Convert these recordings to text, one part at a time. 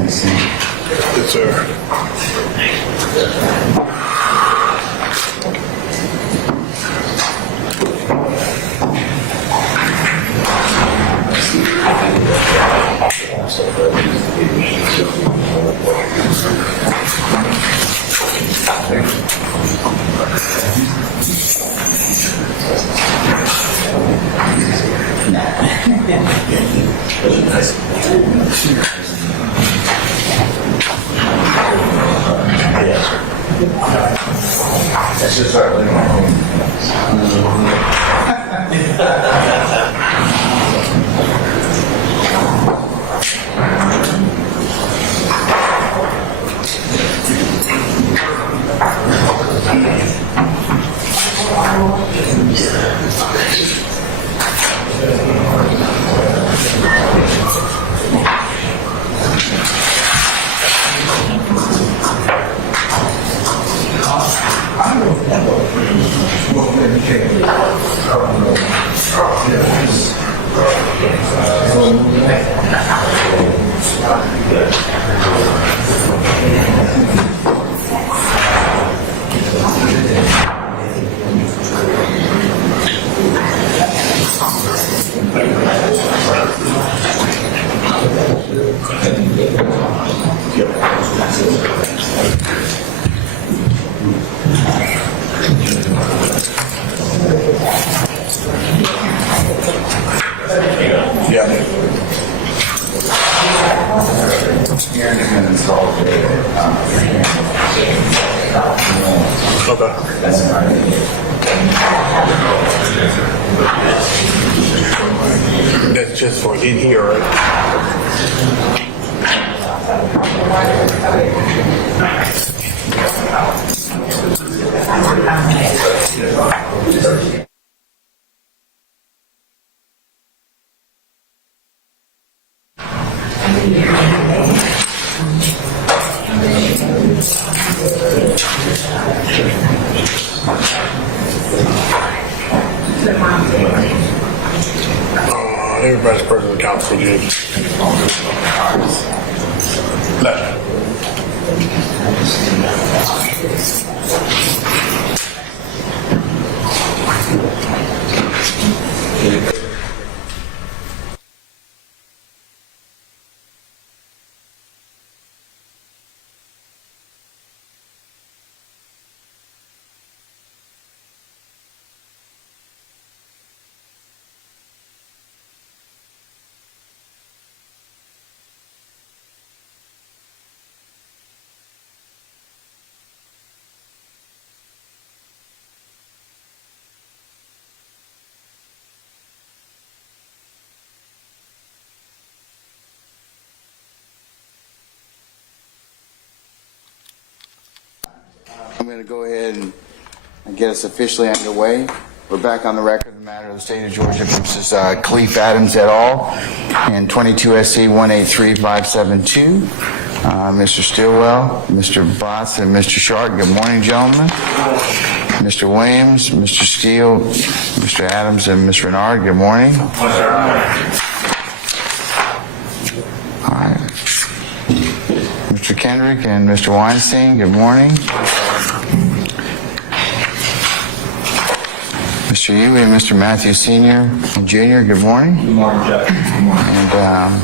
Yes, sir. That's just our living room. That's just for in here, right? Everybody's present at council, James. Left. I'm going to go ahead and get us officially underway. We're back on the record, the matter of the state of Georgia versus Cleef Adams et al. In 22 SC 183572. Mr. Stilwell, Mr. Botts, and Mr. Sharp. Good morning, gentlemen. Mr. Williams, Mr. Steele, Mr. Adams, and Ms. Renard. Good morning. All right. Mr. Kendrick and Mr. Weinstein. Good morning. Mr. Yu and Mr. Matthews Sr. and Jr., good morning. Good morning, Jeff. Good morning. And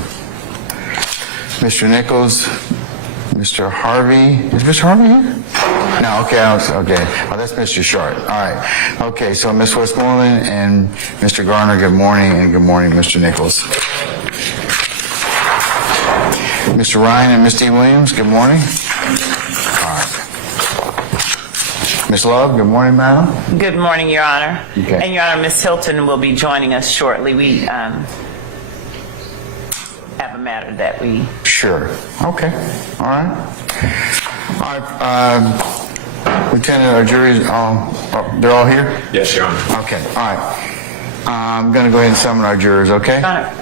Mr. Nichols, Mr. Harvey. Is Mr. Harvey here? No, okay. Okay. Oh, that's Mr. Sharp. All right. Okay, so Ms. Westmoreland and Mr. Garner, good morning, and good morning, Mr. Nichols. Mr. Ryan and Ms. D. Williams, good morning. Ms. Love, good morning, madam. Good morning, Your Honor. Okay. And Your Honor, Ms. Hilton will be joining us shortly. We have a matter that we... Sure. Okay. All right. All right. Lieutenant, our juries, they're all here? Yes, Your Honor. Okay. All right. I'm going to go ahead and summon our jurors, okay? Your Honor,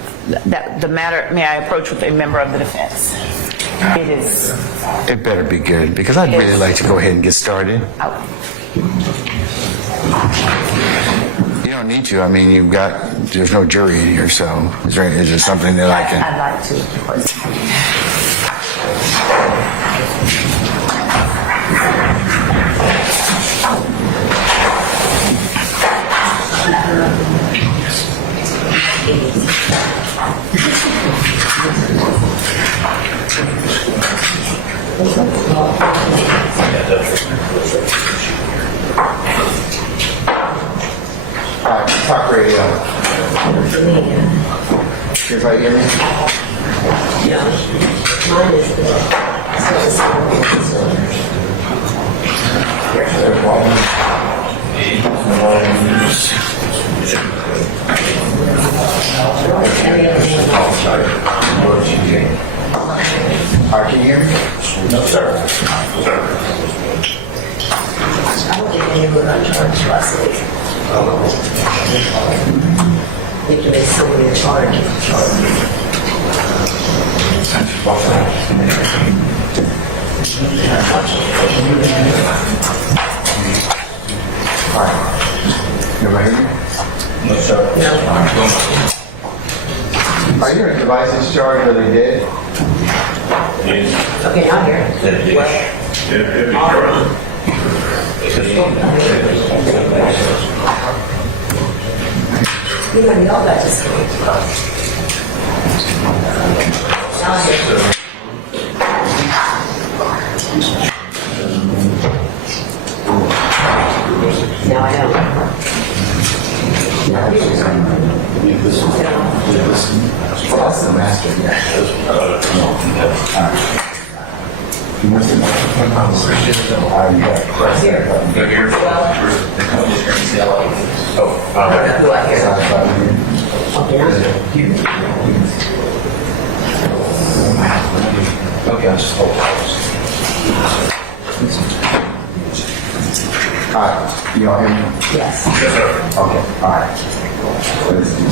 the matter, may I approach with a member of the defense? It is... It better be good, because I'd really like to go ahead and get started. You don't need to. I mean, there's no jury in here, so is there something that I can... I'd like to, of course. All right, talk radio. Everybody hear me? All right, can you hear me? No, sir. I don't think any of them got charged last week. We can make someone in charge. All right. Everybody hear me? No, sir. Are your devices charged or they dead? Okay, now here. You know, we all got disconnected. Now here. Now I know. That's the master. Here. I don't know who I hear. Okay, I'll just hold All right, you all hear me? Yes. Okay, all right. Let's do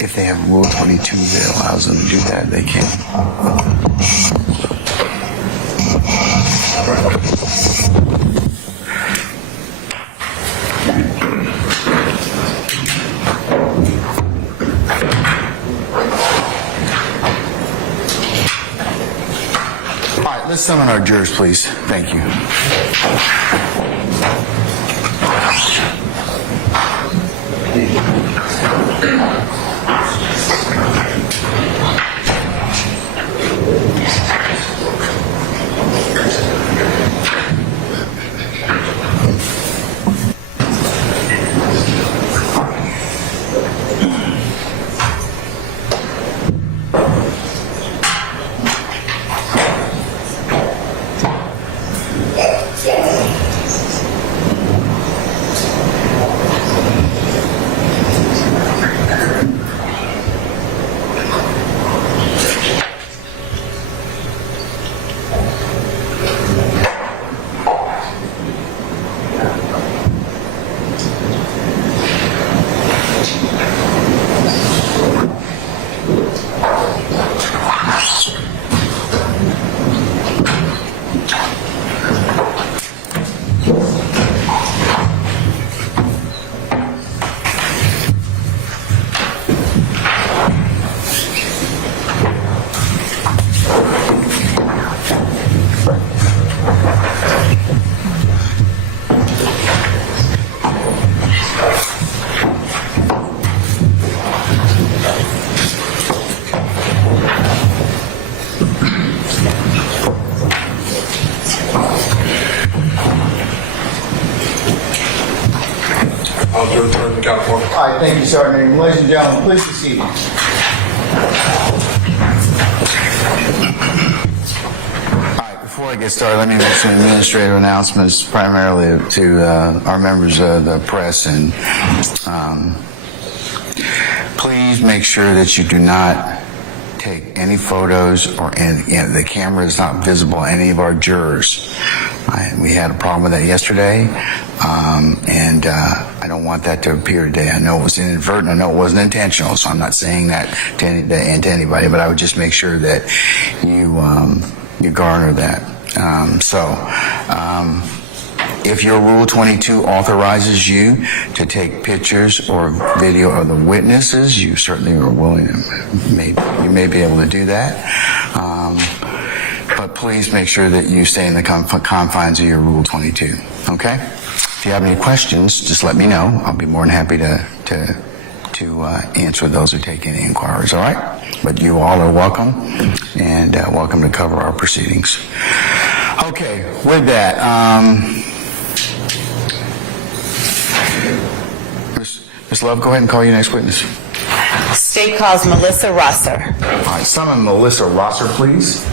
If they have Rule 22 that allows them to do that, they can. All right, let's summon our jurors, please. Thank you. All right, thank you, Sergeant. Ladies and gentlemen, please be seated. All right, before I get started, let me make some administrative announcements, primarily to our members of the press. And please make sure that you do not take any photos or the camera is not visible on any of our jurors. We had a problem with that yesterday, and I don't want that to appear today. I know it was inadvertent. I know it wasn't intentional, so I'm not saying that to anybody, but I would just make sure that you garner that. If your Rule 22 authorizes you to take pictures or video of the witnesses, you certainly are willing to, you may be able to do that. But please make sure that you stay in the confines of your Rule 22, okay? If you have any questions, just let me know. I'll be more than happy to answer those or take any inquiries, all right? But you all are welcome, and welcome to cover our proceedings. Okay, with that, Ms. Love, go ahead and call your next witness. State calls Melissa Rosser. All right, summon Melissa Rosser, please.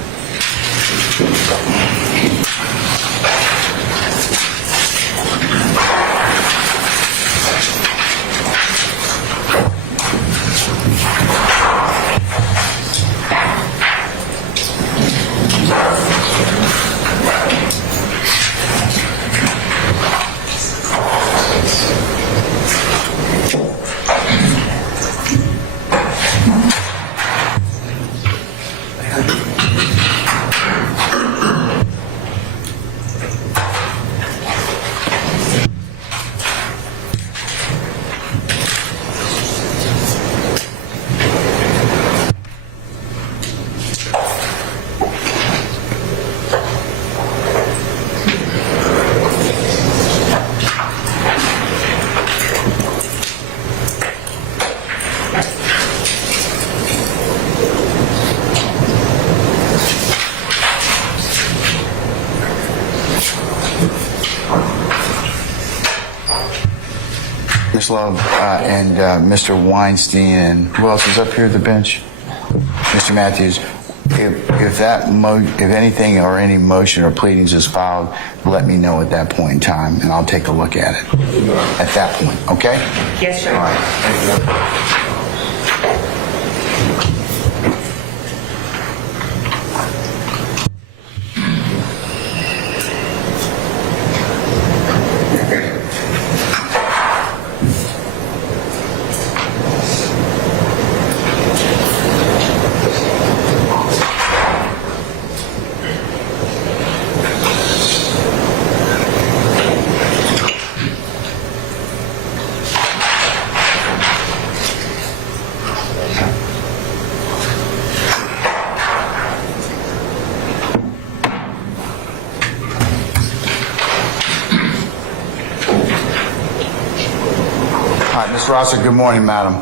Ms. Love and Mr. Weinstein, and who else is up here at the bench? Mr. Matthews, if anything or any motion or pleadings is filed, let me know at that point in time, and I'll take a look at it at that point, okay? Yes, sir. All right. Thank you. Ms. Rosser, good morning, madam.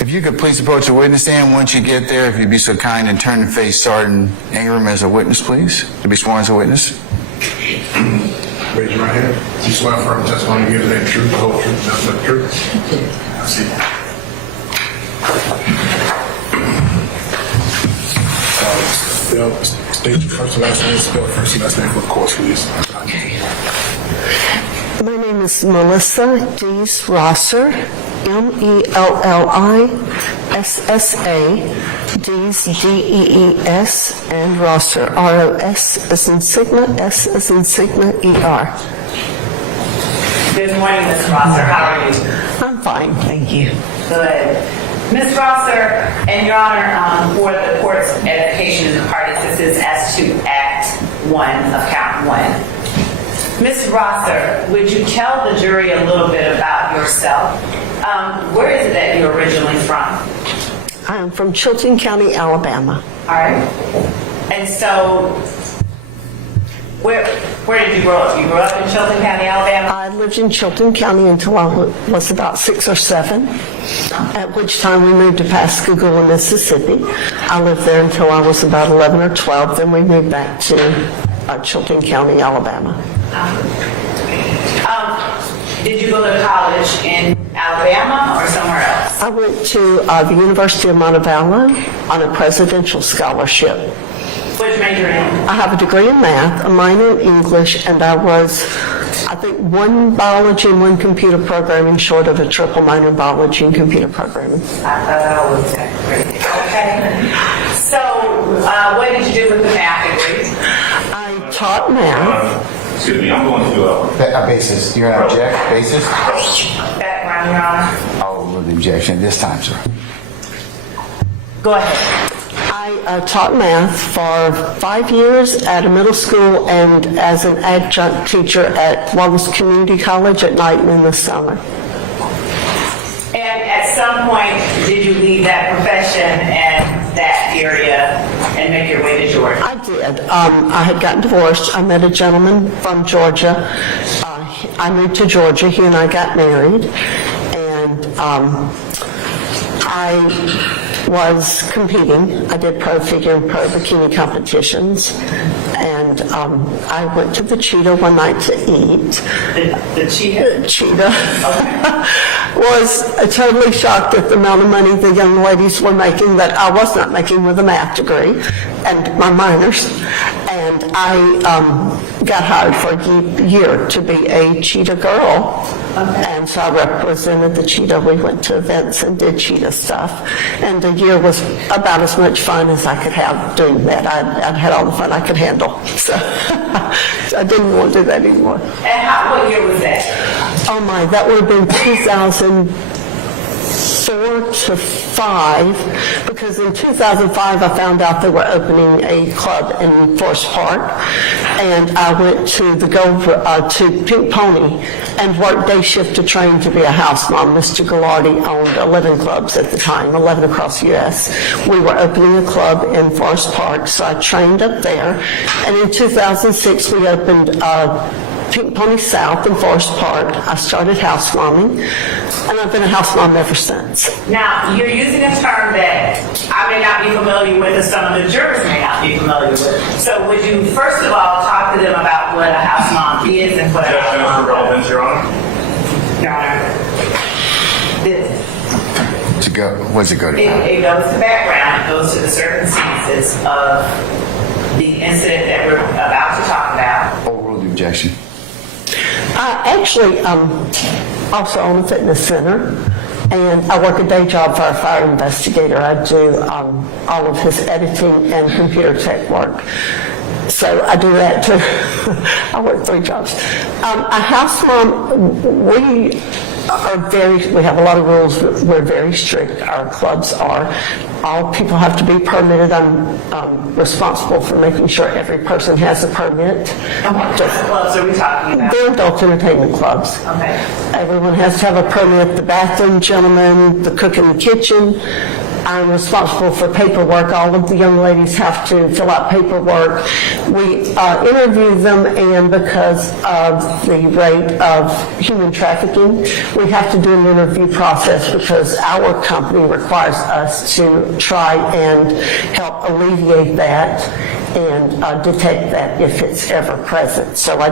If you could please approach the witness stand once you get there, if you'd be so kind and turn and face Sergeant Ingram as a witness, please, to be sworn as a witness. Raise your right hand. You swear affirm the testimony you give today the truth, the whole truth, nothing but the truth. I see. State your first and last name, spell first and last name for the course, please. Okay. My name is Melissa Dees Rosser, M-E-L-L-I-S-S-A, Dees, D-E-E-S, and Rosser, R-O-S as in Sigma, S as in Sigma, E-R. Good morning, Ms. Rosser. How are you? I'm fine, thank you. Good. Ms. Rosser, and Your Honor, for the court's edification of the parties, this is as to Act 1 of Count 1. Ms. Rosser, would you tell the jury a little bit about yourself? Where is it that you're originally from? I'm from Chilton County, Alabama. All right. And so, where did you grow up? You grew up in Chilton County, Alabama? I lived in Chilton County until I was about 6 or 7, at which time we moved to Pascagoula, Mississippi. I lived there until I was about 11 or 12, then we moved back to Chilton County, Alabama. Did you go to college in Alabama or somewhere else? I went to the University of Montevallo on a presidential scholarship. Which major in? I have a degree in math, a minor in English, and I was, I think, one biology and one computer programming short of a triple minor in biology and computer programming. I thought I was that great. Okay. So, what did you do with the math degree? I taught math. Excuse me, I'm going to... Basis. You're going to object? Basis? Background, Your Honor. I'll rule the objection this time, sir. Go ahead. I I taught math for 5 years at a middle school and as an adjunct teacher at Wallace Community College at night and in the summer. And at some point, did you leave that profession and that area and make your way to Georgia? I did. I had gotten divorced. I met a gentleman from Georgia. I moved to Georgia. He and I got married. And I was competing. I did pro figure and pro bikini competitions. And I went to the Cheetah one night to eat. The cheetah? Cheetah. Was totally shocked at the amount of money the young ladies were making that I was not making with a math degree and my minors. And I got hired for a year to be a Cheetah girl. And so I represented the Cheetah. We went to events and did Cheetah stuff. And the year was about as much fun as I could have doing that. I'd had all the fun I could handle. So I didn't want to do that anymore. And what year was that? Oh my, that would have been 2004 to 5, because in 2005 I found out they were opening a club in Forest Park, and I went to to Pink Pony and worked day shift to train to be a house mom. Mr. Gallardi owned 11 clubs at the time, 11 across the U.S. We were opening a club in Forest Park, so I trained up there, and in 2006 we opened Pink Pony South in Forest Park. I started house momming, and I've been a house mom ever since. Now, you're using a term that I may not be familiar with, and some of the jurors may not be familiar with. So would you, first of all, talk to them about what a house mom is and what a house mom relevance, Your Honor. Your Honor. What's it go to? It goes to background. It goes to the circumstances of the incident that we're about to talk about. Overrule the objection. I actually also own a fitness center, and I work a day job for a fire investigator. I do all of his editing and computer tech work. So I do that too. I work 3 jobs. A house mom, we have a lot of rules. We're very strict. Our clubs are. All people have to be permitted. I'm responsible for making sure every person has a permit. And what type of clubs are we talking about? They're adult entertainment clubs. Okay. Everyone has to have a permit. The bathroom gentlemen, the cook in the kitchen. I'm responsible for paperwork. All of the young ladies have to fill out paperwork. We interview them, and because of the rate of human trafficking, we have to do an interview process because our company requires us to try and help alleviate that and detect that if it's ever present. So I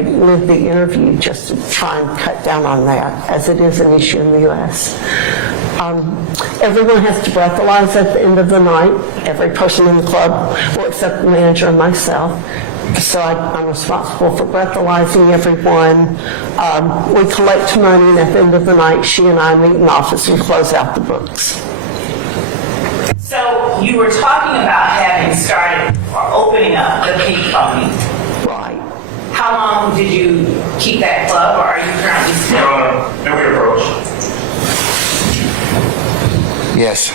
live the interview just to try and cut down on that, as it is an issue in the U.S. Everyone has to breathalyze at the end of the night. Every person in the club, well, except the manager and myself. So I'm responsible for breathalyzing everyone. We collect money, and at the end of the night, she and I meet in the office and close out the books. So you were talking about having started or opening up the Pink Pony. Right. How long did you keep that club, or are you currently still? Your Honor, may we approach? Yes.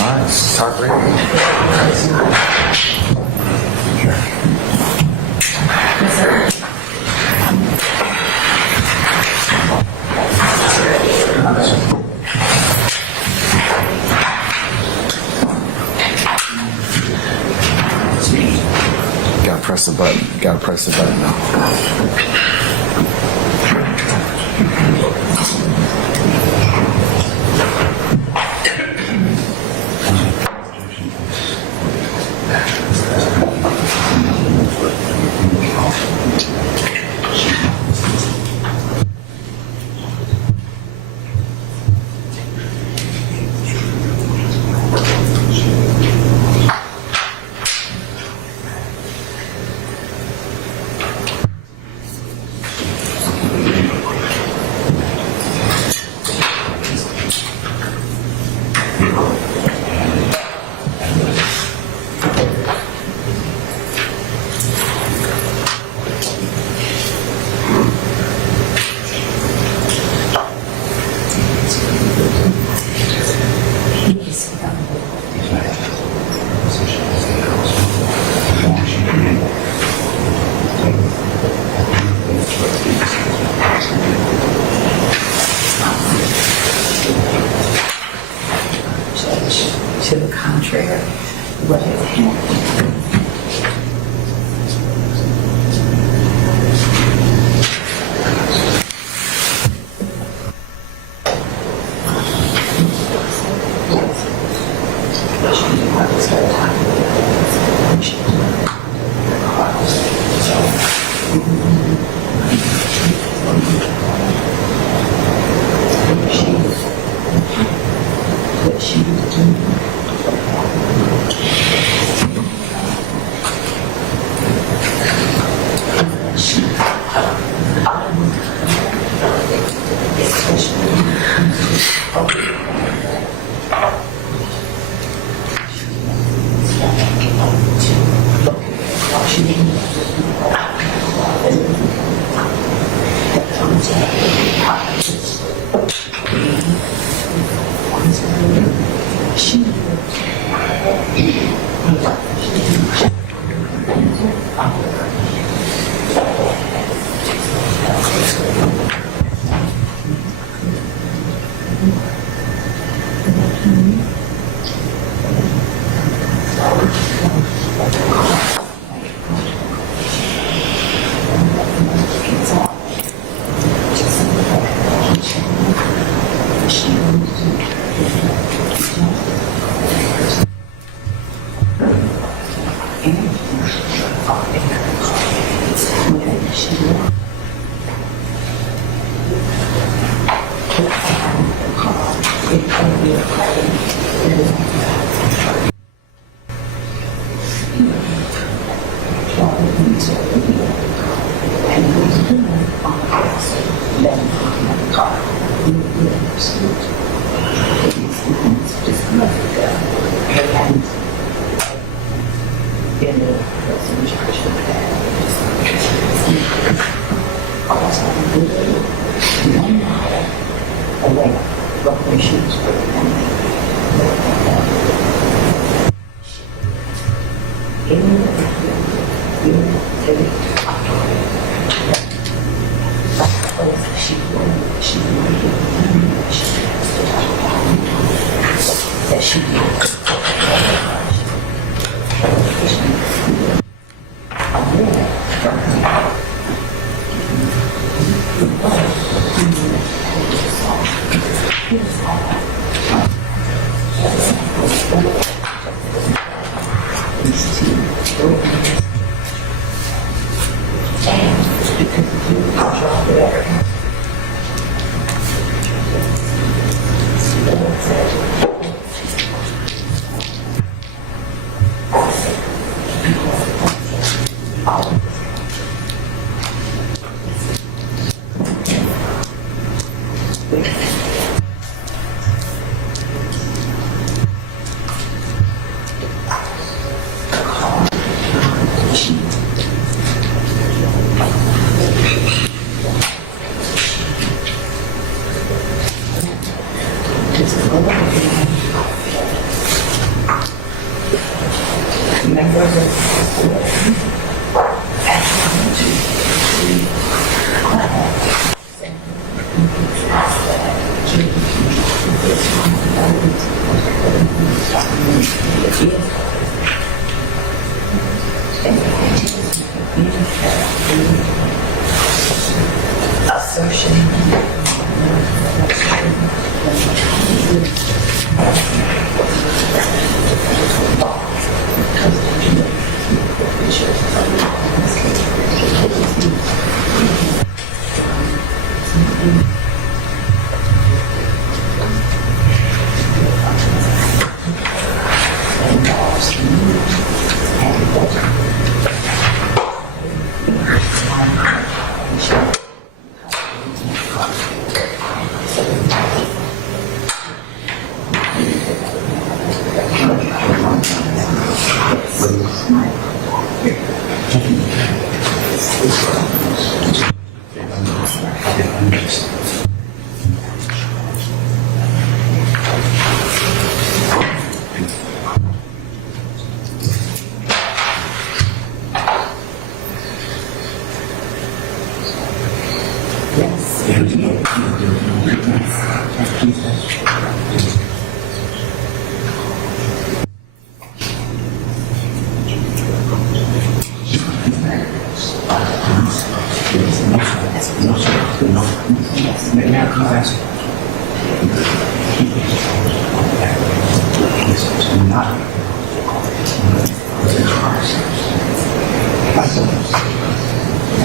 All right, start reading. Gotta press the button. Gotta press the button now.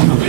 Not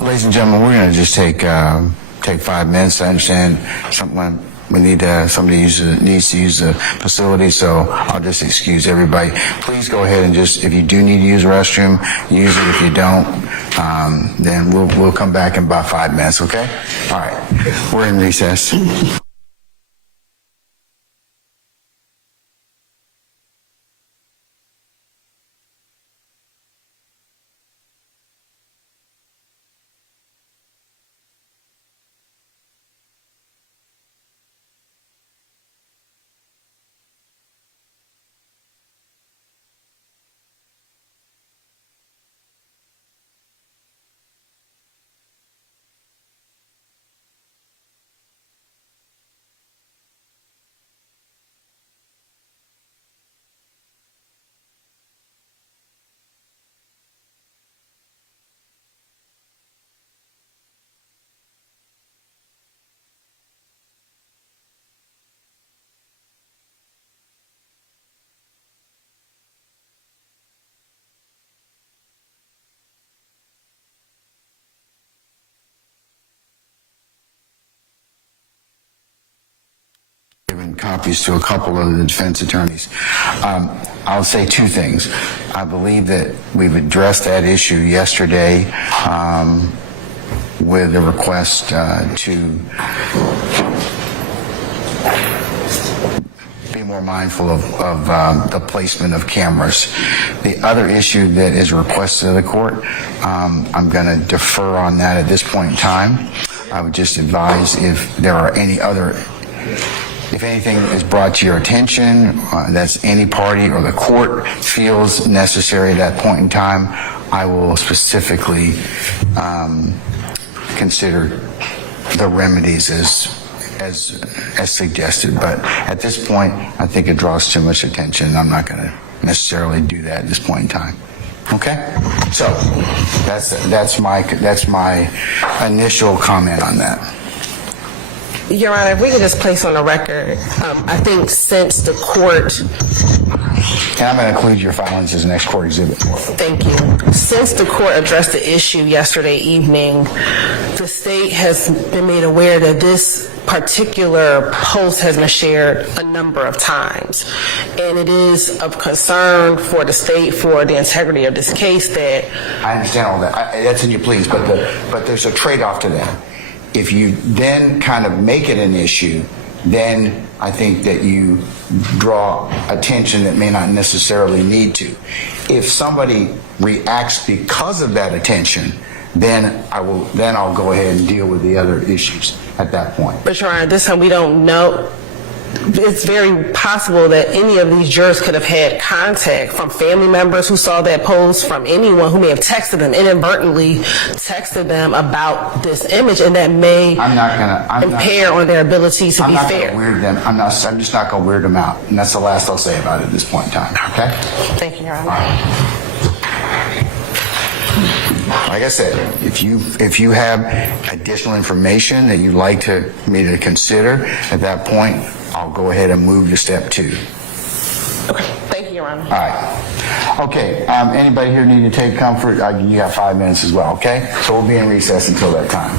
Ladies and gentlemen, we're going to just take 5 minutes. I understand we need somebody needs to use the facility, so I'll just excuse everybody. Please go ahead and just, if you do need to use the restroom, use it. If you don't, then we'll come back in about 5 minutes. Okay? All right. We're in recess. given copies to a couple of the defense attorneys. I'll say two things. I believe that we've addressed that issue yesterday with a request to be more mindful of the placement of cameras. The other issue that is requested of the court, I'm going to defer on that at this point in time. I would just advise if there are any other, if anything is brought to your attention, that's any party or the court feels necessary at that point in time, I will specifically consider the remedies as suggested. But at this point, I think it draws too much attention. I'm not going to necessarily do that at this point in time. Okay? So that's my initial comment on that. Your Honor, if we could just place on the record, I think since the court, And I'm going to include your filings as the next court exhibit. thank you, since the court addressed the issue yesterday evening, the state has been made aware that this particular post has been shared a number of times. And it is of concern for the state, for the integrity of this case that... I understand all that. That's in your pleas, but there's a trade-off to that. If you then kind of make it an issue, then I think that you draw attention that may not necessarily need to. If somebody reacts because of that attention, then I'll go ahead and deal with the other issues at that point. But Your Honor, this time we don't know. It's very possible that any of these jurors could have had contact from family members who saw that post, from anyone who may have texted them, inadvertently texted them about this image, and that may impair on their ability to be fair. I'm just not going to weird them out, and that's the last I'll say about it at this point in time. Okay? Thank you, Your Honor. Like I said, if you have additional information that you'd like me to consider at that point, I'll go ahead and move to step 2. Okay. Thank you, Your Honor. All right. Okay. Anybody here need to take comfort? You got 5 minutes as well. Okay. So we'll be in recess until that time.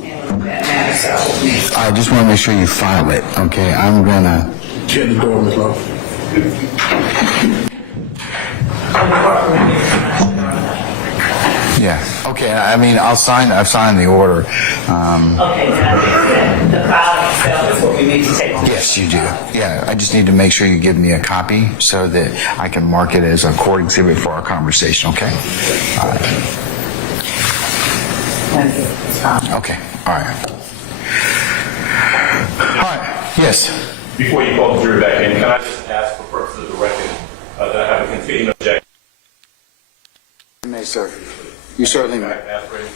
handle that matter, so. I just want to make sure you file it, okay? I'm gonna, Shut the door, Ms. Love. yeah, okay, I mean, I've signed the order. Okay, now the file itself is what we need to take on. Yes, you do. Yeah, I just need to make sure you give me a copy so that I can mark it as a court exhibit for our conversation, okay? All right. Okay, all right. All right, yes. Before you call the jury back in, can I just ask for purposes of the record that I have a continuing objection? You may, sir. You certainly may. Ask for a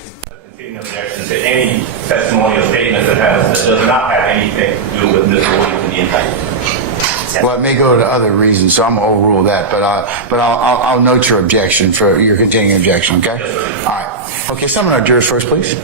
continuing objection to any testimonial statement that does not have anything to do with Mr. Williams and the indictment. Well, it may go to other reasons, so I'm gonna overrule that, but I'll note your objection for your continuing objection, okay? All right. Okay, summon our jurors first, please.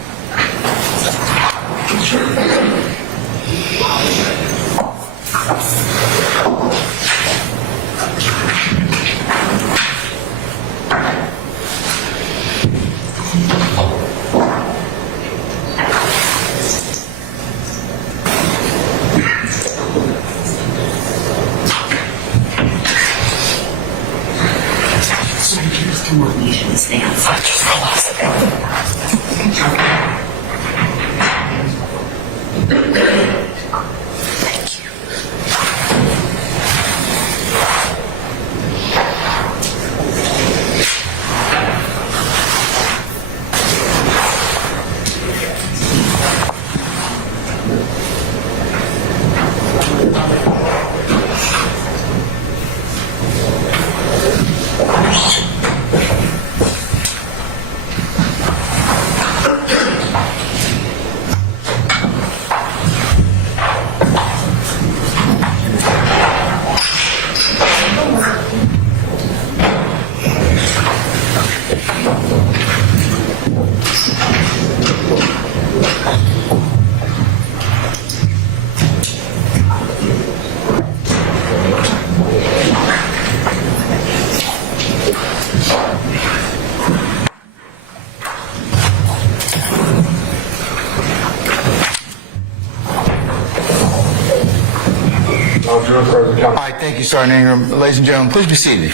All right, thank you, Sergeant Ingram. Ladies and gentlemen, please be seated.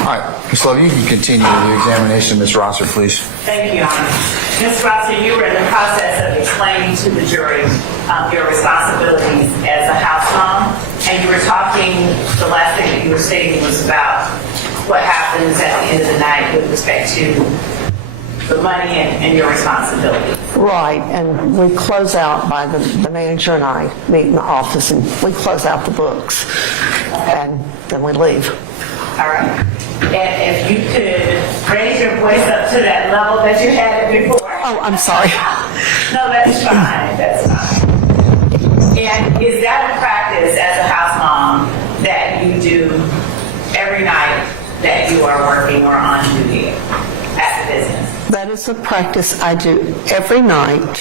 All right, Ms. Love, you can continue the examination of Ms. Rosser, please. Thank you, Your Honor. Ms. Rosser, you were in the process of explaining to the jury your responsibilities as a house mom, and you were talking, the last thing that you were stating was about what happens at the end of the night with respect to the money and your responsibility. Right, and we close out by the manager and I meet in the office and we close out the books and then we leave. All right. And if you could raise your voice up to that level that you had it before. Oh, I'm sorry. No, that's fine. That's fine. And is that a practice as a house mom that you do every night that you are working or on duty at the business? That is a practice I do every night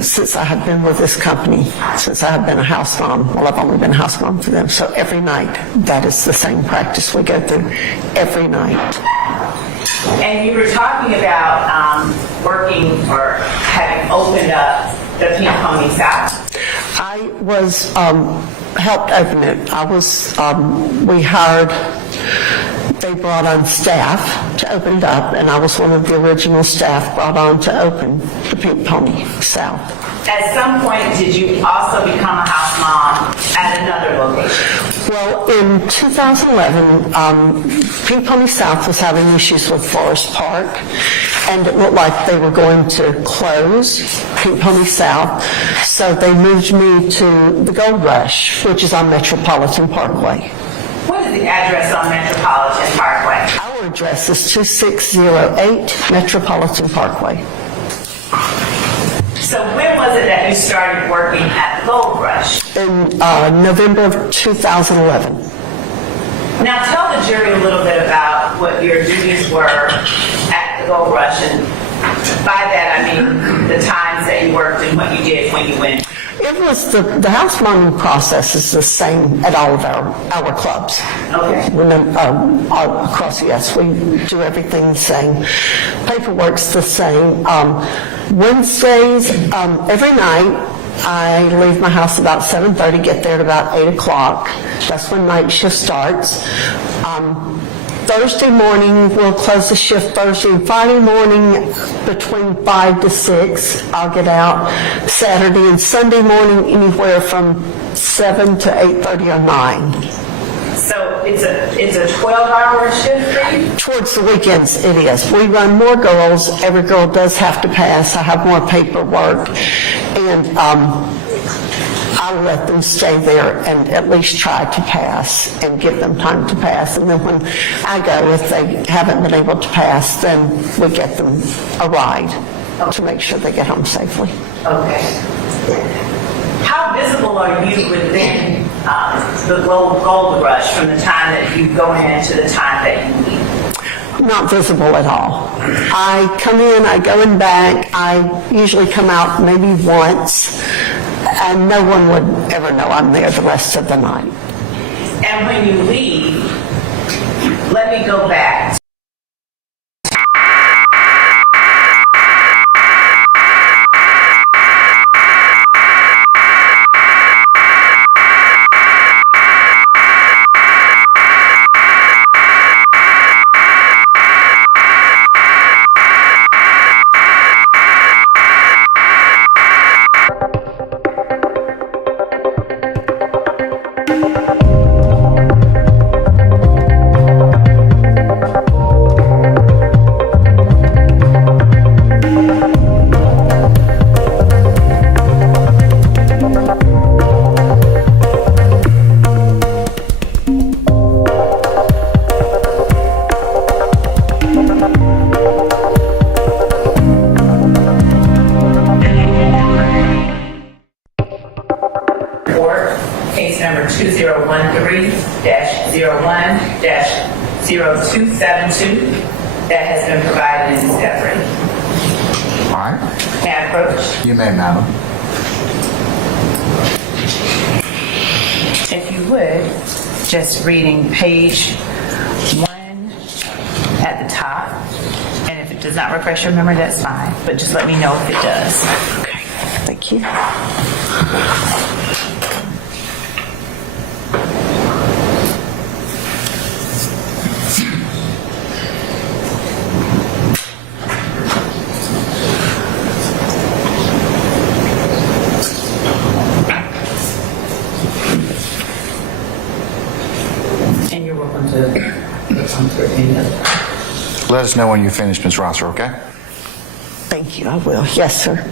since I have been with this company, since I have been a house mom. Well, I've only been a house mom for them, so every night that is the same practice we go through every night. And you were talking about working or having opened up the Pink Pony South. I was helped open it. I was we hired. They brought on staff to open it up, and I was one of the original staff brought on to open the Pink Pony South. At some point, did you also become a house mom at another location? Well, in 2011, Pink Pony South was having issues with Forest Park, and it looked like they were going to close Pink Pony South, so they moved me to the Gold Rush, which is on Metropolitan Parkway. What is the address on Metropolitan Parkway? Our address is 2608 Metropolitan Parkway. So when was it that you started working at the Gold Rush? In November of 2011. Now tell the jury a little bit about what your duties were at the Gold Rush, and by that I mean the times that you worked and what you did when you went. It was the house bonding process is the same at all of our clubs. Okay. All across, yes, we do everything the same. Paperwork's the same. Wednesdays, every night, I leave my house about 7:30, get there at about 8 o'clock. That's when night shift starts. Thursday morning, we'll close the shift Thursday and Friday morning between 5 to 6. I'll get out Saturday and Sunday morning anywhere from 7 to 8:30 or 9. So it's a 12-hour shift for you? Towards the weekends, it is. We run more girls. Every girl does have to pass. I have more paperwork. And I'll let them stay there and at least try to pass and give them time to pass. And then when I go, if they haven't been able to pass, then we get them a ride to make sure they get home safely. Okay. How visible are you within the gold rush from the time that you go in to the time that you leave? Not visible at all. I come in, I go in back, I usually come out maybe once, and no one would ever know I'm there the rest of the night. And when you leave, let me go back. Case number 2013-01-0272 that has been provided in discovery. All right. May I approach? You may, madam. If you would, just reading page 1 at the top. And if it does not refresh your memory, that's fine. But just let me know if it does. Okay, thank you. And you're welcome to listen to any other. Let us know when you finish, Ms. Rosser, okay? Thank you, I will. Yes, sir.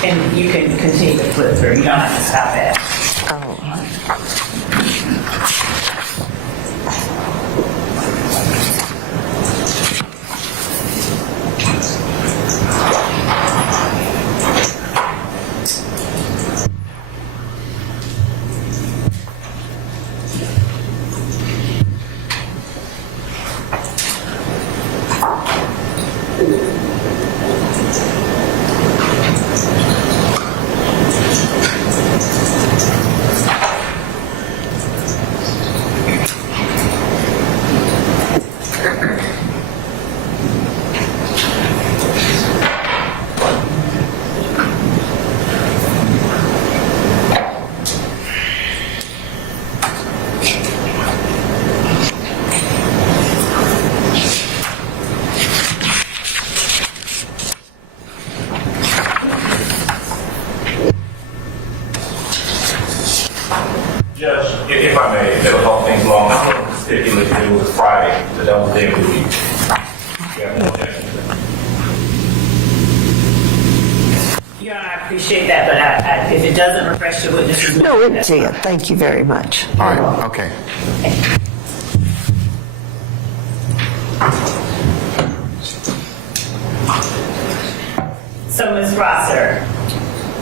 And you can continue to flip through. You don't have to stop at. Judge, if I may, that'll help things along. I'm going to stipulate that it was Friday, the double day of the week. You have no objection to that? Your Honor, I appreciate that, but if it doesn't refresh the witness's No, memory, it did. Thank you very much. All right, okay. So, Ms. Rosser,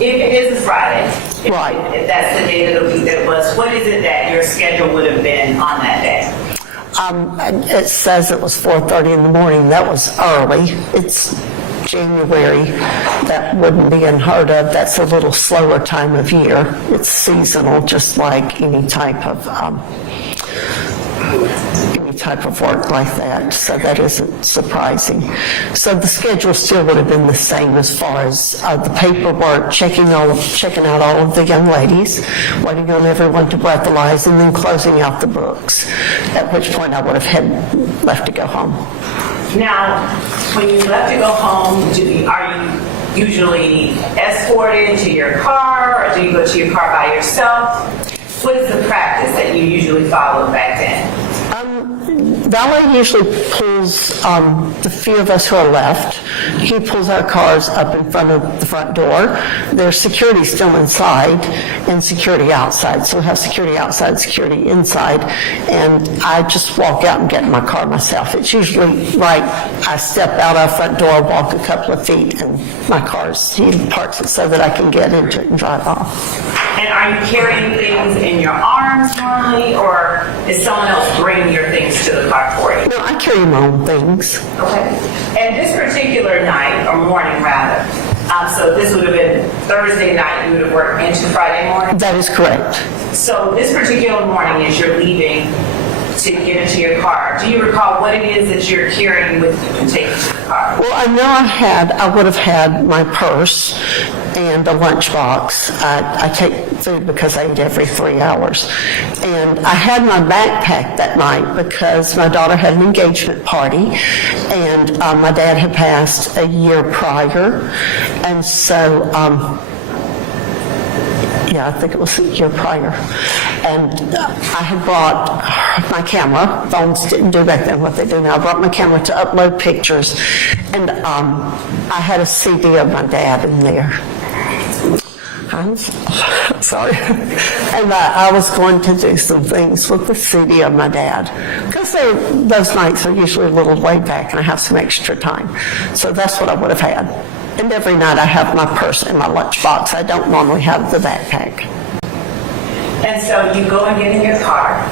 if it is a Friday, Right. if that's the day of the week that it was, what is it that your schedule would have been on that day? It says it was 4:30 in the morning. That was early. It's January. That wouldn't be unheard of. That's a little slower time of year. It's seasonal, just like any type of work like that. So that isn't surprising. So the schedule still would have been the same as far as the paperwork, checking out all of the young ladies, waiting on everyone to breathalyze, and then closing out the books. At which point I would have left to go home. Now, when you left to go home, are you usually escorted to your car, or do you go to your car by yourself? What is the practice that you usually follow back then? Valet usually pulls the few of us who are left. He pulls our cars up in front of the front door. There's security still inside and security outside. So we have security outside, security inside, and I just walk out and get in my car myself. It's usually right. I step out our front door, walk a couple of feet, and he parks it so that I can get into it and drive off. And are you carrying things in your arms normally, or is someone else bringing your things to the car for you? No, I carry my own things. Okay. And this particular night, or morning rather, so this would have been Thursday night, you would have worked into Friday morning? That is correct. So this particular morning, as you're leaving to get into your car, do you recall what it is that you're carrying with you and taking to the car? Well, I know I would have had my purse and a lunchbox. I take food because I eat every 3 hours. And I had my backpack that night because my daughter had an engagement party, and my dad had passed a year prior. And so, I think it was a year prior. And I had brought my camera. Phones didn't do back then what they do now. I brought my camera to upload pictures. And I had a CD of my dad in there. I'm sorry. And I was going to do some things with the CD of my dad. Because those nights are usually a little way back and I have some extra time. So that's what I would have had. And every night I have my purse and my lunchbox. I don't normally have the backpack. And so you go and get in your car,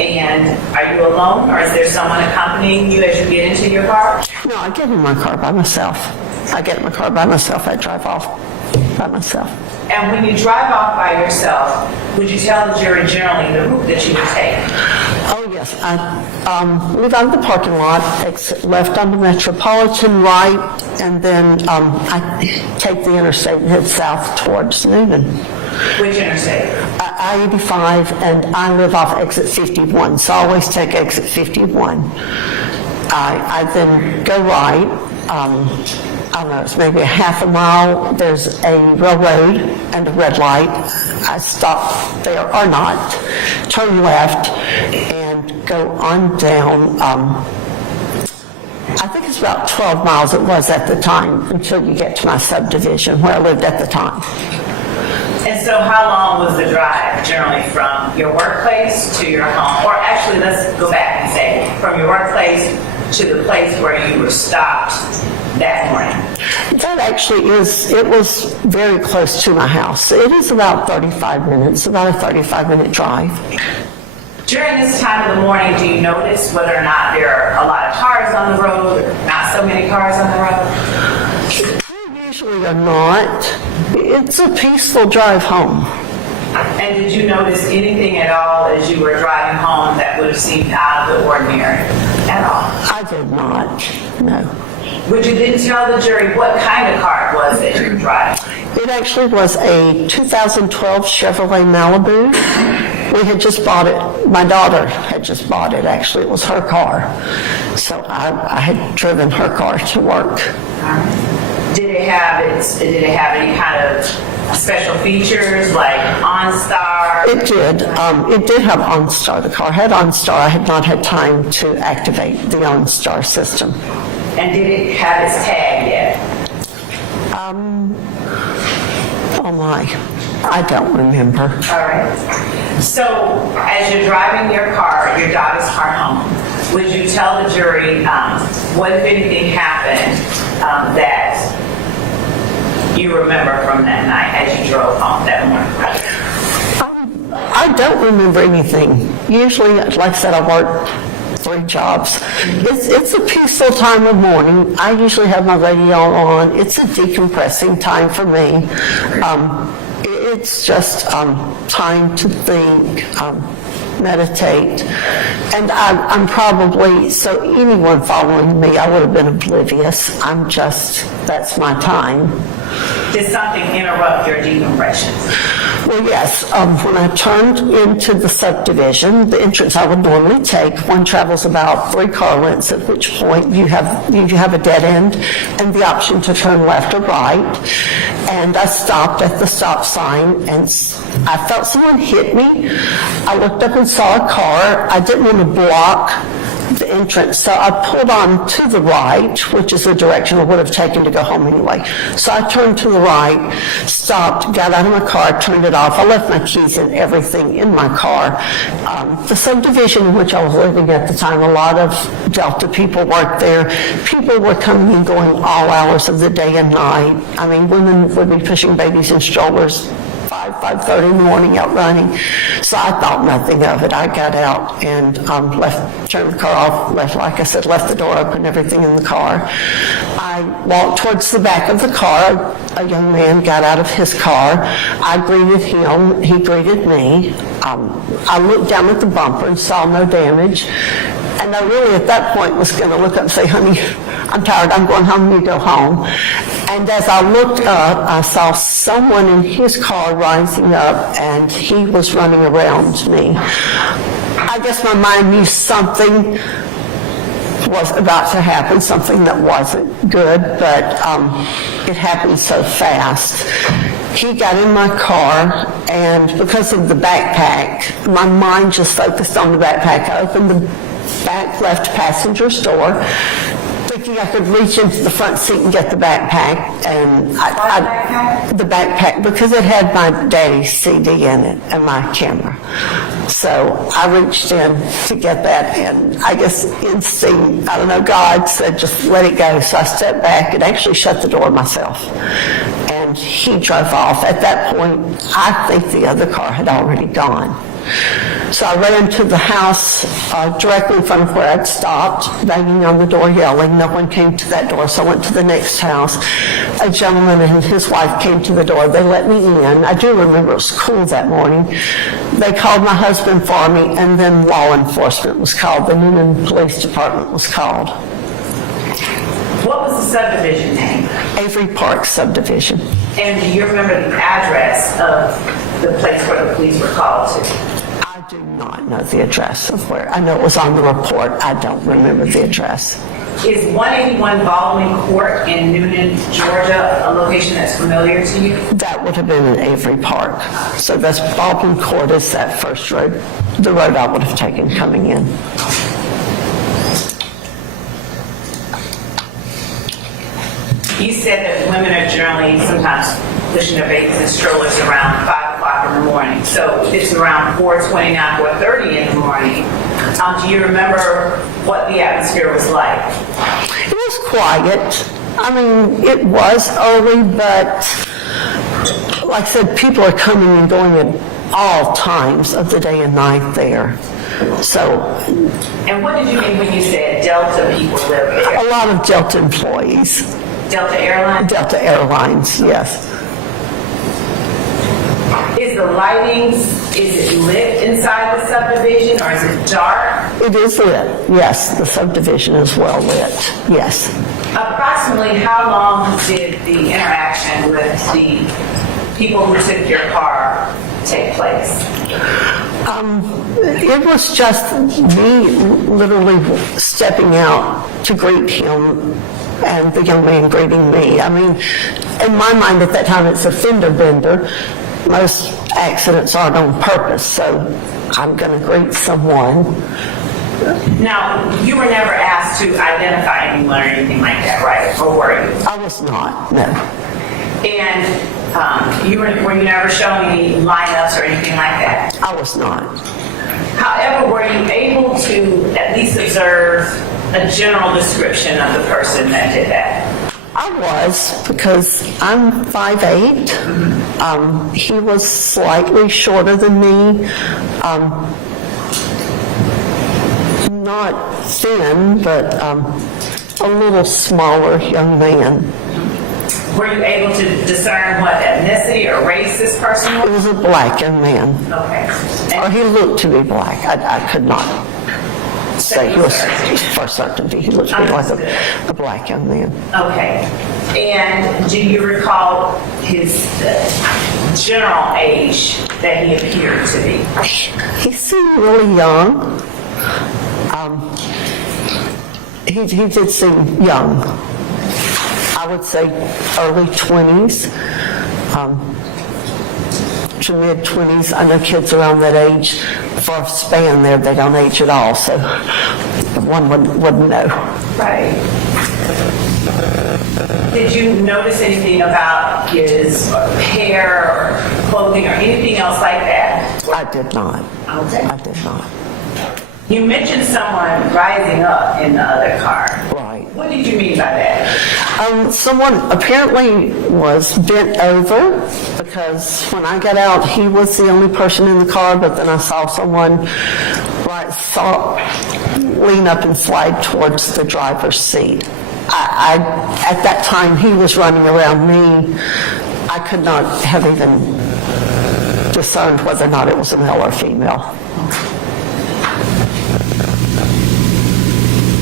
and are you alone, or is there someone accompanying you as you get into your car? No, I get in my car by myself. I drive off by myself. And when you drive off by yourself, would you tell the jury generally the route that you would take? Oh, yes. I leave out of the parking lot, exit left onto Metropolitan, right, and then I take the interstate and head south towards Noonan. Which interstate? I-85, and I live off exit 51, so I always take exit 51. I then go right. I don't know, it's maybe a half a mile. There's a railroad and a red light. I stop there or not, turn left, and go on down. I think it's about 12 miles it was at the time until you get to my subdivision where I lived at the time. And so how long was the drive generally from your workplace to your home? Or actually, let's go back and say from your workplace to the place where you were stopped that morning? That actually it was very close to my house. It is about 35 minutes, about a 35-minute drive. During this time of the morning, do you notice whether or not there are a lot of cars on the road, or not so many cars on the road? There usually are not. It's a peaceful drive home. And did you notice anything at all as you were driving home that would have seemed out of the ordinary at all? I did not, no. But you didn't tell the jury what kind of car it was that you were driving? It actually was a 2012 Chevrolet Malibu. We had just bought it. My daughter had just bought it, actually. It was her car. So I had driven her car to work. Did it have any kind of special features like OnStar? It did. It did have OnStar. The car had OnStar. I had not had time to activate the OnStar system. And did it have its tag yet? Oh my, I don't remember. All right. So as you're driving your car, your daughter's car home, would you tell the jury what, if anything, happened that you remember from that night as you drove home that morning? I don't remember anything. Usually, like I said, I work 3 jobs. It's a peaceful time of morning. I usually have my radio on. It's a decompressing time for me. It's just time to think, meditate. And I'm probably, so anyone following me, I would have been oblivious. That's my time. Did something interrupt your decompression? Well, yes. When I turned into the subdivision, the entrance I would normally take, one travels about 3 car lengths, at which point you have a dead end and the option to turn left or right. And I stopped at the stop sign, and I felt someone hit me. I looked up and saw a car. I didn't want to block the entrance, so I pulled on to the right, which is the direction I would have taken to go home anyway. So I turned to the right, stopped, got out of my car, turned it off. I left my keys and everything in my car. The subdivision in which I was living at the time, a lot of Delta people worked there. People were coming and going all hours of the day and night. I mean, women would be pushing babies in strollers 5:30 in the morning out running. So I thought nothing of it. I got out and turned the car off, like I said, left the door open, everything in the car. I walked towards the back of the car. A young man got out of his car. I greeted him. He greeted me. I looked down at the bumper and saw no damage. And I really, at that point, was going to look up and say, honey, I'm tired. I'm going home. You go home. And as I looked up, I saw someone in his car rising up, and he was running around me. I guess my mind knew something was about to happen, something that wasn't good, but it happened so fast. He got in my car, and because of the backpack, my mind just focused on the backpack. I opened the back left passenger's door, thinking I could reach into the front seat and get the backpack, and the backpack, because it had my daddy's CD in it and my camera. So I reached in to get that, and I guess instinct, I don't know, God said just let it go. So I stepped back and actually shut the door myself, and he drove off. At that point, I think the other car had already gone. So I ran to the house directly in front of where I'd stopped, banging on the door, yelling. No one came to that door, so I went to the next house. A gentleman and his wife came to the door. They let me in. I do remember it was cool that morning. They called my husband for me, and then law enforcement was called. The Noonan Police Department was called. What was the subdivision name? Avery Park Subdivision. And do you remember the address of the place where the police were called to? I do not know the address of where. I know it was on the report. I don't remember the address. Is 181 Baldwin Court in Noonan, Georgia, a location that's familiar to you? That would have been in Avery Park. So that's Baldwin Court is that first road, the road I would have taken coming in. You said that women are generally sometimes pushing their babies in strollers around 5 o'clock in the morning. So it's around 4:29, 4:30 in the morning. Do you remember what the atmosphere was like? It was quiet. I mean, it was early, but like I said, people are coming and going at all times of the day and night there. So, and what did you mean when you said Delta people live there? A lot of Delta employees. Delta Airlines? Delta Airlines, yes. Is the lighting, is it lit inside the subdivision, or is it dark? It is lit, yes. The subdivision is well lit, yes. Approximately how long did the interaction with the people who took your car take place? It was just me literally stepping out to greet him and the young man greeting me. I mean, in my mind at that time, it's a fender bender. Most accidents aren't on purpose, so I'm going to greet someone. Now, you were never asked to identify anyone or anything like that, right? Or were you? I was not, no. And were you never shown any lineups or anything like that? I was not. However, were you able to at least observe a general description of the person that did that? I was, because I'm 5'8". He was slightly shorter than me. Not thin, but a little smaller young man. Were you able to discern what ethnicity or race this person He was? was a black young man. Okay. Or And he looked to be black. I could not say he was for certainty. He looked to me like a black young man. okay. And do you recall his general age that he appeared to be? He seemed really young. He did seem young. I would say early 20s to mid 20s. I know kids around that age, for a span there, they don't age at all, so one wouldn't know. Right. Did you notice anything about his hair or clothing or anything else like that? I did not. Okay. I did not. You mentioned someone rising up in the other car. Right. What did you mean by that? Someone apparently was bent over, because when I got out, he was the only person in the car, but then I saw someone lean up and slide towards the driver's seat. At that time, he was running around me. I could not have even discerned whether or not it was a male or female.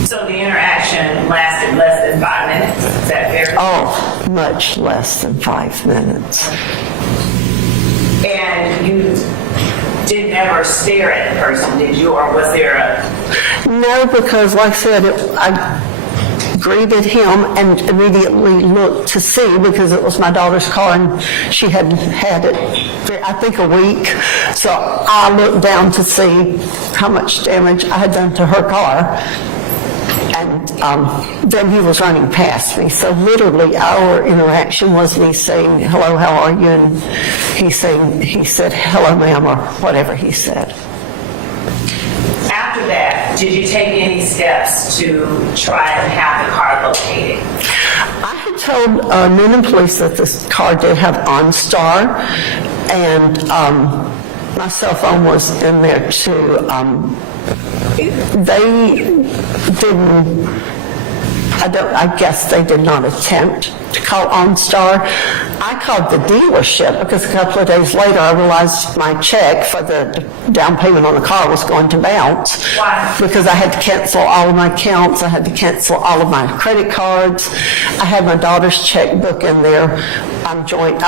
So the interaction lasted less than 5 minutes? Is that fair? Oh, much less than 5 minutes. And you did never stare at the person, did you? Or was there a... No, because like I said, I greeted him and immediately looked to see, because it was my daughter's car and she had had it, I think, a week. So I looked down to see how much damage I had done to her car. And then he was running past me. So literally our interaction was me saying, "Hello, how are you?" And he said, "Hello, ma'am," or whatever he said. After that, did you take any steps to try and have the car located? I had told men in police that this car did have OnStar, and my cell phone was in there too. They didn't, I guess they did not attempt to call OnStar. I called the dealership because a couple of days later I realized my check for the down payment on the car was going to bounce. Why? Because I had to cancel all of my accounts. I had to cancel all of my credit cards. I had my daughter's checkbook in there. I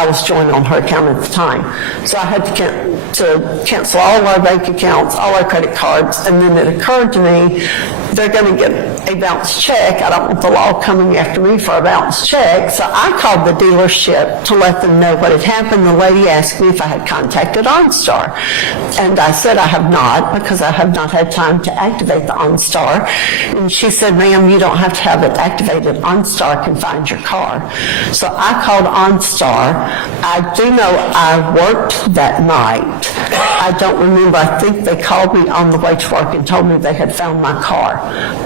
was joined on her account at the time. So I had to cancel all of our bank accounts, all our credit cards, and then it occurred to me, they're going to get a bounced check. I don't want the law coming after me for a bounced check. So I called the dealership to let them know what had happened. The lady asked me if I had contacted OnStar. And I said I have not, because I have not had time to activate the OnStar. And she said, "Ma'am, you don't have to have it activated. OnStar can find your car." So I called OnStar. I do know I worked that night. I don't remember. I think they called me on the way to work and told me they had found my car.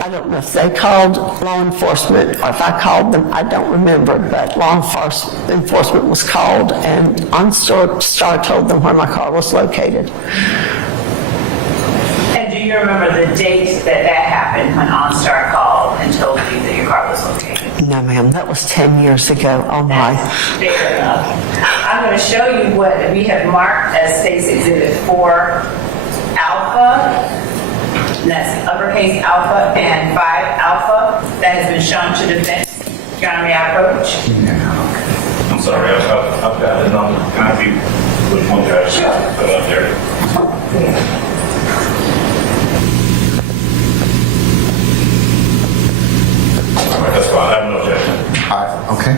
I don't know if they called law enforcement or if I called them. I don't remember, but law enforcement was called, and OnStar told them where my car was located. And do you remember the date that happened when OnStar called and told you that your car was located? No, ma'am, that was 10 years ago. Oh, my. Fair enough. I'm going to show you what we have marked as State's Exhibit 4 Alpha. And that's uppercase Alpha and 5 Alpha that has been shown to defense. Your Honor, may I approach? I'm sorry, I've got the number. Can I see which one you actually put up there? All right, that's fine. I have no objection. Okay.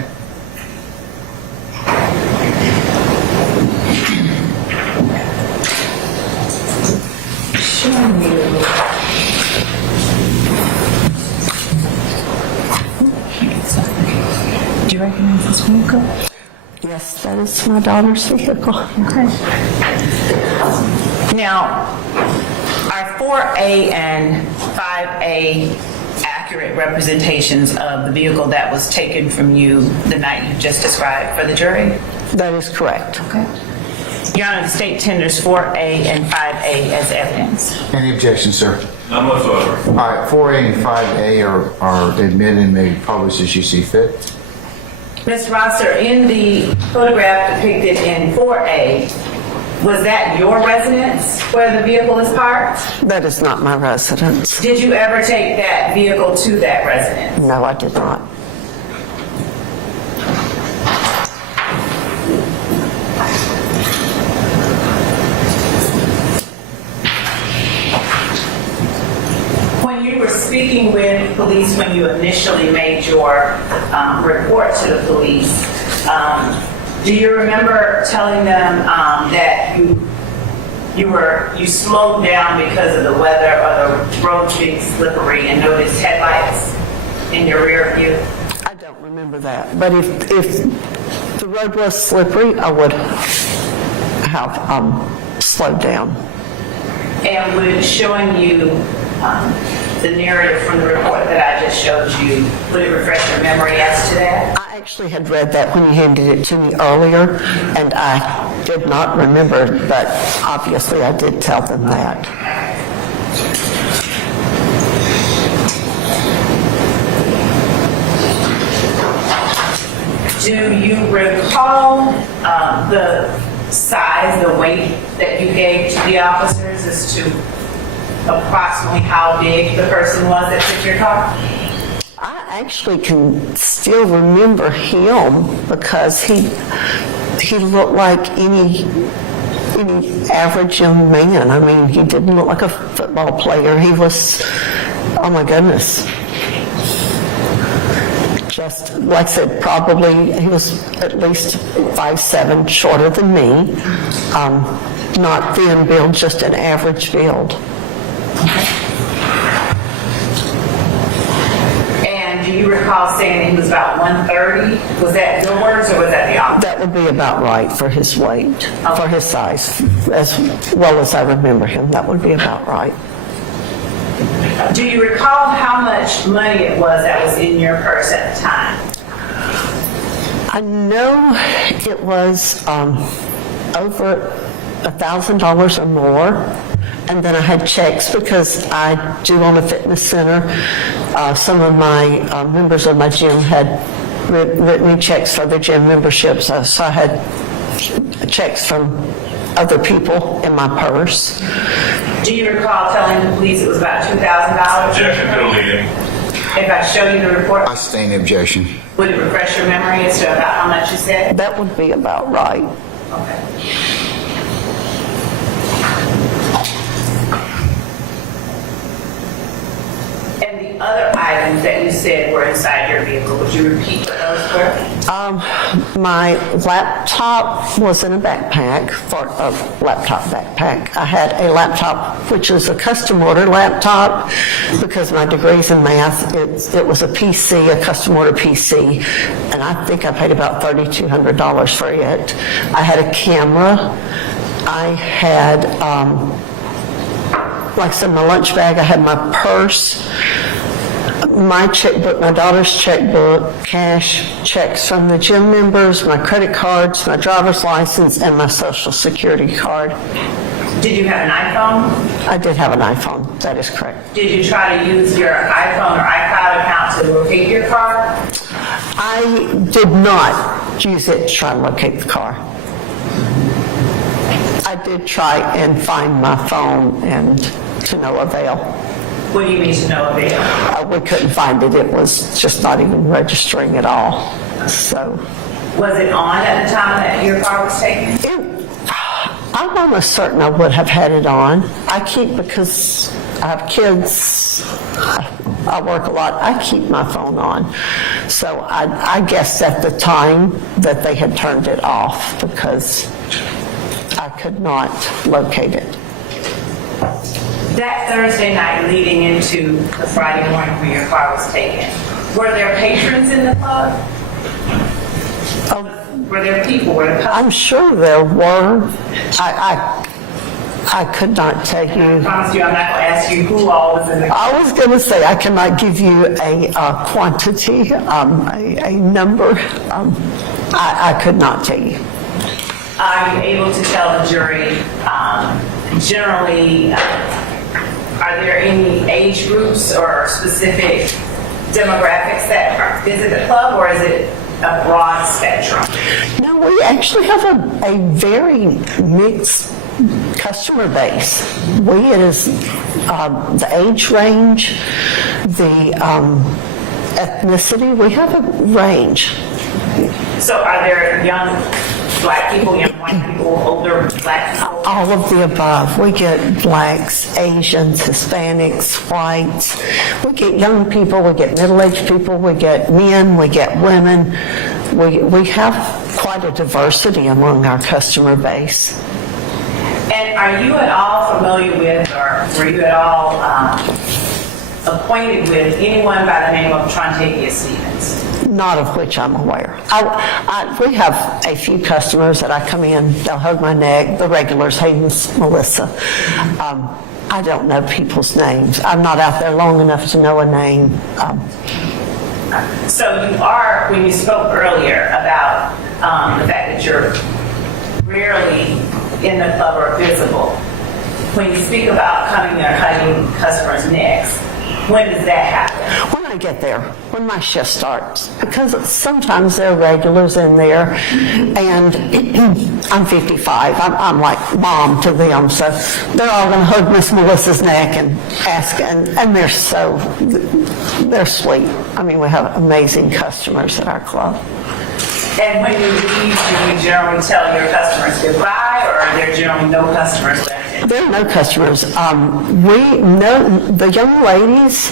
Do you recognize this vehicle? Yes, that is my daughter's vehicle. Now, Are 4A and 5A accurate representations of the vehicle that was taken from you the night you just described for the jury? That is correct. Okay. Your Honor, the state tenders 4A and 5A as evidence. Any objection, sir? None whatsoever. All right, 4A and 5A are admitted and may be published as you see fit. Ms. Rosser, in the photograph depicted in 4A, was that your residence where the vehicle is parked? That is not my residence. Did you ever take that vehicle to that residence? No, I did not. When you were speaking with police, when you initially made your report to the police, do you remember telling them that you slowed down because of the weather or the roads being slippery and noticed headlights in your rear view? I don't remember that. But if the road was slippery, I would have slowed down. And would showing you the narrative from the report that I just showed you, would it refresh your memory as to that? I actually had read that when you handed it to me earlier, and I did not remember, but obviously I did tell them that. Do you recall the size, the weight that you gave to the officers as to approximately how big the person was that took your car? I actually can still remember him because he looked like any average young man. I mean, he didn't look like a football player. He was, oh my goodness. Just, like I said, probably he was at least 5'7", shorter than me. Not thin build, just an average build. And do you recall saying that he was about 130? Was that your words or was that the opposite? That would be about right for his weight, for his size, as well as I remember him. That would be about right. Do you recall how much money it was that was in your purse at the time? I know it was over $1,000 or more. And then I had checks because I do own a fitness center. Some of my members of my gym had written me checks for their gym memberships. So I had checks from other people in my purse. Do you recall telling the police it was about $2,000? Objection to the leading. If I show you the report, I sustain the objection. would it refresh your memory as to about how much you said? That would be about right. Okay. And the other items that you said were inside your vehicle, would you repeat what those were? My laptop was in a backpack, a laptop backpack. I had a laptop, which is a custom order laptop, because my degree's in math. It was a PC, a custom order PC, and I think I paid about $3,200 for it. I had a camera. I had, like I said, my lunch bag. I had my purse, my checkbook, my daughter's checkbook, cash, checks from the gym members, my credit cards, my driver's license, and my social security card. Did you have an iPhone? I did have an iPhone, that is correct. Did you try to use your iPhone or iCloud account to locate your car? I did not use it to try to locate the car. I did try and find my phone, and to no avail. What do you mean to no avail? We couldn't find it. It was just not even registering at all. So, Was it on at the time that your car was taken? I'm almost certain I would have had it on. I keep, because I have kids, I work a lot, I keep my phone on. So I guess at the time that they had turned it off because I could not locate it. That Thursday night leading into the Friday morning when your car was taken, were there patrons in the club? Were there people? Were there I'm sure there were. I could not tell I you. promise you, I'm not going to ask you who all was in the club. I was going to say, I cannot give you a quantity, a number. I could not tell you. Are you able to tell the jury, generally, are there any age groups or specific demographics that visit the club, or is it a broad spectrum? No, we actually have a very mixed customer base. It is the age range, the ethnicity. We have a range. So are there young black people, young white people, older black people? All of the above. We get blacks, Asians, Hispanics, whites. We get young people, we get middle-aged people, we get men, we get women. We have quite a diversity among our customer base. And are you at all familiar with, or were you at all acquainted with anyone by the name of Trontavia Stevens? Not of which I'm aware. We have a few customers that I come in, they'll hug my neck, the regulars, Hayden's, Melissa. I don't know people's names. I'm not out there long enough to know a name. So you are, when you spoke earlier about the fact that you're rarely in the club or visible, when you speak about coming there hugging customers' necks, when does that happen? When I get there, when my shift starts, because sometimes there are regulars in there, and I'm 55. I'm like mom to them, so they're all going to hug Miss Melissa's neck and ask, and they're sweet. I mean, we have amazing customers at our club. And when you leave, do you generally tell your customers goodbye, or are there generally no customers left? There are no customers. We know the young ladies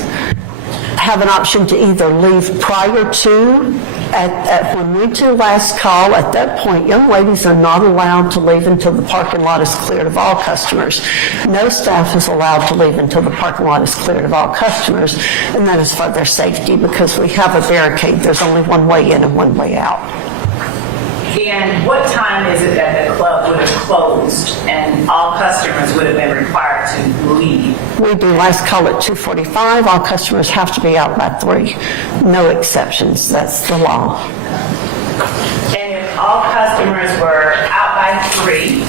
have an option to either leave prior to, at when we do last call, at that point, young ladies are not allowed to leave until the parking lot is cleared of all customers. No staff is allowed to leave until the parking lot is cleared of all customers, and that is for their safety, because we have a barricade. There's only one way in and one way out. And what time is it that the club would have closed and all customers would have been required to leave? We do last call at 2:45. All customers have to be out by 3. No exceptions. That's the law. And if all customers were out by 3,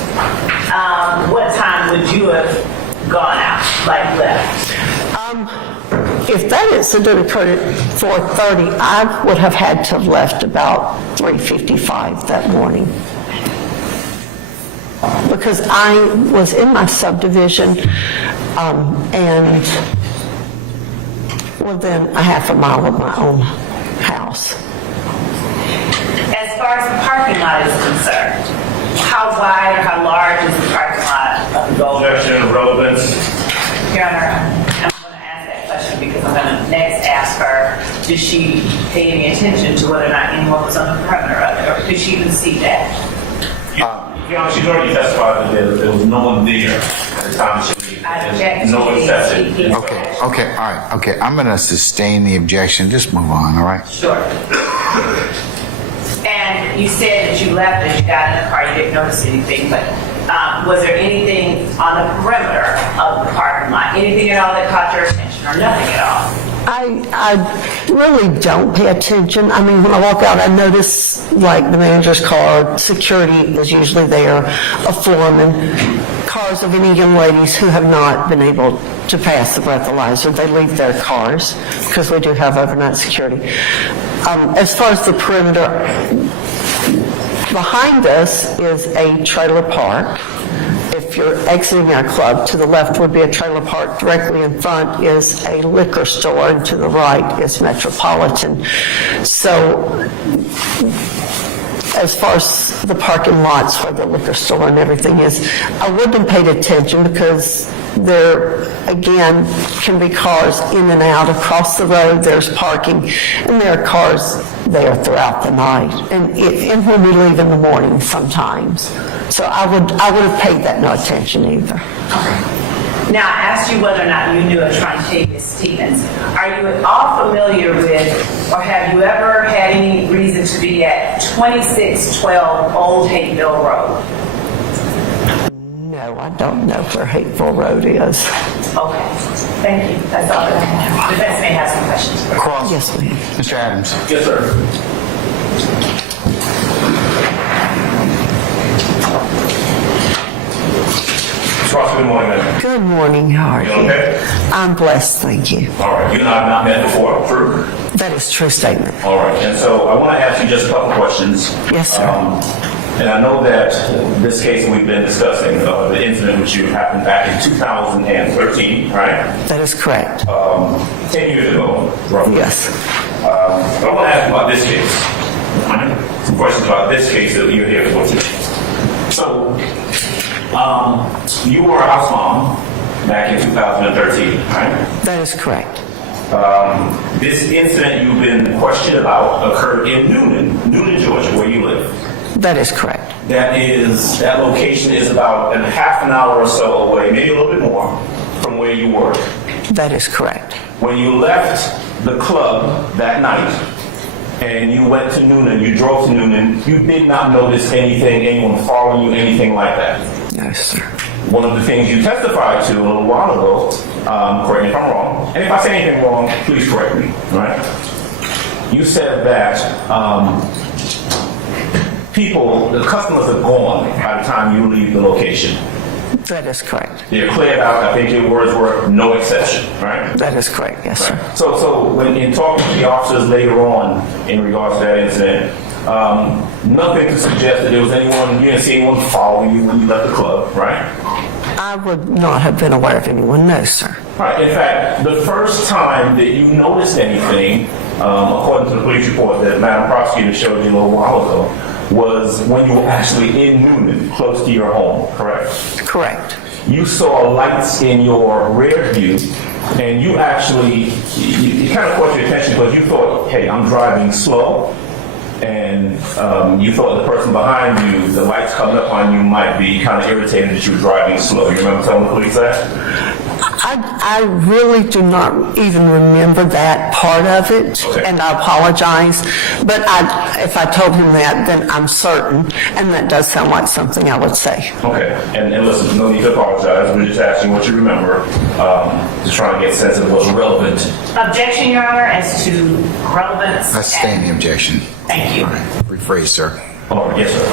what time would you have gone out, like left? If that incident occurred at 4:30, I would have had to have left about 3:55 that morning. Because I was in my subdivision and within a half a mile of my own house. As far as the parking lot is concerned, how wide or how large is the parking lot of the Gold? Objection and relevance. Your Honor, I'm going to ask that question because I'm going to next ask her, did she pay any attention to whether or not anyone was on the perimeter of it, or did she even see that? Your Honor, she's already testified that there was no one there at the time she I object to no the excessive. speaking. Okay, all right, okay. I'm going to sustain the objection. Just move on, all right? Sure. And you said that you left as you got in the car, you didn't notice anything, but was there anything on the perimeter of the parking lot? Anything at all that caught your attention, or nothing at all? I really don't pay attention. I mean, when I walk out, I notice, like, the manager's car, security is usually there, a foreman, cars of any young ladies who have not been able to pass the breathalyzer. They leave their cars, because we do have overnight security. As far as the perimeter, behind us is a trailer park. If you're exiting our club, to the left would be a trailer park. Directly in front is a liquor store, and to the right is Metropolitan. So, as far as the parking lots where the liquor store and everything is, I wouldn't have paid attention because there, again, can be cars in and out across the road. There's parking, and there are cars there throughout the night, and when we leave in the morning sometimes. So I would have paid that no attention either. Now, I asked you whether or not you knew of Trontavia Stevens. Are you at all familiar with, or have you ever had any reason to be at 2612 Old Hayville Road? No. No, I don't know where Hateville Road is. Okay, thank you. That's all that I have. Defense may have some questions. Cross. Yes, ma'am. Mr. Adams. Yes, sir. Ms. Ross, good morning, ma'am. Good morning, how are You you? okay? I'm blessed, thank you. All right, you and I have not met before, true? That is a true statement. All right, and so I want to ask you just a couple questions. Yes, sir. And I know that this case that we've been discussing, the incident which you happened back in 2013, right? That is correct. 10 years ago, roughly. Yes. I want to ask about this case. Some questions about this case that you're here for today. So, you were a house mom back in 2013, right? That is correct. This incident you've been questioned about occurred in Noonan, Georgia, where you live. That is correct. That location is about a half an hour or so away, maybe a little bit more, from where you work. That is correct. When you left the club that night and you went to Noonan, you drove to Noonan, you did not notice anyone following you, anything like that. No, sir. One of the things you testified to a little while ago, correct me if I'm wrong, and if I say anything wrong, please correct me, all right? You said that the customers are gone by the time you leave the location. That is correct. They're cleared out. I think your words were no exception, right? That is correct, yes, sir. So when in talking to the officers later on in regards to that incident, nothing to suggest that there was anyone, you didn't see anyone following you when you left the club, right? I would not have been aware of anyone, no, sir. Right. In fact, the first time that you noticed anything, according to the police report that Madam Prosecutor showed you a little while ago, was when you were actually in Noonan, close to your home, correct? Correct. You saw lights in your rear view, and you actually, you kind of caught your attention because you thought, hey, I'm driving slow, and you thought the person behind you, the lights coming up on you might be kind of irritated that you were driving slow. You remember telling the police that? I really do not even remember that part of it, Okay. and I apologize. But if I told him that, then I'm certain, and that does sound like something I would say. Okay, and listen, no need to apologize. We're just asking what you remember, just trying to get a sense of what's relevant. Objection, Your Honor, as to relevance. I sustain the objection. Thank you. Rephrase, sir. Oh, yes, sir.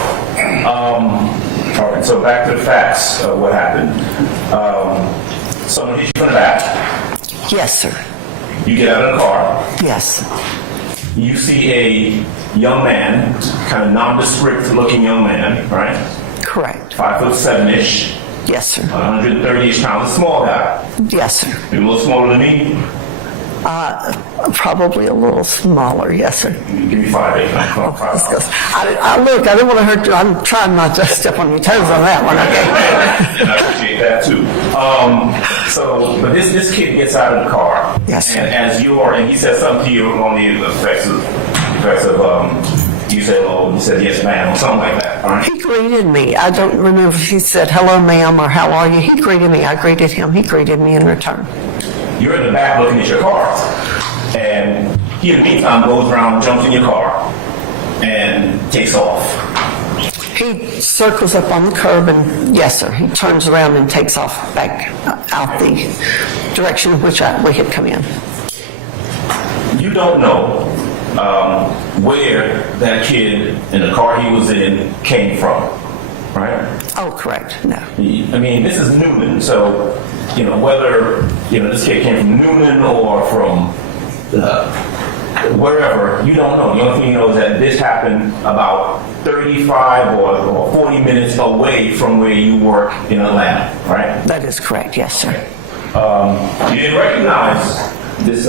All right, so back to the facts of what happened. Someone hit you from the back. Yes, sir. You get out of the car. Yes. You see a young man, kind of nondescript looking young man, right? Correct. 5'7"-ish, Yes, sir. 130-ish pounds, a small guy. Yes, sir. Maybe a little smaller than me. Probably a little smaller, yes, sir. Give me 5'8". I look, I don't want to hurt you. I'm trying not to step on your toes on that one, okay? And I appreciate that too. But this kid gets out of the car. Yes, sir. And he said something to you on the effects of you said yes ma'am or something like that. All right. He greeted me. I don't remember if he said hello ma'am or how are you. He greeted me. I greeted him. He greeted me in return. You're in the back looking at your car, and he in the meantime goes around, jumps in your car, and takes off. He circles up on the curb and, yes, sir, he turns around and takes off back out the direction in which we had come in. You don't know where that kid in the car he was in came from, right? Oh, correct. No. I mean, this is Noonan, so, whether, this kid came from Noonan or from wherever, you don't know. The only thing you know is that this happened about 35 or 40 minutes away from where you work in Atlanta, right? That is correct. Yes, sir. You didn't recognize this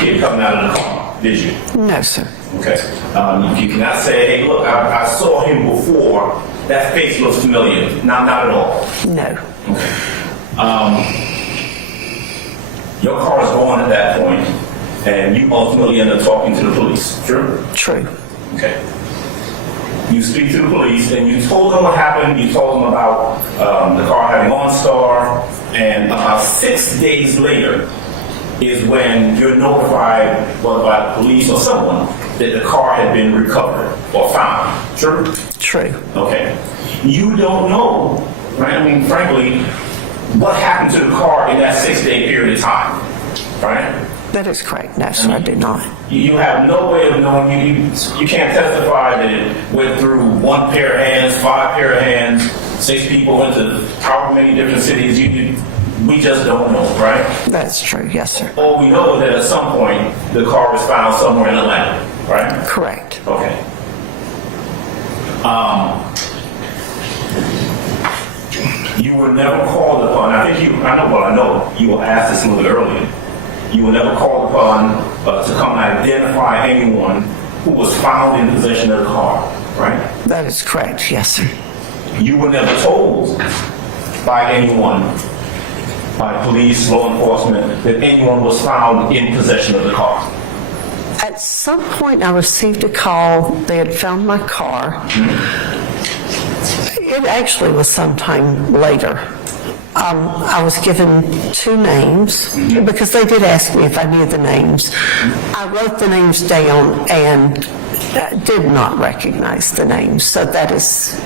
kid coming out of the car, did you? No, sir. Okay. You cannot say, hey, look, I saw him before. That face looks familiar. Not at all. No. Your car is gone at that point, and you ultimately end up talking to the police. True? True. Okay. You speak to the police, and you told them what happened. You told them about the car having OnStar, and about 6 days later is when you're notified, whether by the police or someone, that the car had been recovered or found. True? True. Okay. You don't know right? I mean, frankly, what happened to the car in that 6-day period of time, right? That is correct. No, sir, I do not. You have no way of knowing. You can't testify that it went through 1 pair of hands, 5 pair of hands, 6 people went to however many different cities. We just don't know, right? That's true. Yes, sir. All we know is that at some point the car was found somewhere in Atlanta, right? Correct. Okay. You were never called upon. I know you were asked this a little bit earlier. You were never called upon to come and identify anyone who was found in possession of the car, right? That is correct. Yes, sir. You were never told by anyone, by police, law enforcement, that anyone was found in possession of the car. At some point, I received a call. They had found my car. It actually was sometime later. I was given 2 names because they did ask me if I knew the names. I wrote the names down and did not recognize the names. So that is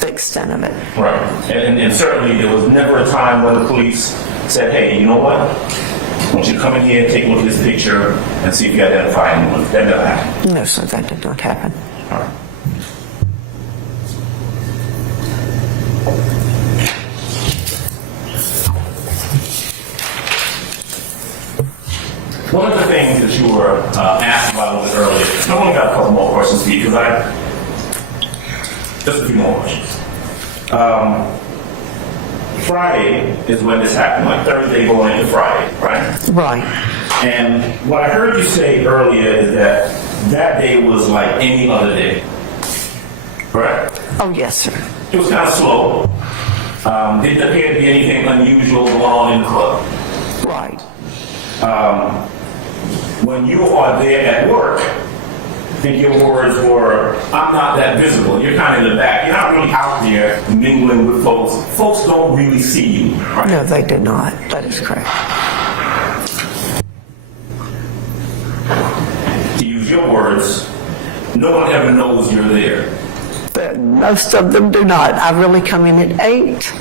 the extent of it. Right. And certainly there was never a time when the police said, hey, you know what? I want you to come in here, take a look at this picture, and see if you identify anyone. That never happened. No, sir, that did not happen. All right. One of the things that you were asked about a little bit earlier, I only got a couple more questions for you because just a few more questions. Friday is when this happened, like Thursday going into Friday, right? Right. And what I heard you say earlier is that day was like any other day, correct? Oh, yes, sir. It was kind of slow. Didn't appear to be anything unusual going on in the club. Right. When you are there at work, I think your words were, I'm not that visible. You're kind of in the back. You're not really out there mingling with folks. Folks don't really see you, right? No, they did not. That is correct. To use your words, no one ever knows you're there. But most of them do not. I really come in at 8,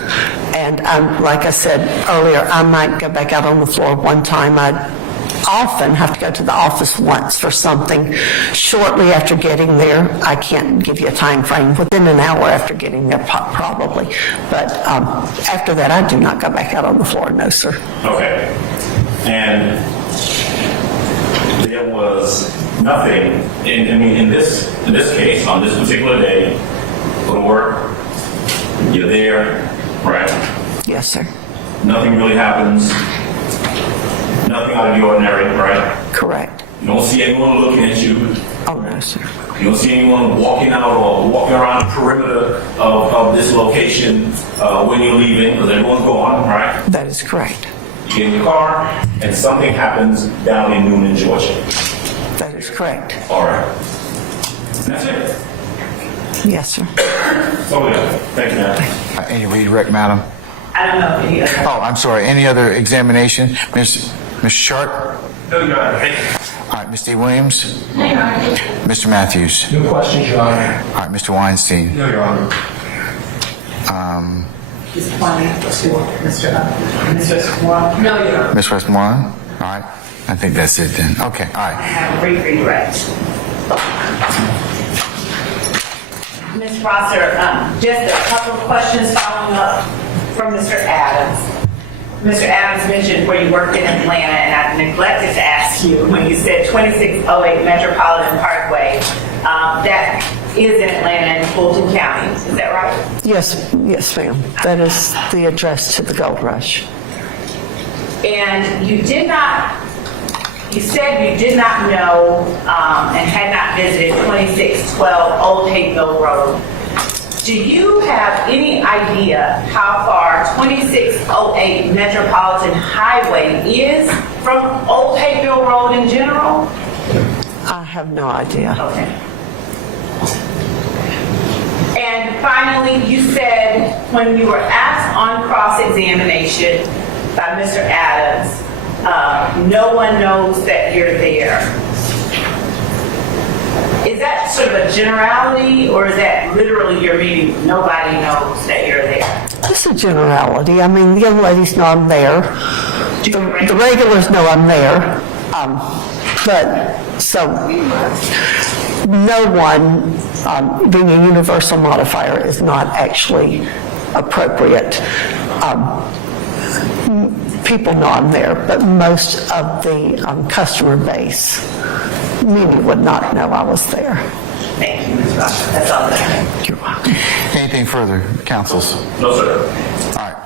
and like I said earlier, I might go back out on the floor one time. I often have to go to the office once for something. Shortly after getting there, I can't give you a time frame. Within an hour after getting there, probably. But after that, I do not go back out on the floor. No, sir. Okay. And there was nothing, in this case, on this particular day, go to work, you're there, right? Yes, sir. Nothing really happens. Nothing out of the ordinary, right? Correct. You don't see anyone looking at you. Oh, no, sir. You don't see anyone walking out or walking around the perimeter of this location when you're leaving, because everyone's gone, right? That is correct. You get in your car, and something happens down in Noonan, Georgia. That is correct. All right. And that's it. Yes, sir. So yeah. Thank you, man. Any redirect, madam? I don't know if any other. Oh, I'm sorry. Any other examination? Ms. Sharp? No, Your Honor. Thank you. All right, Ms. D. Williams? Mr. Matthews? No questions, Your Honor. All right, Mr. Weinstein? No, Your Honor. Mr. Swan? No, Your Honor. Ms. Westmoreland? All right. I think that's it then. Okay, all I right. have a brief regret. Ms. Rosser, just a couple of questions following up from Mr. Adams. Mr. Adams mentioned where you worked in Atlanta, and I neglected to ask you when you said 2608 Metropolitan Parkway. That is in Atlanta in Fulton County. Is that right? Yes, yes, ma'am. That is the address to the Gold Rush. And you did not, you said you did not know and had not visited 2612 Old Hayville Road. Do you have any idea how far 2608 Metropolitan Highway is from Old Hayville Road in general? I have no idea. Okay. And finally, you said when you were asked on cross-examination by Mr. Adams, no one knows that you're there. Is that sort of a generality, or is that literally your meeting, nobody knows that you're there? It's a generality. I mean, the young ladies know I'm there. The regulars know I'm there. But, so, no one, being a universal modifier is not actually appropriate. People know I'm there, but most of the customer base, many would not know I was there. Thank you, Ms. Ross. That's all that I have. You're welcome. Anything further, councils? No, sir. All right.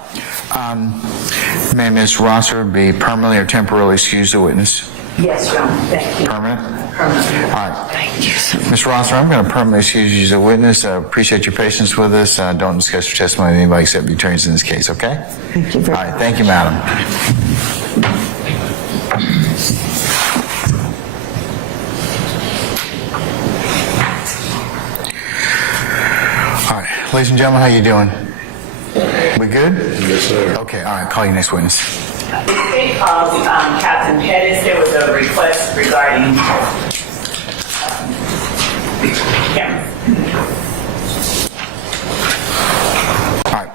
May Ms. Rosser be permanently or temporarily excused a witness? Yes, Your Honor. Thank you. Permanent? Permanently. All right. Ms. Rosser, I'm going to permanently excuse you as a witness. I appreciate your patience with us. Don't discuss your testimony with anybody except the attorneys in this case, okay? Thank you very All right. Thank you, madam. All right. Ladies and gentlemen, how you doing? We good? Yes, sir. Okay. All right. Call your next witness. The state called Captain Pettis. There was a request regarding cameras. All right.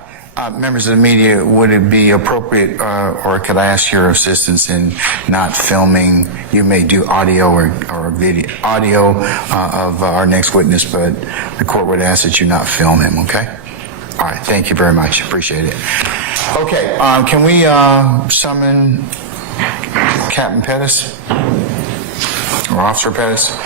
Members of the media, would it be appropriate, or could I ask your assistance in not filming? You may do audio or video, audio of our next witness, but the court would ask that you not film him, okay? All right. Thank you very much. Appreciate it. Okay. Can we summon Captain Pettis or Officer Pettis?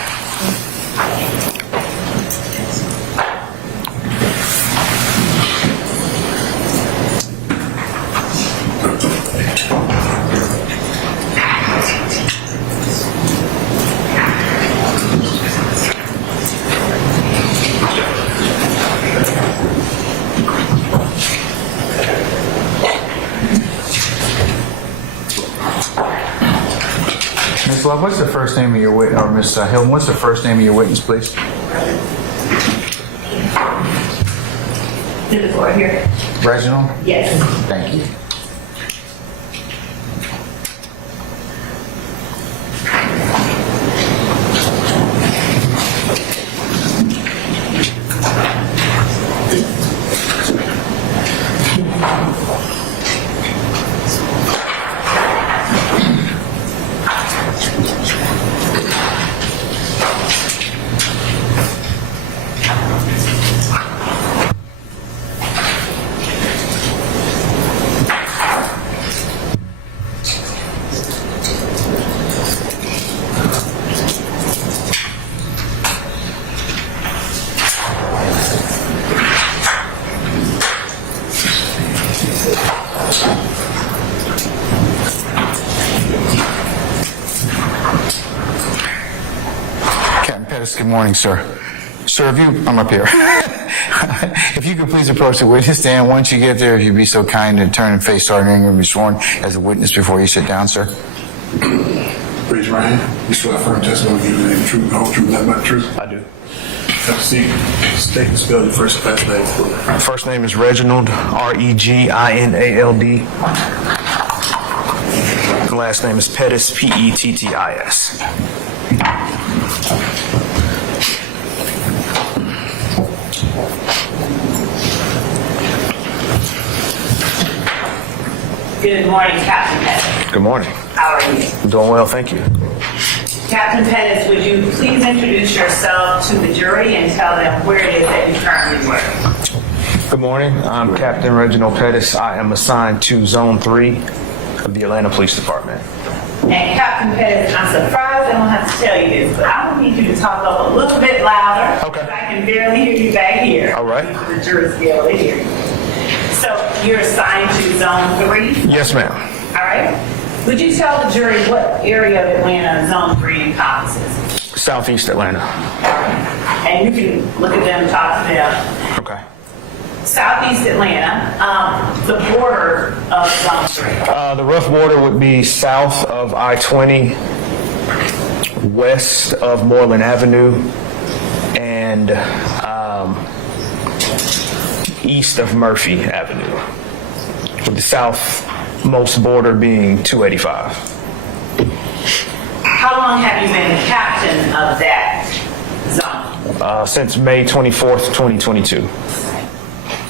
Ms. Love, what's the first name of your witness, or Ms. Hilton, what's the first name of your witness, please? Did the court hear? Reginald? Yes. Thank you. Captain Pettis, good morning, sir. Sir, I'm up here. If you could please approach the witness stand. Once you get there, if you'd be so kind to turn and face Sergeant Ingram and be sworn as a witness before you sit down, sir. Raise your right hand. You swear affirm testimony you give the truth, the whole truth, nothing but the truth. I do. Have a seat. State and spell your first and last name. First name is Reginald, Reginald. The last name is Pettis, Pettis. Good morning, Captain Pettis. Good morning. How are you? I'm doing well, thank you. Captain Pettis, would you please introduce yourself to the jury and tell them where it is that you currently work? Good morning. I'm Captain Reginald Pettis. I am assigned to Zone 3 of the Atlanta Police Department. And Captain Pettis, I'm surprised I don't have to tell you this, but I would need you to talk up a little bit louder. Okay. Because I can barely hear you back here. All right. The jury's be able to hear you. So you're assigned to Zone 3? Yes, ma'am. All right. Would you tell the jury what area of Atlanta Zone 3 encompasses? Southeast Atlanta. And you can look at them and talk to them. Okay. Southeast Atlanta, the border of Zone 3. The rough border would be south of I-20, west of Moreland Avenue, and east of Murphy Avenue, with the southmost border being 285. How long have you been the captain of that zone? since May 24th, 2022.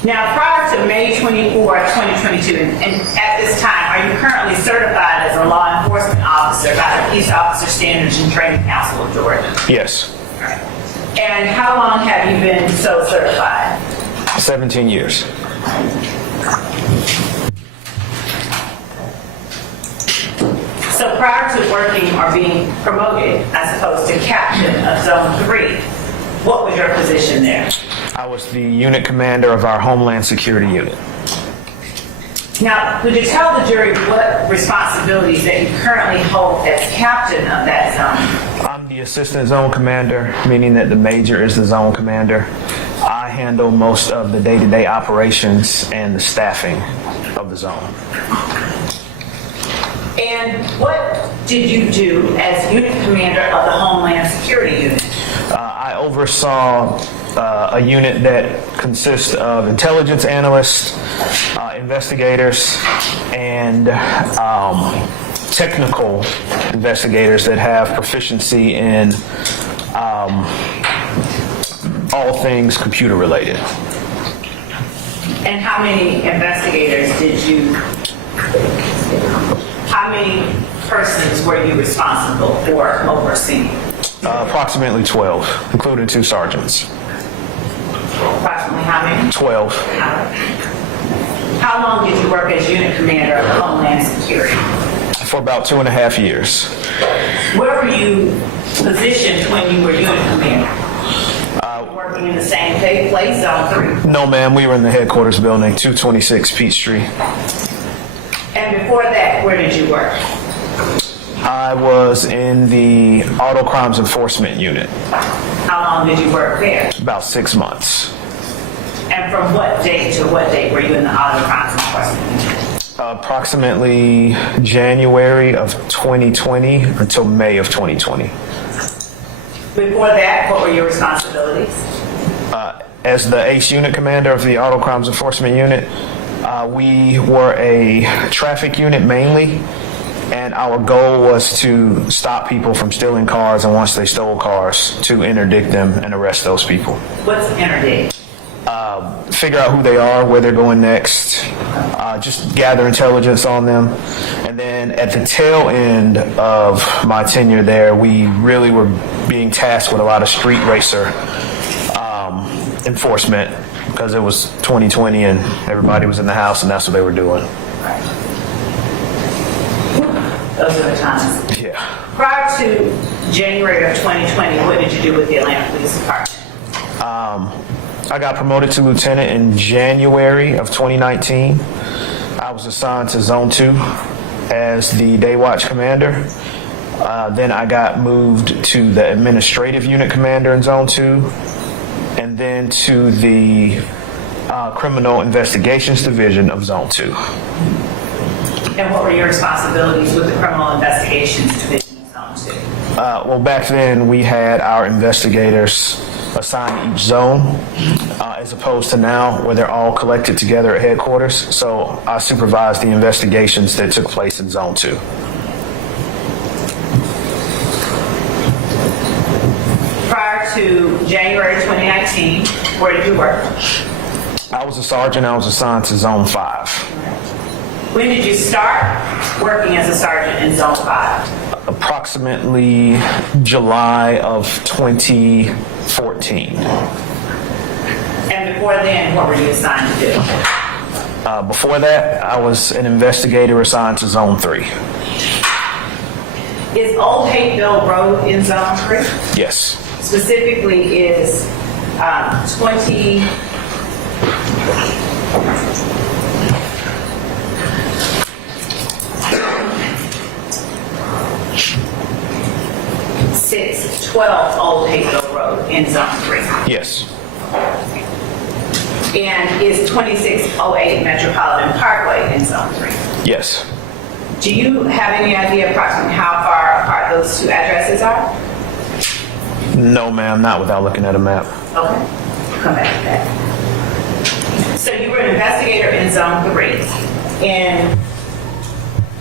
Now, prior to May 24, 2022, and at this time, are you currently certified as a law enforcement officer by the Police Officer Standards and Training Council of Georgia? Yes, And how long have you been so certified? 17 years. So prior to working or being promoted, as opposed to captain of Zone 3, what was your position there? I was the unit commander of our Homeland Security unit. Now, would you tell the jury what responsibilities that you currently hold as captain of that zone? I'm the assistant zone commander, meaning that the major is the zone commander. I handle most of the day-to-day operations and the staffing of the zone. And what did you do as unit commander of the Homeland Security unit? I oversaw a unit that consists of intelligence analysts, investigators, and technical investigators that have proficiency in all things computer related. And how many investigators how many persons were you responsible for overseeing? Approximately 12, including 2 sergeants. Approximately how many? 12. How long did you work as unit commander of Homeland Security? For about 2.5 years. Where were you positioned when you were unit commander? Working in the same place, Zone 3? No, ma'am, we were in the headquarters building, 226 Peachtree. And before that, where did you work? I was in the Auto Crimes Enforcement Unit, How long did you work there? about 6 months. And from what date to what date were you in the Auto Crimes Enforcement unit? Approximately January of 2020 until May of 2020. Before that, what were your responsibilities? As the ACE unit commander of the Auto Crimes Enforcement Unit, we were a traffic unit mainly, and our goal was to stop people from stealing cars, and once they stole cars, to interdict them and arrest those people. What's interdict? Figure out who they are, where they're going next, just gather intelligence on them. And then at the tail end of my tenure there, we really were being tasked with a lot of street racer enforcement because it was 2020 and everybody was in the house and that's what they were doing. Those are the times. Yeah. Prior to January of 2020, what did you do with the Atlanta Police Department? I got promoted to lieutenant in January of 2019. I was assigned to Zone 2 as the day watch commander. Then I got moved to the administrative unit commander in Zone 2, and then to the criminal investigations division of Zone 2. And what were your responsibilities with the criminal investigations division of Zone 2? Well, back then we had our investigators assigned each zone, as opposed to now where they're all collected together at headquarters. So I supervised the investigations that took place in Zone 2. Prior to January 2019, where did you work? I was a sergeant. I was assigned to Zone 5. When did you start working as a sergeant in Zone 5? Approximately July of 2014. And before then, what were you assigned to do? Before that, I was an investigator assigned to Zone 3. Is Old Hateville Road in Zone 3? Yes. Specifically is 20... Six 12 Old Hateville Road in Zone 3. Yes. And is 2608 Metropolitan Parkway in Zone 3. Yes. Do you have any idea approximately how far apart those two addresses are? No, ma'am, not without looking at a map. Okay, come back to that. So you were an investigator in Zone 3 in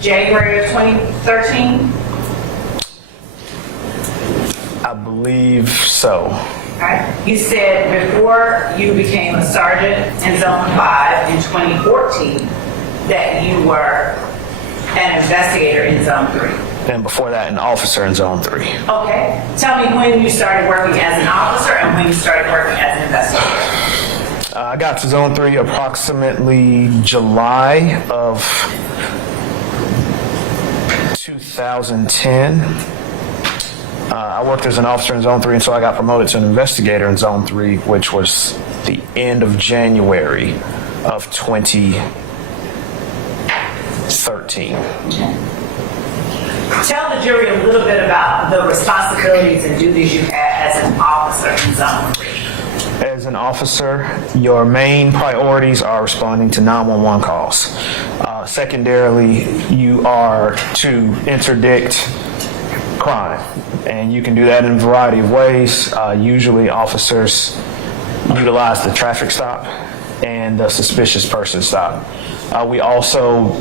January of 2013? I believe so. All Okay. You said before you became a sergeant in Zone 5 in 2014 that you were an investigator in Zone 3. And before that, an officer in Zone 3. Okay. Tell me when you started working as an officer and when you started working as an investigator. I got to Zone 3 approximately July of 2010. I worked as an officer in Zone 3 until I got promoted to an investigator in Zone 3, which was the end of January of 2013. Tell the jury a little bit about the responsibilities and duties you had as an officer in Zone 3. As an officer, your main priorities are responding to 911 calls. Secondarily, you are to interdict crime, and you can do that in a variety of ways. Usually, officers utilize the traffic stop and the suspicious person stop. We also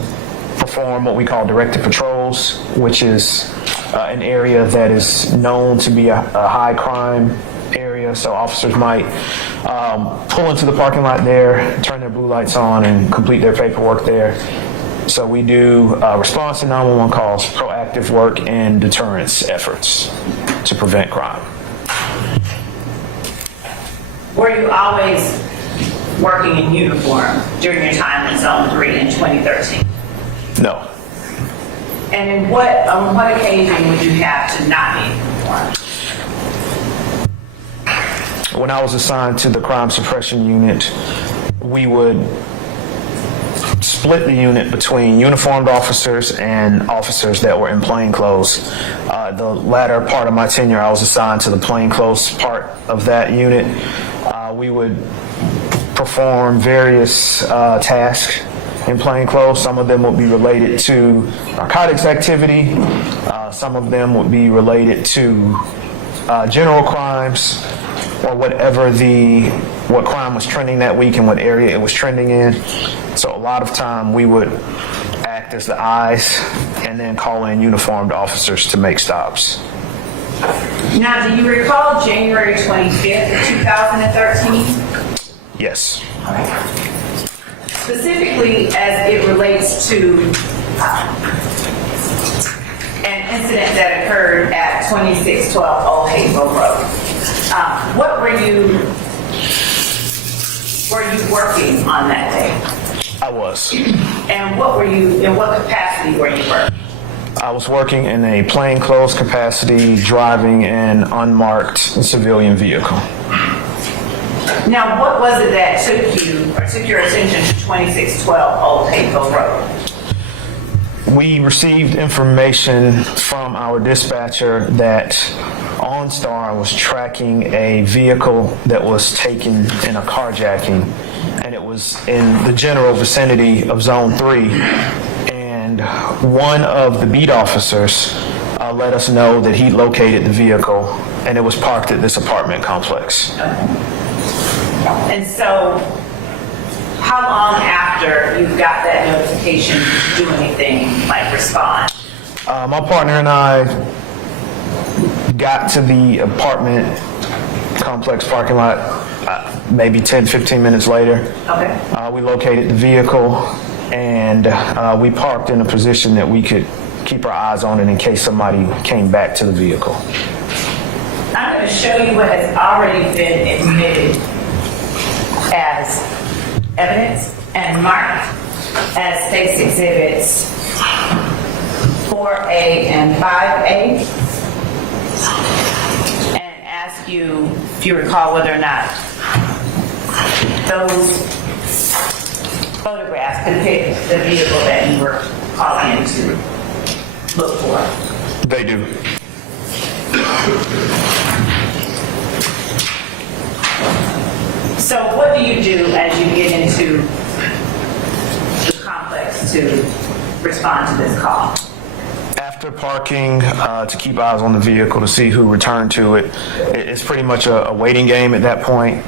perform what we call directed patrols, which is an area that is known to be a high crime area. So officers might pull into the parking lot there, turn their blue lights on, and complete their paperwork there. So we do response to 911 calls, proactive work, and deterrence efforts to prevent crime. Were you always working in uniform during your time in Zone 3 in 2013? No. And on what occasion would you have to not be in uniform? When I was assigned to the crime suppression unit, we would split the unit between uniformed officers and officers that were in plainclothes. The latter part of my tenure, I was assigned to the plainclothes part of that unit. We would perform various tasks in plainclothes. Some of them would be related to narcotics activity. Some of them would be related to general crimes, or what crime was trending that week and what area it was trending in. So a lot of time we would act as the eyes and then call in uniformed officers to make stops. Now, do you recall January 25th of 2013? Yes. Specifically as it relates to an incident that occurred at 2612 Old Hazel Road. What were you working on that day? I was. And in what capacity were you working? I was working in a plainclothes capacity, driving an unmarked civilian vehicle. Now, what was it that took your attention to 2612 Old Hazel Road? We received information from our dispatcher that OnStar was tracking a vehicle that was taken in a carjacking, and it was in the general vicinity of Zone 3. And one of the beat officers let us know that he located the vehicle, and it was parked at this apartment complex. And so, how long after you got that notification did you do anything like respond? My partner and I got to the apartment complex parking lot maybe 10, 15 minutes later. Okay. We located the vehicle, and we parked in a position that we could keep our eyes on it in case somebody came back to the vehicle. I'm going to show you what has already been admitted as evidence and marked as state's exhibits 4A and 5A, and ask you if you recall whether or not those photographs depict the vehicle that you were calling in to look for. They do. So what do you do as you get into the complex to respond to this call? After parking to keep eyes on the vehicle to see who returned to it, it's pretty much a waiting game at that point.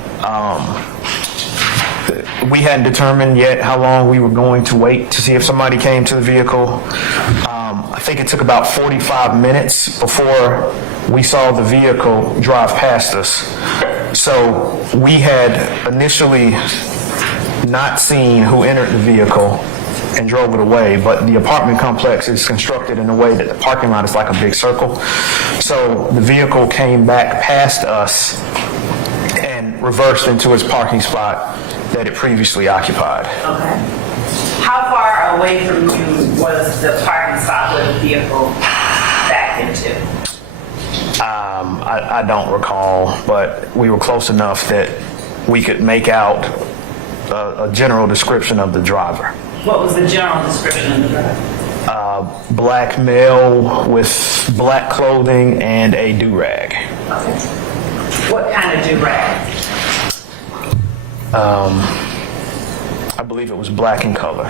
We hadn't determined yet how long we were going to wait to see if somebody came to the vehicle. I think it took about 45 minutes before we saw the vehicle drive past us. So we had initially not seen who entered the vehicle and drove it away, but the apartment complex is constructed in a way that the parking lot is like a big circle. So the vehicle came back past us and reversed into its parking spot that it previously occupied. Okay. How far away from you was the parking spot where the vehicle backed into? I don't recall, but we were close enough that we could make out a general description of the driver. What was the general description of the driver? Black male with black clothing and a do-rag. Okay. What kind of do-rag? I believe it was black in color.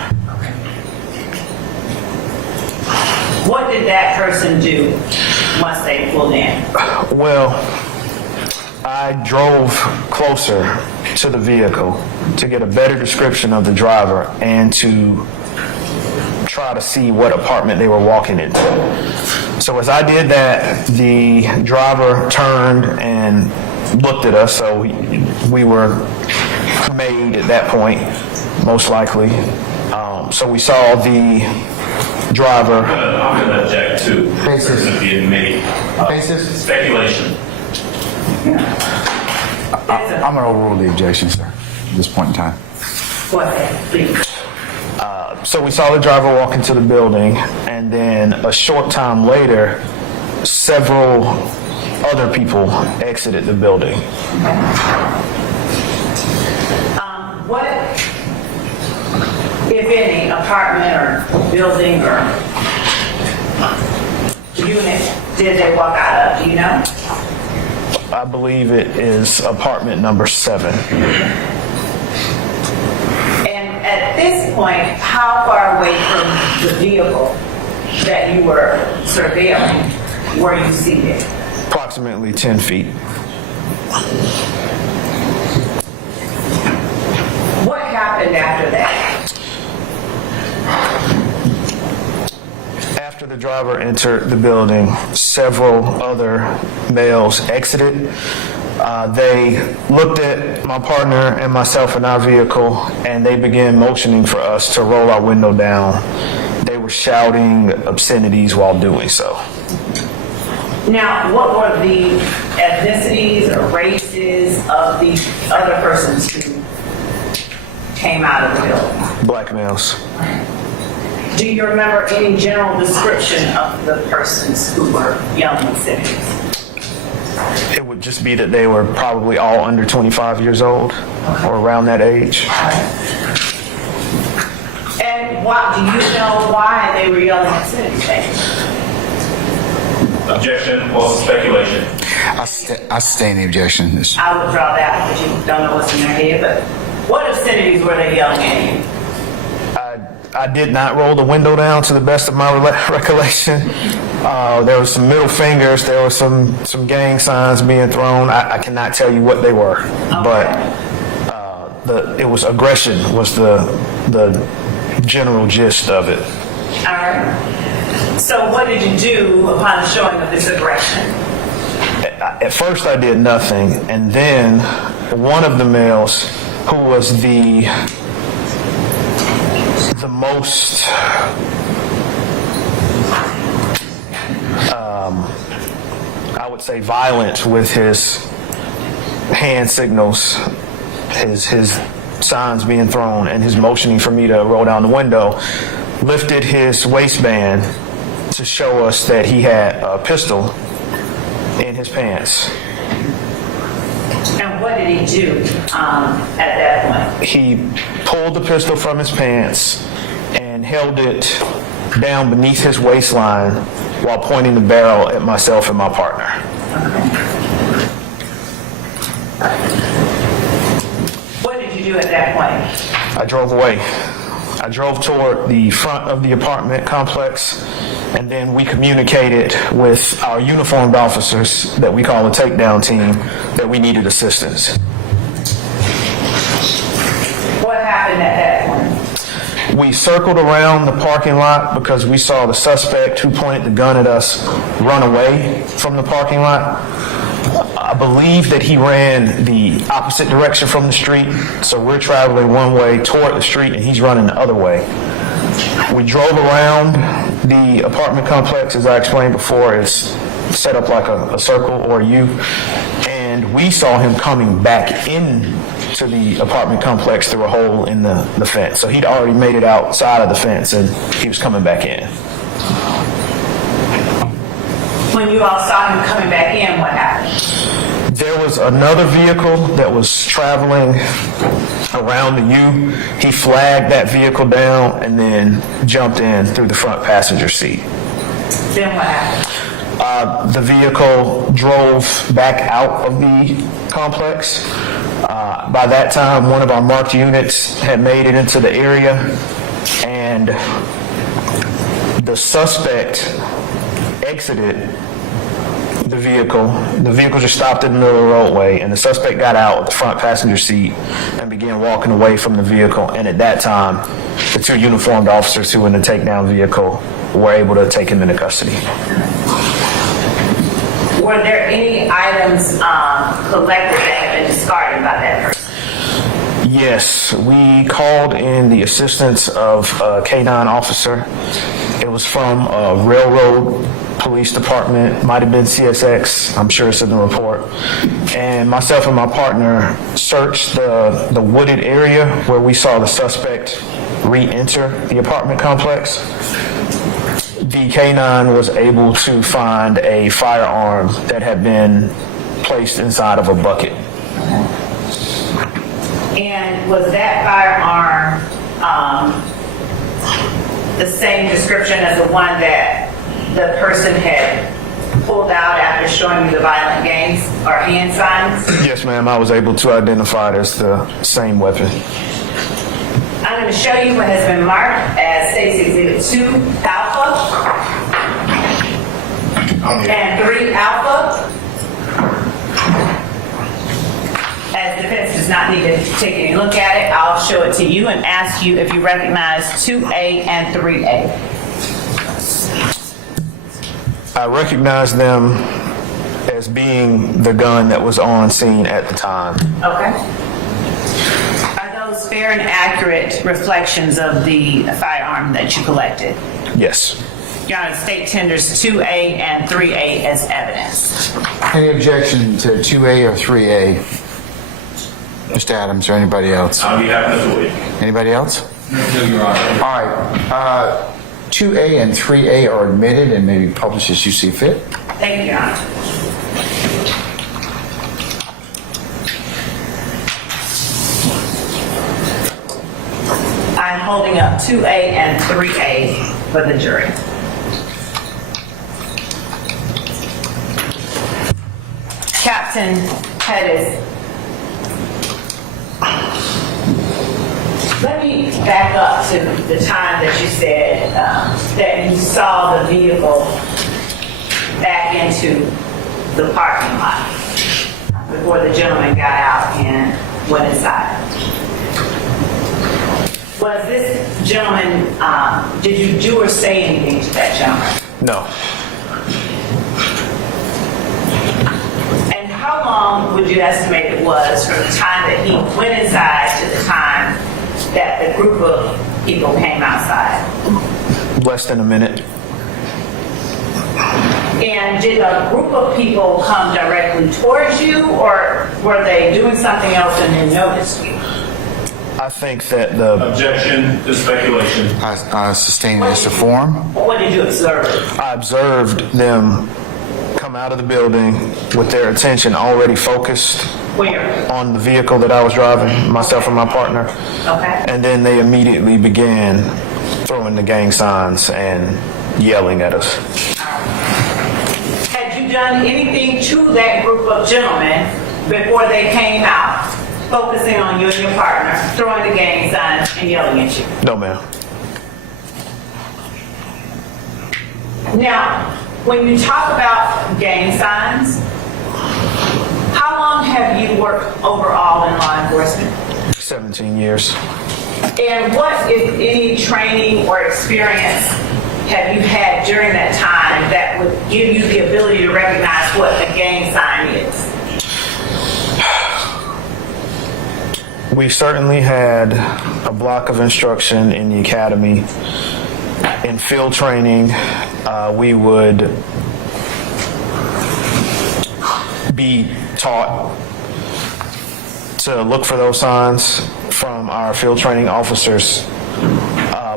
What did that person do once they pulled in? Well, I drove closer to the vehicle to get a better description of the driver and to try to see what apartment they were walking into. So as I did that, the driver turned and looked at us, so we were made at that point, most likely. So we saw the driver. I'm going to object to the person being made. Basis? Speculation. I'm going to overrule the objection, sir, at this point in time. Go ahead, please. So we saw the driver walk into the building, and then a short time later, several other people exited the building. What, if any, apartment or building or unit did they walk out of? Do you know? I believe it is apartment number 7. And at this point, how far away from the vehicle that you were surveilling were you seated? Approximately 10 feet. What happened after that? After the driver entered the building, several other males exited. They looked at my partner and myself in our vehicle, and they began motioning for us to roll our window down. They were shouting obscenities while doing so. Now, what were the ethnicities or races of the other persons who came out of the building? Black males. Do you remember any general description of the persons who were yelling obscenities? It would just be that they were probably all under 25 years old or around that age. And do you know why they were yelling obscenities? Objection or speculation? I sustain the objection. I would draw that because you don't know what's in their head, but what obscenities were they yelling at you? I did not roll the window down to the best of my recollection. There was some middle fingers. There were some gang signs being thrown. I cannot tell you what they were, but it was aggression was the general gist of it. All right. So what did you do upon the showing of this aggression? At first I did nothing, and then one of the males, who was the most I would say violent with his hand signals, his signs being thrown, and his motioning for me to roll down the window, lifted his waistband to show us that he had a pistol in his pants. And what did he do at that point? He pulled the pistol from his pants and held it down beneath his waistline while pointing the barrel at myself and my partner. What did you do at that point? I drove away. I drove toward the front of the apartment complex, and then we communicated with our uniformed officers that we call a takedown team that we needed assistance. What happened at that point? We circled around the parking lot because we saw the suspect who pointed the gun at us run away from the parking lot. believe that he ran the opposite direction from the street. So we're traveling one way toward the street and he's running the other way. We drove around the apartment complex, as I explained before. It's set up like a circle or a U. And we saw him coming back in to the apartment complex through a hole in the fence. So he'd already made it outside of the fence and he was coming back in. When you all saw him coming back in, what happened? There was another vehicle that was traveling around the U. He flagged that vehicle down and then jumped in through the front passenger seat. Then what happened? The vehicle drove back out of the complex. By that time, one of our marked units had made it into the area, and the suspect exited the vehicle. The vehicle just stopped in the middle of the roadway, and the suspect got out of the front passenger seat and began walking away from the vehicle. And at that time, the two uniformed officers who were in the takedown vehicle were able to take him into custody. Were there any items collected that had been discarded by that person? Yes, we called in the assistance of a K9 officer. It was from a railroad police department, might have been CSX, I'm sure it's in the report. And myself and my partner searched the wooded area where we saw the suspect re-enter the apartment complex. The K9 was able to find a firearm that had been placed inside of a bucket. And was that firearm the same description as the one that the person had pulled out after showing you the violent gains or hand signs? Yes, ma'am. I was able to identify it as the same weapon. I'm going to show you what has been marked as State's Exhibit 2 Alpha and 3 Alpha. As defense does not need to take any look at it, I'll show it to you and ask you if you recognize 2A and 3A. I recognize them as being the gun that was on scene at the time. Okay. Are those fair and accurate reflections of the firearm that you collected? Yes. Your Honor, the state tenders 2A and 3A as evidence. Any objection to 2A or 3A? Mr. Adams or anybody else? I'll be happy to wait. Anybody else? No, Your Honor. All right. 2A and 3A are admitted and may be published as you see fit. Thank you, Your Honor. I'm holding up 2A and 3A for the jury. Captain Pettis, let me back up to the time that you said that you saw the vehicle back into the parking lot before the gentleman got out and went inside. Was this gentleman, did you do or say anything to that gentleman? No. And how long would you estimate it was from the time that he went inside to the time that the group of people came outside? Less than a minute. And did a group of people come directly towards you, or were they doing something else and then noticed you? I think that the Objection to speculation. I sustain this to form. What did you observe? I observed them come out of the building with their attention already focused Where? on the vehicle that I was driving, myself and my partner. Okay. And then they immediately began throwing the gang signs and yelling at us. Had you done anything to that group of gentlemen before they came out, focusing on you and your partner, throwing the gang signs and yelling at you? No, ma'am. Now, when you talk about gang signs, how long have you worked overall in law enforcement? 17 years. And what, if any, training or experience have you had during that time that would give you the ability to recognize what a gang sign is? We certainly had a block of instruction in the academy. In field training, we would be taught to look for those signs from our field training officers,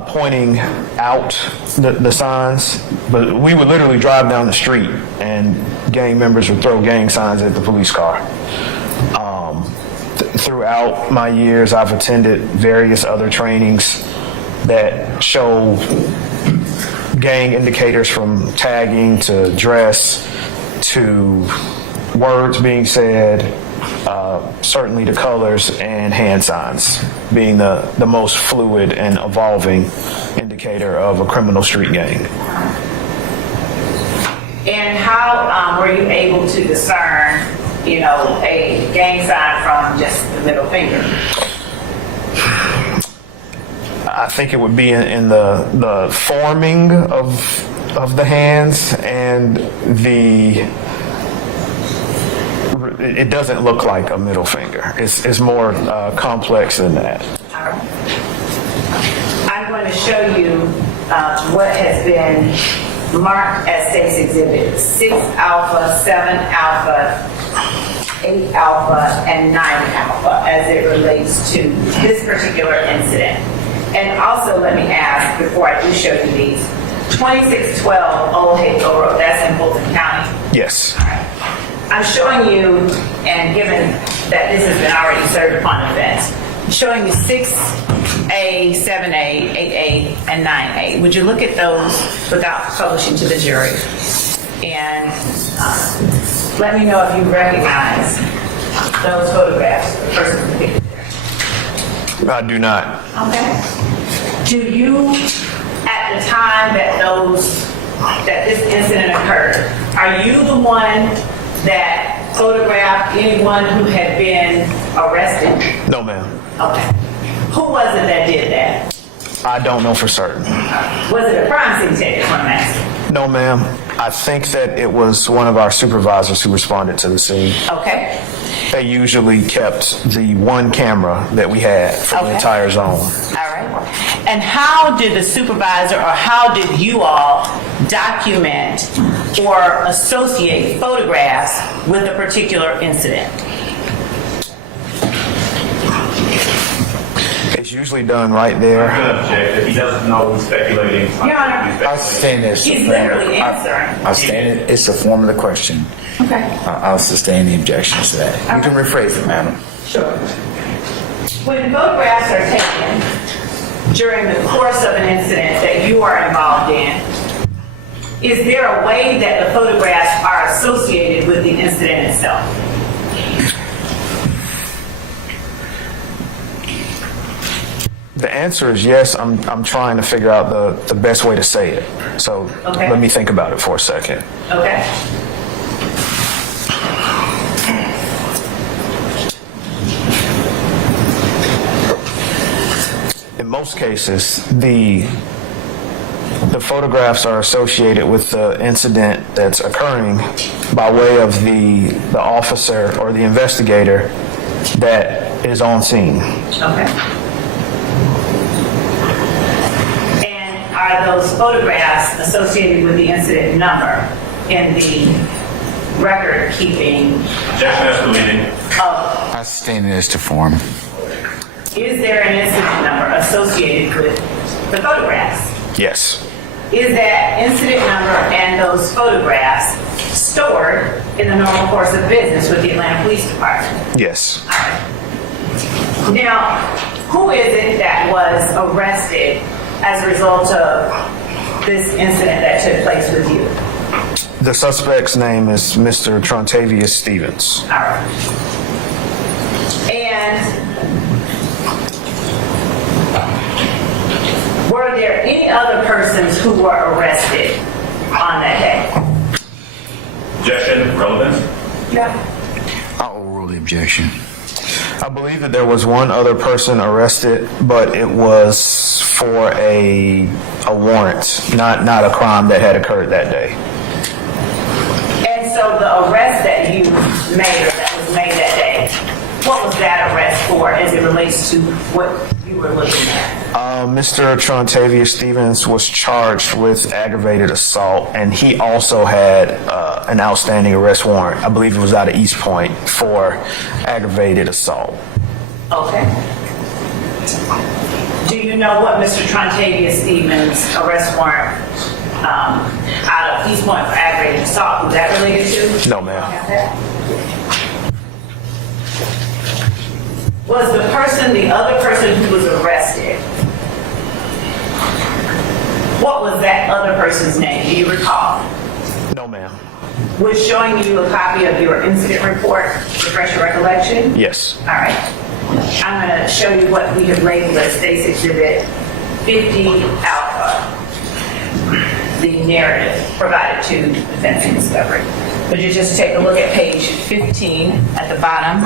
pointing out the signs. But we would literally drive down the street and gang members would throw gang signs at the police car. Throughout my years, I've attended various other trainings that show gang indicators, from tagging to dress to words being said, certainly the colors, and hand signs being the most fluid and evolving indicator of a criminal street gang. And how were you able to discern, a gang sign from just the middle finger? I think it would be in the forming of the hands, and it doesn't look like a middle finger. It's more complex than that. I'm going to show you what has been marked as state's exhibit 6 alpha, 7 alpha, 8 alpha, and 9 alpha as it relates to this particular incident. And also, let me ask, before I do show you these, 2612 Old Hayfield Road, that's in Fulton County? Yes. All right. I'm showing you, and given that this has been already served upon offense, I'm showing you 6A, 7A, 8A, and 9A. Would you look at those without publishing to the jury? And let me know if you recognize those photographs, the person depicted there. I do not. Okay. Do you, at the time that this incident occurred, are you the one that photographed anyone who had been arrested? No, ma'am. Okay. Who was it that did that? I don't know for certain. Was it a crime scene taker from that? No, ma'am. I think that it was one of our supervisors who responded to the scene. Okay. They usually kept the one camera that we had for the entire zone. All right. And how did the supervisor, or how did you all document or associate photographs with a particular incident? It's usually done right there. I'm going to object. If he doesn't know, he's speculating. Your Honor. I'll sustain it. He's literally answering. I'll sustain it. It's the form of the question. Okay. I'll sustain the objections to that. You can rephrase it, madam. Sure. When photographs are taken during the course of an incident that you are involved in, is there a way that the photographs are associated with the incident itself? The answer is yes. I'm trying to figure out the best way to say it. So let me think about it for a second. Okay. In most cases, the photographs are associated with the incident that's occurring by way of the officer or the investigator that is on scene. Okay. And are those photographs associated with the incident number in the record keeping? Objection as to leading. I sustain it as to form. Is there an incident number associated with the photographs? Yes. Is that incident number and those photographs stored in the normal course of business with the Atlanta Police Department? Yes. All right. Now, who is it that was arrested as a result of this incident that took place with you? The suspect's name is Mr. Trontavious Stevens. All right. And were there any other persons who were arrested on that day? Objection, relevant. Yeah. I'll overrule the objection. I believe that there was one other person arrested, but it was for a warrant, not a crime that had occurred that day. And so the arrest that you made, or that was made that day, what was that arrest for as it relates to what you were looking at? Mr. Trontavious Stevens was charged with aggravated assault, and he also had an outstanding arrest warrant. I believe it was out of East Point for aggravated assault. Okay. Do you know what Mr. Trontavious Stevens' arrest warrant out of East Point for aggravated assault was that related to? No, ma'am. Was the other person who was arrested, what was that other person's name? Do you recall? No, ma'am. Was showing you a copy of your incident report, refresh your recollection? Yes. All right. I'm going to show you what we have labeled as State's Exhibit 50 Alpha, the narrative provided to defense and discovery. Would you just take a look at page 15 at the bottom?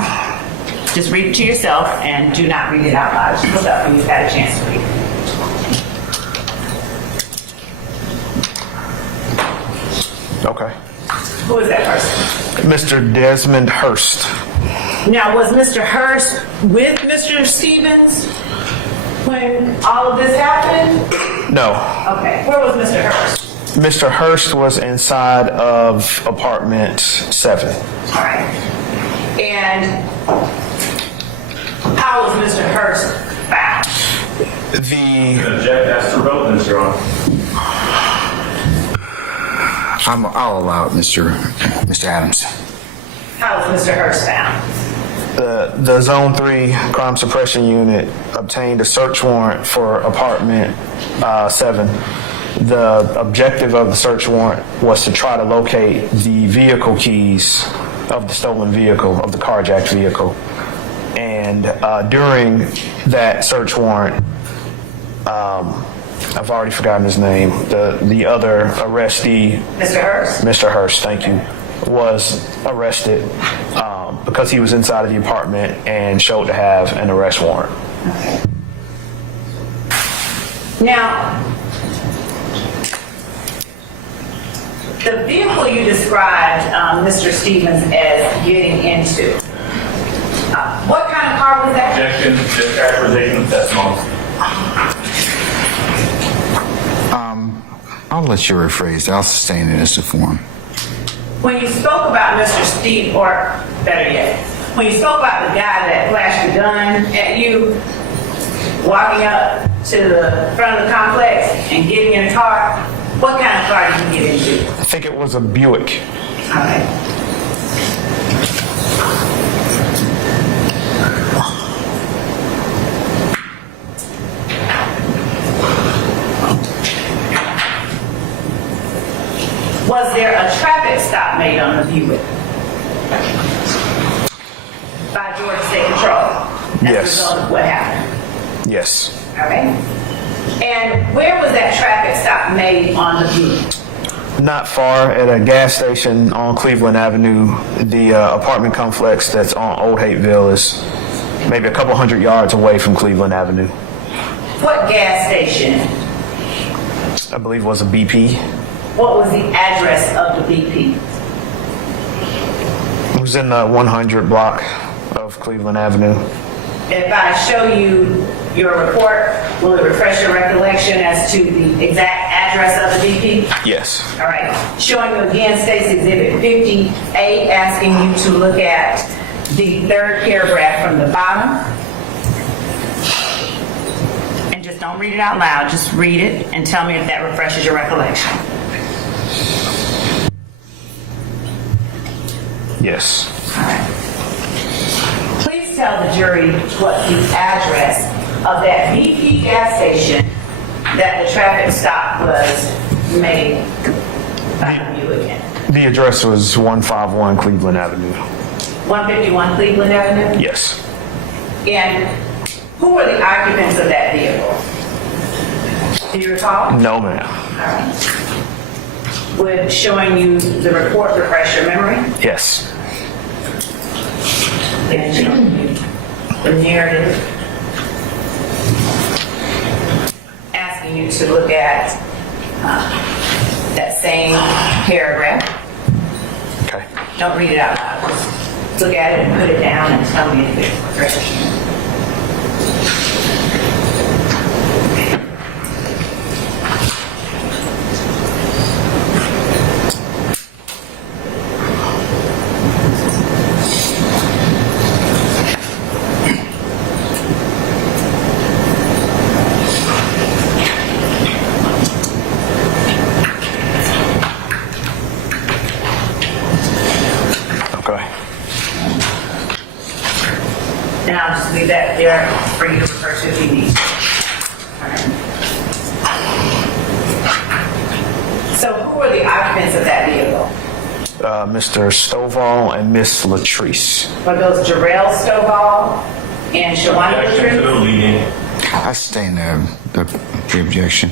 Just read it to yourself and do not read it out loud. Just look up when you've had a chance to read it. Okay. Who is that person? Mr. Desmond Hurst. Now, was Mr. Hurst with Mr. Stevens when all of this happened? No. Okay. Where was Mr. Hurst? Mr. Hurst was inside of apartment 7. All right. And how was Mr. Hurst found? Object as to relevance, Your Honor. I'll allow it, Mr. Adams. How was Mr. Hurst found? The Zone 3 Crime Suppression Unit obtained a search warrant for apartment 7. The objective of the search warrant was to try to locate the vehicle keys of the stolen vehicle, of the carjacked vehicle. And during that search warrant, I've already forgotten his name. The other arrestee, Mr. Hurst? Mr. Hurst, thank you, was arrested because he was inside of the apartment and showed to have an arrest warrant. Okay. Now, the vehicle you described Mr. Stevens as getting into, what kind of car was that? Objection, mischaracterization of testimony. I'll let you rephrase. I'll sustain it as a form. When you spoke about Mr. Steve, or better yet, when you spoke about the guy that flashed a gun at you, walking up to the front of the complex and getting in a car, what kind of car did you get into? I think it was a Buick. Okay. Was there a traffic stop made on the Buick by Georgia State Patrol as a Yes. result of what happened? Yes. All right. And where was that traffic stop made on the Buick? Not far, at a gas station on Cleveland Avenue. The apartment complex that's on Old Hateville is maybe a couple hundred yards away from Cleveland Avenue. What gas station? I believe it was a BP. What was the address of the BP? It was in the 100 block of Cleveland Avenue. If I show you your report, will it refresh your recollection as to the exact address of the BP? Yes. All right. Showing you again State's Exhibit 50A, asking you to look at the third paragraph from the bottom. And just don't read it out loud. Just read it and tell me if that refreshes your recollection. Yes. All right. Please tell the jury what the address of that BP gas station that the traffic stop was made by you again. The address was 151 Cleveland Avenue. 151 Cleveland Avenue? Yes. And who were the occupants of that vehicle? Do you recall? No, ma'am. All right. Would showing you the report refresh your memory? Yes. And showing you the narrative, asking you to look at that same paragraph. Okay. Don't read it out loud. Just look at it and put it down and tell me if it's refreshing. Okay. And I'll just leave that there for you to refer to if you need. All right. So who were the occupants of that vehicle? Mr. Stovall and Miss Latrice. Were those Jarrell Stovall and Shawanda Objection to the Latrice? leading. I sustain the objection.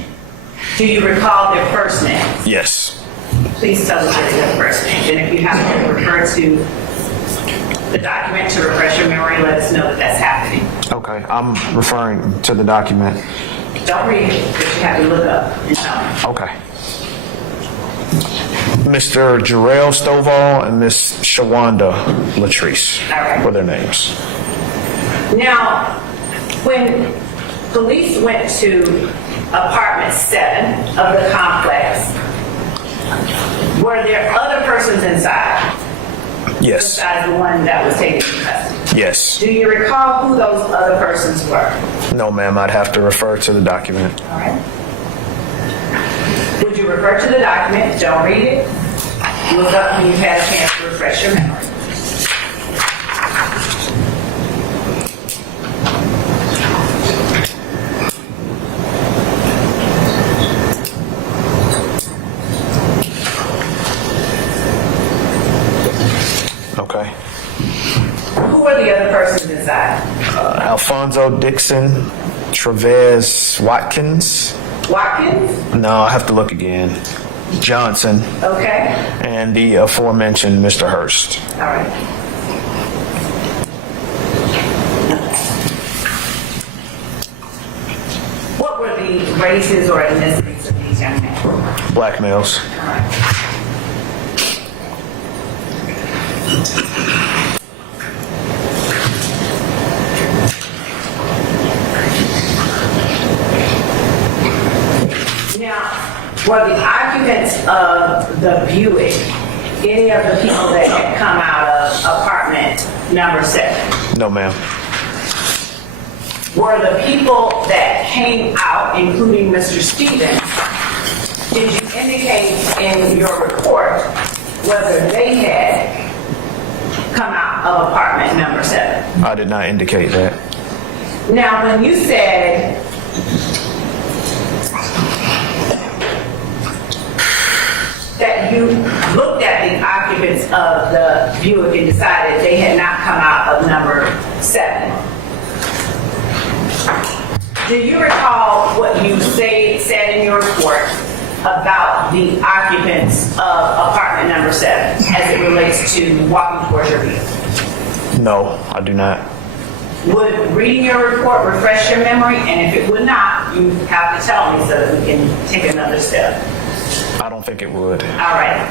Do you recall their first names? Yes. Please tell us their first names. And if you have to refer to the document to refresh your memory, let us know that that's happening. Okay, I'm referring to the document. Don't read it, but you have to look up and tell me. Okay. Mr. Jarrell Stovall and Miss Shawanda Latrice All right. were their names. Now, when police went to apartment 7 of the complex, were there other persons inside Yes. besides the one that was taken into custody? Yes. Do you recall who those other persons were? No, ma'am, I'd have to refer to the document. All right. Would you refer to the document? Don't read it. Look up when you've had a chance to refresh your memory. Okay. Who were the other persons inside? Alfonso Dixon, Trevez Watkins. Watkins? No, I have to look again. Johnson, Okay. and the aforementioned Mr. Hurst. All right. What were the races or ethnicities of these young men? Black males. All right. Now, were the occupants of the Buick any of the people that had come out of apartment number 7? No, ma'am. Were the people that came out, including Mr. Stevens, did you indicate in your report whether they had come out of apartment number 7? I did not indicate that. Now, when you said that you looked at the occupants of the Buick and decided they had not come out of number 7, do you recall what you said in your report about the occupants of apartment number 7 as it relates to walking towards your vehicle? No, I do not. Would reading your report refresh your memory? And if it would not, you have to tell me so that we can take another step. I don't think it would. All right.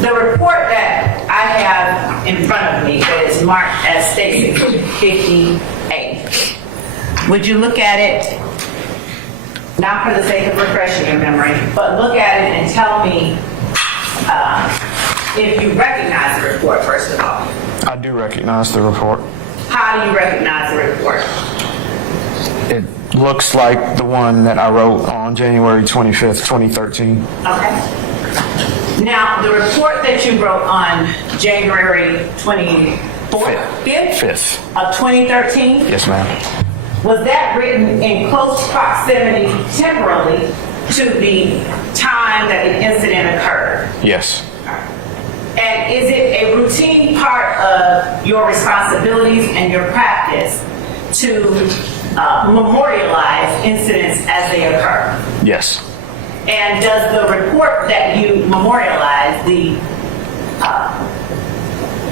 The report that I have in front of me that is marked as Stacy 58. Would you look at it, not for the sake of refreshing your memory, but look at it and tell me if you recognize the report, first of all. I do recognize the report. How do you recognize the report? It looks like the one that I wrote on January 25th, 2013. Okay. Now, the report that you wrote on January 24th, 5th of 2013, Yes, ma'am. was that written in close proximity temporally to the time that the incident occurred? Yes. And is it a routine part of your responsibilities and your practice to memorialize incidents as they occur? Yes. And does the report that you memorialize, the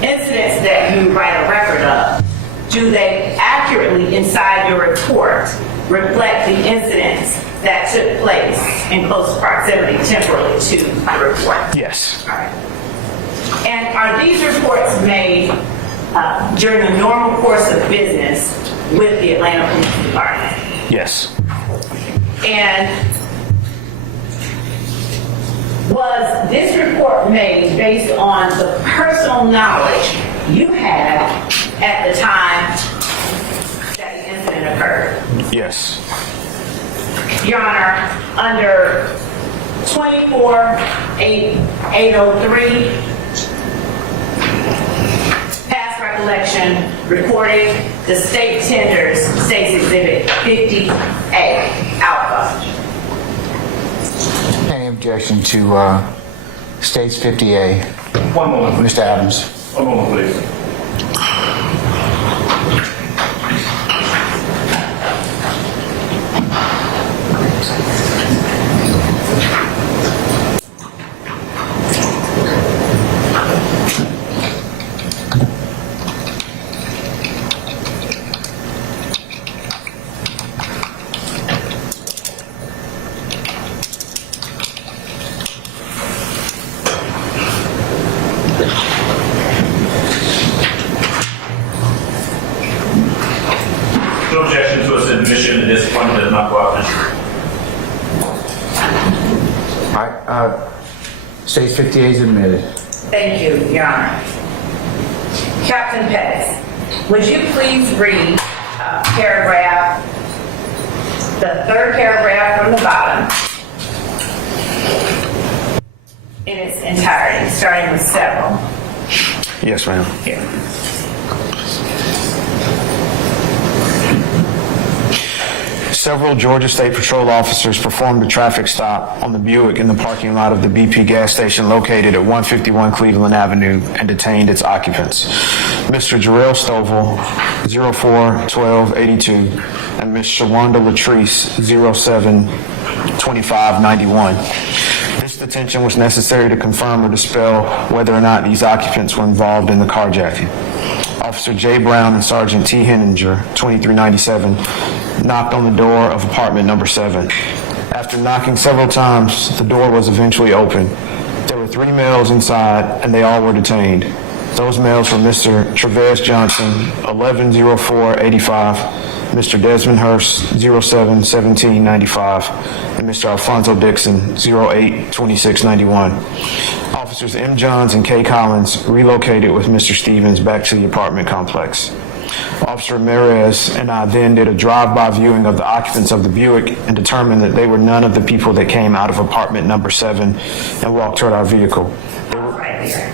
incidents that you write a record of, do they accurately inside your report reflect the incidents that took place in close proximity temporally to the report? Yes. All right. And are these reports made during the normal course of business with the Atlanta Police Department? Yes. And was this report made based on the personal knowledge you had at the time that the incident occurred? Yes. Your Honor, under 24-803, past recollection, recording the state tenders, State's Exhibit 50A, Alpha. Any objection to States 50A? One moment, please. Mr. Adams. One moment, please. No objection to its admission. This one does not go out to jury. All right. States 50A is admitted. Thank you, Your Honor. Captain Pettis, would you please read paragraph, the third paragraph from the bottom in its entirety, starting with several? Yes, ma'am. Here. Several Georgia State Patrol officers performed a traffic stop on the Buick in the parking lot of the BP gas station located at 151 Cleveland Avenue and detained its occupants, Mr. Jarrell Stovall, 04-12-82, and Ms. Shawanda Latrice, 07-25-91. This detention was necessary to confirm or dispel whether or not these occupants were involved in the carjacking. Officer J. Brown and Sergeant T. Henninger, 2397, knocked on the door of apartment number 7. After knocking several times, the door was eventually opened. There were 3 males inside, and they all were detained. Those males were Mr. Travis Johnson, 11-04-85, Mr. Desmond Hurst, 07-17-95, and Mr. Alfonso Dixon, 08-26-91. Officers M. Johns and K. Collins relocated with Mr. Stevens back to the apartment complex. Officer Ramirez and I then did a drive-by viewing of the occupants of the Buick and determined that they were none of the people that came out of apartment number 7 and walked toward our vehicle. Right here.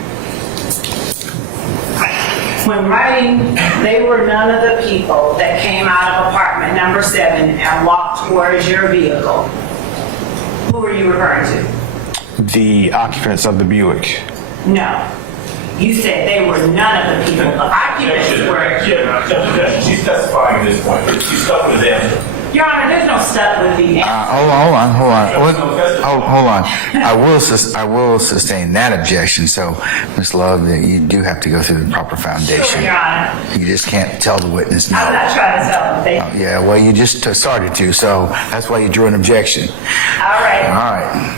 When writing, they were none of the people that came out of apartment number 7 and walked towards your vehicle. Who are you referring to? The occupants of the Buick. No. You said they were none of the people. Occupants were. She's testifying at this point. She's stuck with them. Your Honor, there's no stuck with the. Hold on. I will sustain that objection. So, Ms. Love, you do have to go through the proper foundation. Sure, Your Honor. You just can't tell the witness no. I'm not trying to tell them. Yeah, well, you just started to, so that's why you drew an objection. All right. All right.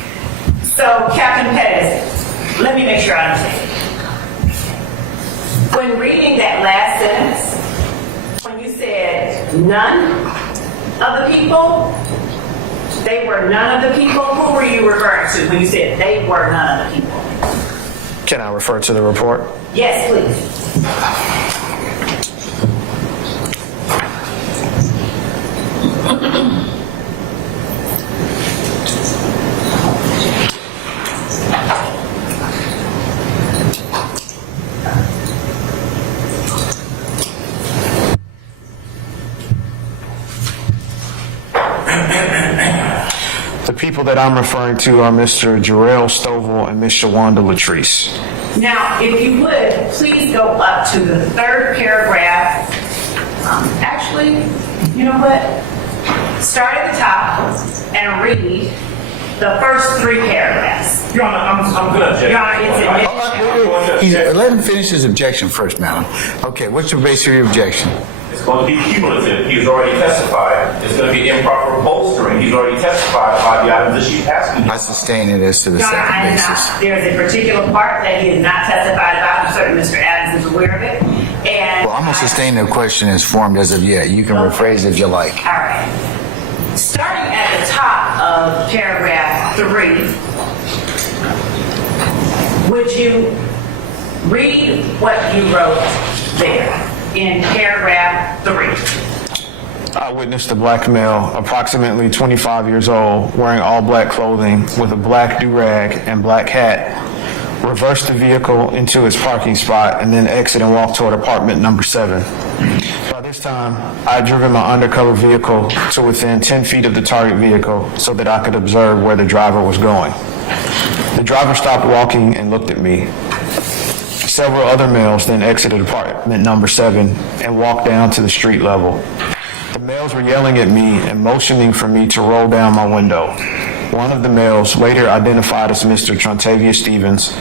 So, Captain Pettis, let me make sure I understand. When reading that last sentence, when you said none of the people, they were none of the people, who were you referring to when you said they were none of the people? Can I refer to the report? Yes, please. The people that I'm referring to are Mr. Jarrell Stovall and Ms. Shawanda Latrice. Now, if you would, please go up to the third paragraph. Actually, you know what? Start at the top and read the first 3 paragraphs. Your Honor, I'm going to object. Your Honor, it's admitted. Let him finish his objection first, madam. Okay, what's the basis of your objection? It's going to be cumulative. He's already testified. It's going to be improper bolstering. He's already testified about the items that she's asking you. I sustain it as to the Your Honor, second I did basis. not. There is a particular part that he has not testified about. I'm certain Mr. Adams is aware of it. And Well, I'm going to sustain the question as formed as of yet. You can rephrase if you like. All right. Starting at the top of paragraph 3, would you read what you wrote there in paragraph 3? I witnessed a black male, approximately 25 years old, wearing all black clothing with a black do-rag and black hat, reverse the vehicle into its parking spot and then exit and walk toward apartment number 7. By this time, I had driven my undercover vehicle to within 10 feet of the target vehicle so that I could observe where the driver was going. The driver stopped walking and looked at me. Several other males then exited apartment number 7 and walked down to the street level. The males were yelling at me and motioning for me to roll down my window. One of the males, later identified as Mr. Trontavia Stevens,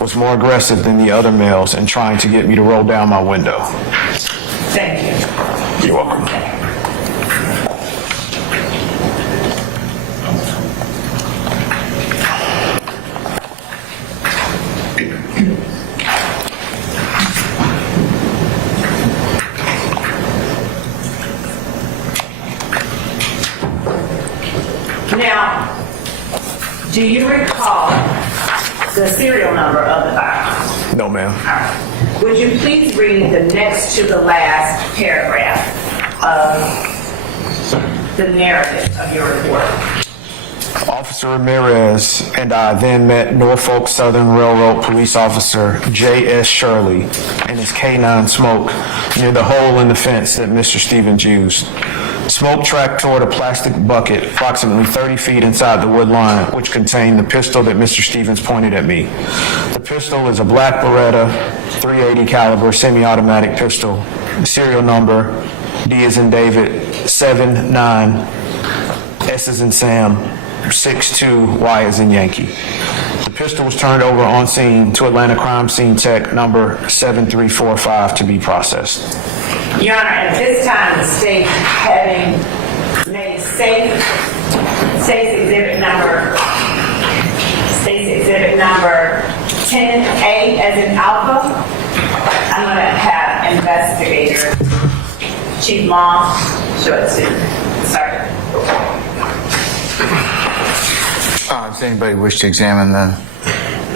was more aggressive than the other males in trying to get me to roll down my window. Thank you. You're welcome. Now, do you recall the serial number of the firearm? No, ma'am. All right. Would you please read the next to the last paragraph of the narrative of your report? Officer Ramirez and I then met Norfolk Southern Railroad Police Officer J.S. Shirley and his K9 Smoke near the hole in the fence that Mr. Stevens used. Smoke tracked toward a plastic bucket approximately 30 feet inside the wood line, which contained the pistol that Mr. Stevens pointed at me. The pistol is a black Beretta .380 caliber semi-automatic pistol. Serial number D as in David 79, S as in Sam 62, Y as in Yankee. The pistol was turned over on scene to Atlanta Crime Scene Tech number 7345 to be processed. Your Honor, at this time, the state having made state's exhibit number 10A as in Alpha, I'm going to have investigator Chief Long show it to Sergeant. Does anybody wish to examine the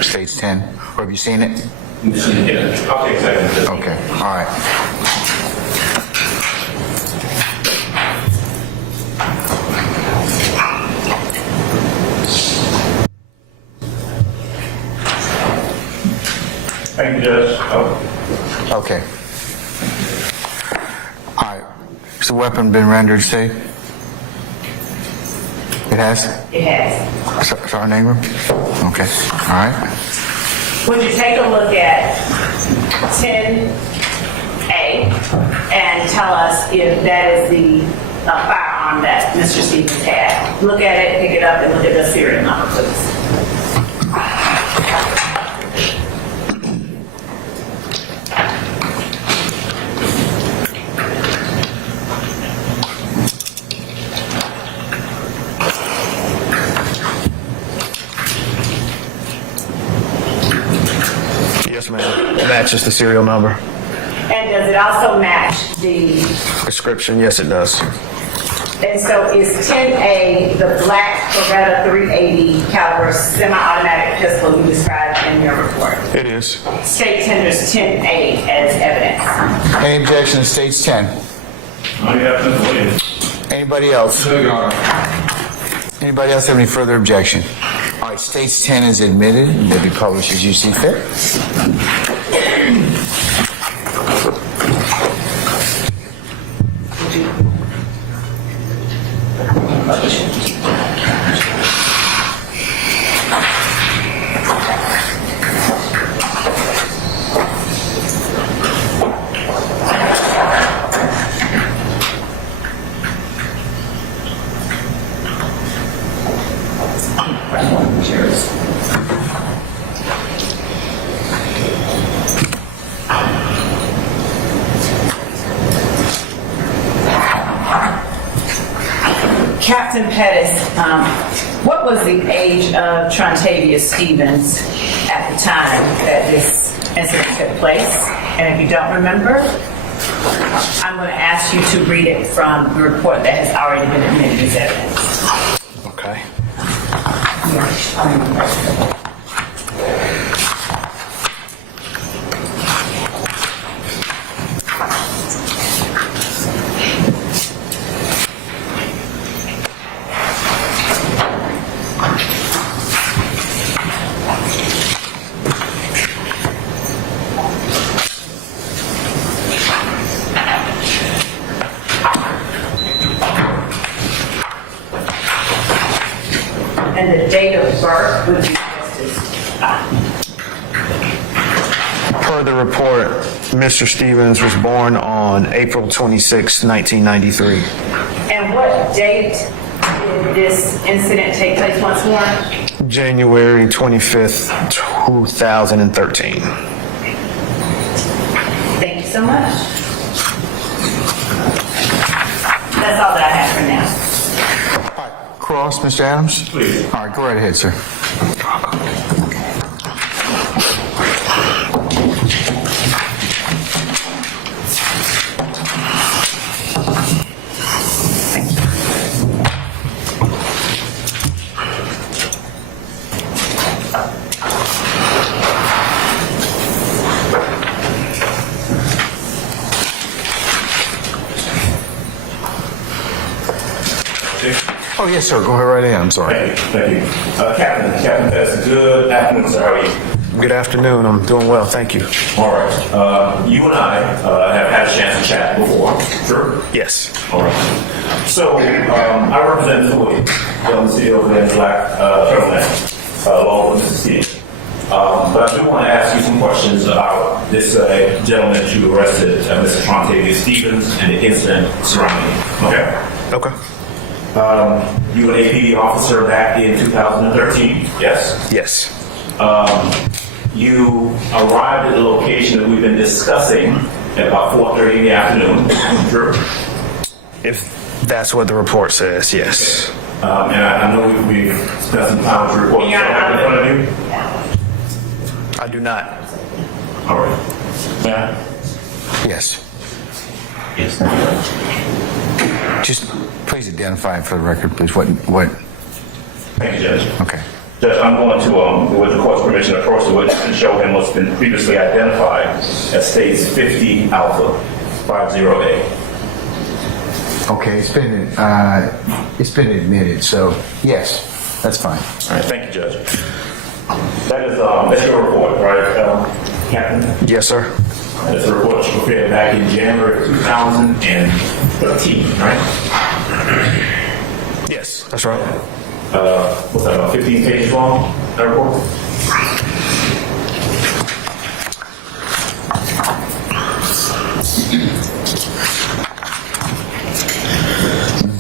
state's 10? Or have you seen it? Yeah, I'll take a second. Okay, all right. Thank you, Judge. Okay. All right. Has the weapon been rendered safe? It has? It has. Sergeant Ingram? Okay, all right. Would you take a look at 10A and tell us if that is the firearm that Mr. Stevens had? Look at it, pick it up, and look at the serial number, please. Yes, ma'am. Matches the serial number. And does it also match the, Description, yes, it does. and so is 10A the black Beretta .380 caliber semi-automatic pistol you described in your report? It is. State tenders 10A as evidence. Any objection to state's 10? Anybody else? Anybody else have any further objection? All right, state's 10 is admitted. They'll be published as you see fit. Captain Pettis, what was the age of Trontavia Stevens at the time that this incident took place? And if you don't remember, I'm going to ask you to read it from the report that has already been admitted as evidence. Okay. And the date of birth would be just as Per the report, Mr. Stevens was born on April 26, 1993. And what date did this incident take place once more? January 25th, 2013. Thank you so much. That's all that I have for now. Cross, Mr. Adams? Please. All right, go right ahead, sir. Oh, yes, sir. Go ahead right ahead. I'm sorry. Thank you. Captain Pettis, good afternoon, sir. How are you? Good afternoon. I'm doing well. Thank you. All right. You and I have had a chance to chat before. Sure? Yes. All right. So, I represent Mr. Williams, from the city of Black Turtleneck, along with Mr. Steve. But I do want to ask you some questions about this gentleman that you arrested, Mr. Trontavia Stevens, and the incident surrounding him. Okay? Okay. You were an APD officer back in 2013, yes? Yes. You arrived at the location that we've been discussing at about 4:30 in the afternoon. Sure. If that's what the report says, yes. And I know we've spent some time with the report. You have it in front of you? I do not. All right. Matt? Yes. Yes. Just please identify for the record, please. What? Thank you, Judge. Okay. Judge, I'm going to, with the court's permission, approach the witness and show him what's been previously identified as states 50 Alpha 50A. Okay, it's been admitted, so yes, that's fine. All right, thank you, Judge. That's your report, right, Captain? Yes, sir. That's a report you prepared back in January of 2013, right? Yes, that's right. What's that, about 15 pages long, that report?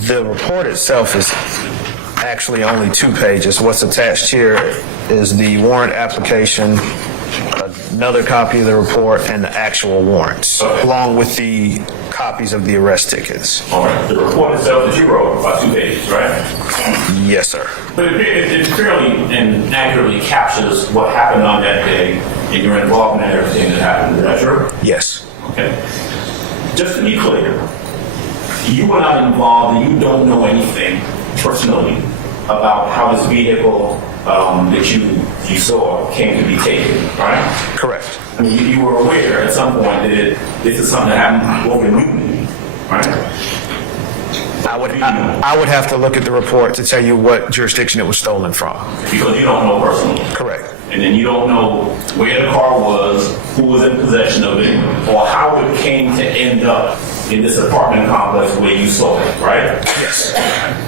The report itself is actually only 2 pages. What's attached here is the warrant application, another copy of the report, and the actual warrants, along with the copies of the arrest tickets. All right, the report itself that you wrote, about 2 pages, right? Yes, sir. But it fairly and accurately captures what happened on that day and your involvement in everything that happened. Is that true? Yes. Okay. Just to be clear, you were not involved and you don't know anything personally about how this vehicle that you saw came to be taken, right? Correct. I mean, you were aware at some point that this is something that happened over Newton, right? I would have to look at the report to tell you what jurisdiction it was stolen from. Because you don't know personally. Correct. And then you don't know where the car was, who was in possession of it, or how it came to end up in this apartment complex where you saw it, right? Yes.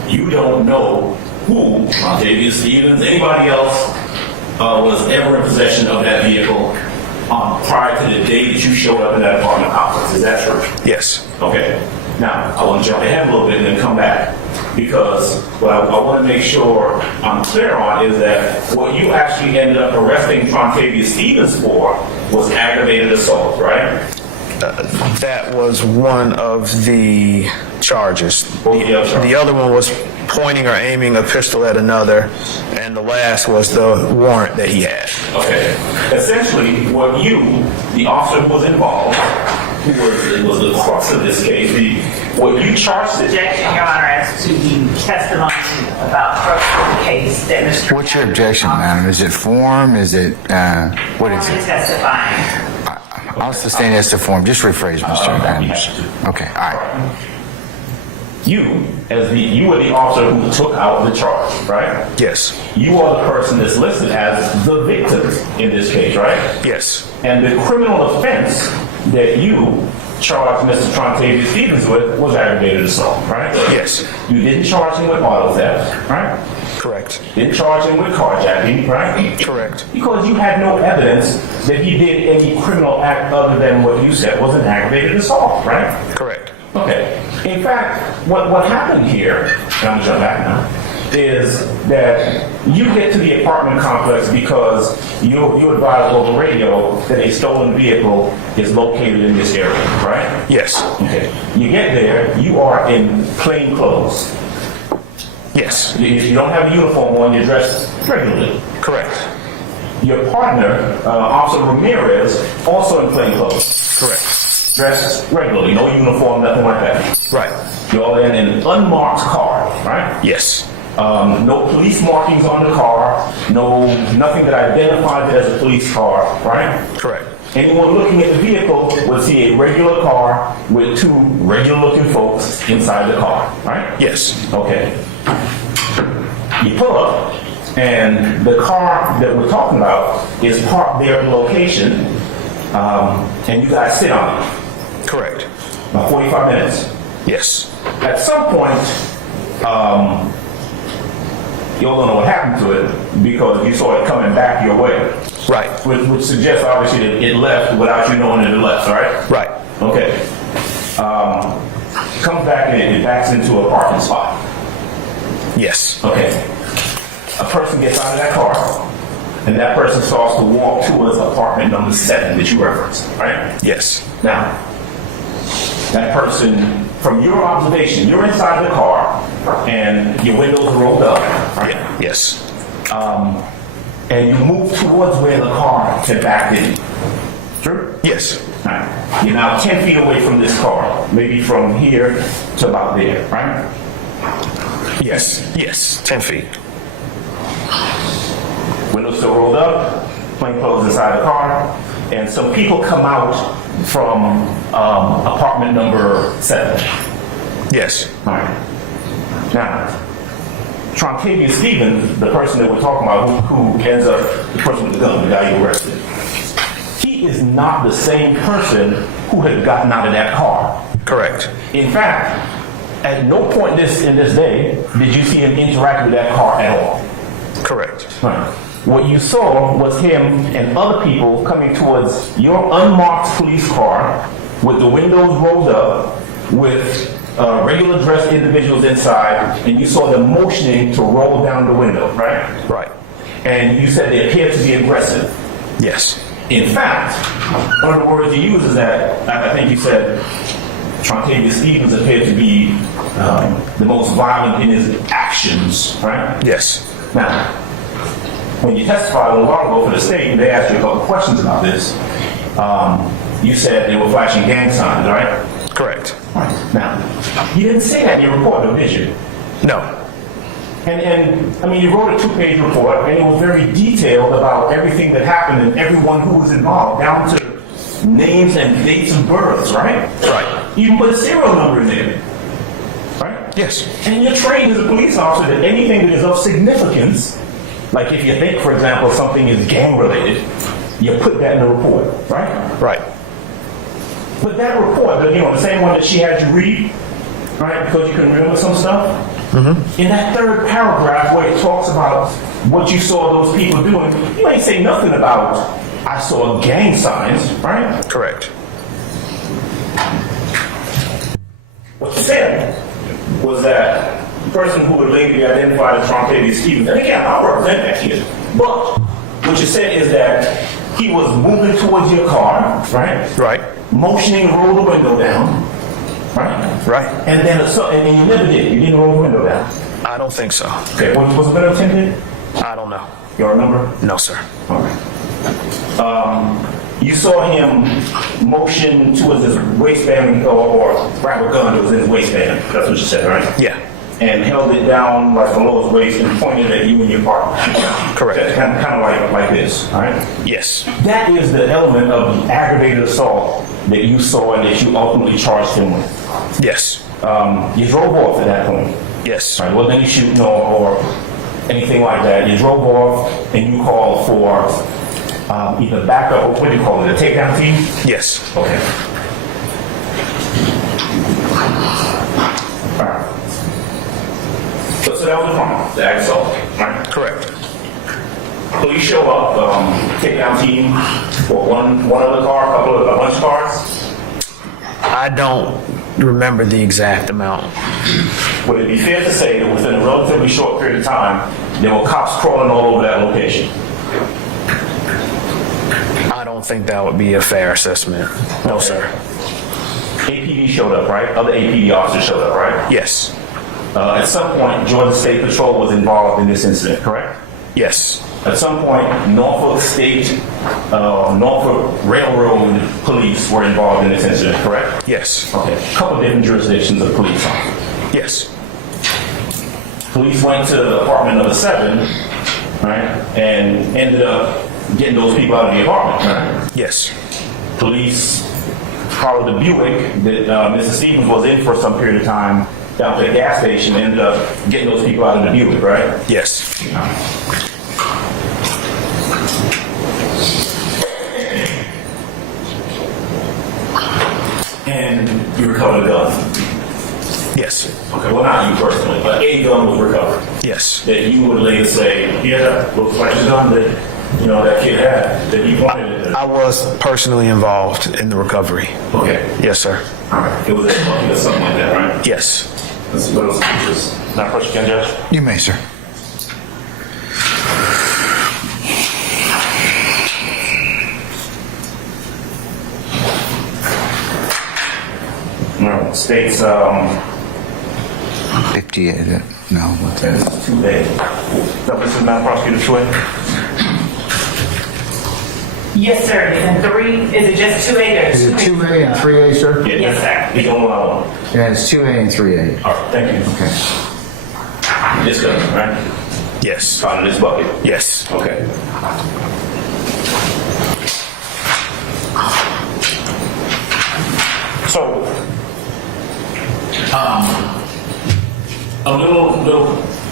You don't know who, Montavia Stevens, anybody else, was ever in possession of that vehicle prior to the day that you showed up in that apartment complex. Is that true? Yes. Okay. Now, I want to jump ahead a little bit and then come back, because what I want to make sure I'm clear on is that what you actually ended up arresting Trontavia Stevens for was aggravated assault, right? That was one of the charges. What was the other charge? The other one was pointing or aiming a pistol at another, and the last was the warrant that he had. Okay. Essentially, what you, the officer who was involved, who was the crux of this case, what you charged it. Objection, Your Honor, as to the testimony about crux of the case that Mr. What's your objection, madam? Is it form? Is it, what is it? testifying. I'll sustain as to form. Just rephrase, Mr. Adams. Okay, all right. You were the officer who took out the charge, right? Yes. You are the person that's listed as the victim in this case, right? Yes. And the criminal offense that you charged Mr. Trontavious Stevens with was aggravated assault, right? Yes. You didn't charge him with auto theft, right? Correct. Didn't charge him with carjacking, right? Correct. Because you had no evidence that he did any criminal act other than what you said was an aggravated assault, right? Correct. Okay. In fact, what happened here, and I'm going to jump back now, is that you get to the apartment complex because you advised over radio that a stolen vehicle is located in this area, right? Yes. Okay. You get there, you are in plain clothes. Yes. You don't have a uniform on, you're dressed regularly. Correct. Your partner, Officer Ramirez, also in plain clothes. Correct. Dressed regularly, no uniform, nothing like that. Right. You're all in an unmarked car, right? Yes. No police markings on the car, nothing that identifies it as a police car, right? Correct. Anyone looking at the vehicle would see a regular car with two regular-looking folks inside the car, right? Yes. Okay. You pull up, and the car that we're talking about is parked there at the location, and you guys sit on it. Correct. About 45 minutes. Yes. At some point, you all don't know what happened to it because you saw it coming back your way. Right. Which suggests, obviously, that it left without you knowing that it left, right? Right. Okay. Comes back and it backs into a parking spot. Yes. Okay. A person gets out of that car, and that person starts to walk towards apartment number 7 that you referenced, right? Yes. Now, that person, from your observation, you're inside the car, and your windows are rolled up, right? Yes. And you move towards where the car had backed in. True? Yes. All right. You're now 10 feet away from this car, maybe from here to about there, right? Yes. Yes. 10 feet. Windows still rolled up, plain clothes inside the car, and some people come out from apartment number 7. Yes. All right. Now, Trontavious Stevens, the person that we're talking about, who ends up, the person with the gun, the guy you arrested, he is not the same person who had gotten out of that car. Correct. In fact, at no point in this day did you see him interact with that car at all. Correct. Right. What you saw was him and other people coming towards your unmarked police car with the windows rolled up, with regular dressed individuals inside, and you saw them motioning to roll down the window, right? Right. And you said they appeared to be aggressive. Yes. In fact, one of the words you used is that, I think you said, Trontavious Stevens appeared to be the most violent in his actions, right? Yes. Now, when you testified a little while ago for the state, and they asked you a couple questions about this, you said they were flashing gang signs, right? Correct. Right. Now, you didn't say that in your report, though, did you? No. And I mean, you wrote a 2-page report, and it was very detailed about everything that happened and everyone who was involved, down to names and dates of births, right? Right. You even put a serial number in there, right? Yes. And you're trained as a police officer that anything that is of significance, like if you think, for example, something is gang-related, you put that in the report, right? Right. But that report, the same one that she had you read, right, because you couldn't remember some stuff, in that third paragraph where it talks about what you saw those people doing, you ain't say nothing about, I saw gang signs, right? Correct. What you said was that the person who would later be identified as Trontavious Stevens, and again, I'll represent that here, but what you said is that he was moving towards your car, right? Right. Motioning to roll the window down, right? Right. And then and you never did. You didn't roll the window down. I don't think so. Okay, was the window tinted? I don't know. You remember? No, sir. All right. You saw him motion towards his waistband or grab a gun that was in his waistband. That's what you said, right? Yeah. And held it down like below his waist and pointed at you and your partner. Correct. Kind of like this, all right? Yes. That is the element of the aggravated assault that you saw and that you ultimately charged him with. Yes. You drove off at that point. Yes. Right, wasn't any shooting or anything like that. You drove off and you called for either backup or what do you call it, a takedown team? Yes. Okay. All right. So that was the crime, the ag assault, right? Correct. So you show up, takedown team for one other car, a bunch of cars. I don't remember the exact amount. Would it be fair to say that within a relatively short period of time, there were cops crawling all over that location? I don't think that would be a fair assessment. No, sir. APD showed up, right? Other APD officers showed up, right? Yes. At some point, Georgia State Patrol was involved in this incident, correct? Yes. At some point, Norfolk Railroad Police were involved in this incident, correct? Yes. Okay. A couple different jurisdictions of police. Yes. Police went to the apartment number 7, right, and ended up getting those people out of the apartment, right? Yes. Police followed the Buick that Mr. Stevens was in for some period of time down to the gas station and ended up getting those people out of the Buick, right? Yes. And you recovered a gun. Yes. Okay, well, not you personally, but a gun was recovered. Yes. That you would later say, yeah, looks like the gun that, that kid had, that he pointed at. I was personally involved in the recovery. Okay. Yes, sir. All right. It was a bucket or something like that, right? Yes. Let's see what else features. Not question, can Judge? You may, sir. No, states, 58, no, what's that? 2A. This is Madam Prosecutor Choi. Yes, sir. Is it 3? Is it just 2A or Is it 2A and 3A, sir? Yes, sir. You don't allow one. Yeah, it's 2A and 3A. All right, thank you. Okay. This gun, right? Yes. Found in this bucket. Yes. Okay. So,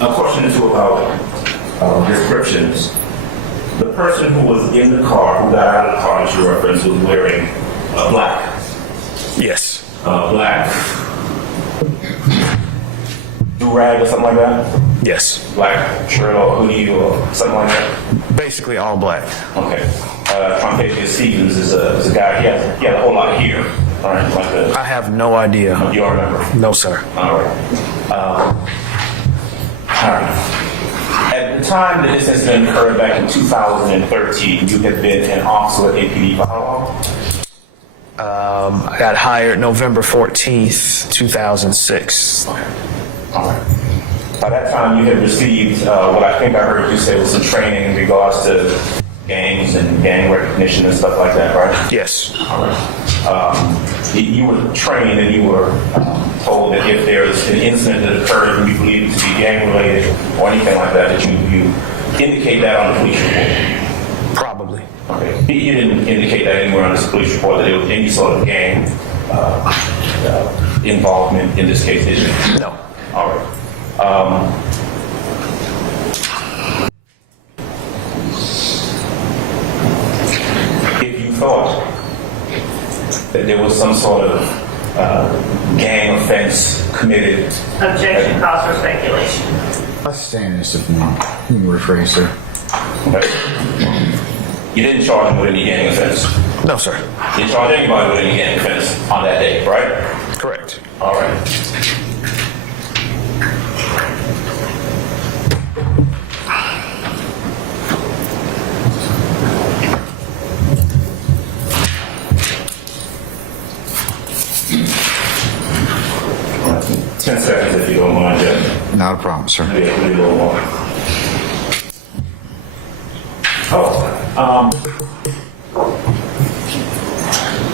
a question or two about descriptions. The person who was in the car, who got out of the car, as you referenced, was wearing black. Yes. Black do-rag or something like that? Yes. Black shirt or hoodie or something like that? Basically all black. Okay. Trompetier Stevens is a guy, he had a whole lot of hair. All right, like that. I have no idea. You don't remember? No, sir. All right. All right. At the time that this incident occurred back in 2013, you had been an officer at APD for how long? I got hired November 14th, 2006. Okay. All right. By that time, you had received what I think I heard you say was some training in regards to gangs and gang recognition and stuff like that, right? Yes. All right. You were trained and you were told that if there is an incident that occurred and you believe it to be gang-related or anything like that, that you indicate that on the police report. Probably. Okay. You didn't indicate that anywhere on this police report that there was any sort of gang involvement in this case, did you? No. All right. If you thought that there was some sort of gang offense committed. Objection calls for speculation. Let's stand this if not. You can rephrase, sir. Okay. You didn't charge him with any gang offense. No, sir. You didn't charge anybody with any gang offense on that day, right? Correct. All right. Ten seconds if you don't mind, Jeff. Not a problem. problem, sir. Maybe a little more.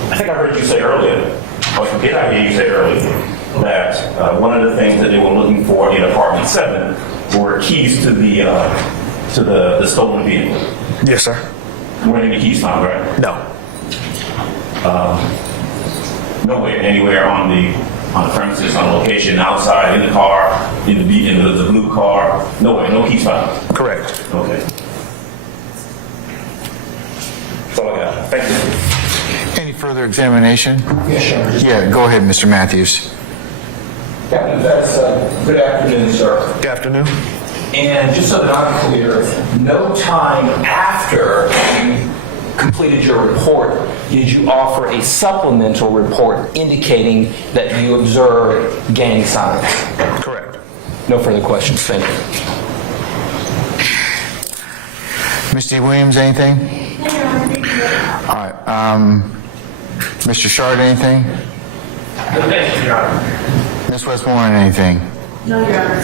I think I heard you say earlier, or did I hear you say earlier, that one of the things that they were looking for in apartment 7 were keys to the stolen vehicle. Yes, sir. Weren't any keys found, right? No. Nowhere, anywhere on the premises, on location, outside, in the car, in the blue car, nowhere, no keys found. Correct. Okay. That's all I got. Thank you. Any further examination? Yes, sir. Yeah, go ahead, Mr. Matthews. Captain Fetz, good afternoon, sir. Good afternoon. And just so that I'm clear, no time after you completed your report did you offer a supplemental report indicating that you observed gang signs? Correct. No further questions. Thank you. Mr. Williams, anything? All right. Mr. Shard, anything? Thank you, Your Honor. Ms. Westmoreland, anything? No, Your Honor.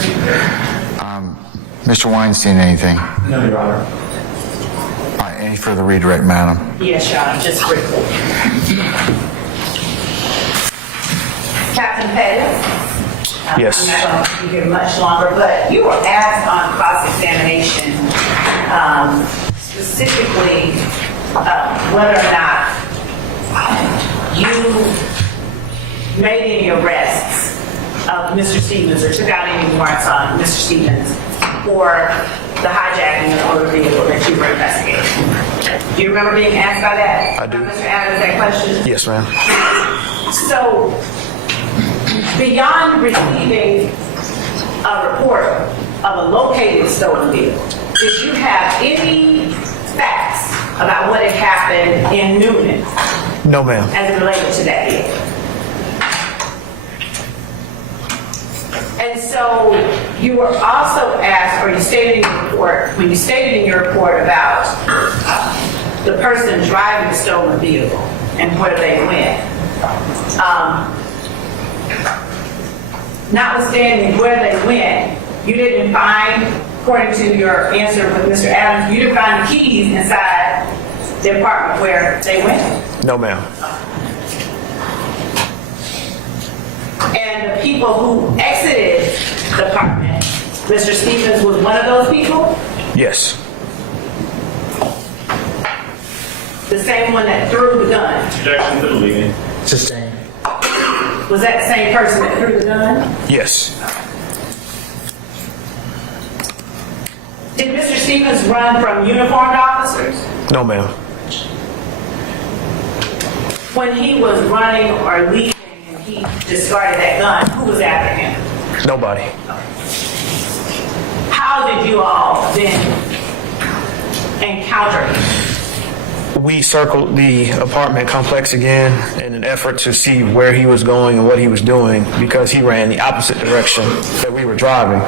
Mr. Weinstein, anything? No, Your Honor. All right, any further redirect, madam? Yes, Your Honor, just briefly. Captain Pettis? Yes. I'm not going to be here much longer, but you were asked on cross-examination specifically whether or not you made any arrests of Mr. Stevens or took out any warrants on Mr. Stevens for the hijacking of the motor vehicle that you were investigating. Do you remember being asked by that? I do. By Mr. Adams, that question? Yes, ma'am. So, beyond receiving a report of a located stolen vehicle, did you have any facts about what had happened in Newman No, ma'am. as it related to that vehicle? And so you were also asked, or you stated in your report, when you stated in your report about the person driving the stolen vehicle and where they went, notwithstanding where they went, you didn't find, according to your answer with Mr. Adams, you didn't find the keys inside the apartment where they went. No, ma'am. And the people who exited the apartment, Mr. Stevens was one of those people? Yes. The same one that threw the gun? Objection to the leading. Sustained. Was that the same person that threw the gun? Yes. Did Mr. Stevens run from uniformed officers? No, ma'am. When he was running or leaving and he discarded that gun, who was after him? Nobody. How did you all then encounter him? We circled the apartment complex again in an effort to see where he was going and what he was doing because he ran the opposite direction that we were driving.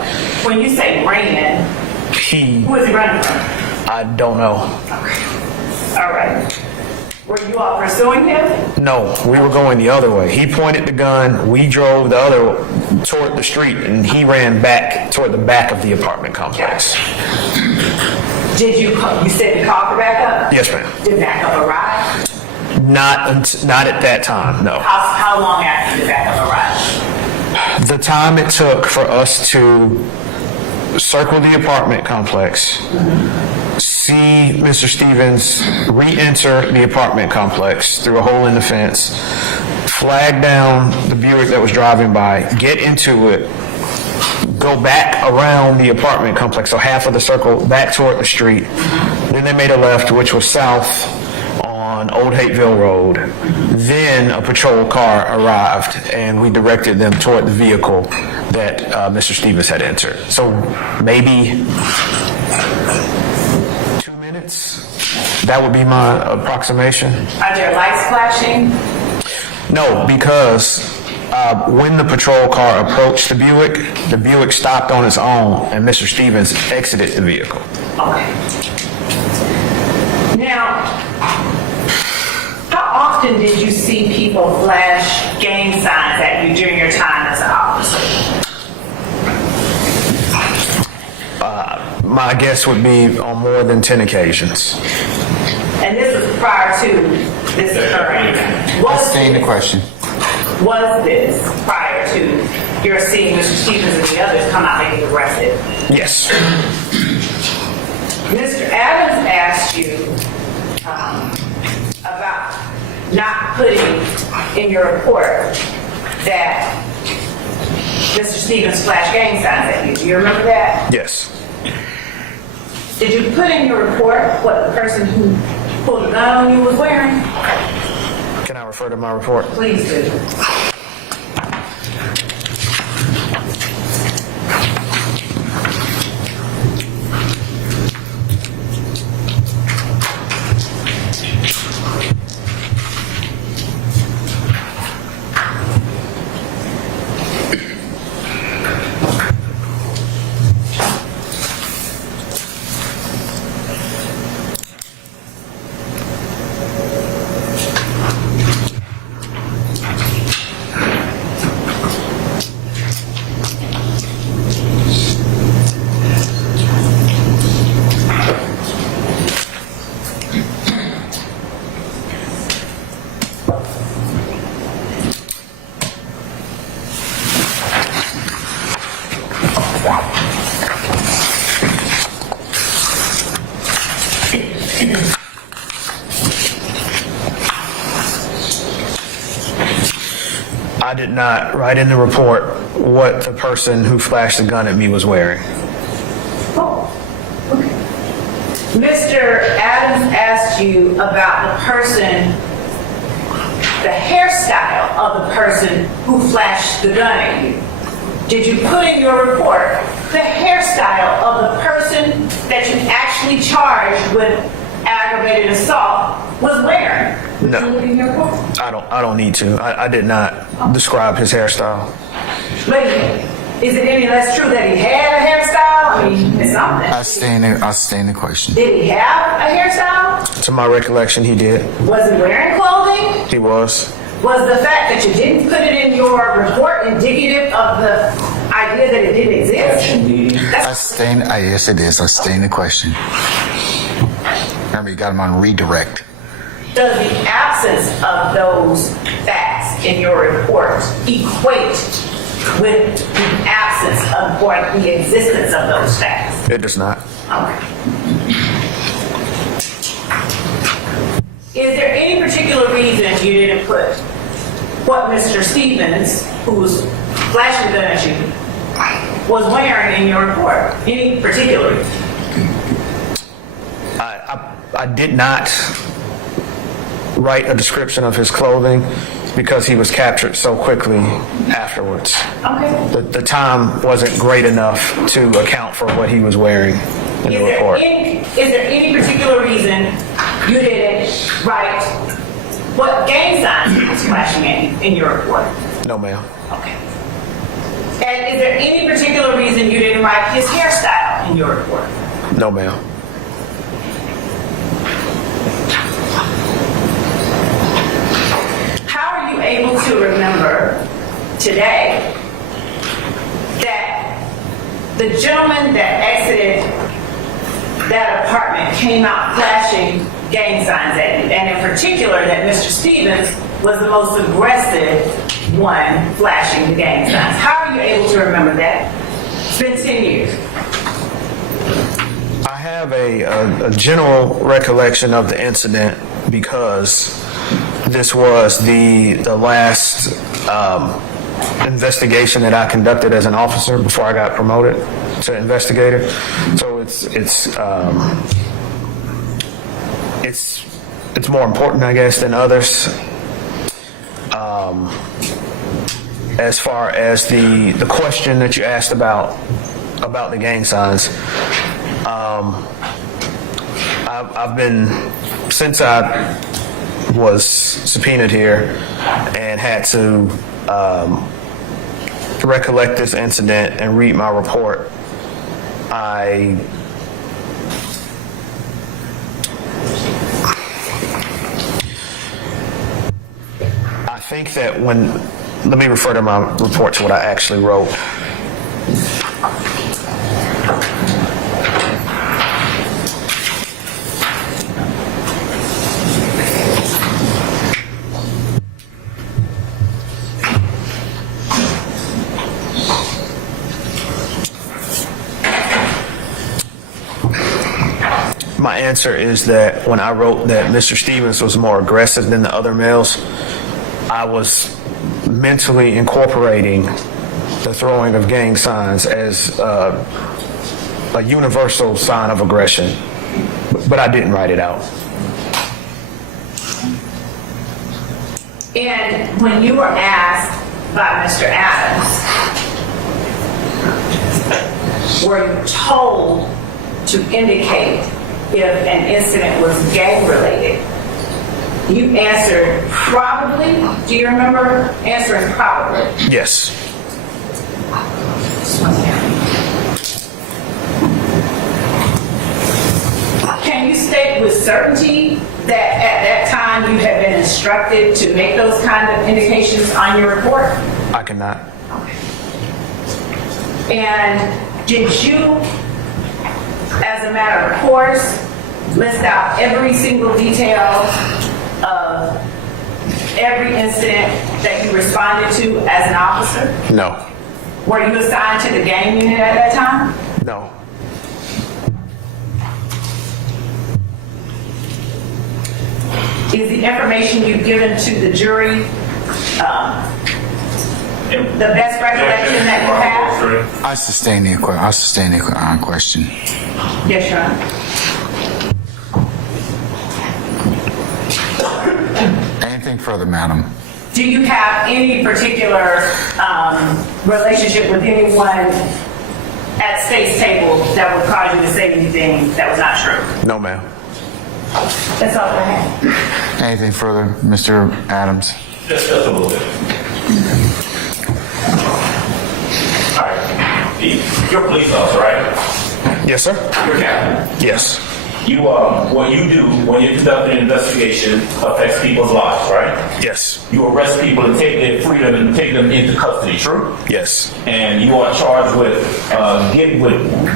When you say ran, who was he running from? I don't know. All right. Were you all pursuing him? No, we were going the other way. He pointed the gun, we drove the other toward the street, and he ran back toward the back of the apartment complex. Did you said you called for backup? Yes, ma'am. Did backup arrive? Not at that time, no. How long after did backup arrive? The time it took for us to circle the apartment complex, see Mr. Stevens re-enter the apartment complex through a hole in the fence, flag down the Buick that was driving by, get into it, go back around the apartment complex, so half of the circle back toward the street. Then they made a left, which was south on Old Hateville Road. Then a patrol car arrived, and we directed them toward the vehicle that Mr. Stevens had entered. So maybe 2 minutes. That would be my approximation. Are there lights flashing? No, because when the patrol car approached the Buick stopped on its own, and Mr. Stevens exited the vehicle. Okay. Now, how often did you see people flash gang signs at you during your time as an officer? My guess would be on more than 10 occasions. And this was prior to this occurring. Sustain the question. Was this prior to your seeing Mr. Stevens and the others come out and get arrested? Yes. Mr. Adams asked you about not putting in your report that Mr. Stevens flashed gang signs at you. Do you remember that? Yes. Did you put in your report what the person who pulled the gun on you was wearing? Can I refer to my report? Please do. I did not write in the report what the person who flashed the gun at me was wearing. Oh, okay. Mr. Adams asked you about the person, the hairstyle of the person who flashed the gun at you. Did you put in your report the hairstyle of the person that you actually charged with aggravated assault was wearing? No. Did you put in your report? I don't need to. I did not describe his hairstyle. Wait a minute. Is it any less true that he had a hairstyle? I mean, it's something. I'll stay in the question. Did he have a hairstyle? To my recollection, he did. Was he wearing clothing? He was. Was the fact that you didn't put it in your report indicative of the idea that it didn't exist? Yes, it is. I'll stay in the question. Remember, you got him on redirect. Does the absence of those facts in your report equate with the absence of or the existence of those facts? It does not. Okay. Is there any particular reason you didn't put what Mr. Stevens, who was flashing the gun at you, was wearing in your report? Any particular reason? I did not write a description of his clothing because he was captured so quickly afterwards. Okay. The time wasn't great enough to account for what he was wearing in the report. Is there any particular reason you didn't write what gang signs he was flashing at you in your report? No, ma'am. Okay. And is there any particular reason you didn't write his hairstyle in your report? No, ma'am. How are you able to remember today that the gentleman that exited that apartment came out flashing gang signs at you, and in particular that Mr. Stevens was the most aggressive one flashing the gang signs? How are you able to remember that? It's been 10 years. I have a general recollection of the incident because this was the last investigation that I conducted as an officer before I got promoted to investigator. So it's more important, I guess, than others. As far as the question that you asked about the gang signs, I've been, since I was subpoenaed here and had to recollect this incident and read my report, I think that let me refer to my report to what I actually wrote. My answer is that when I wrote that Mr. Stevens was more aggressive than the other males, I was mentally incorporating the throwing of gang signs as a universal sign of aggression, but I didn't write it out. And when you were asked by Mr. Adams, were you told to indicate if an incident was gang-related? You answered probably. Do you remember answering probably? Yes. Can you state with certainty that at that time you had been instructed to make those kind of indications on your report? I cannot. And did you, as a matter of course, list out every single detail of every incident that you responded to as an officer? No. Were you assigned to the gang unit at that time? No. Is the information you've given to the jury the best recollection that you have? I sustain the question. Yes, Your Honor. Anything further, madam? Do you have any particular relationship with anyone at State's table that would cause you to say anything that was not true? No, ma'am. That's all I have. Anything further, Mr. Adams? Just a little bit. All right. You're a police officer, right? Yes, sir. You're a captain. Yes. You, what you do when you're conducting an investigation affects people's lives, right? Yes. You arrest people and take their freedom and take them into custody, true? Yes. And you are charged with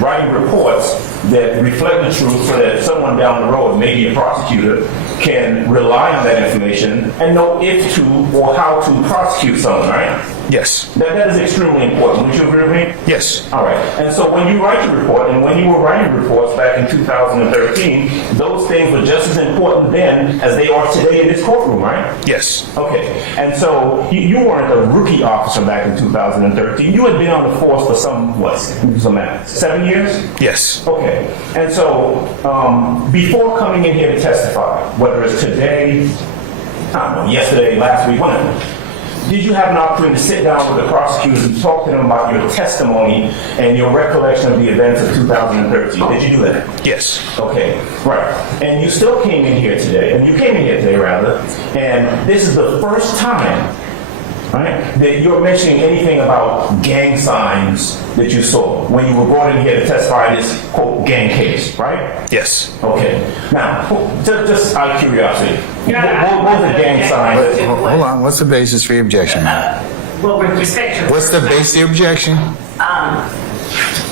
writing reports that reflect the truth so that someone down the road, maybe a prosecutor, can rely on that information and know if to or how to prosecute someone, right? Yes. That is extremely important. Would you agree with me? Yes. All right. And so when you write your report, and when you were writing reports back in 2013, those things were just as important then as they are today in this courtroom, right? Yes. Okay. And so you weren't a rookie officer back in 2013. You had been on the force for some 7 years? Yes. Okay. And so before coming in here to testify, whether it's today, I don't know, yesterday, last week, whenever, did you have an opportunity to sit down with the prosecutors and talk to them about your testimony and your recollection of the events of 2013? Did you do that? Yes. Okay, right. And you still came in here today, and this is the first time, right, that you're mentioning anything about gang signs that you saw when you were brought in here to testify in this, quote, gang case, right? Yes. Okay. Now, just out of curiosity, what was the gang sign? Hold on. What's the basis for your objection, ma'am? Well, with respect to What's the basis of your objection?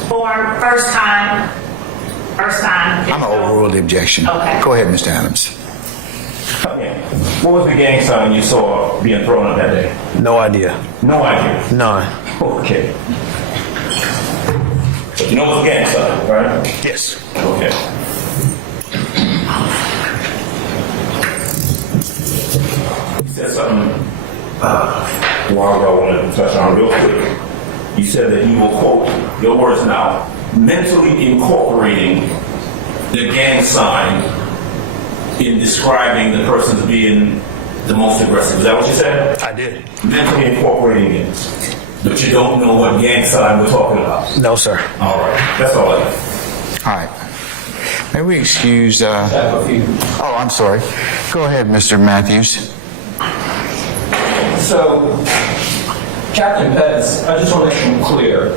form, first time. I'm going to overrule the objection. Okay. Go ahead, Mr. Adams. Okay. What was the gang sign you saw being thrown up that day? No idea. No idea. None. Okay. But you know what's a gang sign, right? Yes. Okay. You said something a while ago I wanted to touch on real quick. You said that you will, quote, your words now, mentally incorporating the gang sign in describing the person as being the most aggressive. Is that what you said? I did. Mentally incorporating it. But you don't know what gang sign we're talking about. No, sir. All right. That's all I have. All right. May we excuse... Oh, I'm sorry. Go ahead, Mr. Matthews. So, Captain Pettis, I just want to make it clear.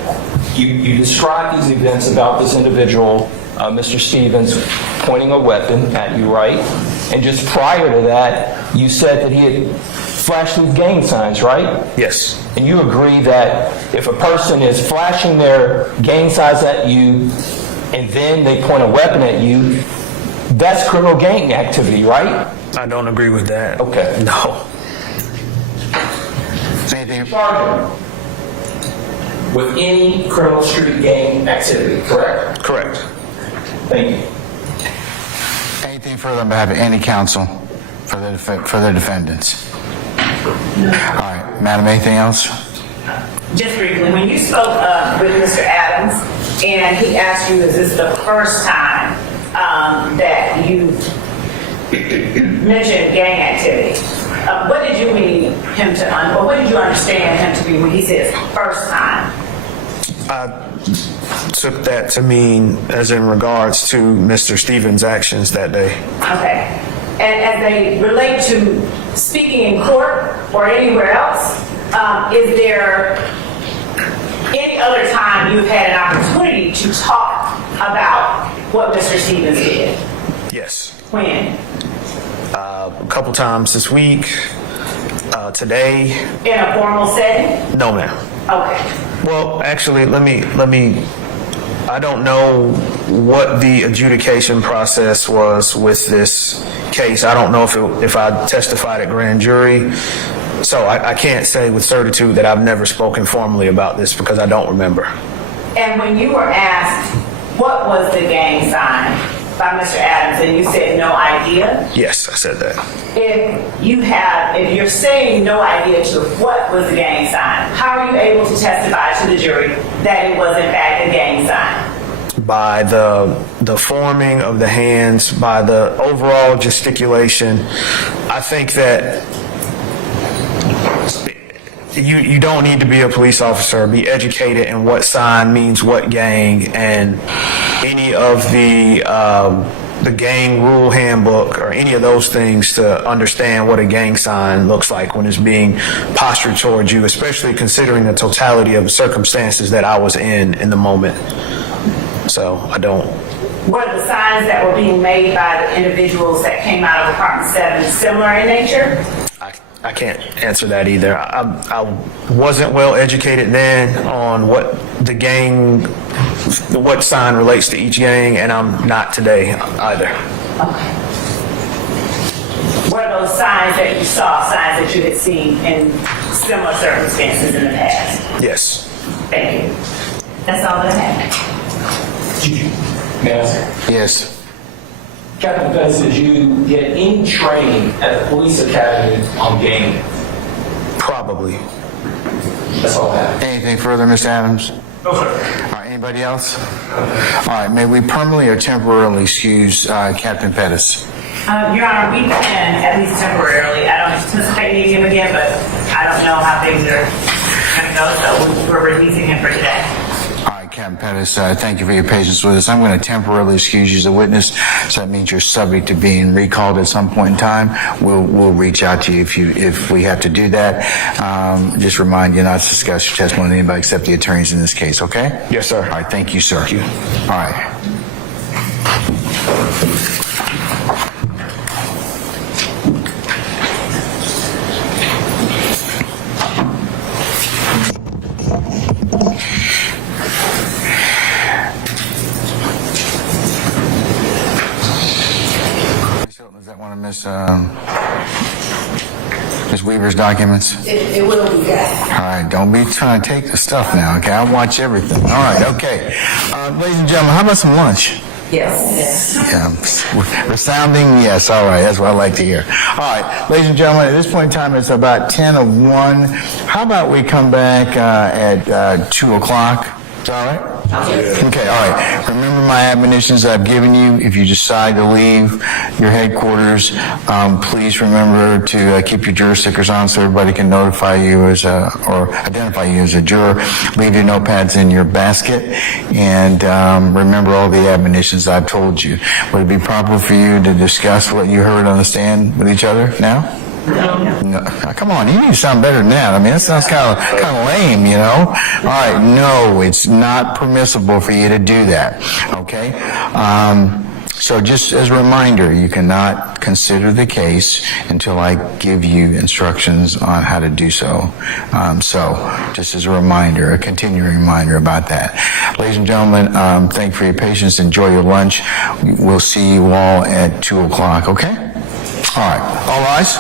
You described these events about this individual, Mr. Stevens, pointing a weapon at you, right? And just prior to that, you said that he had flashed these gang signs, right? Yes. And you agree that if a person is flashing their gang signs at you and then they point a weapon at you, that's criminal gang activity, right? I don't agree with that. Okay. No. Anything? Charged with any criminal street gang activity, correct? Correct. Thank you. Anything further on behalf of any counsel for the defendants? All right, Madam, anything else? Just briefly, when you spoke with Mr. Adams and he asked you, is this the first time that you mentioned gang activity? What did you mean him to, or what did you understand him to be when he says first time? I took that to mean as in regards to Mr. Stevens' actions that day. Okay. And as they relate to speaking in court or anywhere else, is there any other time you've had an opportunity to talk about what Mr. Stevens did? Yes. When? A couple times this week. Today. In a formal setting? No, ma'am. Okay. Well, actually, let me. I don't know what the adjudication process was with this case. I don't know if I testified at grand jury. So I can't say with certitude that I've never spoken formally about this because I don't remember. And when you were asked what was the gang sign by Mr. Adams and you said no idea? Yes, I said that. If you're saying no idea to what was the gang sign, how are you able to testify to the jury that it was in fact a gang sign? By the forming of the hands, by the overall gesticulation. I think that you don't need to be a police officer, be educated in what sign means what gang, and any of the gang rule handbook or any of those things to understand what a gang sign looks like when it's being postured towards you, especially considering the totality of the circumstances that I was in the moment. So I don't. Were the signs that were being made by the individuals that came out of Apartment 7 similar in nature? I can't answer that either. I wasn't well educated then on what sign relates to each gang, and I'm not today either. Okay. Were those signs that you saw signs that you had seen in similar circumstances in the past? Yes. Thank you. That's all that I have. May I ask? Yes. Captain Pettis, did you get any training at the police academy on gang? Probably. That's all I have. Anything further, Mr. Adams? No, sir. All right, anybody else? All right, may we permanently or temporarily excuse Captain Pettis? Your Honor, we can, at least temporarily. I don't anticipate needing him again, but I don't know how things are going to go, so we're releasing him for today. All right, Captain Pettis, thank you for your patience with us. I'm going to temporarily excuse you as a witness, so that means you're subject to being recalled at some point in time. We'll reach out to you if we have to do that. Just remind you not to discuss your testimony with anybody except the attorneys in this case, okay? Yes, sir. All right, thank you, sir. Thank you. All right. Does that want to miss Ms. Weaver's documents? It will be, yes. All right, don't be trying to take the stuff now, okay? I watch everything. All right, okay. Ladies and gentlemen, how about some lunch? Yes. Yeah, resounding yes. All right, that's what I like to hear. All right, ladies and gentlemen, at this point in time, it's about 10 of 1. How about we come back at 2 o'clock? Is that all right? Okay, all right. Remember my admonitions I've given you. If you decide to leave your headquarters, please remember to keep your juror stickers on so everybody can notify you or identify you as a juror. Leave your notepads in your basket, and remember all the admonitions I've told you. Would it be proper for you to discuss what you heard on the stand with each other now? No. Come on, you need to sound better than that. I mean, that sounds kind of lame, you know? All right, no, it's not permissible for you to do that, okay? So just as a reminder, you cannot consider the case until I give you instructions on how to do so. So just as a reminder, a continuing reminder about that. Ladies and gentlemen, thank you for your patience. Enjoy your lunch. We'll see you all at 2 o'clock, okay? All right, all rise.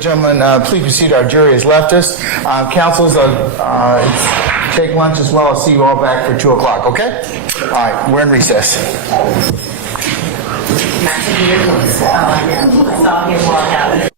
gentlemen, please be seated. Our jury has left us. Councils, take lunch as well. I'll see you all back for 2 o'clock, okay? All right, we're in recess. Not to be your voice. Oh, I know. I saw him walk out.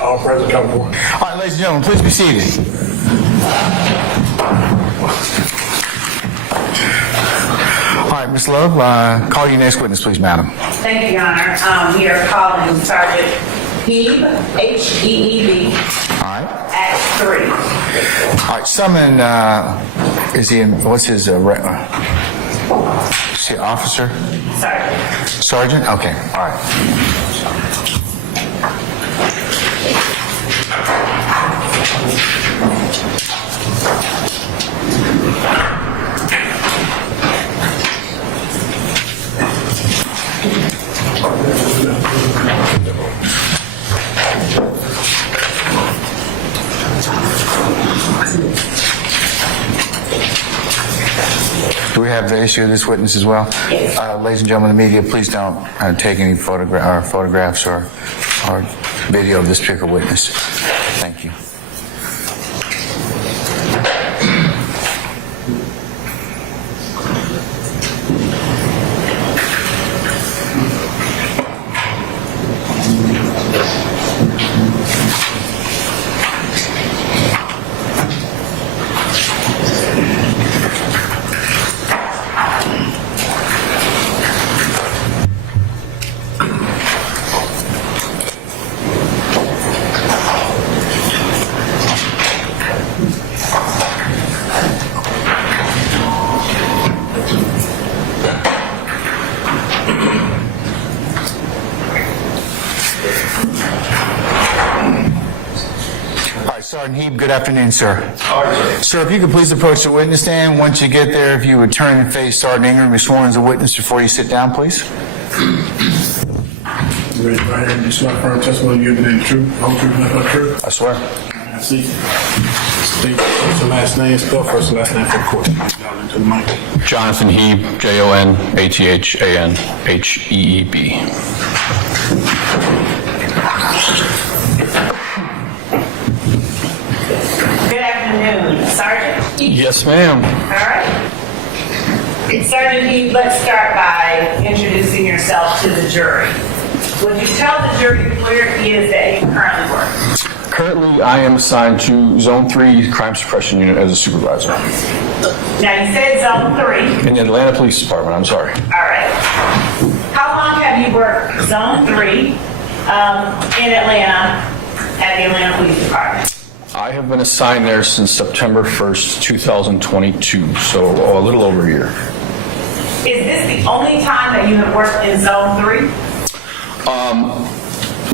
All present, come forward. All right, ladies and gentlemen, please be seated. All right, Ms. Love, call your next witness, please, madam. Thank you, Your Honor. We are calling Sergeant Heeb, H-E-E-B, All right. Act 3. All right, summon, is he, what's his, is he officer? Sergeant. Sergeant? Okay, all right. Do we have the issue of this witness as well? Yes. Ladies and gentlemen of the media, please don't take any photographs or video of this particular witness. Thank you. Sergeant Heap, good afternoon, sir. Sir, if you could please approach the witness stand. Once you get there, if you would turn and face Sergeant Ingram, be sworn as a witness before you sit down, please. Raise your right hand. You swear firm testimony you give the truth, the whole truth, and nothing but the truth. I swear. I see. State first and last name. Spell first and last name for the court. Down into the mic. Jonathan Heeb, JONATHANHEEB. Good afternoon, Sergeant. Yes, ma'am. All right. Sergeant Heath, let's start by introducing yourself to the jury. Would you tell the jury where it is that you currently work? Currently, I am assigned to Zone 3 Crime Suppression Unit as a supervisor. Now, you said Zone 3. In the Atlanta Police Department, I'm sorry. All right. How long have you worked Zone 3 in Atlanta at the Atlanta Police Department? I have been assigned there since September 1st, 2022, so a little over a year. Is this the only time that you have worked in Zone 3?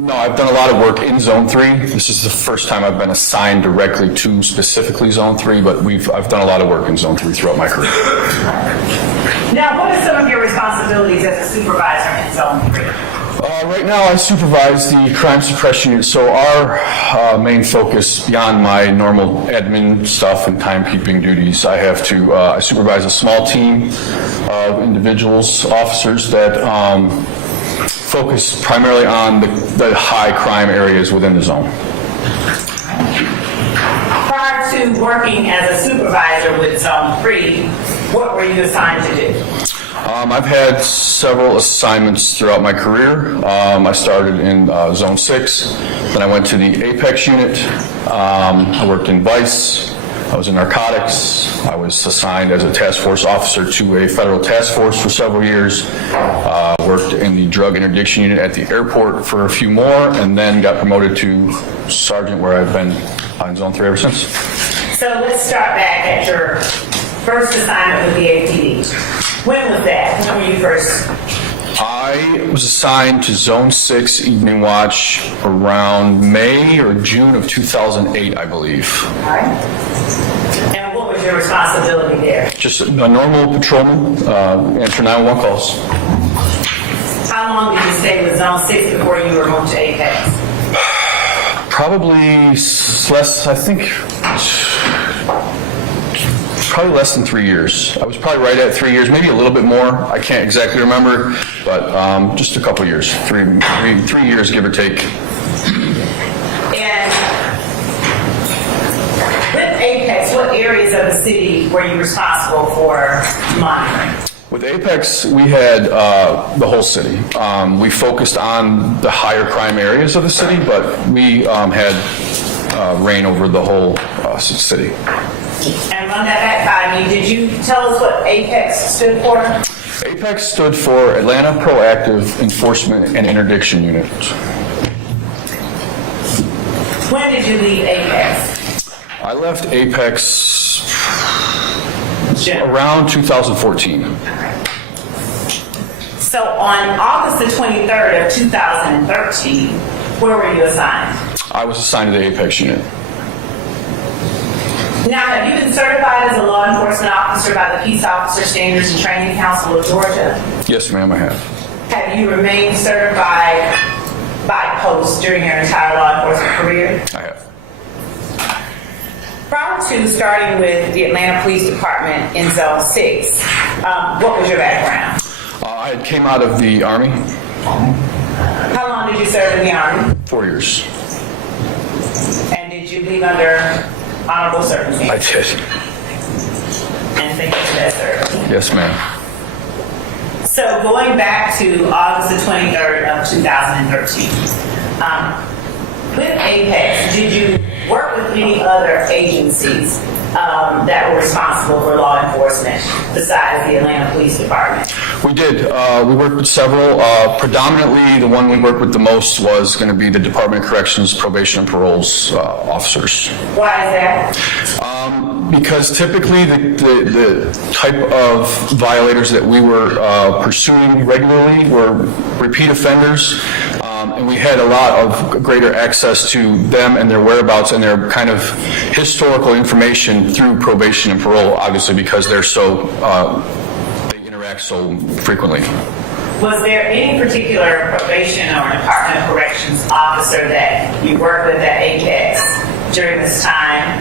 No, I've done a lot of work in Zone 3. This is the first time I've been assigned directly to specifically Zone 3, but I've done a lot of work in Zone 3 throughout my career. Now, what are some of your responsibilities as a supervisor in Zone 3? Right now, I supervise the crime suppression unit. So our main focus, beyond my normal admin stuff and timekeeping duties, I have to I supervise a small team of individuals, officers that focus primarily on the high crime areas within the zone. Prior to working as a supervisor with Zone 3, what were you assigned to do? I've had several assignments throughout my career. I started in Zone 6, then I went to the Apex unit. I worked in Vice. I was in narcotics. I was assigned as a task force officer to a federal task force for several years. Worked in the drug interdiction unit at the airport for a few more, and then got promoted to sergeant, where I've been in Zone 3 ever since. So let's start back at your first assignment with the APD. When was that? When were you first? I was assigned to Zone 6 Evening Watch around May or June of 2008, I believe. All right. And what was your responsibility there? Just a normal patrolman, answer 911 calls. How long did you stay with Zone 6 before you were moved to Apex? Probably probably less than 3 years. I was probably right at 3 years, maybe a little bit more. I can't exactly remember, but just a couple years, three years, give or take. And with Apex, what areas of the city were you responsible for monitoring? With Apex, we had the whole city. We focused on the higher crime areas of the city, but we had reign over the whole city. And run that back by me. Did you tell us what Apex stood for? Apex stood for Atlanta Proactive Enforcement and Interdiction Unit. When did you leave Apex? I left Apex around 2014. So on August the 23rd of 2013, where were you assigned? I was assigned to the Apex unit. Now, have you been certified as a law enforcement officer by the Peace Officer Standards and Training Council of Georgia? Yes, ma'am, I have. Have you remained certified by post during your entire law enforcement career? I have. Prior to starting with the Atlanta Police Department in Zone 6, what was your background? I came out of the Army. How long did you serve in the Army? 4 years. And did you leave under honorable circumstances? I did. And thank you for that service. Yes, ma'am. So going back to August the 23rd of 2013, with Apex, did you work with any other agencies that were responsible for law enforcement besides the Atlanta Police Department? We did. We worked with several. Predominantly, the one we worked with the most was going to be the Department of Corrections, Probation and Parole's officers. Why is that? Because typically the type of violators that we were pursuing regularly were repeat offenders, And we had a lot of greater access to them and their whereabouts and their kind of historical information through probation and parole, obviously because they're so, they interact so frequently. Was there any particular probation or Department of Corrections officer that you worked with at Apex during this time?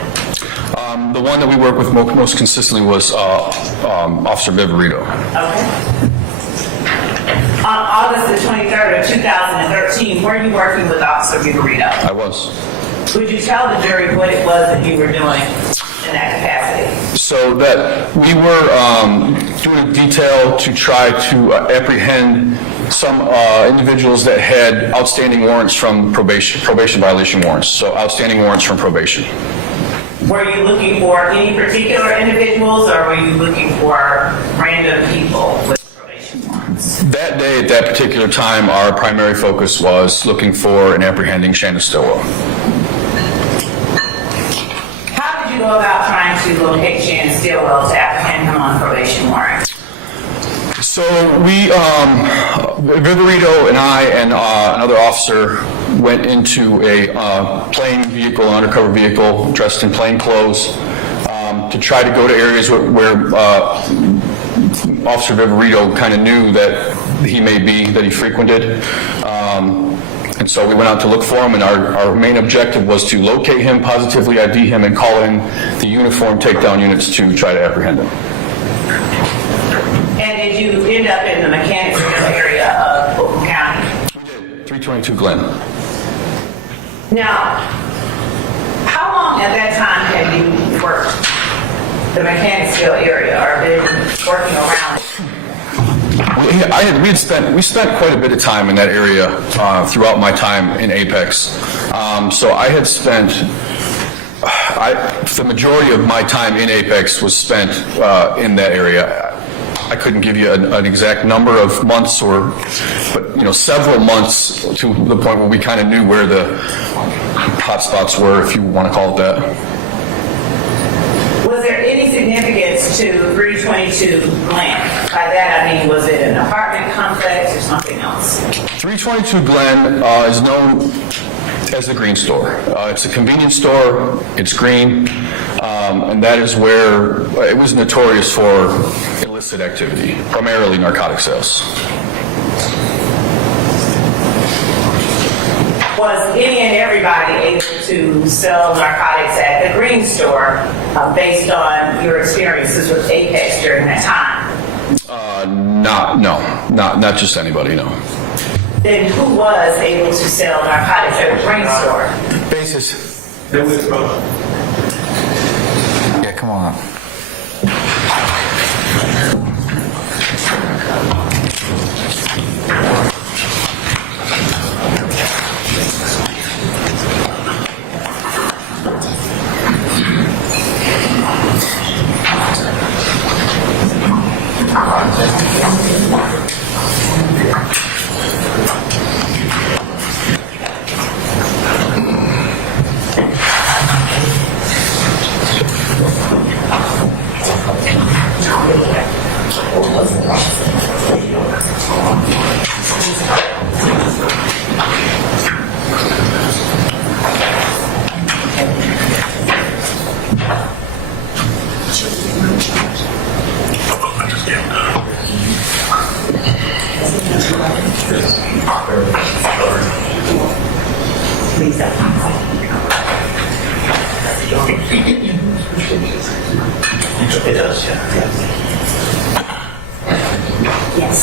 The one that we worked with most consistently was Officer Viverito. Okay. On August the 23rd of 2013, were you working with Officer Viverito? I was. Would you tell the jury what it was that you were doing in that capacity? So that we were doing a detail to try to apprehend some individuals that had outstanding warrants from probation violation warrants. So outstanding warrants from probation. Were you looking for any particular individuals, or were you looking for random people with probation warrants? That day, at that particular time, our primary focus was looking for and apprehending Shannon Stillwell. How did you go about trying to locate Shannon Stillwell to apprehend him on probation warrant? So we, Viverito and I and another officer went into a plain vehicle, an undercover vehicle, dressed in plain clothes, to try to go to areas where Officer Viverito kind of knew that he may be, that he frequented. And so we went out to look for him, and our main objective was to locate him, positively ID him, and call in the uniform takedown units to try to apprehend him. And did you end up in the Mechanicsville area of Fulton County? We did. 322 Glen. Now, how long at that time had you worked the Mechanicsville area, or been working around it? We spent quite a bit of time in that area throughout my time in Apex. So I had spent, the majority of my time in Apex was spent in that area. I couldn't give you an exact number of months, but several months to the point where we kind of knew where the hot spots were, if you want to call it that. Was there any significance to 322 Glen? By that I mean, was it an apartment complex or something else? 322 Glen is known as the Green Store. It's a convenience store, it's green, and that is where it was notorious for illicit activity, primarily narcotic sales. Was any and everybody able to sell narcotics at the Green Store based on your experiences with Apex during that time? Not just anybody, no. Then who was able to sell narcotics at the Green Store? Basis. Yeah, come on up. It does, yeah. Yes.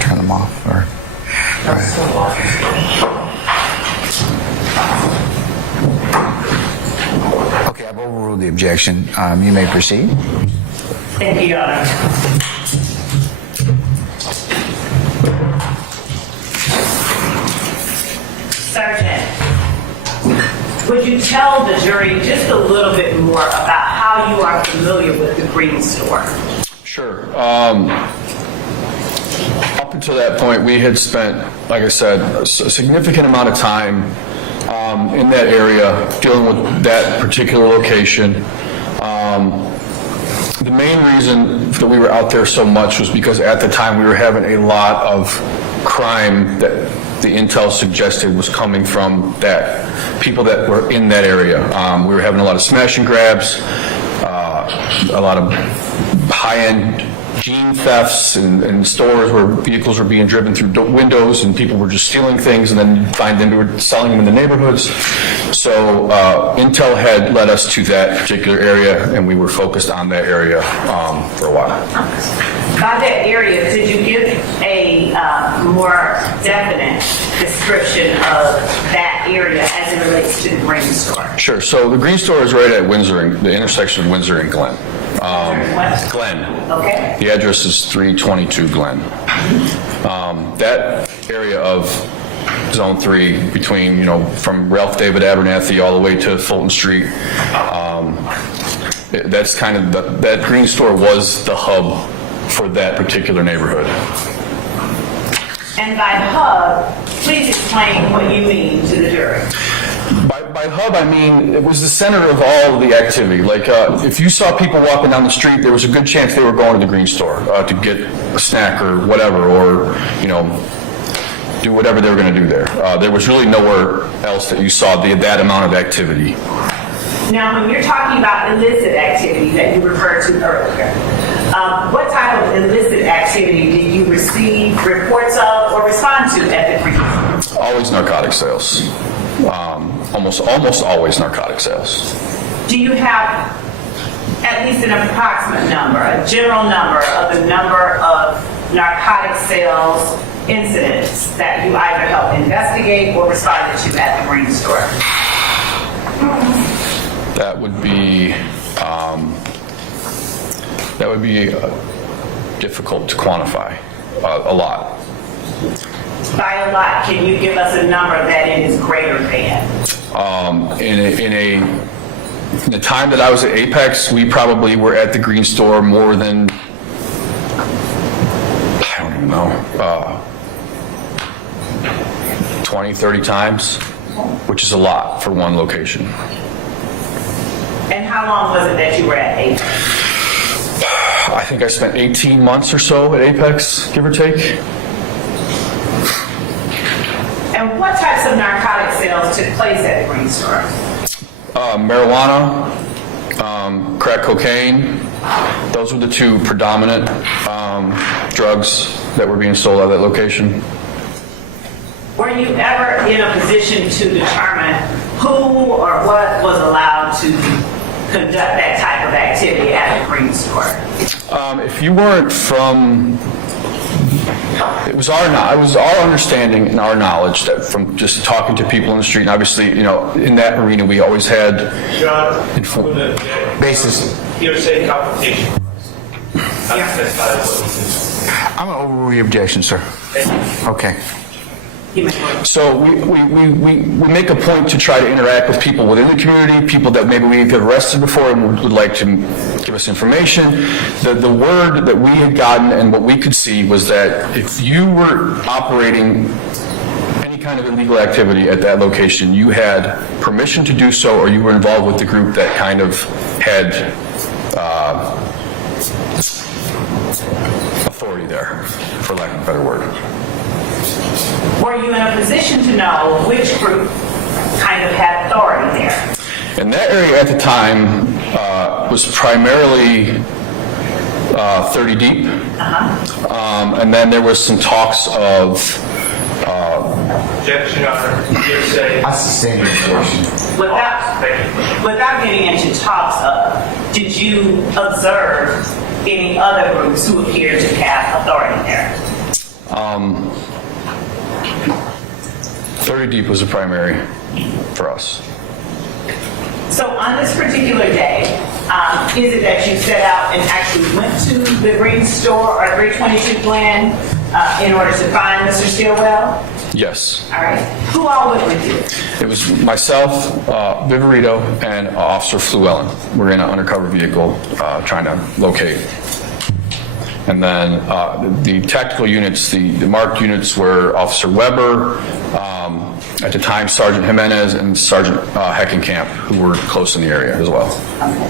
Turn them off, or? Okay, I've overruled the objection. You may proceed. Thank you, Your Honor. Sergeant, would you tell the jury just a little bit more about how you are familiar with the Green Store? Sure. Up until that point, we had spent, like I said, a significant amount of time in that area dealing with that particular location. The main reason that we were out there so much was because at the time we were having a lot of crime that the intel suggested was coming from that people that were in that area. We were having a lot of smash and grabs, a lot of high-end gene thefts in stores where vehicles were being driven through windows and people were just stealing things and then find them were selling them in the neighborhoods. So intel had led us to that particular area, and we were focused on that area for a while. By that area, could you give a more definite description of that area as it relates to the Green Store? Sure. So the Green Store is right at Windsor, the intersection of Windsor and Glen. What? Glen. Okay. The address is 322 Glen. That area of Zone 3 between, from Ralph David Abernathy all the way to Fulton Street, that's kind of, that Green Store was the hub for that particular neighborhood. And by hub, please explain what you mean to the jury. By hub, I mean, it was the center of all of the activity. Like, if you saw people walking down the street, there was a good chance they were going to the Green Store to get a snack or whatever, or, do whatever they were going to do there. There was really nowhere else that you saw that amount of activity. Now, when you're talking about illicit activity that you referred to earlier, what type of illicit activity did you receive reports of or respond to at the Green Store? Always narcotic sales. almost always narcotic sales. Do you have at least an approximate number, a general number of the number of narcotic sales incidents that you either helped investigate or responded to at the Green store? That would be difficult to quantify. A lot. By a lot, can you give us a number that it is greater than? In the time that I was at Apex, we probably were at the Green store more than, I don't even know, 20, 30 times, which is a lot for one location. And how long was it that you were at Apex? I think I spent 18 months or so at Apex, give or take. And what types of narcotic sales took place at the Green store? Marijuana, crack cocaine, those were the two predominant drugs that were being sold at that location. Were you ever in a position to determine who or what was allowed to conduct that type of activity at the Green store? If you weren't from, it was our understanding and our knowledge that from just talking to people in the street, and obviously, in that arena, we always had Basis. Hearsay confrontation. I'm going to overrule your objection, sir. Okay. So we make a point to try to interact with people within the community, people that maybe we've arrested before and would like to give us information. The word that we had gotten and what we could see was that if you were operating any kind of illegal activity at that location, you had permission to do so, or you were involved with the group that kind of had authority there, for lack of a better word. Were you in a position to know which group kind of had authority there? And that area at the time was primarily 30 deep. And then there was some talks of... Objection, Your Honor. Hearsay. I sustain your portion. Without getting into talks of, did you observe any other groups who appeared to have authority there? 30 deep was a primary for us. So on this particular day, is it that you set out and actually went to the Green store or 322 Glen in order to find Mr. Stillwell? Yes. All right. Who all went with you? It was myself, Viverito, and Officer Flewellen. We're in an undercover vehicle trying to locate. And then the tactical units, the marked units were Officer Weber, at the time Sergeant Jimenez, and Sergeant Heckenkamp, who were close in the area as well. Okay.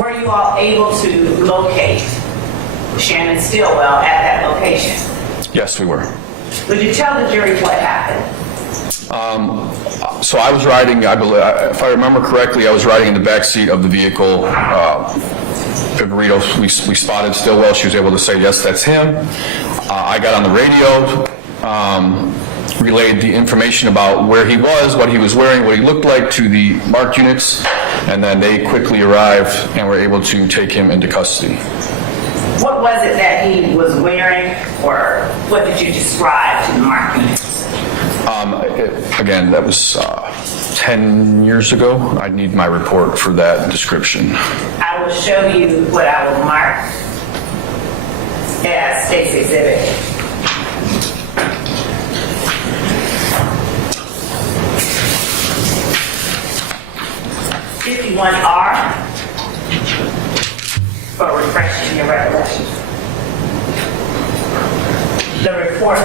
Were you all able to locate Shannon Stillwell at that location? Yes, we were. Would you tell the jury what happened? So I was riding, I believe, if I remember correctly, I was riding in the back seat of the vehicle. Viverito, we spotted Stillwell. She was able to say, yes, that's him. I got on the radio, relayed the information about where he was, what he was wearing, what he looked like to the marked units, and then they quickly arrived and were able to take him into custody. What was it that he was wearing, or what did you describe to the marked units? Again, that was 10 years ago. I'd need my report for that description. I will show you what I will mark as State's Exhibit. (51R) for refreshing your recollection. The report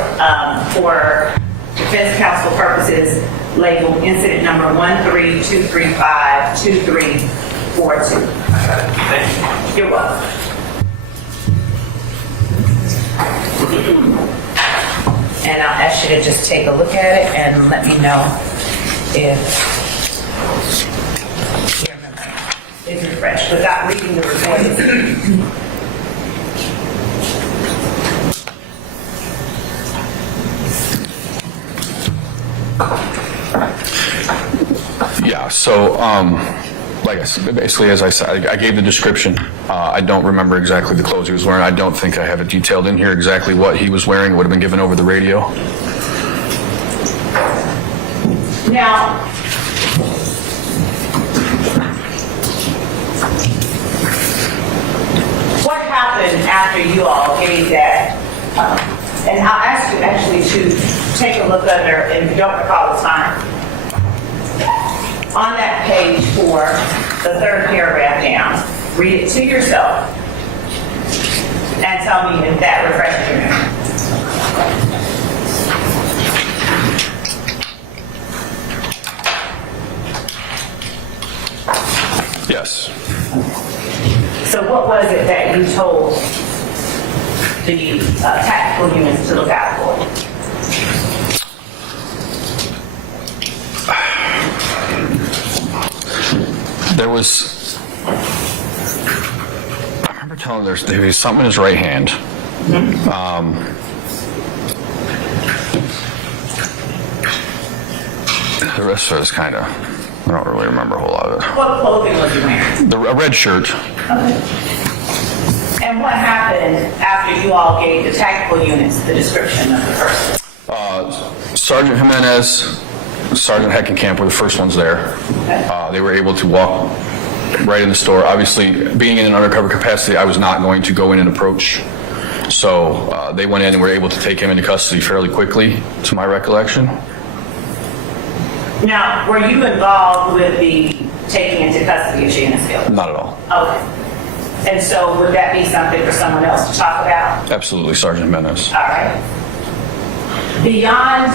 for defense counsel purposes labeled incident number 132352342. You're welcome. And I'll ask you to just take a look at it and let me know if your memory is refreshed without reading the report. So, like I said, basically, as I said, I gave the description. I don't remember exactly the clothes he was wearing. I don't think I have it detailed in here exactly what he was wearing. It would have been given over the radio. Now, what happened after you all gave that? And I'll ask you actually to take a look under, and if you don't recall the time, on that page 4, the third paragraph down, read it to yourself and tell me if that refreshes your memory. Yes. So what was it that you told the tactical units to look out for? There was, I remember telling there was something in his right hand. The rest of it is kind of, I don't really remember a whole lot of it. What clothing was he wearing? A red shirt. Okay. And what happened after you all gave the tactical units the description of the person? Sergeant Jimenez, Sergeant Heckenkamp were the first ones there. They were able to walk right in the store. Obviously, being in an undercover capacity, I was not going to go in and approach. So they went in and were able to take him into custody fairly quickly, to my recollection. Now, were you involved with the taking into custody of Janice Gill? Not at all. Okay. And so would that be something for someone else to talk about? Absolutely, Sergeant Jimenez. All right. Beyond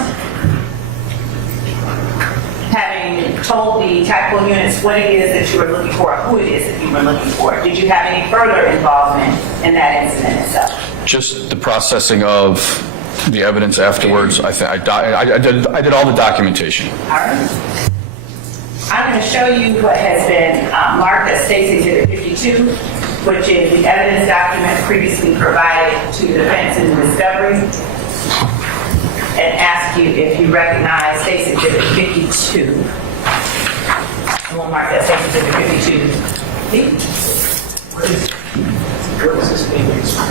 having told the tactical units what it is that you were looking for, who it is that you were looking for, did you have any further involvement in that incident itself? Just the processing of the evidence afterwards. I did all the documentation. All right. I'm going to show you what has been marked as State's Exhibit 52, which is the evidence document previously provided to the defense in the discovery, and ask you if you recognize State's Exhibit 52. And we'll mark that State's Exhibit 52. What is this being used for?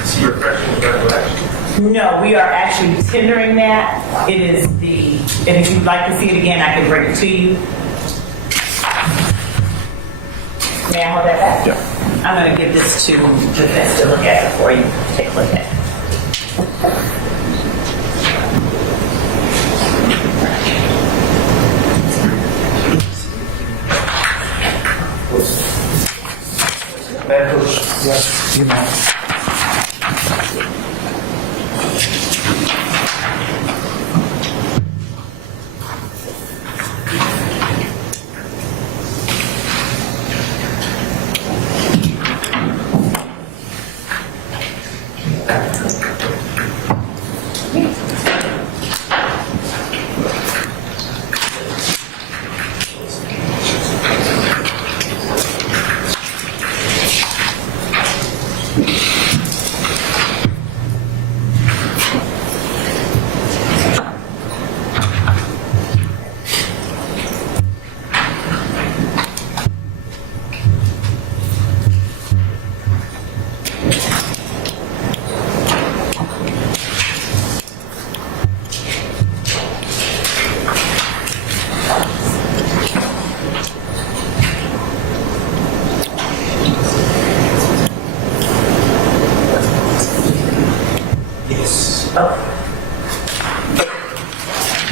Is he refreshing the recollection? No, we are actually tendering that. It is the, and if you'd like to see it again, I can bring it to you. May I hold that back? Yeah. I'm going to give this to the defense to look at before you take a look at it. Yes, you know.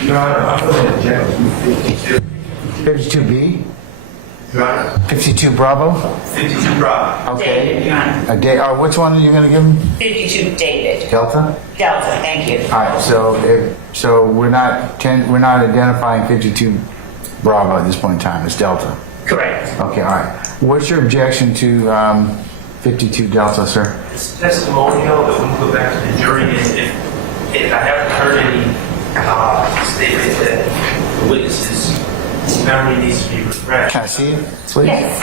Your Honor, I'm going to object to 52. 52B? Your Honor, 52 Bravo? 52 Bravo. David, Your Honor. A day, which one are you going to give him? 52 David. Delta? Delta, thank you. All right, so we're not identifying 52 Bravo at this point in time. It's Delta. Correct. Okay, all right. What's your objection to 52 Delta, sir? It's testimonial that we can go back to the jury, and if I haven't heard any statement that the witness's memory needs to be refreshed. Can I see it, please? Yes.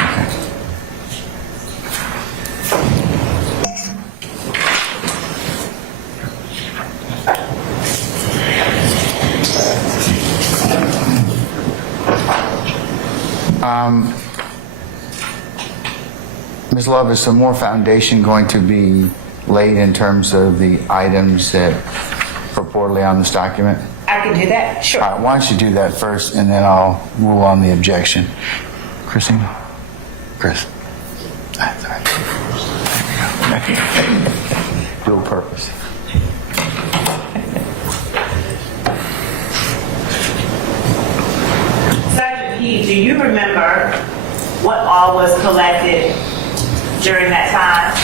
Ms. Love, is some more foundation going to be laid in terms of the items that purportedly on this document? I can do that, sure. All right, why don't you do that first, and then I'll rule on the objection. Christine? Chris? That's all right. Dual purpose. Sergeant P, do you remember what all was collected during that time?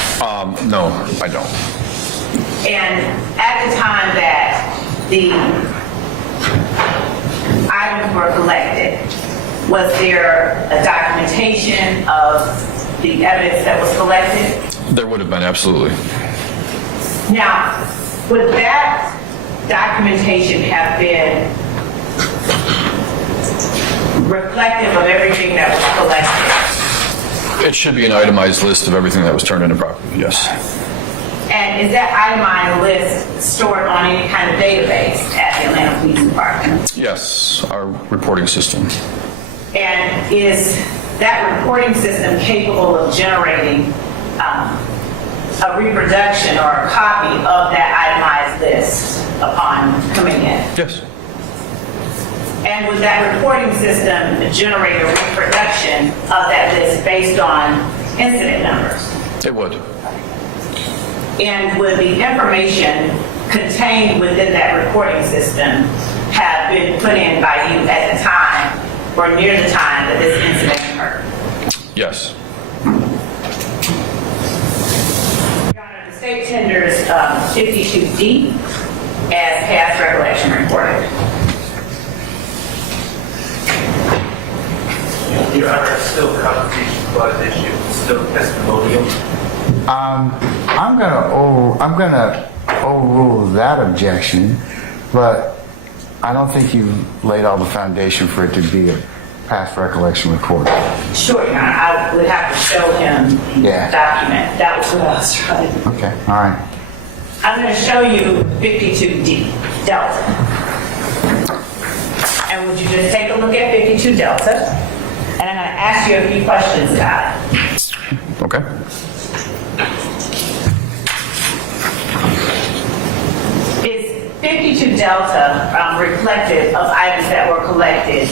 No, I don't. And at the time that the items were collected, was there a documentation of the evidence that was collected? There would have been, absolutely. Now, would that documentation have been reflective of everything that was collected? It should be an itemized list of everything that was turned into property, yes. And is that itemized list stored on any kind of database at the Atlanta Police Department? Yes, our reporting system. And is that reporting system capable of generating a reproduction or a copy of that itemized list upon coming in? Yes. And would that reporting system generate a reproduction of that list based on incident numbers? It would. And would the information contained within that reporting system have been put in by you at the time or near the time that this incident occurred? Yes. Your Honor, the state tenders 52D as past recollection reported. Your Honor, still confirmation clause issue, still testimonial. I'm gonna overrule that objection, but I don't think you've laid all the foundation for it to be a past recollection report. Sure, Your Honor, I would have to show him the Yeah. document. That was what I was trying to do. Okay, all right. I'm going to show you 52D, Delta. And would you just take a look at 52 Delta? And I'm going to ask you a few questions about it. Okay. Is 52 Delta reflective of items that were collected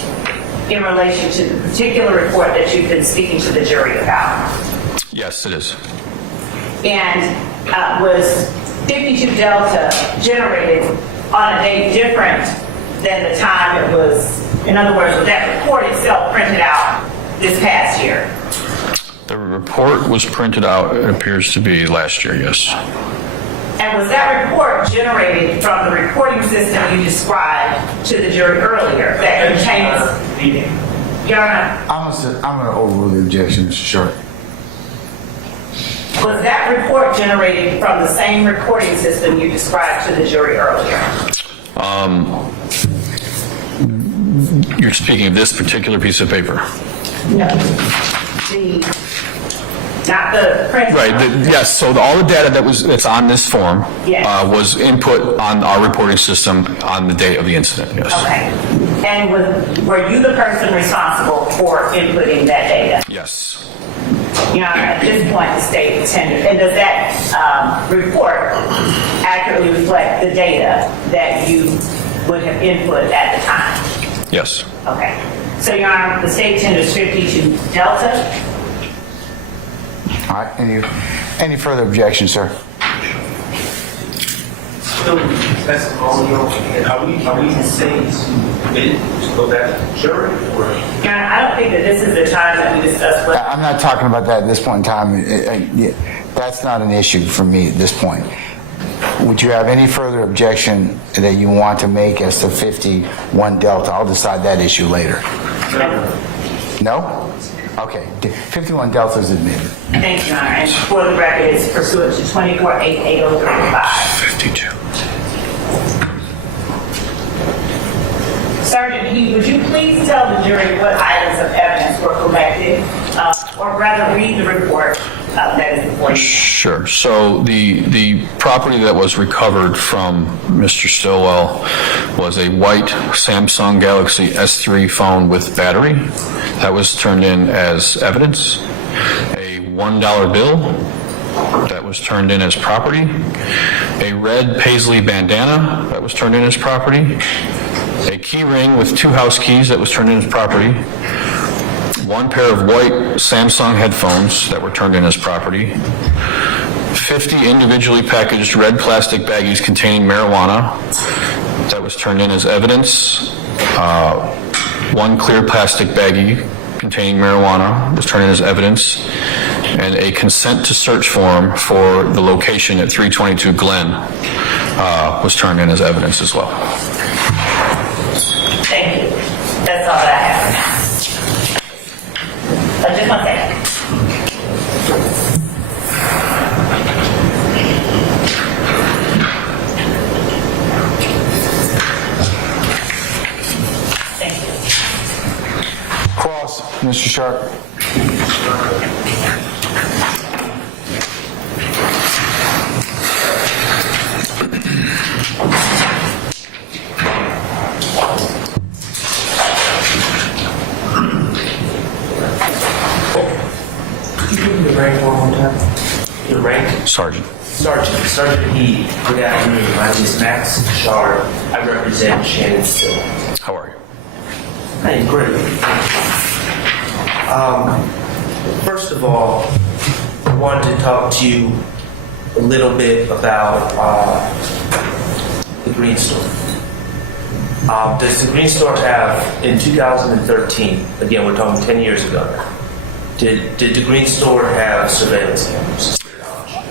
in relation to the particular report that you've been speaking to the jury about? Yes, it is. And was 52 Delta generated on a date different than the time it was, in other words, was that report itself printed out this past year? The report was printed out, it appears to be last year, yes. And was that report generated from the reporting system you described to the jury earlier that contains? Your Honor, I'm gonna overrule the objection, Mr. Short. was that report generated from the same reporting system you described to the jury earlier? You're speaking of this particular piece of paper. No. Not the print. Right, yes, so all the data that's on this form Yes. was input on our reporting system on the day of the incident, yes. Okay. And were you the person responsible for inputting that data? Yes. Your Honor, at this point, the state was tendered. And does that report accurately reflect the data that you would have input at the time? Yes. Okay. So, Your Honor, the state tenders 52 Delta. All right, any further objections, sir? Still testimonial, and are we saying to go back to the jury or? Your Honor, I don't think that this is the time that we discuss what. I'm not talking about that at this point in time. That's not an issue for me at this point. Would you have any further objection that you want to make as to 51 Delta? I'll decide that issue later. No? Okay, 51 Delta is admitted. Thank you, Your Honor. And for the record, it's pursuant to 24-88035. 52. Sergeant Heath, would you please tell the jury what items of evidence were collected, or rather read the report that is before you? Sure. So the property that was recovered from Mr. Stillwell was a white Samsung Galaxy S3 phone with battery. That was turned in as evidence. A $1 bill that was turned in as property. A red paisley bandana that was turned in as property. A key ring with 2 house keys that was turned in as property. 1 pair of white Samsung headphones that were turned in as property. 50 individually packaged red plastic baggies containing marijuana that was turned in as evidence. 1 clear plastic baggie containing marijuana was turned in as evidence. And a consent to search form for the location at 322 Glen was turned in as evidence as well. Thank you. That's all that I have for now. Just one second. Thank you. Cross, Mr. Sharp. Your rank one more time. Your rank? Sergeant. Sergeant Heat. Good afternoon. My name is Max Sharp. I represent Shannon Still. How are you? Hey, great. First of all, I wanted to talk to you a little bit about the Green Store. Does the Green Store have, in 2013, again, we're talking 10 years ago now, did the Green Store have surveillance cameras?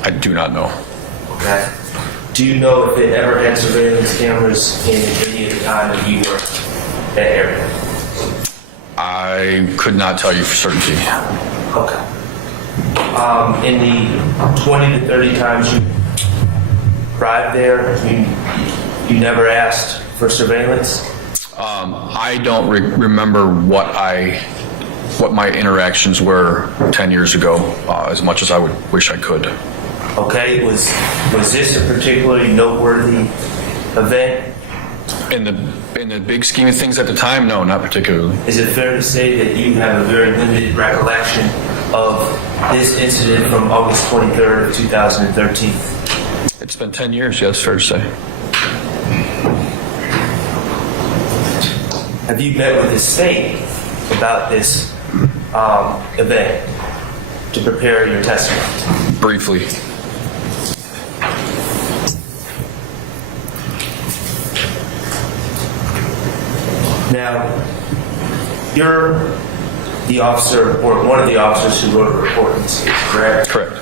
I do not know. Okay. Do you know if it ever had surveillance cameras in any of the time that you were in that area? I could not tell you for certainty. Okay. In the 20 to 30 times you arrived there, you never asked for surveillance? I don't remember what my interactions were 10 years ago, as much as I would wish I could. Okay, was this a particularly noteworthy event? In the big scheme of things at the time, no, not particularly. Is it fair to say that you have a very limited recollection of this incident from August 23rd of 2013? It's been 10 years, yeah, that's fair to say. Have you met with the state about this event to prepare your testimony? Briefly. Now, you're the officer, or one of the officers who wrote a report in this case, correct? Correct.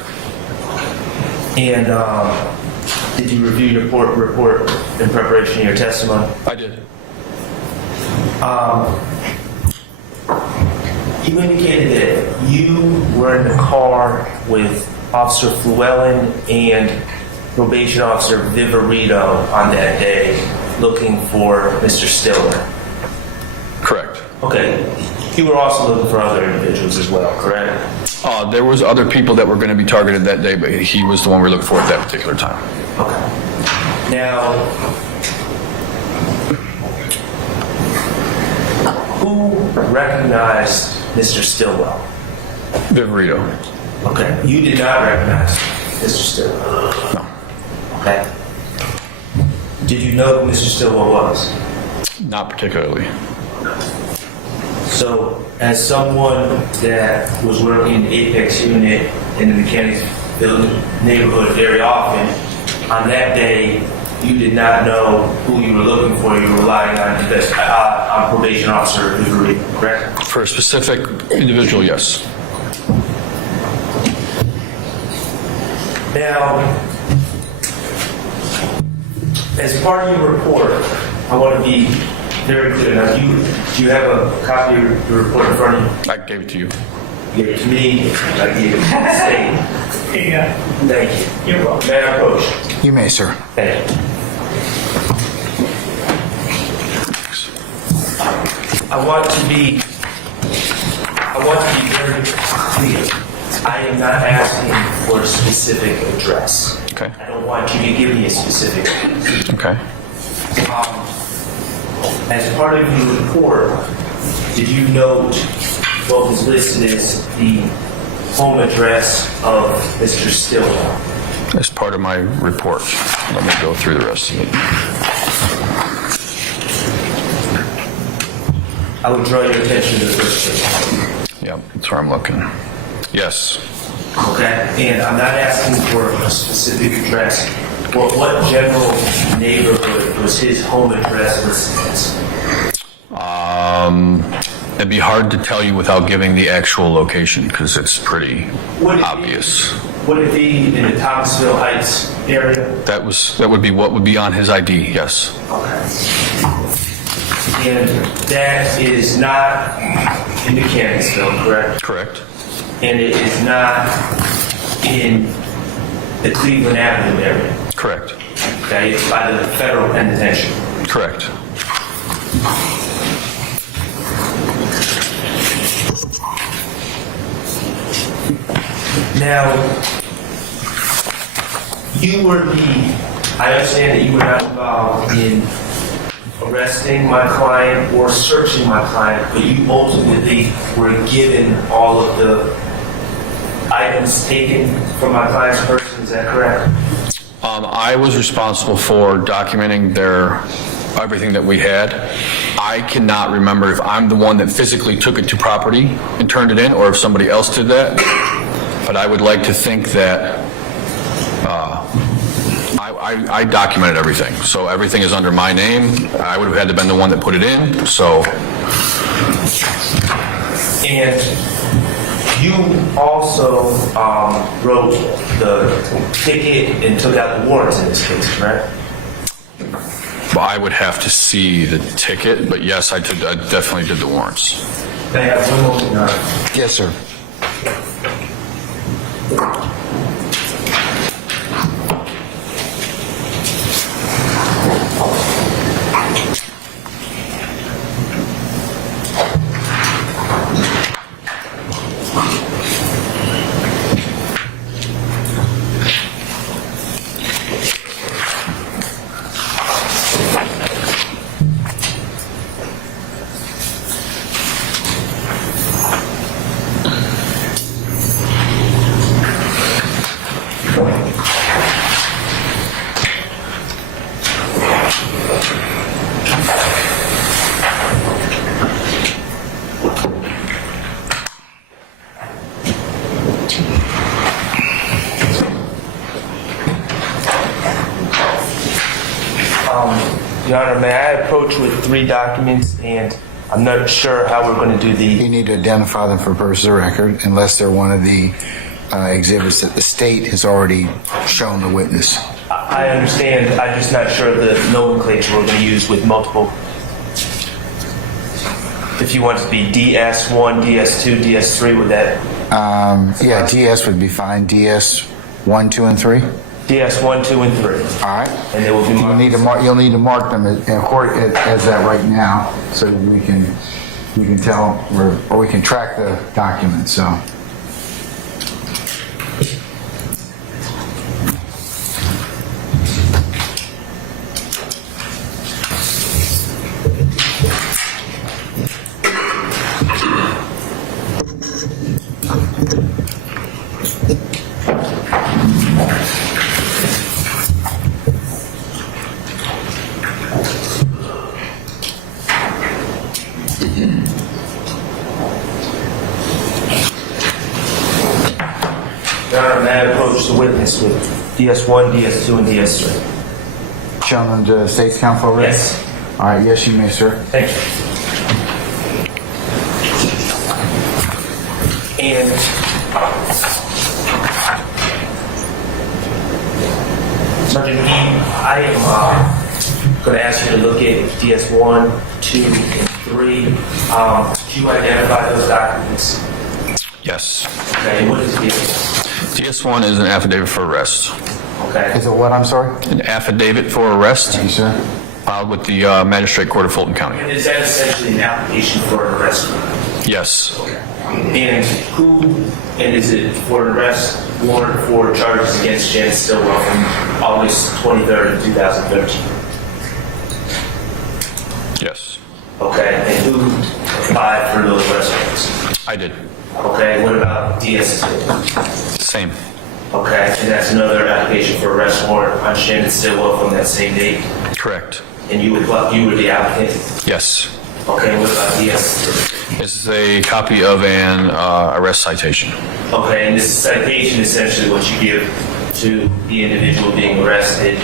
And did you review your report in preparation of your testimony? I did. You indicated that you were in the car with Officer Llewellyn and Probation Officer Viverito on that day looking for Mr. Stiller. Correct. Okay. You were also looking for other individuals as well, correct? There was other people that were going to be targeted that day, but he was the one we were looking for at that particular time. Okay. Now, who recognized Mr. Stillwell? Viverito. Okay. You did not recognize Mr. Stillwell? No. Okay. Did you know who Mr. Stillwell was? Not particularly. So, as someone that was working in the Apex unit in the Mechanicsville neighborhood very often, on that day, you did not know who you were looking for. You were relying on Probation Officer Viverito, correct? For a specific individual, yes. Now, as part of your report, I want to be very clear. Now, do you have a copy of your report in front of you? I gave it to you. You gave it to me. I gave it to the state. Yeah. Thank you. You're welcome. May I approach? You may, sir. Thank you. I want to be very clear. I am not asking for a specific address. Okay. I don't want you to give me a specific address. Okay. As part of your report, did you note what was listed as the home address of Mr. Stillwell? As part of my report. Let me go through the rest of it. I would draw your attention to the first page. Yeah, that's where I'm looking. Yes. Okay? And I'm not asking for a specific address. What general neighborhood was his home address listed as? It'd be hard to tell you without giving the actual location because it's pretty obvious. Would it be in the Thomasville Heights area? That would be what would be on his ID. Yes. Okay. And that is not in the Cannonsville, correct? Correct. And it is not in the Cleveland Avenue area. Correct. Okay, it's by the federal penitentiary. Correct. Now, I understand that you were not involved in arresting my client or searching my client, but you ultimately were given all of the items taken from my client's person, is that correct? I was responsible for documenting everything that we had. I cannot remember if I'm the one that physically took it to property and turned it in, or if somebody else did that. But I would like to think that I documented everything. So everything is under my name. I would have had to been the one that put it in. So. And you also wrote the ticket and took out the warrants in this case, correct? Well, I would have to see the ticket, but yes, I definitely did the warrants. Can I have one more? Yes, sir. Your Honor, may I approach with 3 documents, and I'm not sure how we're going to do the... You need to identify them for purposes of record unless they're one of the exhibits that the state has already shown the witness. I understand. I'm just not sure the nomenclature we're going to use with multiple. If you want it to be DS1, DS2, DS3, would that... Yeah, DS would be fine. DS 1, 2, and 3. DS1, 2, and 3. All right. And they will be marked. You'll need to mark them as that right now, so we can tell or we can track the document. So. Your Honor, may I approach the witness with DS1, DS2, and DS3? Shown to State's Counsel already? Yes. All right, yes, you may, sir. Thank you. And Sergeant E, I am going to ask you to look at DS1, 2, and 3. Do you identify those documents? Yes. Okay, what is DS1? DS1 is an affidavit for arrest. Okay. Is it what? I'm sorry. An affidavit for arrest Thank you, sir. filed with the Magistrate Court of Fulton County. And is that essentially an application for an arrest warrant? Yes. And and is it for an arrest warrant for charges against Janet Stillwell from August 23rd of 2013? Yes. Okay, and who applied for those arrest warrants? I did. Okay, what about DS2? Same. Okay, and that's another application for arrest warrant on Janet Stillwell from that same date? Correct. And you were the applicant? Yes. Okay, what about DS2? This is a copy of an arrest citation. Okay, and this citation is essentially what you give to the individual being arrested,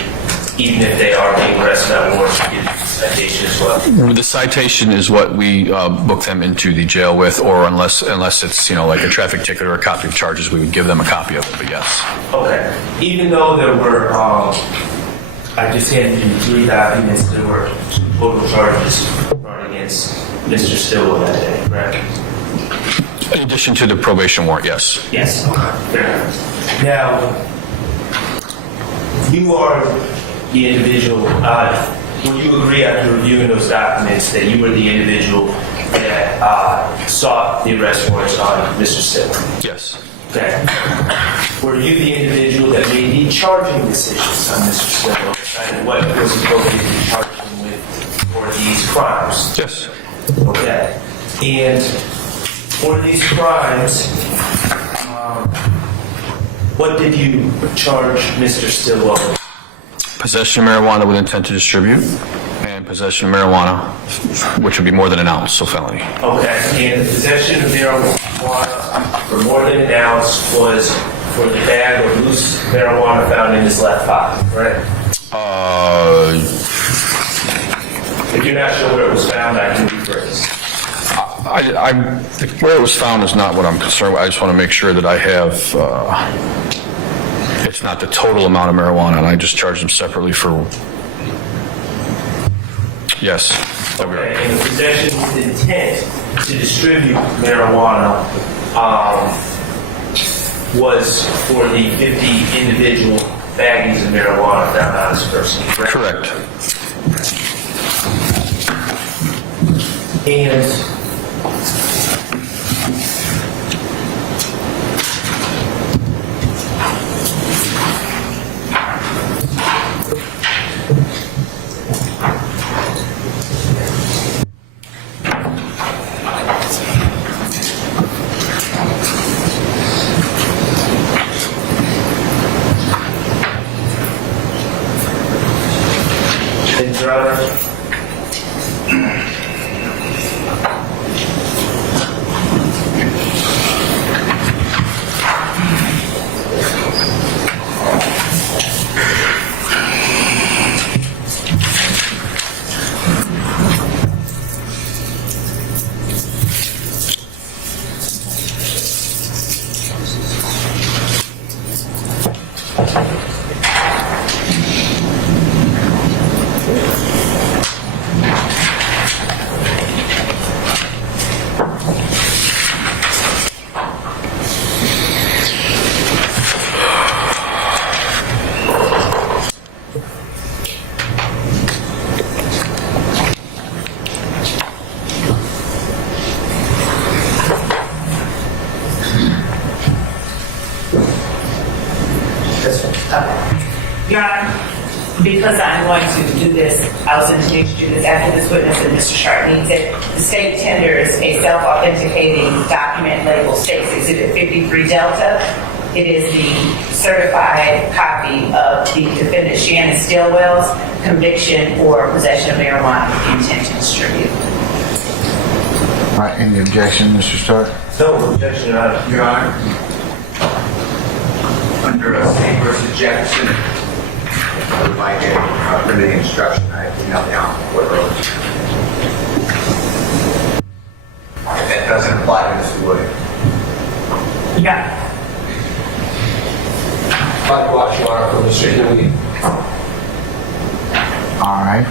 even if they are being arrested on warrants, you give the citation as well. The citation is what we book them into the jail with, or unless it's, like a traffic ticket or a copy of charges, we would give them a copy of it, but yes. Okay, even though there were, I just handed you 3 documents, there were total charges brought against Mr. Stillwell that day, correct? In addition to the probation warrant, yes. Yes. Fair enough. Now, you are the individual, would you agree after reviewing those documents that you were the individual that sought the arrest warrants on Mr. Stillwell? Yes. Okay. Were you the individual that made the charging decisions on Mr. Stillwell and what was appropriate to charge him with for these crimes? Yes. Okay. And for these crimes, what did you charge Mr. Stillwell with? Possession of marijuana with intent to distribute, and possession of marijuana, which would be more than an ounce, so felony. Okay. And the possession of marijuana for more than an ounce was for the bag of loose marijuana found in his left pocket, right? If you're not sure where it was found, I can rephrase. Where it was found is not what I'm concerned with. I just want to make sure that I have, it's not the total amount of marijuana, and I just charge them separately for, yes. That'd be Okay, right. and the possession with intent to distribute marijuana was for the 50 individual baggies of marijuana found on this person, correct? Correct. And Your Honor, Your Honor, because I'm going to do this, I was introduced to do this after this witness and Mr. Sharp needs it. The state tenders a self-authenticating document labeled States Exhibit 53 Delta. It is the certified copy of the defendant Shannon Stillwell's conviction for possession of marijuana with intent to distribute. All right, any objection, Mr. Stark? no objection, Your Honor. Your Honor, under State versus Jackson, I would like a limiting instruction. I emailed down what wrote. That doesn't apply to Mr. Williams. You got it. I'd watch Your Honor for Mr. Huey. All right.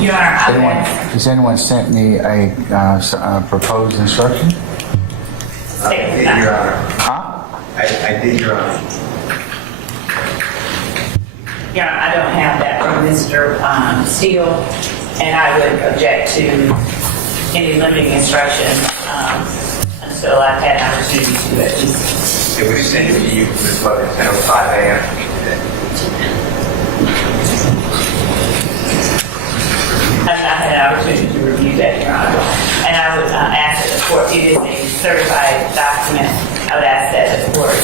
Your Honor, Has anyone sent me a proposed instruction? I did, Your Honor. Huh? I did, Your Honor. Your Honor, I don't have that from Mr. Steele, and I would object to any limiting instruction until I've had an opportunity to at least. It was sent to you, Ms. Butler, at 10:05 a.m. I've not had an opportunity to review that, Your Honor. And I would ask that the court, it is a certified document, I would ask that the court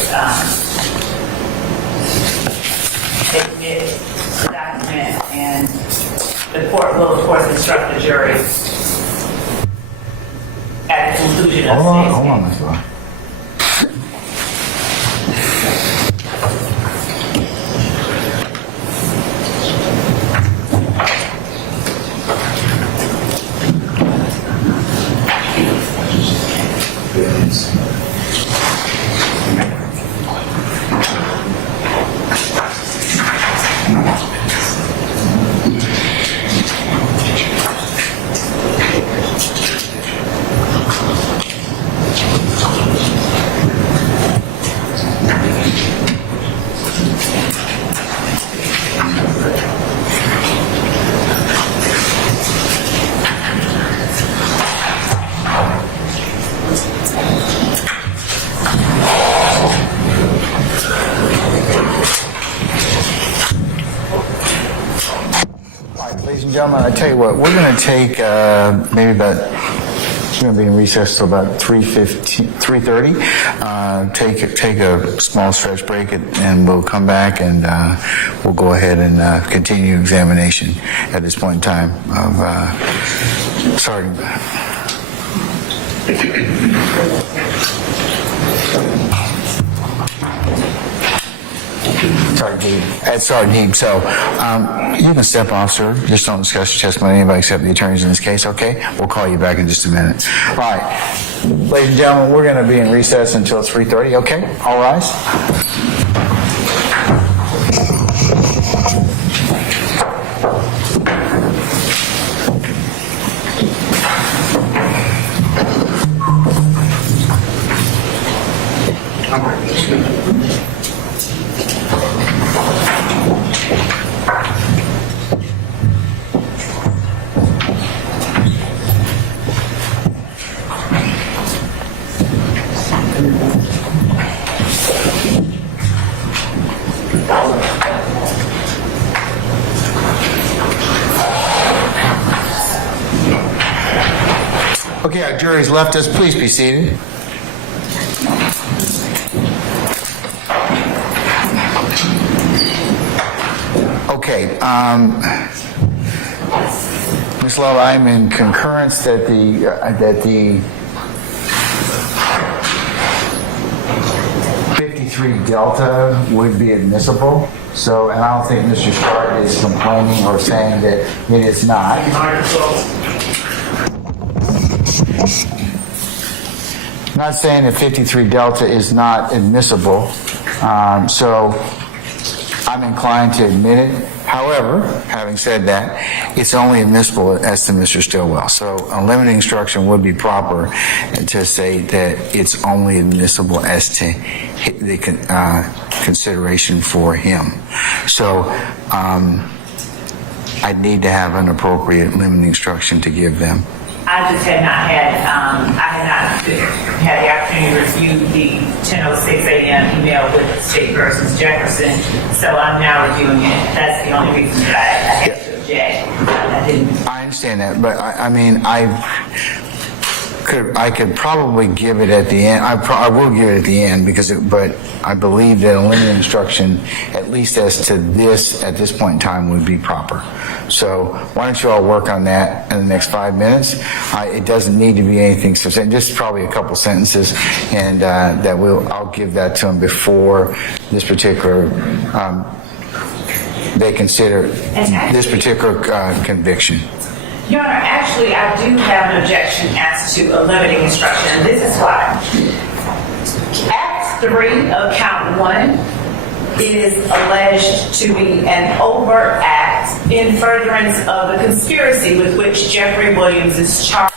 admit the document, and the court will, of course, instruct the jury at the conclusion of today's Hold on, case. Ms. Law. Ladies and gentlemen, I tell you what, we're going to take maybe about, we're going to be in recess till about 3:30. Take a small stretch break, and we'll come back and we'll go ahead and continue examination at this point in time of Sergeant. Sergeant Heeb. So you can step off, sir. Just don't discuss your testimony with anybody except the attorneys in this case, okay? We'll call you back in just a minute. All right. Ladies and gentlemen, we're going to be in recess until 3:30, okay? All rise. Okay, our jury's left us. Please be seated. Okay, Ms. Love, I'm in concurrence that the 53 Delta would be admissible. So, and I don't think Mr. Stark is complaining or saying that it is not. I'm not saying that 53 Delta is not admissible, so I'm inclined to admit it. However, having said that, it's only admissible as to Mr. Stillwell. So a limiting instruction would be proper to say that it's only admissible as to the consideration for him. So I'd need to have an appropriate limiting instruction to give them. I just had not had, the opportunity to review the 10:06 a.m. email with State versus Jefferson, so I'm now reviewing it. That's the only reason that I had to object. I didn't. I understand that, but I mean, I could probably give it at the end. I will give it at the end but I believe that a limiting instruction, at least as to this at this point in time, would be proper. So why don't you all work on that in the next 5 minutes? It doesn't need to be anything specific, just probably a couple sentences, and I'll give that to them before this particular. They consider this particular conviction. Your Honor, actually, I do have an objection as to a limiting instruction, and this is why. Act 3 of Count 1 is alleged to be an overt act in furtherance of the conspiracy with which Jeffrey Williams is charged.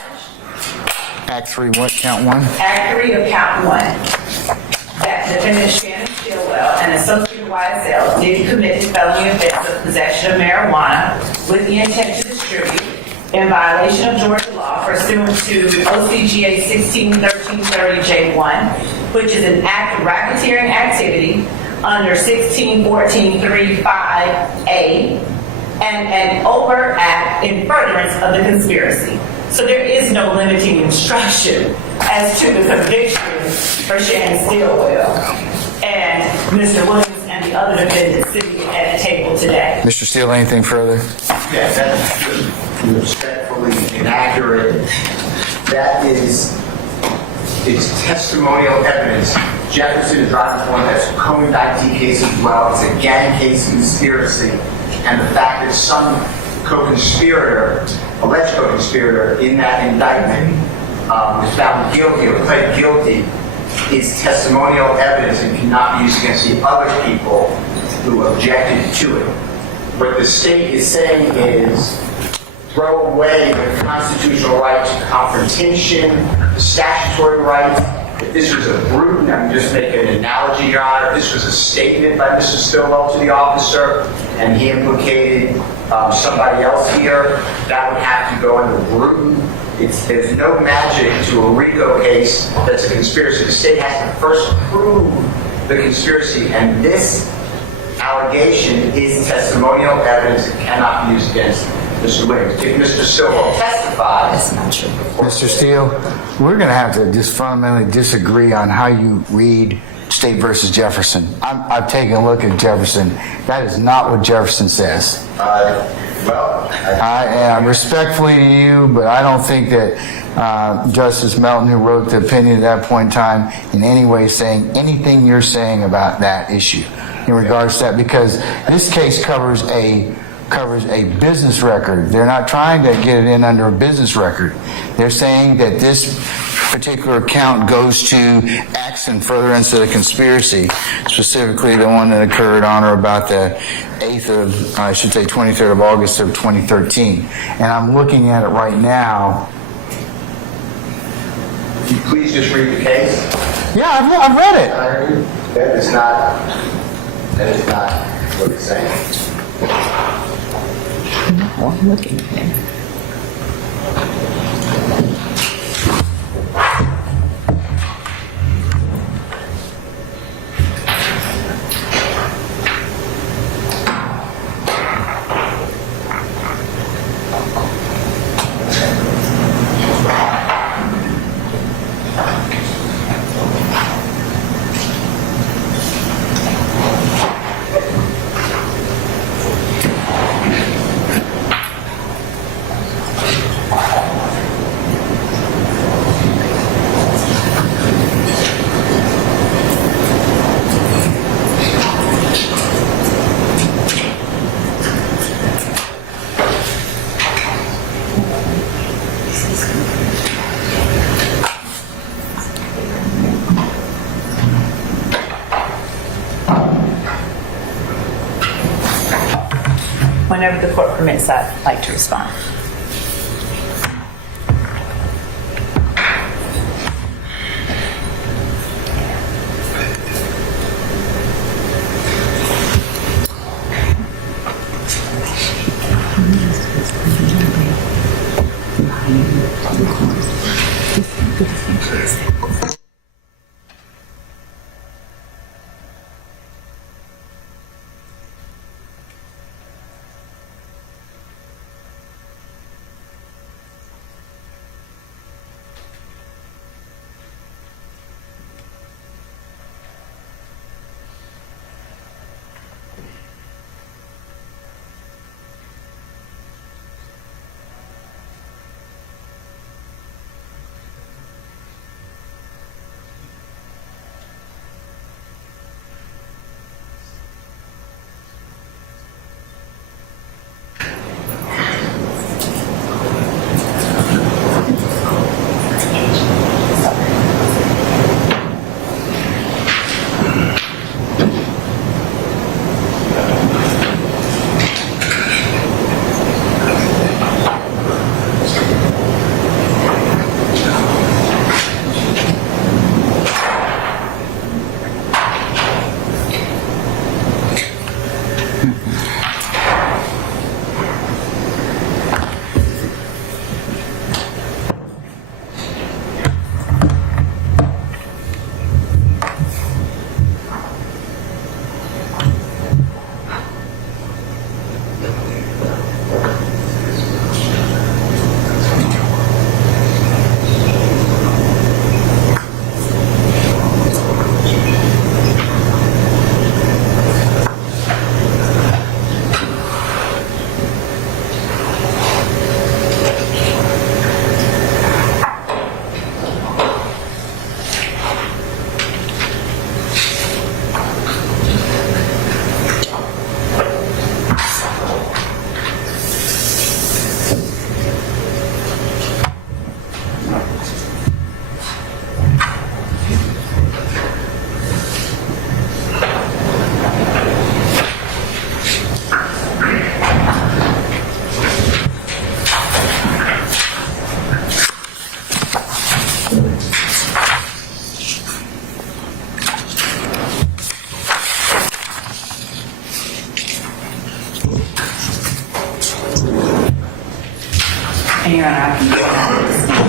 Act 3 what? Count 1? Act 3 of Count 1. That defendant Shannon Stillwell, an associate of YSL, did commit the felony offense of possession of marijuana with the intent to distribute in violation of Georgia law pursuant to OCGA 161330J1, which is an act of racketeering activity under 161435A, and an overt act in furtherance of the conspiracy. So there is no limiting instruction as to the conviction for Shannon Stillwell and Mr. Williams and the other defendants sitting at the table today. Mr. Steele, anything further? Yes, that's respectfully inaccurate. That is, it's testimonial evidence. Jefferson is driving one that's a co-indictee case as well. It's a gang case conspiracy. And the fact that some co-conspirator, alleged co-conspirator in that indictment was found guilty or pled guilty is testimonial evidence and cannot be used against the other people who objected to it. What the state is saying is throw away the constitutional right to confrontation, the statutory right. If this was a brute, and I'm just making an analogy, Your Honor, if this was a statement by Mr. Stillwell to the officer and he implicated somebody else here, that would have to go in the brute. There's no magic to a RICO case that's a conspiracy. The state has to first prove the conspiracy, and this allegation is testimonial evidence that cannot be used against Mr. Williams. If Mr. Stillwell testifies, that's not true. Mr. Steele, we're going to have to just fundamentally disagree on how you read State versus Jefferson. I've taken a look at Jefferson. That is not what Jefferson says. I respectfully to you, but I don't think that Justice Melton, who wrote the opinion at that point in time, in any way saying anything you're saying about that issue in regards to that, because this case covers a business record. They're not trying to get it in under a business record. They're saying that this particular count goes to acts in furtherance of the conspiracy, specifically the one that occurred on or about the 23rd of August of 2013. And I'm looking at it right now. Can you please just read the case? Yeah, I've read it. That is not what it's saying. No, I'm looking at it. Whenever the court permits, I'd like to respond. And Your Honor, I can give that.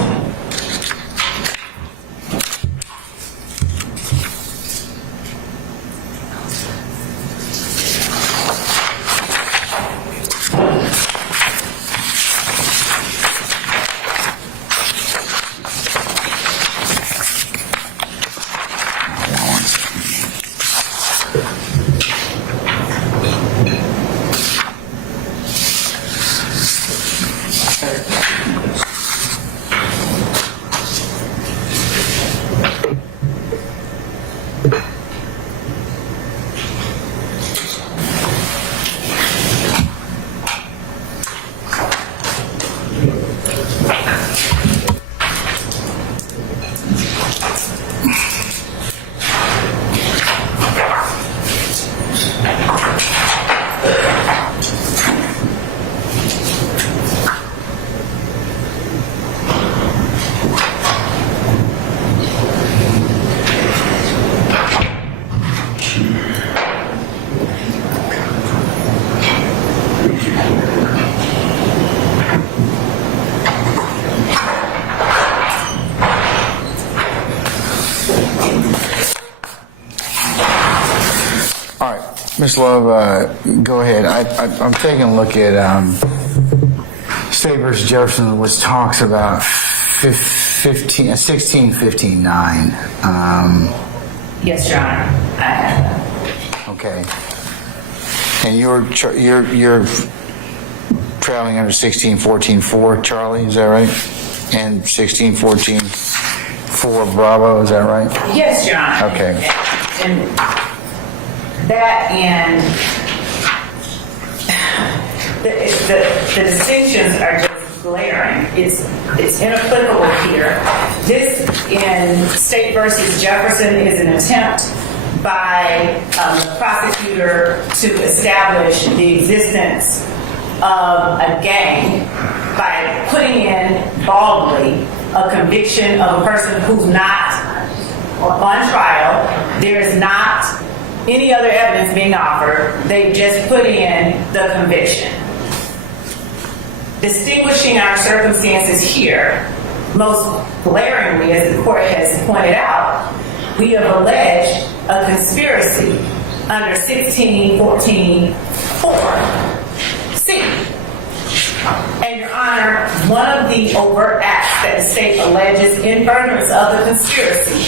Ms. Love, go ahead. I'm taking a look at State versus Jefferson, which talks about 16:15:9. Yes, Your Honor. I have that. Okay. And you're traveling under 16:14:4, Charlie, is that right? And 16:14:4 Bravo, is that right? Yes, Your Honor. Okay. And that and the distinctions are just glaring. It's inapplicable here. This in State versus Jefferson is an attempt by the prosecutor to establish the existence of a gang by putting in baldly a conviction of a person who's not on trial. There's not any other evidence being offered. They've just put in the conviction. Distinguishing our circumstances here, most glaringly, as the court has pointed out, we have alleged a conspiracy under 16:14:4C. And Your Honor, one of the overt acts that the state alleges in furtherance of the conspiracy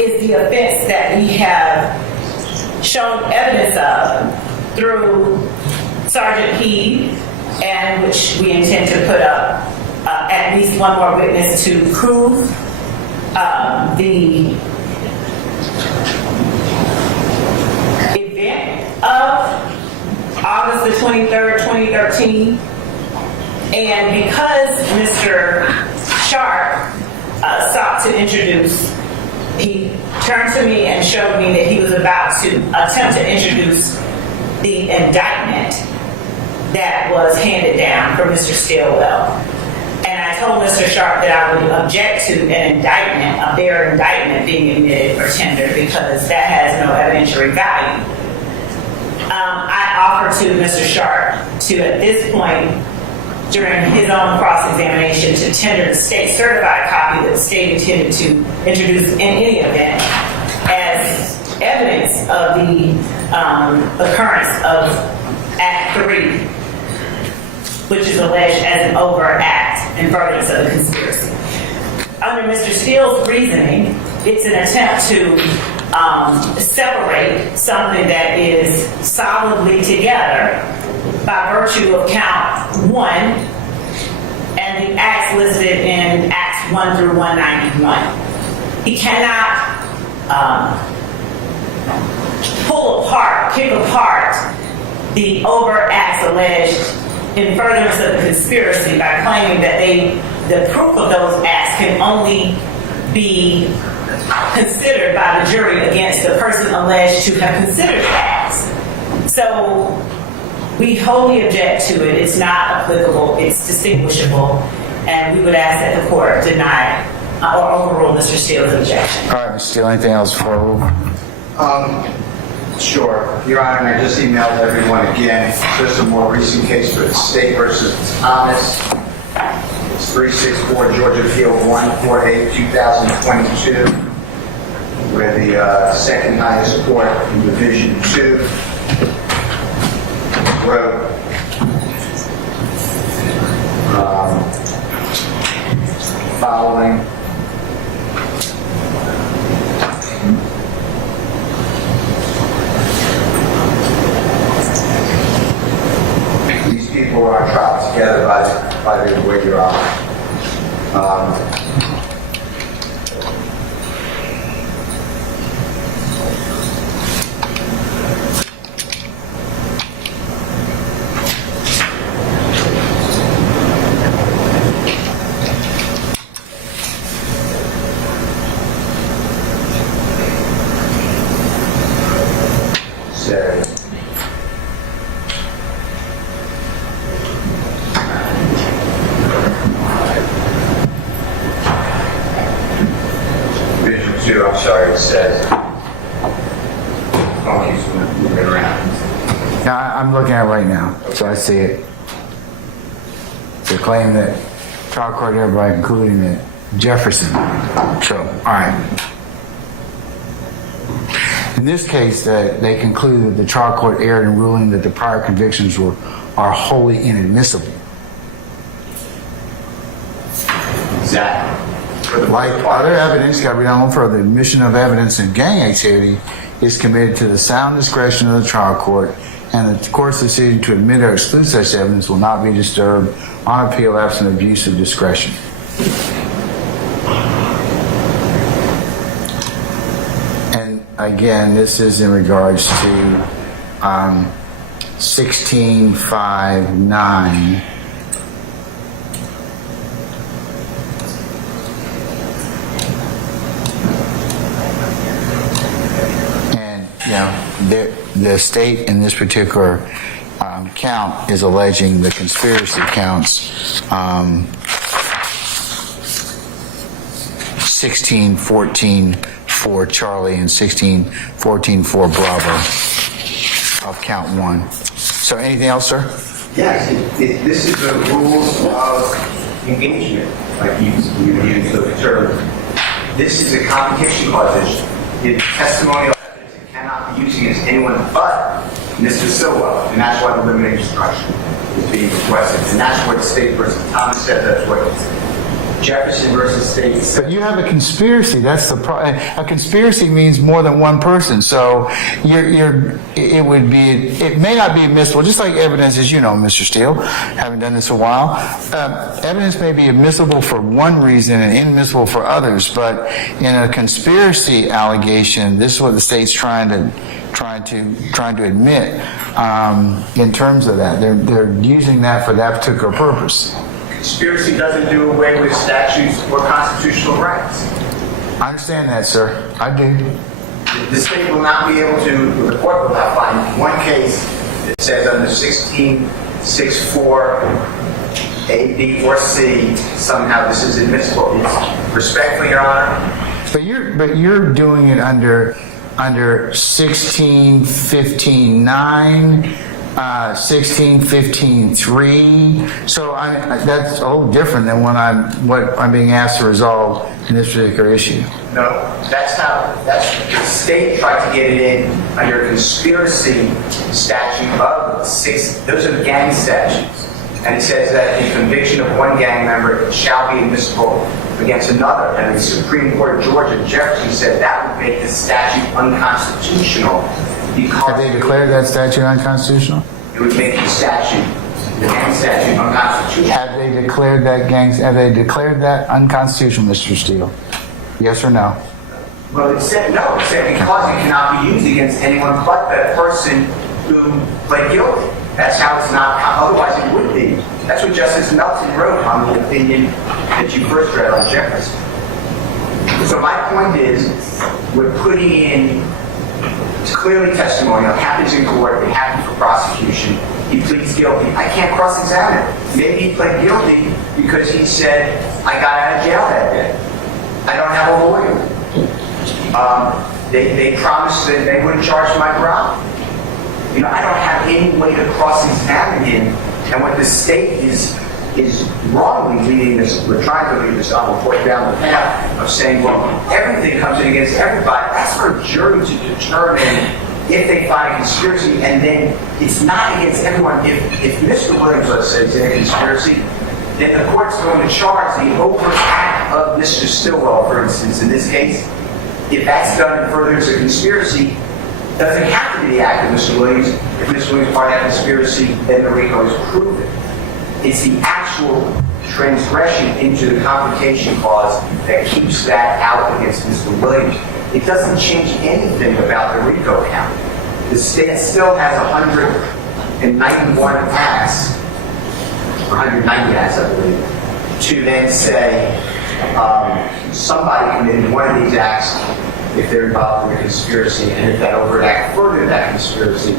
is the offense that we have shown evidence of through Sergeant Heed, and which we intend to put up at least one more witness to prove the event of August the 23rd, 2013. And because Mr. Sharp sought to introduce, he turned to me and showed me that he was about to attempt to introduce the indictment that was handed down from Mr. Stilwell. And I told Mr. Sharp that I would object to an indictment, a bare indictment being admitted or tendered, because that has no evidentiary value. I offered to Mr. Sharp to, at this point, during his own cross-examination, to tender the state certified copy that the state intended to introduce in any event as evidence of the occurrence of Act 3, which is alleged as an overt act in furtherance of the conspiracy. Under Mr. Steele's reasoning, it's an attempt to separate something that is solidly together by virtue of count 1 and the acts listed in Acts 1 through 191. He cannot pick apart the overt acts alleged in furtherance of the conspiracy by claiming that the proof of those acts can only be considered by the jury against the person alleged to have considered the acts. So we wholly object to it. It's not applicable. It's distinguishable. And we would ask that the court deny or overrule Mr. Steele's objection. All right, Mr. Steele, anything else before I rule? Sure. Your Honor, I just emailed everyone again. Just a more recent case for the State versus Thomas. It's 364 Georgia Field 148, 2022. We're the second highest court in Division 2. Road. Following. These people are trapped together by the way you're on. Division 2, I'm sorry, it says. Oh, he's moving around. Yeah, I'm looking at it right now, so I see it. They claim that trial court hereby concluding that Jefferson. So, all right. In this case, they conclude that the trial court erred in ruling that the prior convictions are wholly inadmissible. Exactly. Like other evidence, got to read on a little further. Admission of evidence in gang activity is committed to the sound discretion of the trial court, and the court's decision to admit or exclude such evidence will not be disturbed on appeal absent abuse of discretion. And again, this is in regards to 1659. The state in this particular count is alleging the conspiracy counts 16-14 for Charlie and 16-14 for Bravo of count 1. So anything else, sir? Yes, this is the rules of engagement, like you use the term. This is a competition clause issue. The testimonial cannot be used against anyone but Mr. Silva, and that's why the limiting instruction is being requested. And that's what State versus Thomas said. That's what Jefferson versus State said. But you have a conspiracy. That's the a conspiracy means more than one person. So it may not be admissible, just like evidence, as you know, Mr. Steele, having done this a while. Evidence may be admissible for one reason and inadmissible for others. But in a conspiracy allegation, this is what the state's trying to admit. In terms of that, they're using that for that particular purpose. Conspiracy doesn't do away with statutes or constitutional rights. I understand that, sir. I do. The state will not be able to, the court will not find one case that says under 1664 A, B, or C, somehow this is admissible. It's respectfully, Your Honor. But you're doing it under 1615.9, 1615.3. So that's a little different than what I'm being asked to resolve in this particular issue. No, that's the state tried to get it in under conspiracy statute of 6. Those are gang statutes. And it says that the conviction of one gang member shall be admissible against another. And the Supreme Court of Georgia, Jefferson, said that would make the statute unconstitutional because... Have they declared that statute unconstitutional? It would make the gang statute unconstitutional. Have they declared that unconstitutional, Mr. Steele? Yes or no? Well, it said no. It said because it cannot be used against anyone but the person who pled guilty. That's how it's not, otherwise it would be. That's what Justice Melton wrote on the opinion that you first read on Jefferson. So my point is, we're putting in clearly testimonial. It happens in court. It happens for prosecution. He pleads guilty. I can't cross-examine him. Maybe he pled guilty because he said, I got out of jail that day. I don't have a lawyer. They promised that they wouldn't charge my crime. I don't have any way to cross-examine him. And what the state is is wrongly leading this, we're trying to lead this on report down the path of saying, well, everything comes in against everybody. That's for a jury to determine if they find conspiracy, and then it's not against everyone. If Mr. Williams, let's say, is in a conspiracy, then the court's going to charge the overt act of Mr. Stillwell, for instance, in this case. If that's done in furtherance of conspiracy, it doesn't have to be the act of Mr. Williams. If Mr. Williams is part of that conspiracy, then the RICO is proven. It's the actual transgression into the confrontation clause that keeps that out against Mr. Williams. It doesn't change anything about the RICO count. The state still has 191 acts, 190 acts, I believe, to then say somebody committed one of these acts if they're involved in a conspiracy, and if that overt act furthered that conspiracy,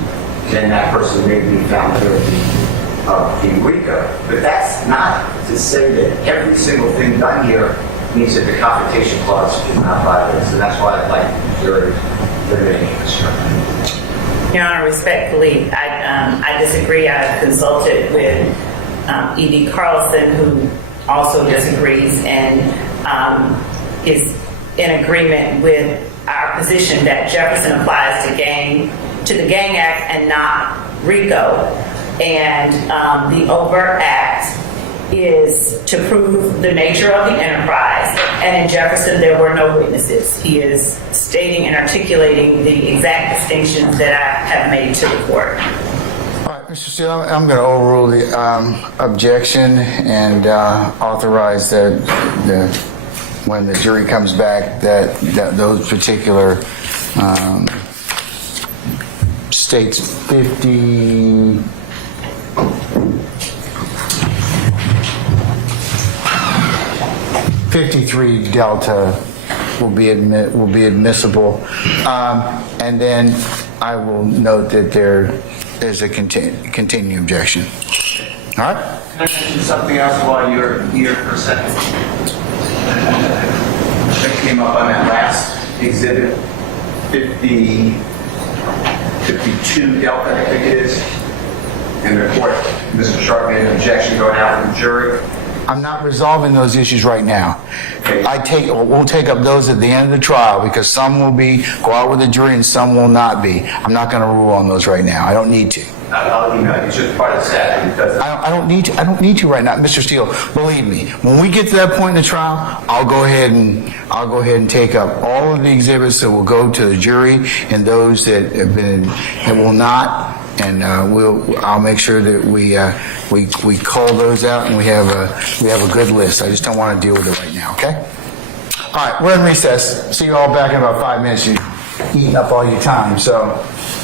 then that person may be found guilty of the RICO. But that's not to say that every single thing done here means that the confrontation clause is not violated. So that's why I'd like the jury to make instruction. Your Honor, respectfully, I disagree. I've consulted with E.D. Carlson, who also disagrees and is in agreement with our position that Jefferson applies to the Gang Act and not RICO. And the overt act is to prove the nature of the enterprise. And in Jefferson, there were no witnesses. He is stating and articulating the exact distinctions that I have made to the court. All right, Mr. Steele, I'm going to overrule the objection and authorize that when the jury comes back that those particular states 53 Delta will be admissible, and then I will note that there is a continuing objection. All right. Can I mention something else while you're here for a second? That came up on that last exhibit, 52 Delta, I think it is. And the court, Mr. Sharp made an objection going out from the jury. I'm not resolving those issues right now. Okay. We'll take up those at the end of the trial because some will go out with the jury and some will not be. I'm not going to rule on those right now. I don't need to. I'll email you. It's just part of the statute because I don't need to right now, Mr. Steele. Believe me, when we get to that point in the trial, I'll go ahead and take up all of the exhibits that will go to the jury and those that will not. And I'll make sure that we call those out and we have a good list. I just don't want to deal with it right now. Okay. All right, we're in recess. See you all back in about 5 minutes. You're eating up all your time, so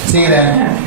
see you then.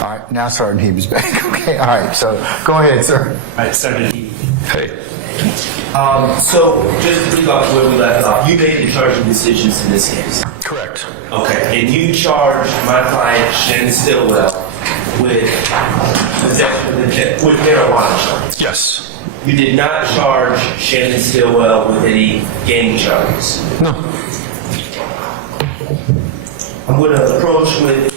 All right, now Sergeant Heeb is back. Okay, all right, so go ahead, sir. All right, Sergeant Heath. Hey. So, just to pick up where we left off, you made the charging decisions in this case. Correct. Okay, and you charged my client, Shannon Stillwell, with marijuana charges. Yes. You did not charge Shannon Stillwell with any gang charges. No. I'm going to approach with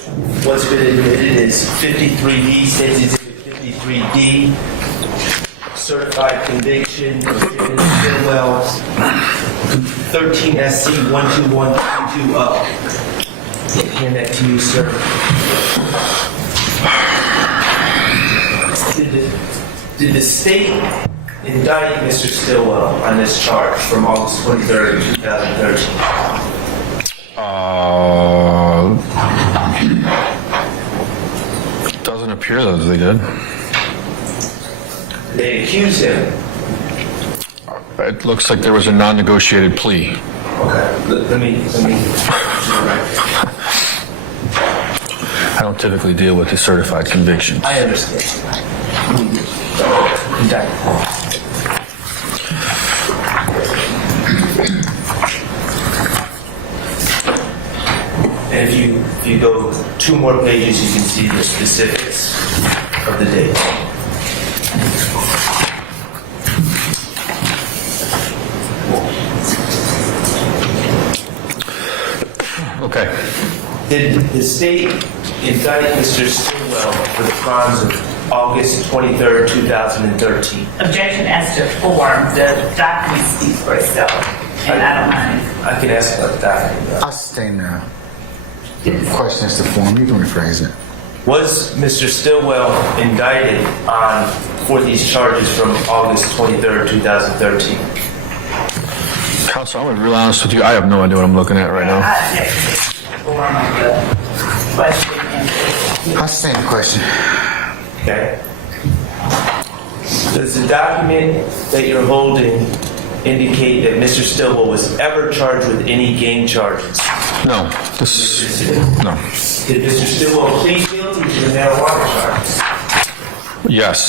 what's been admitted as 53D, State's Exhibit 53D, certified conviction of Shannon Stillwell, 13 SC 12122 up. Hand that to you, sir. Did the state indict Mr. Stillwell on this charge from August 23rd, 2013? Doesn't appear that they did. They accuse him. It looks like there was a non-negotiated plea. Okay, let me. I don't typically deal with the certified convictions. I understand. Indict. And if you go 2 more pages, you can see the specifics of the date. Okay. Did the state indict Mr. Stillwell for the crimes of August 23rd, 2013? Objection as to form, the document speaks for itself, and I don't mind. I can ask about that. I'll sustain the question as to form. You can rephrase it. Was Mr. Stillwell indicted for these charges from August 23rd, 2013? Counsel, I'm going to be real honest with you. I have no idea what I'm looking at right now. I object to the form of the question and I'll sustain the question. Okay. Does the document that you're holding indicate that Mr. Stillwell was ever charged with any gang charges? No. No. Did Mr. Stillwell plead guilty to the marijuana charges? Yes.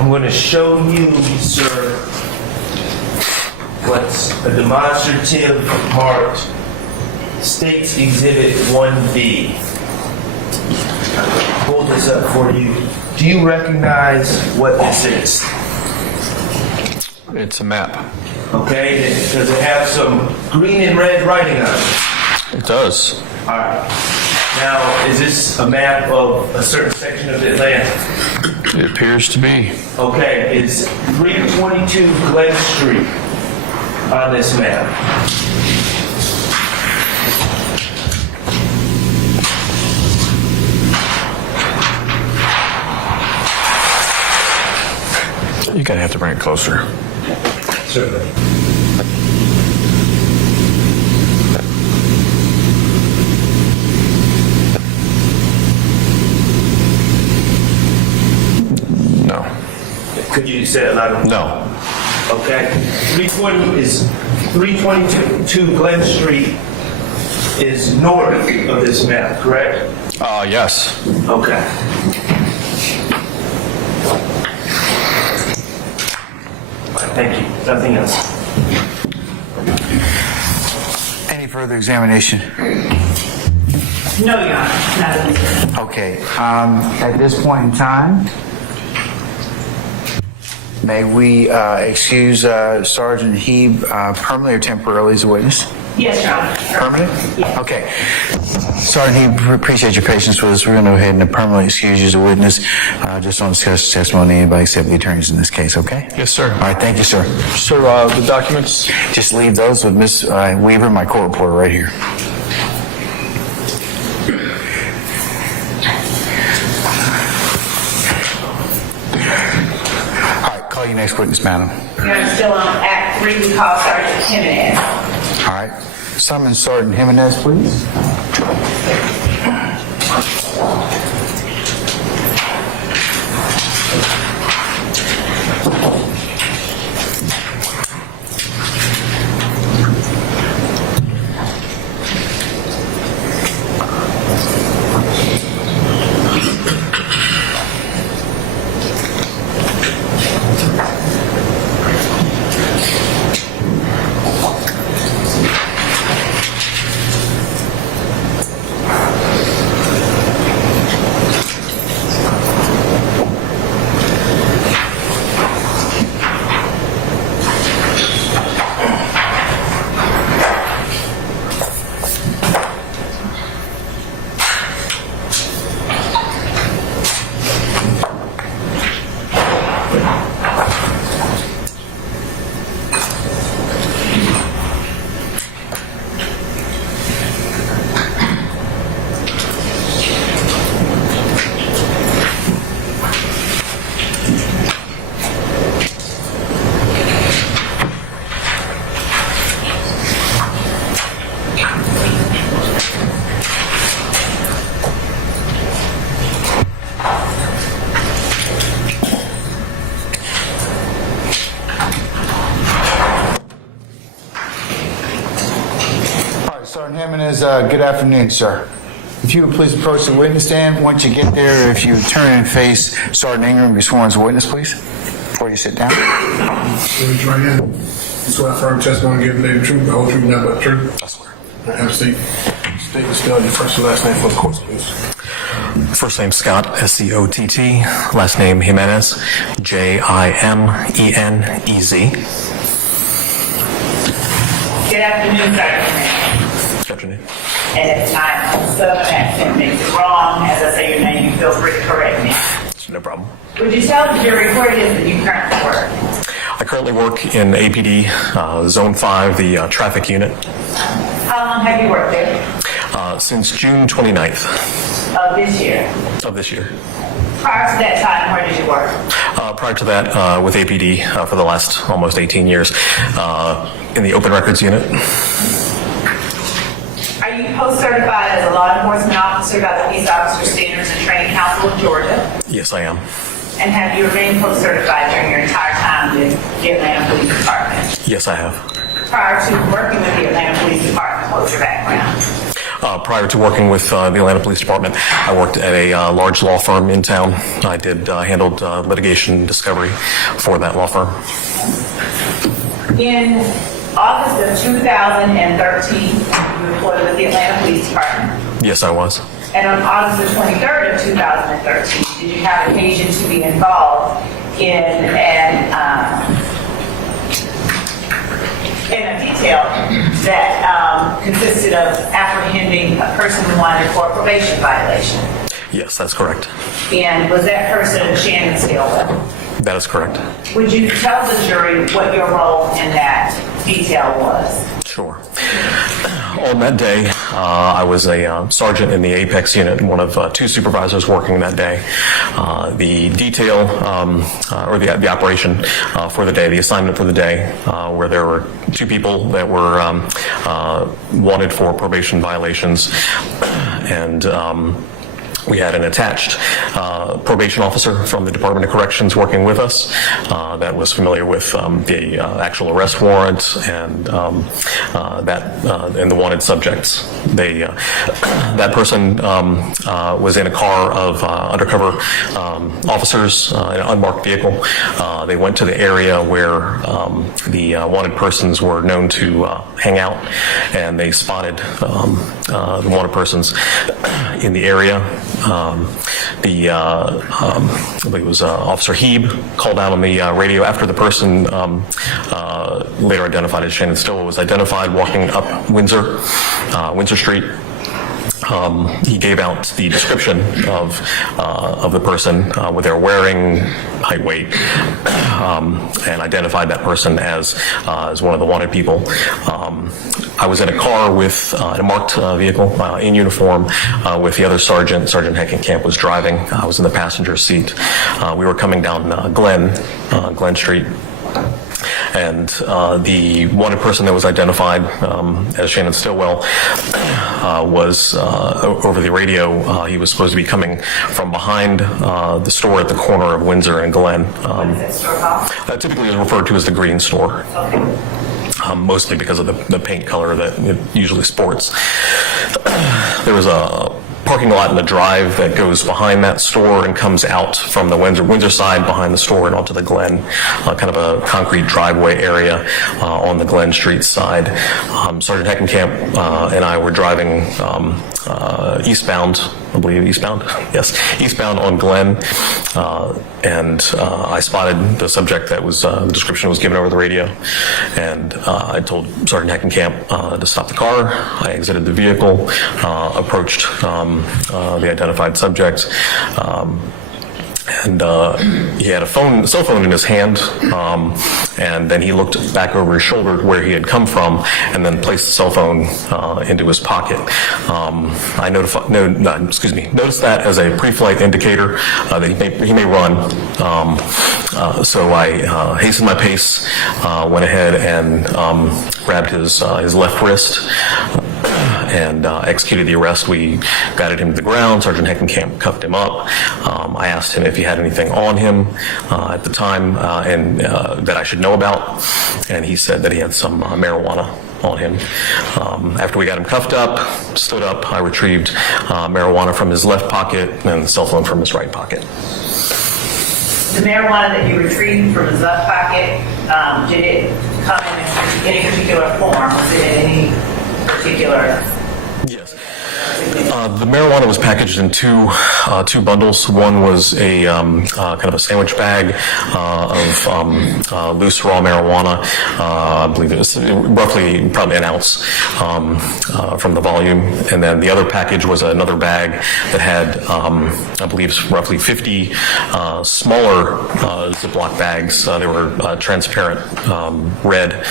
I'm going to show you, sir, what's a demonstrative marked State's Exhibit 1B. I'll hold this up for you. Do you recognize what this is? It's a map. Okay, does it have some green and red writing on it? It does. All right. Now, is this a map of a certain section of Atlanta? It appears to be. Okay, is 322 Glen Street on this map? You're going to have to bring it closer. Certainly. No. Could you say it louder? No. Okay. 322 Glen Street is north of this map, correct? Yes. Okay. Thank you. Nothing else. Any further examination? no, Your Honor, not at this time. Okay. At this point in time, May we excuse Sergeant Heeb permanently or temporarily as a witness? Yes, Your Honor. Permanent? Yes. Okay. Sergeant Heeb, appreciate your patience with us. We're going to go ahead and permanently excuse you as a witness. Just don't discuss the testimony of anybody except the attorneys in this case, okay? Yes, sir. All right, thank you, sir. Sir, the documents? Just leave those with Miss Weaver, my court reporter, right here. All right, call your next witness, madam. Your Honor, still on Act 3, we call Sergeant Jimenez. All right. Summon Sergeant Jimenez, please. Sergeant Jimenez, good afternoon, sir. If you would please approach the witness stand. Once you get there, if you turn and face Sergeant Ingram, be sworn as a witness, please, before you sit down. Raise your right hand. You swear affirm testimony given today the truth, the whole truth, nothing but the truth? I swear. Have a seat. State and spell your first and last name for the court, please. First name Scott, S-C-O-T-T. Last name Jimenez, J-I-M-E-N-E-Z. Good afternoon, Sergeant Jimenez. Good afternoon. And if my southern accent makes it wrong, as I say your name, you feel free to correct me. No problem. Would you tell the jury where it is that you currently work? I currently work in APD, Zone 5, the traffic unit, How long have you worked there? since June 29th Of this year. of this year. Prior to that time, where did you work? Prior to that, with APD for the last almost 18 years, in the open records unit. Are you post-certified as a law enforcement officer by the Peace Officer Standards and Training Council of Georgia? Yes, I am. And have you remained post-certified during your entire time with the Atlanta Police Department? Yes, I have. Prior to working with the Atlanta Police Department, what was your background? Prior to working with the Atlanta Police Department, I worked at a large law firm in town. I handled litigation discovery for that law firm. In August of 2013, you were employed with the Atlanta Police Department. Yes, I was. And on August the 23rd of 2013, did you have occasion to be involved in a detail that consisted of apprehending a person wanted for a probation violation? Yes, that's correct. And was that person Shannon Stalewell? That is correct. Would you tell the jury what your role in that detail was? Sure. On that day, I was a sergeant in the Apex unit, one of two supervisors working that day. The detail, or the operation for the day, the assignment for the day, where there were two people that were wanted for probation violations, and we had an attached probation officer from the Department of Corrections working with us that was familiar with the actual arrest warrant and and the wanted subjects. That person was in a car of undercover officers in an unmarked vehicle. They went to the area where the wanted persons were known to hang out, and they spotted the wanted persons in the area. I believe it was Officer Heeb called out on the radio after the person later identified as Shannon Stillwell was identified walking up Windsor Street. He gave out the description of the person, what they were wearing, height, weight, and identified that person as one of the wanted people. I was in a car with a marked vehicle in uniform with the other sergeant. Sergeant Heckenkamp was driving. I was in the passenger seat. We were coming down Glen Street. And the wanted person that was identified as Shannon Stillwell was over the radio. He was supposed to be coming from behind the store at the corner of Windsor and Glen. Typically is referred to as the Green Store. Mostly because of the paint color that it usually sports. There was a parking lot in the drive that goes behind that store and comes out from the Windsor side behind the store and onto the Glen, kind of a concrete driveway area on the Glen Street side. Sergeant Heckenkamp and I were driving eastbound, I believe eastbound? Yes, eastbound on Glen, and I spotted the subject that was, the description was given over the radio, and I told Sergeant Heckenkamp to stop the car. I exited the vehicle, approached the identified subject, and he had a cell phone in his hand, and then he looked back over his shoulder where he had come from, and then placed the cell phone into his pocket. I noticed that as a pre-flight indicator that he may run. So I hastened my pace, went ahead and grabbed his left wrist. And executed the arrest. We guided him to the ground. Sergeant Heckenkamp cuffed him up. I asked him if he had anything on him at the time and that I should know about, and he said that he had some marijuana on him. After we got him cuffed up, stood up, I retrieved marijuana from his left pocket and the cell phone from his right pocket. The marijuana that you retrieved from his left pocket, did it come in any particular form? Was it in any particular? Yes. The marijuana was packaged in two bundles. One was a kind of a sandwich bag of loose raw marijuana. I believe it was roughly probably an ounce from the volume. And then the other package was another bag that had, I believe, roughly 50 smaller Ziploc bags. They were transparent red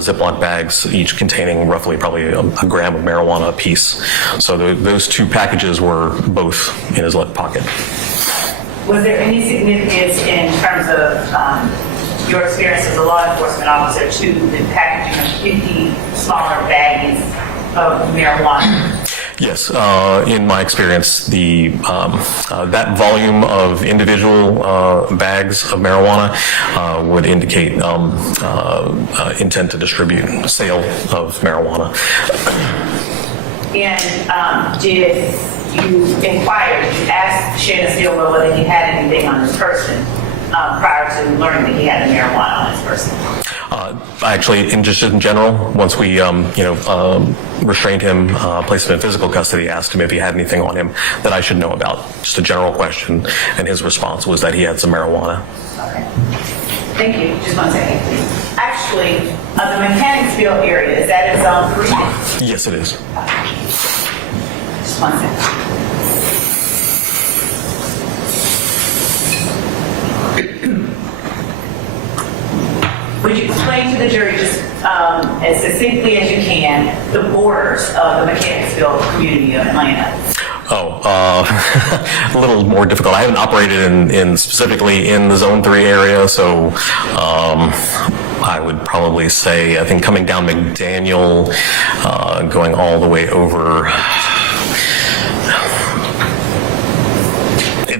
Ziploc bags, each containing roughly probably a gram of marijuana apiece. So those two packages were both in his left pocket. Was there any significance in terms of your experience as a law enforcement officer to the packaging of 50 smaller baggies of marijuana? Yes, in my experience, that volume of individual bags of marijuana would indicate intent to distribute, sale of marijuana. And did you inquire, did you ask Shannon Stillwell whether he had anything on his person prior to learning that he had marijuana on his person? Actually, in general, once we restrained him, placed him in physical custody, asked him if he had anything on him that I should know about. Just a general question, and his response was that he had some marijuana. Okay. Thank you. Just 1 second, please. Actually, the Mechanicsville area, is that in Zone 3? Yes, it is. Just 1 second. Would you explain to the jury just as succinctly as you can the borders of the Mechanicsville community of Atlanta? A little more difficult. I haven't operated in specifically in the Zone 3 area, so I would probably say, I think coming down McDaniel, going all the way over.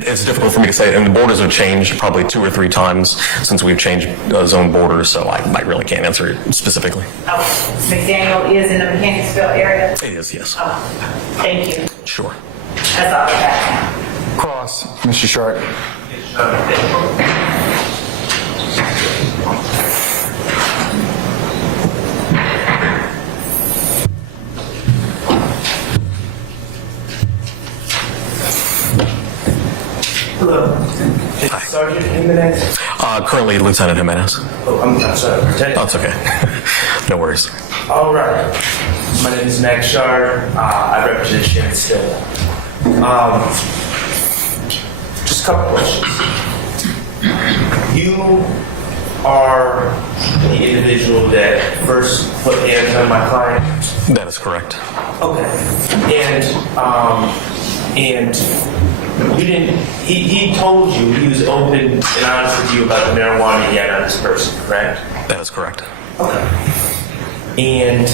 It's difficult for me to say, and the borders have changed probably 2 or 3 times since we've changed zone borders, so I really can't answer it specifically. Oh, McDaniel is in the Mechanicsville area? It is, yes. Oh, thank you. Sure. That's all I have. Cross, Mr. Sharp. Is Sergeant Jimenez? Currently Lieutenant Jimenez. Oh, I'm sorry. Lieutenant. That's okay. No worries. All right. My name is Max Shard. I represent Shannon Still. Just a couple questions. You are the individual that first put hands on my client? That is correct. Okay. And you didn't, he told you, he was open and honest with you about the marijuana he had on this person, correct? That is correct. Okay. And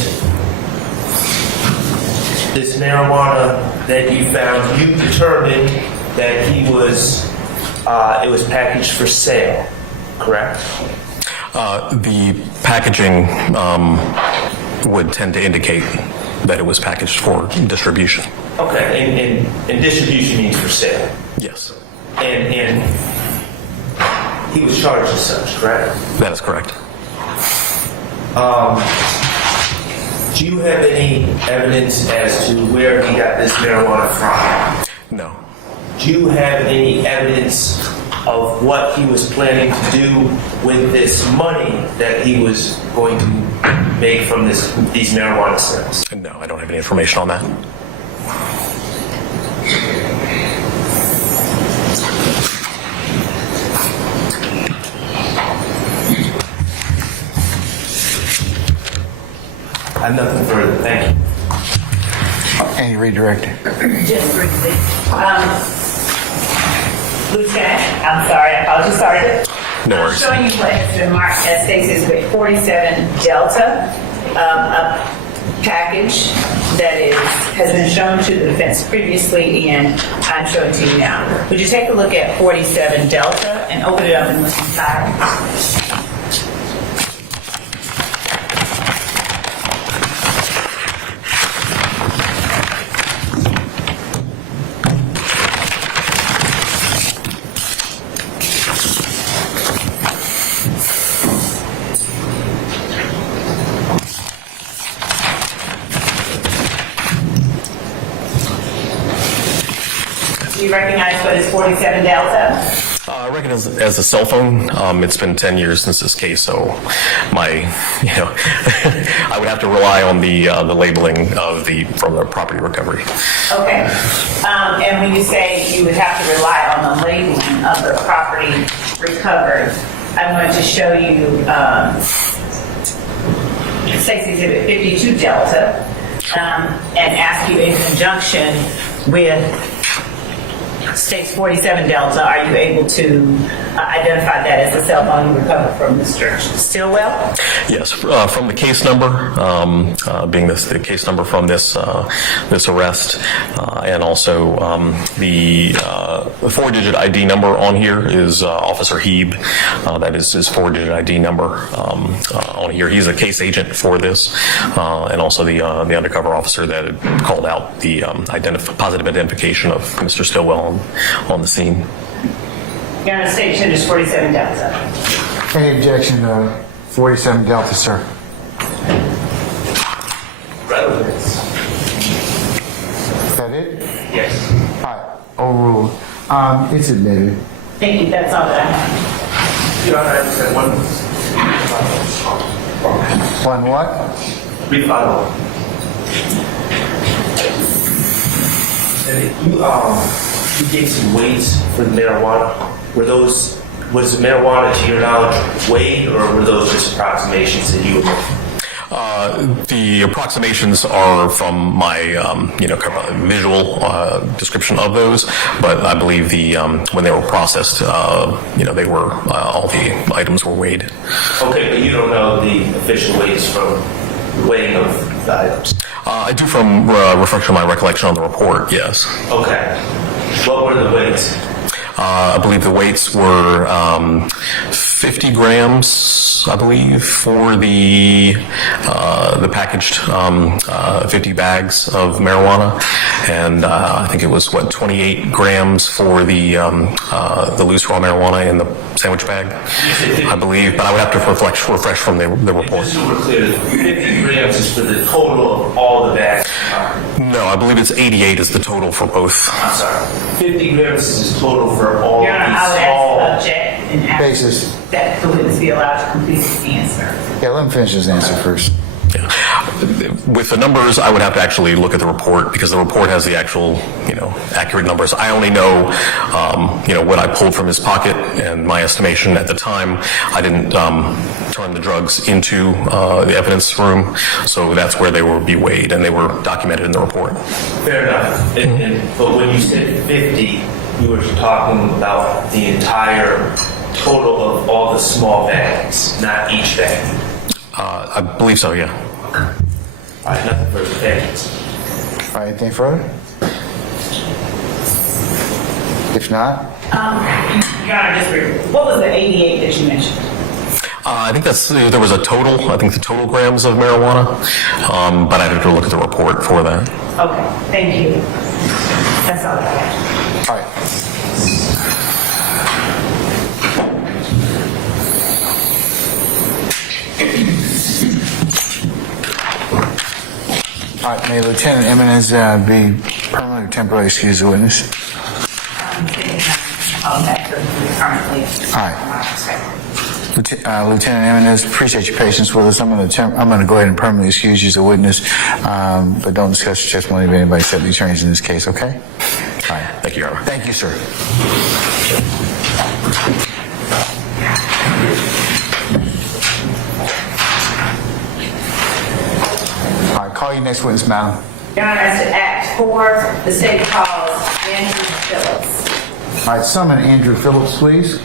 this marijuana that you found, you determined that it was packaged for sale, correct? The packaging would tend to indicate that it was packaged for distribution. Okay, and distribution means for sale. Yes. And he was charged as such, correct? That is correct. Do you have any evidence as to where he got this marijuana from? No. Do you have any evidence of what he was planning to do with this money that he was going to make from these marijuana sales? No, I don't have any information on that. I have nothing further. Thank you. Any redirecting? Just briefly. Lieutenant, I'm sorry, I apologize, Sergeant. No worries. I'm showing you what has been marked as states with 47 Delta, a package that has been shown to the defense previously, and I'm showing to you now. Would you take a look at 47 Delta and open it up and look inside? Do you recognize what is 47 Delta? I reckon as a cell phone. It's been 10 years since this case, so I would have to rely on the labeling from the property recovery. Okay. And when you say you would have to rely on the labeling of the property recovered, I'm going to show you State's Exhibit 52 Delta and ask you in conjunction with State's 47 Delta, are you able to identify that as the cell phone you recovered from Mr. Stillwell? Yes, from the case number, being the case number from this arrest, and also the 4-digit ID number on here is Officer Heeb. That is his 4-digit ID number on here. He's a case agent for this, and also the undercover officer that had called out the positive identification of Mr. Stillwell on the scene. Your Honor, State Attendant 47 Delta. Any objection to 47 Delta, sir? Relevance. Is that it? Yes. All right, overruled. It's admitted. Thank you, that's all that I have. Your Honor, I just had one. One what? Rebuttal. You gave some weights for the marijuana. Was the marijuana, to your knowledge, weighed, or were those just approximations that you were making? The approximations are from my, kind of a visual description of those, but I believe when they were processed, they were all the items were weighed. Okay, but you don't know the official weights from the weighing of the items. I do from reflection of my recollection on the report. Yes. Okay. What were the weights? I believe the weights were 50 grams, I believe, for the packaged 50 bags of marijuana, and I think it was 28 grams for the loose raw marijuana in the sandwich bag, I believe. But I would have to refresh from the report. Just so we're clear, 50 grams is for the total of all the bags. No, I believe it's 88 is the total for both. I'm sorry, 50 grams is total for all Your Honor, I would these ask small. to object and Basis. ask that the witness be allowed to complete his answer. Yeah, let him finish his answer first. With the numbers, I would have to actually look at the report because the report has the actual, accurate numbers. I only know, what I pulled from his pocket and my estimation at the time. I didn't turn the drugs into the evidence room, so that's where they will be weighed and they were documented in the report. Fair enough. But when you said 50, you were talking about the entire total of all the small bags, not each bag. I believe so, yeah. All right, nothing further. Thanks. All right, anything further? If not, Your Honor, what was the 88 that you mentioned? I think there was a total, I think the total grams of marijuana, but I'd have to look at the report for that. Okay, thank you. That's all I have. all right. All right, may Lieutenant Jimenez be permanently or temporarily excused the witness? Currently. All right. Lieutenant Jimenez, appreciate your patience with us. I'm going to go ahead and permanently excuse you as a witness, but don't discuss your testimony with anybody except the attorneys in this case, okay? All right. Thank you, Your Honor. Thank you, sir. All right, call your next witness, madam. Your Honor, as to Act 4, the state calls Andrew Phillips. All right, summon Andrew Phillips, please.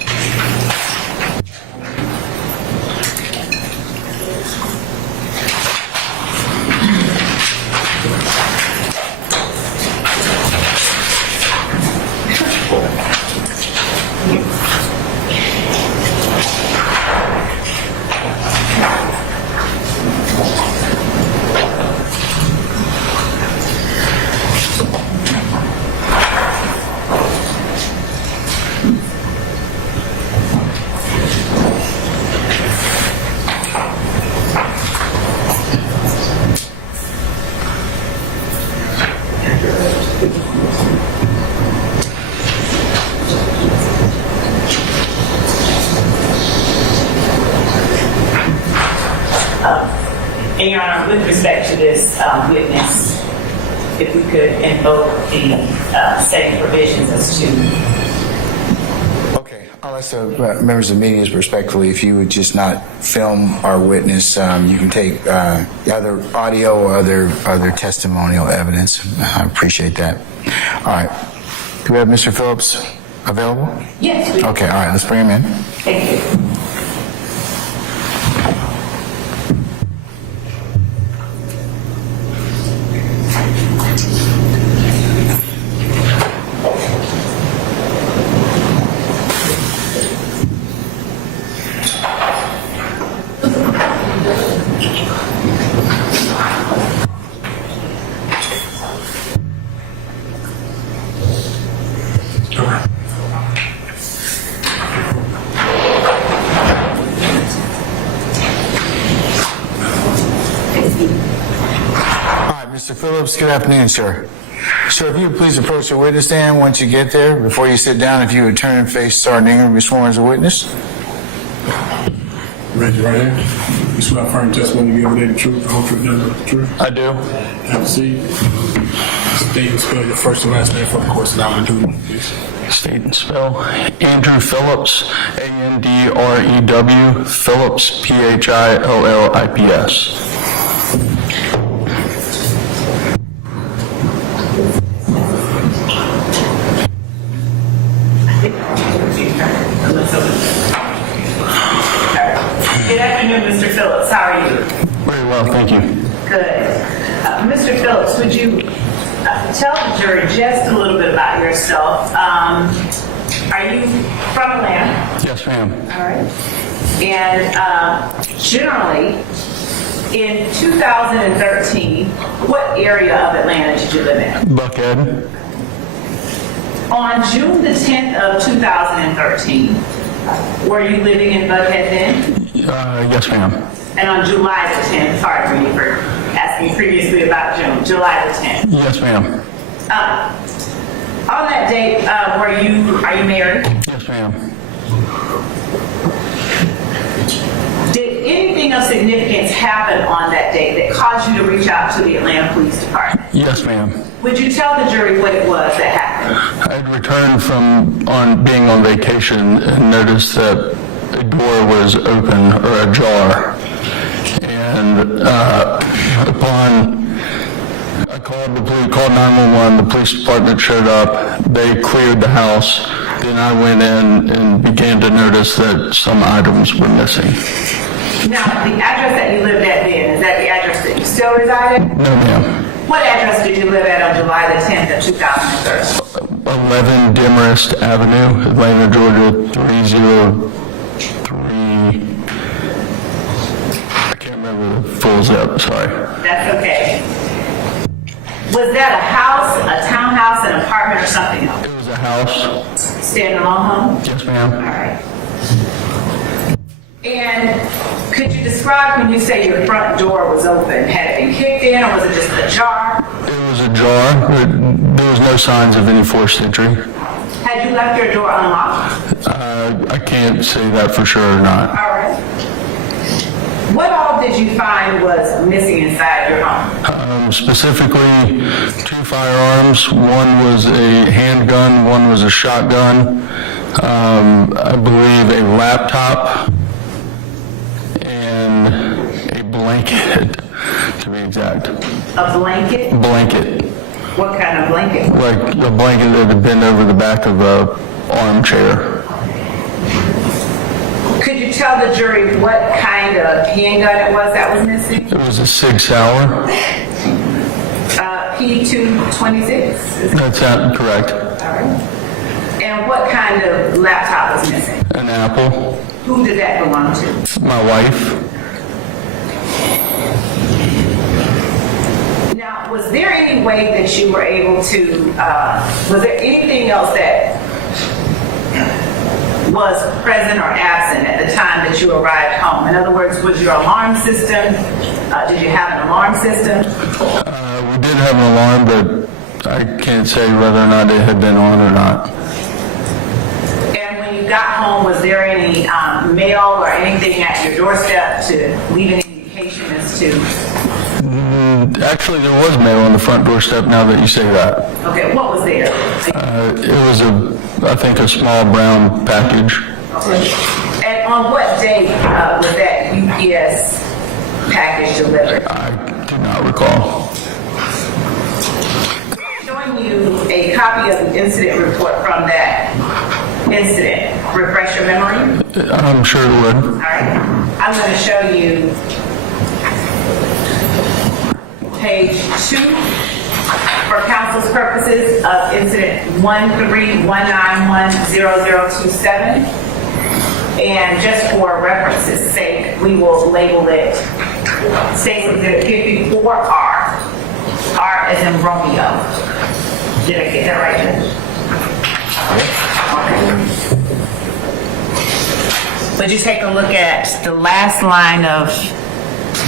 And Your Honor, with respect to this witness, if we could invoke the setting provisions as to. Okay, I'll ask the members of the media respectfully, if you would just not film our witness, you can take either audio or other testimonial evidence. I appreciate that. All right. Do we have Mr. Phillips available? Yes, we do. Okay, all right, let's bring him in. Thank you. Mr. Phillips, good afternoon, sir. Sir, if you would please approach the witness stand once you get there. Before you sit down, if you would turn and face Sergeant Ingram and be sworn as a witness. Raise your right hand. You swear affirm testimony you give today the truth, the whole truth, nothing but the truth. I do. Have a seat. State and spell your first and last name for the course and I will do one, please. State and spell. Andrew Phillips, Andrew Phillips, Phillips. Good afternoon, Mr. Phillips. How are you? Very well, thank you. Good. Mr. Phillips, would you tell the jury just a little bit about yourself? Are you from Atlanta? Yes, ma'am. All right. And generally, in 2013, what area of Atlanta did you live in? Buckhead. On June the 10th of 2013, were you living in Buckhead then? Yes, ma'am. And on July the 10th, sorry for asking asking previously about June, July the 10th. Yes, ma'am. On that date, are you married? Yes, ma'am. Did anything of significance happen on that date that caused you to reach out to the Atlanta Police Department? Yes, ma'am. Would you tell the jury what it was that happened? I had returned from being on vacation and noticed that a door was open or ajar. And I called the police, called 911, the police department showed up, they cleared the house, then I went in and began to notice that some items were missing. Now, the address that you lived at then, is that the address that you still reside at? No, ma'am. What address did you live at on July the 10th of 2013? 11 Demarest Avenue, Atlanta, Georgia, 303. I can't remember the full zip, sorry. That's okay. Was that a house, a townhouse, an apartment, or something else? It was a house. Standalone home? Yes, ma'am. All right. And could you describe when you say your front door was open? Had it been kicked in, or was it just ajar? It was ajar. There was no signs of any forced entry. Had you left your door unlocked? I can't say that for sure or not. All right. What all did you find was missing inside your home? Specifically, 2 firearms. One was a handgun, one was a shotgun. I believe a laptop and a blanket, to be exact. A blanket? Blanket. What kind of blanket? Like a blanket that had been over the back of a armchair. Could you tell the jury what kind of handgun it was that was missing? It was a Sig Sauer. P226? That's not correct. All right. And what kind of laptop was missing? An Apple. Who did that belong to? My wife. Now, was there any way that you were able to, was there anything else that was present or absent at the time that you arrived home? In other words, was your alarm system, did you have an alarm system? We did have an alarm, but I can't say whether or not it had been on or not. And when you got home, was there any mail or anything at your doorstep to leave any indication as to? Actually, there was mail on the front doorstep now that you say that. Okay, what was there? It was I think a small brown package. Okay. And on what date was that UPS package delivered? I do not recall. Showing you a copy of the incident report from that incident. Refresh your memory? I'm sure it would. All right. I'm going to show you page 2 for counsel's purposes of incident 131910027. And just for reference's sake, we will label it State Exhibit 54R. R as in Romeo. Did I get that right, Judge? Okay. Would you take a look at the last line of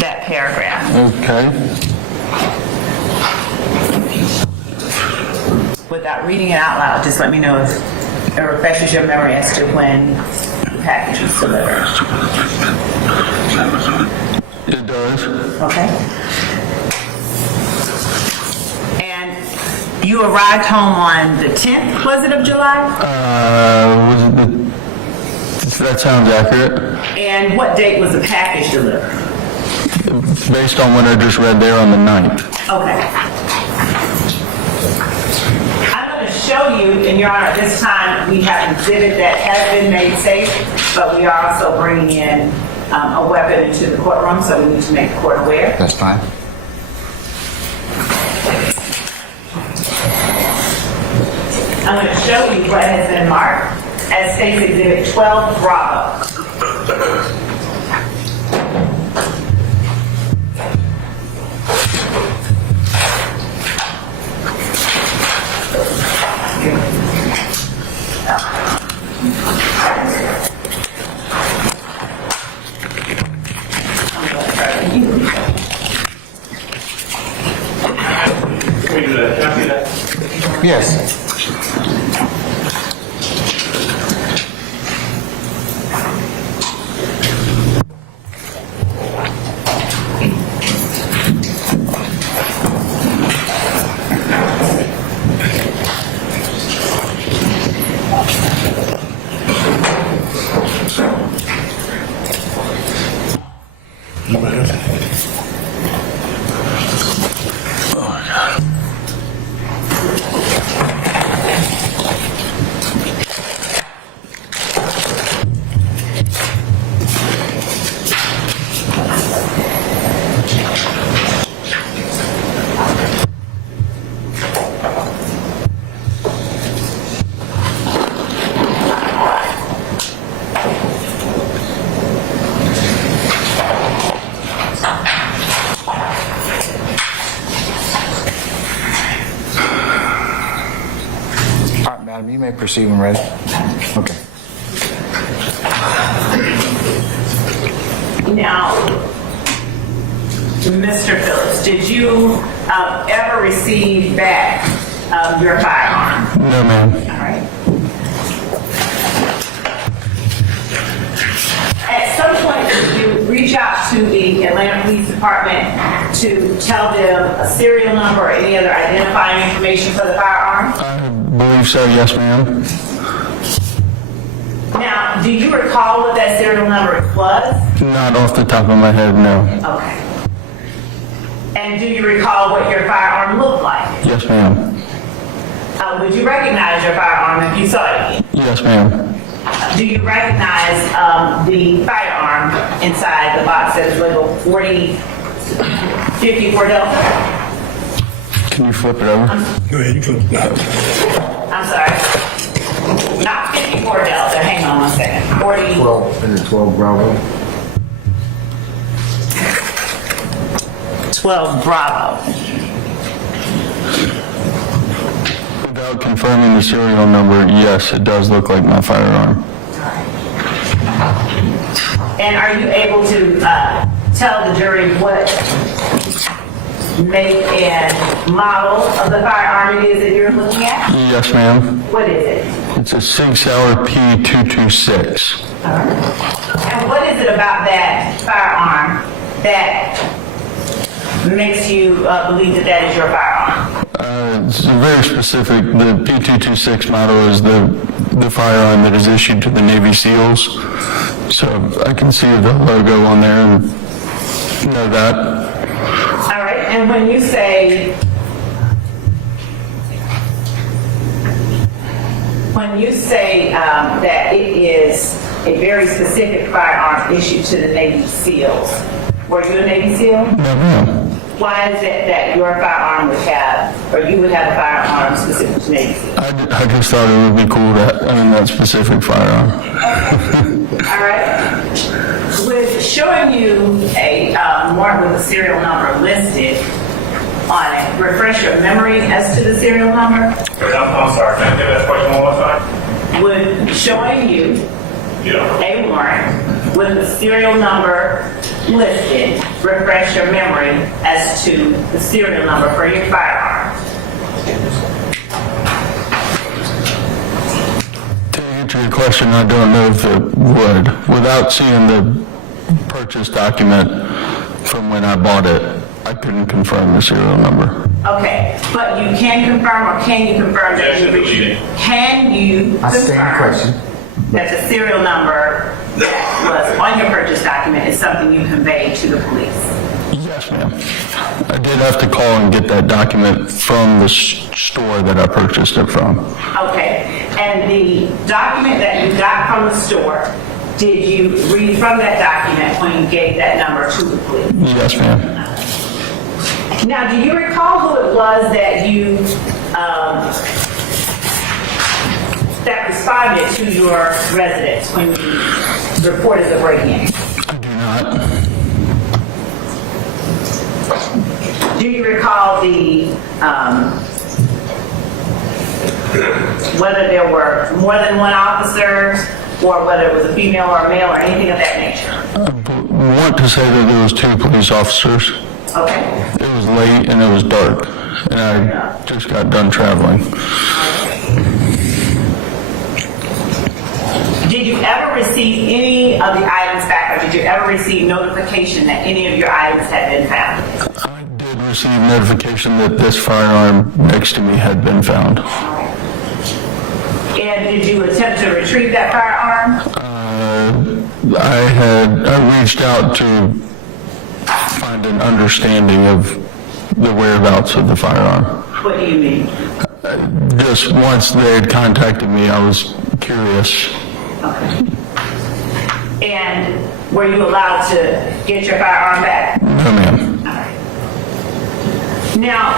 that paragraph? Okay. Without reading it out loud, just let me know if it refreshes your memory as to when the package was delivered. It does. Okay. And you arrived home on the 10th, was it, of July? Was it that sounds accurate. And what date was the package delivered? Based on what I just read there on the 9th. Okay. I'm going to show you, and Your Honor, this time we have an exhibit that has been made safe, but we are also bringing in a weapon into the courtroom, so we need to make the court aware. That's fine. I'm going to show you what has been marked as State's Exhibit 12 Bravo. Yes. All right, madam, you may proceed when ready. Okay. Now, Mr. Phillips, did you ever receive back your firearm? No, ma'am. All right. At some point, did you reach out to the Atlanta Police Department to tell them a serial number or any other identifying information for the firearm? I believe so, yes, ma'am. Now, do you recall what that serial number was? Not off the top of my head, no. Okay. And do you recall what your firearm looked like? Yes, ma'am. Would you recognize your firearm if you saw it? Yes, ma'am. Do you recognize the firearm inside the box that is labeled 4054 Delta? Can you flip it over? Go ahead, you flip it. I'm sorry. Not 54 Delta. Hang on one second. 40. 12 Bravo. 12 Bravo. Without confirming the serial number, yes, it does look like my firearm. And are you able to tell the jury what make and model of the firearm it is that you're looking at? Yes, ma'am. What is it? It's a Sig Sauer P226. And what is it about that firearm that makes you believe that that is your firearm? It's very specific. The P226 model is the firearm that is issued to the Navy SEALs. So I can see the logo on there and know that. All right, and when you say that it is a very specific firearm issued to the Navy SEALs, were you a Navy SEAL? No, ma'am. Why is it that your firearm would have, or you would have a firearm specific to Navy SEALs? I just thought it would be cool to own that specific firearm. All right. With showing you a warrant with a serial number listed on it, refresh your memory as to the serial number? I'm sorry, can I get that question one more time? Would showing you a warrant with the serial number listed refresh your memory as to the serial number for your firearm? To answer your question, I don't know if it would. Without seeing the purchase document from when I bought it, I couldn't confirm the serial number. Okay, but you can confirm, or can you confirm that you can you confirm that the serial number that was on your purchase document is something you conveyed to the police? Yes, ma'am. I did have to call and get that document from the store that I purchased it from. Okay, and the document that you got from the store, did you read from that document when you gave that number to the police? Yes, ma'am. Now, do you recall who it was that you that responded to your residence when you reported the break-in? I do not. Do you recall the whether there were more than one officer, or whether it was a female or a male, or anything of that nature? I want to say that there was 2 police officers. Okay. It was late and it was dark. and I just got done traveling. Did you ever receive any of the items back, or did you ever receive notification that any of your items had been found? I did receive notification that this firearm next to me had been found. And did you attempt to retrieve that firearm? I reached out to find an understanding of the whereabouts of the firearm. What do you mean? Just once they had contacted me, I was curious. Okay. And were you allowed to get your firearm back? No, ma'am. All right. Now,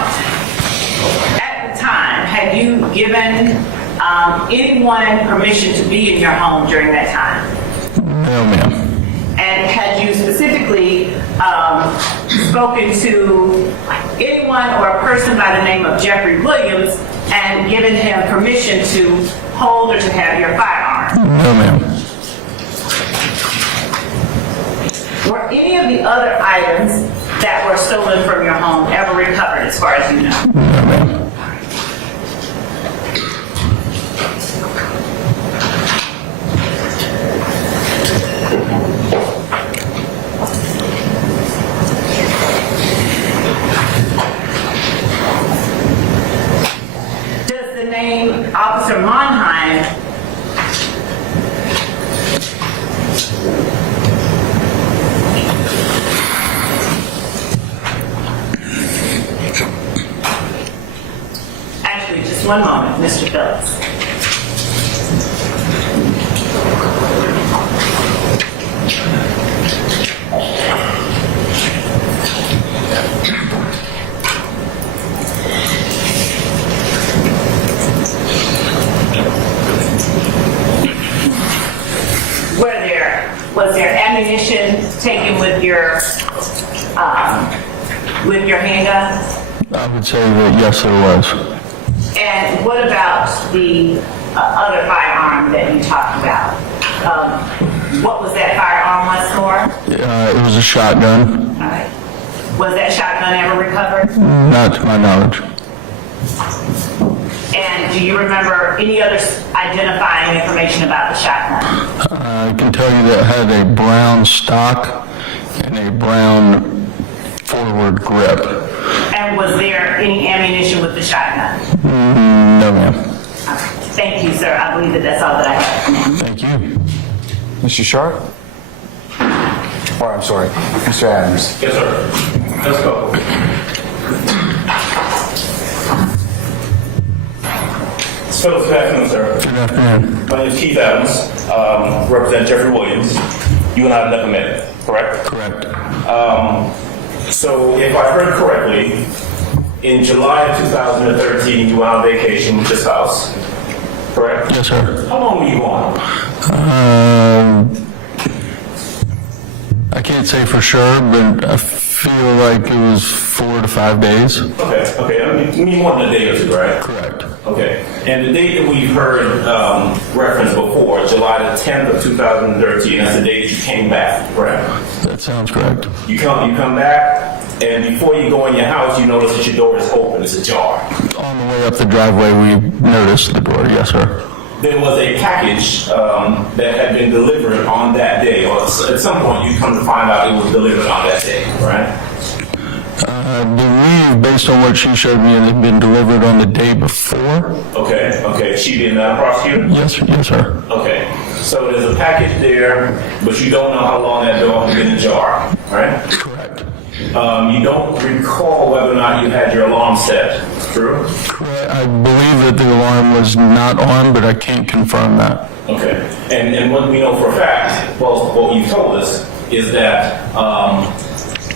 at the time, had you given anyone permission to be in your home during that time? No, ma'am. And had you specifically spoken to anyone or a person by the name of Jeffrey Williams and given him permission to hold or to have your firearm? No, ma'am. Were any of the other items that were stolen from your home ever recovered, as far as you know? No, ma'am. Does the name Officer Monheim actually, just one moment, Mr. Phillips. Was there ammunition taken with your handgun? I would say that yes, there was. And what about the other firearm that you talked about? What was that firearm once for? It was a shotgun. All right. Was that shotgun ever recovered? Not to my knowledge. And do you remember any other identifying information about the shotgun? I can tell you that it had a brown stock and a brown forward grip. And was there any ammunition with the shotgun? No, ma'am. Thank you, sir. I believe that that's all that I have. Thank you. Mr. Sharp? Or, I'm sorry, Mr. Adams. Yes, sir. Let's go. Phillips, good afternoon, sir. Good afternoon. My name is Keith Adams, represent Jeffrey Williams. You and I have never met, correct? Correct. So if I heard correctly, in July of 2013, you were on vacation with your spouse, correct? Yes, sir. How long were you gone? I can't say for sure, but I feel like it was 4 to 5 days. Okay. I mean more than a day or two, right? Correct. Okay. And the date that we've heard referenced before, July the 10th of 2013, that's the date you came back, correct? That sounds correct. You come back, and before you go in your house, you notice that your door is open. It's ajar. On the way up the driveway, we noticed the door. Yes, sir. There was a package that had been delivered on that day, or at some point you come to find out it was delivered on that day, right? I believe, based on what she showed me, it had been delivered on the day before. Okay. She being the prosecutor? Yes, sir. Okay. So there's a package there, but you don't know how long that door has been ajar, right? Correct. You don't recall whether or not you had your alarm set, true? Correct. I believe that the alarm was not on, but I can't confirm that. Okay. And what we know for a fact, well, what you've told us, is that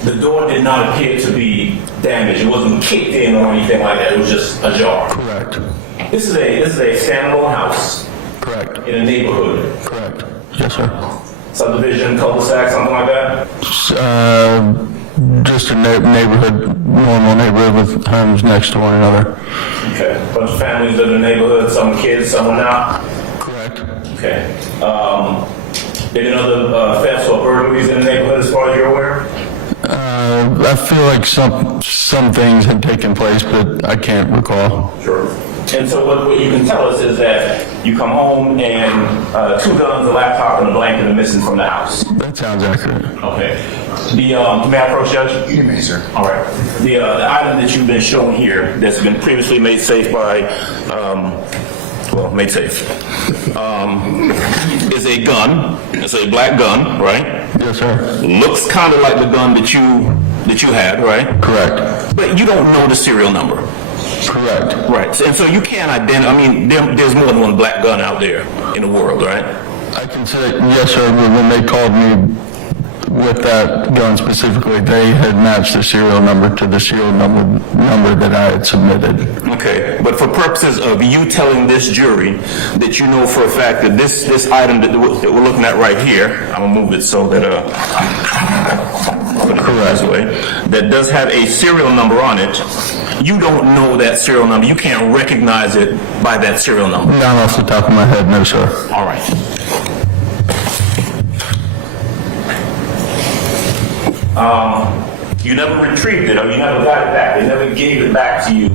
the door did not appear to be damaged. It wasn't kicked in or anything like that. It was just ajar. Correct. This is a standalone house. Correct. In a neighborhood. Correct. Yes, sir. Subdivision, cul-de-sac, something like that? Just a neighborhood, normal neighborhood with homes next to one another. Okay. Bunch of families live in the neighborhood, some kids, some are not? Correct. Okay. There been other thefts or burglaries in the neighborhood as far as you're aware? I feel like some things had taken place, but I can't recall. Sure. And so what you can tell us is that you come home and 2 guns, a laptop, and a blanket are missing from the house. That sounds accurate. Okay. May I approach, Judge? You may, sir. All right. The item that you've been shown here that's been previously made safe by, made safe, is a gun. It's a black gun, right? Yes, sir. Looks kind of like the gun that you had, right? Correct. But you don't know the serial number. Correct. Right. And so you can't identify, I mean, there's more than one black gun out there in the world, right? I can say, yes, sir, but when they called me with that gun specifically, they had matched the serial number to the serial number that I had submitted. Okay, but for purposes of you telling this jury that you know for a fact that this item that we're looking at right here, I'm gonna move it so that put it this way, that does have a serial number on it, you don't know that serial number. You can't recognize it by that serial number. Not off the top of my head, no, sir. All right. You never retrieved it, or you never got it back. They never gave it back to you,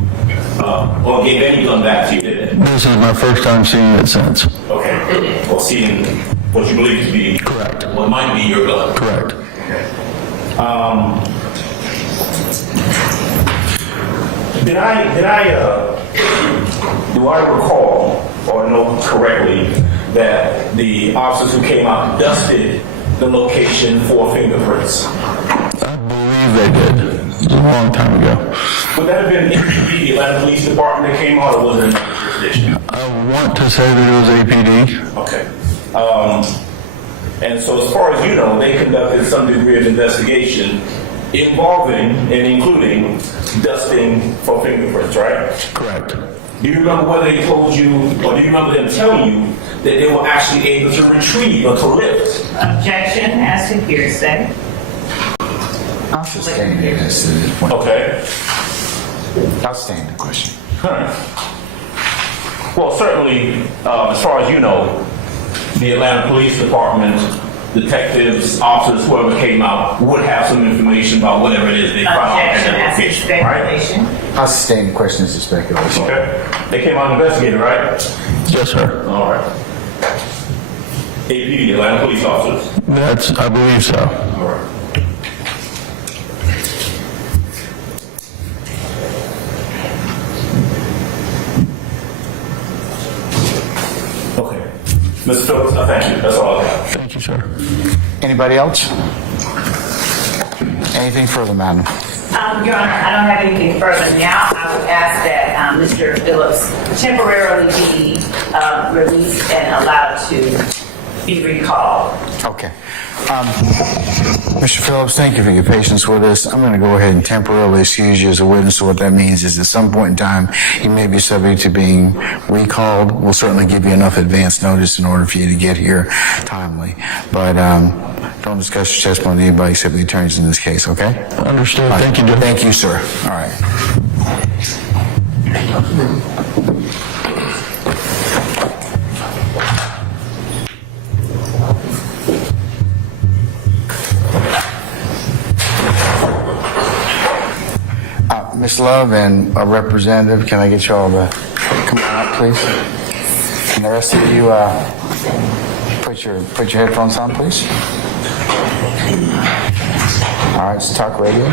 or gave any gun back to you, did they? This is my first time seeing it since. Okay. Or seeing what you believe to be Correct. what might be your gun. Correct. Okay. Do I recall or know correctly that the officers who came out dusted the location for fingerprints? I believe they did. It was a long time ago. Would that have been the Atlanta Police Department that came out, or was it another jurisdiction? I want to say that it was APD. Okay. And so as far as you know, they conducted some degree of investigation involving and including dusting for fingerprints, right? Correct. Do you remember whether they told you, or do you remember them telling you that they were actually able to retrieve or to lift? Objection as to hearsay. I'll sustain it as to this point. Okay. I'll sustain the question. All right. Well, certainly, as far as you know, the Atlanta Police Department, detectives, officers, whoever came out, would have some information about whatever it is they found at Objection that as to location, right? speculation. I'll sustain the question as a speculation. Okay. They came out and investigated, right? Yes, sir. All right. APD, Atlanta Police Officers. I believe so. All right. Okay. Mr. Phillips, thank you. That's all I have. Thank you, sir. Anybody else? Anything further, madam? Your Honor, I don't have anything further now. I would ask that Mr. Phillips temporarily be released and allowed to be recalled. Okay. Mr. Phillips, thank you for your patience with us. I'm going to go ahead and temporarily excuse you as a witness. So what that means is at some point in time, you may be subject to being recalled. We'll certainly give you enough advance notice in order for you to get here timely. But don't discuss your testimony with anybody except the attorneys in this case, okay? Understood. Right. Thank you, Judge. Thank you, sir. All right. Ms. Love and a representative, can I get you all to come on up, please? And the rest of you, put your headphones on, please. All right, it's talk radio.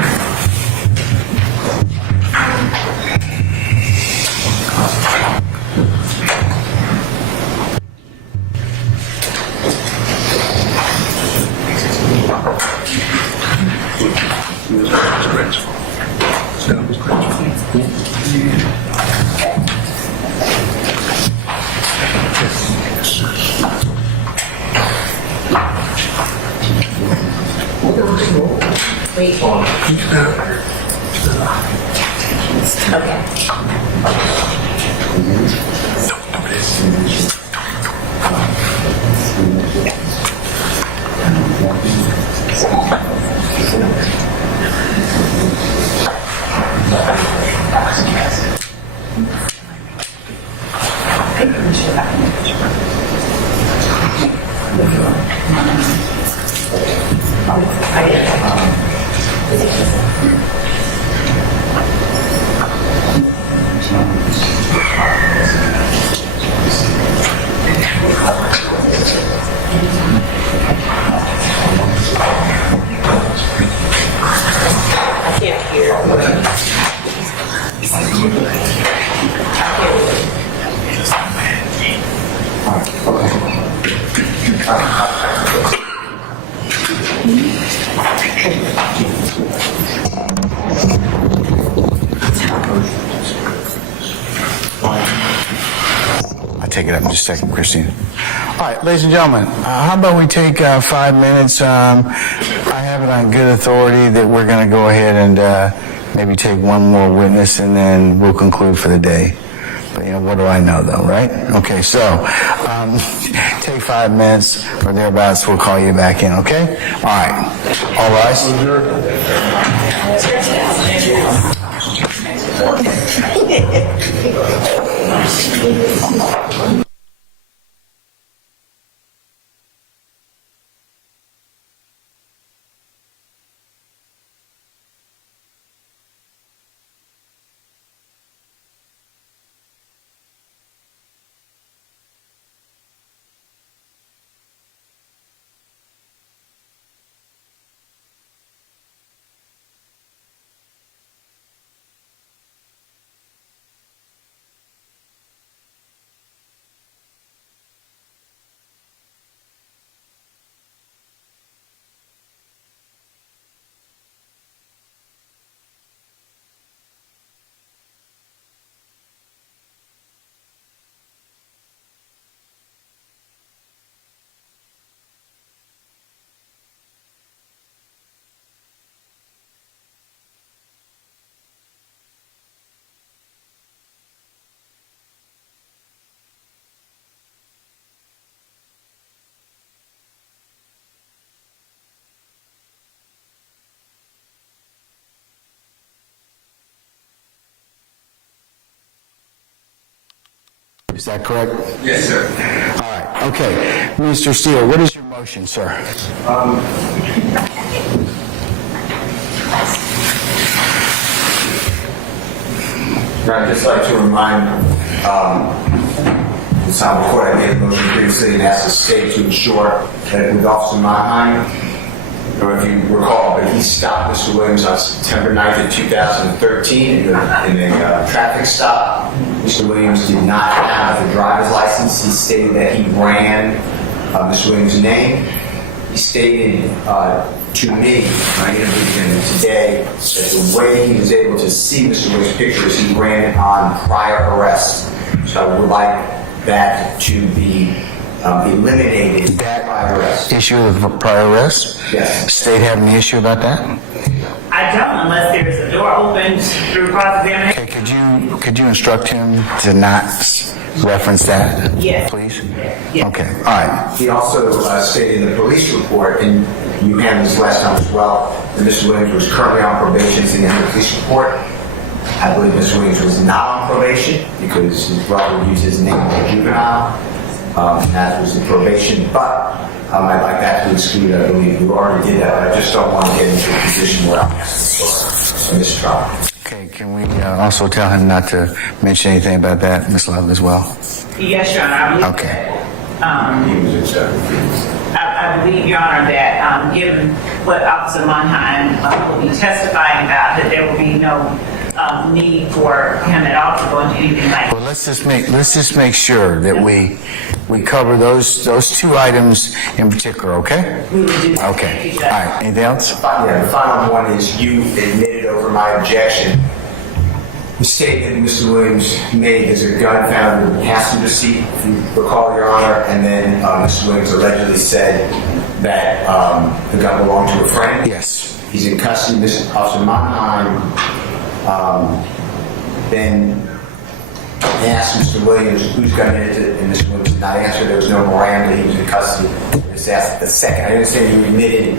I can't hear. I'll take it up in just a second, Christine. All right, ladies and gentlemen, how about we take 5 minutes? I have it on good authority that we're going to go ahead and maybe take one more witness, and then we'll conclude for the day. But, what do I know, though, right? Okay, so take 5 minutes or thereabouts. We'll call you back in, okay? All right. All rise. Is that correct? Yes, sir. All right. Okay. Mr. Steele, what is your motion, sir? I'd just like to remind the Sound Court I made a motion previously and asked the state to ensure that with Officer Mannheim, or if you recall, but he stopped Mr. Williams on September 9th of 2013 in a traffic stop. Mr. Williams did not have the driver's license. He stated that he ran Mr. Williams' name. He stated to me, when I interviewed him today, that the way he was able to see Mr. Williams' pictures, he ran it on prior arrest. So I would like that to be eliminated. That prior arrest. issue of prior arrest? Yes. State have any issue about that? I don't, unless there's a door opened through cross-examination. Okay, could you instruct him to not reference that? Yes. Please? Yes. Okay, all right. He also stated in the police report, and you handled this last time as well, that Mr. Williams was currently on probation. It's in the police report. I believe Mr. Williams was not on probation because his brother used his name as a juvenile. That was the probation, but I'd like that to exclude. I believe you already did that, but I just don't want to get into a position where I'm asking for a mistrial. Okay, can we also tell him not to mention anything about that, Ms. Love, as well? Yes, Your Honor. I believe Okay. I believe, Your Honor, that given what Officer Mannheim will be testifying about, that there will be no need for him at all to go into anything like Well, let's just make sure that we cover those two items in particular, okay? we would do. Okay. All right. Anything else? Yeah, the final one is you admitted over my objection. The statement Mr. Williams made is a gun found in the passenger seat, if you recall, Your Honor, and then Mr. Williams allegedly said that the gun belonged to a friend. Yes. He's in custody. Mr. Officer Mannheim then asked Mr. Williams whose gun is it, and Mr. Williams did not answer. There was no Miranda. He was in custody. I just asked the second. I understand you admitted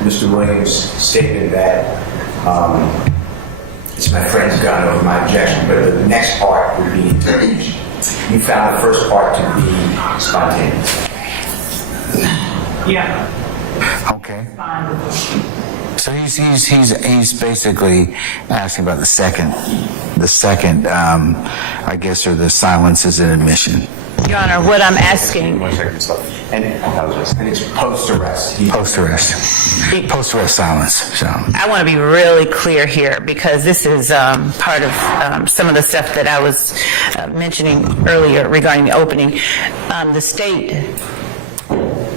Mr. Williams' statement that it's my friend's gun over my objection, but the next part would be interrogation. You found the first part to be spontaneous. Yeah. Okay. Fine. So he's basically asking about the second, I guess, or the silence is an admission. Your Honor, what I'm asking, And it's post-arrest. Post-arrest silence, so. I want to be really clear here because this is part of some of the stuff that I was mentioning earlier regarding the opening. The state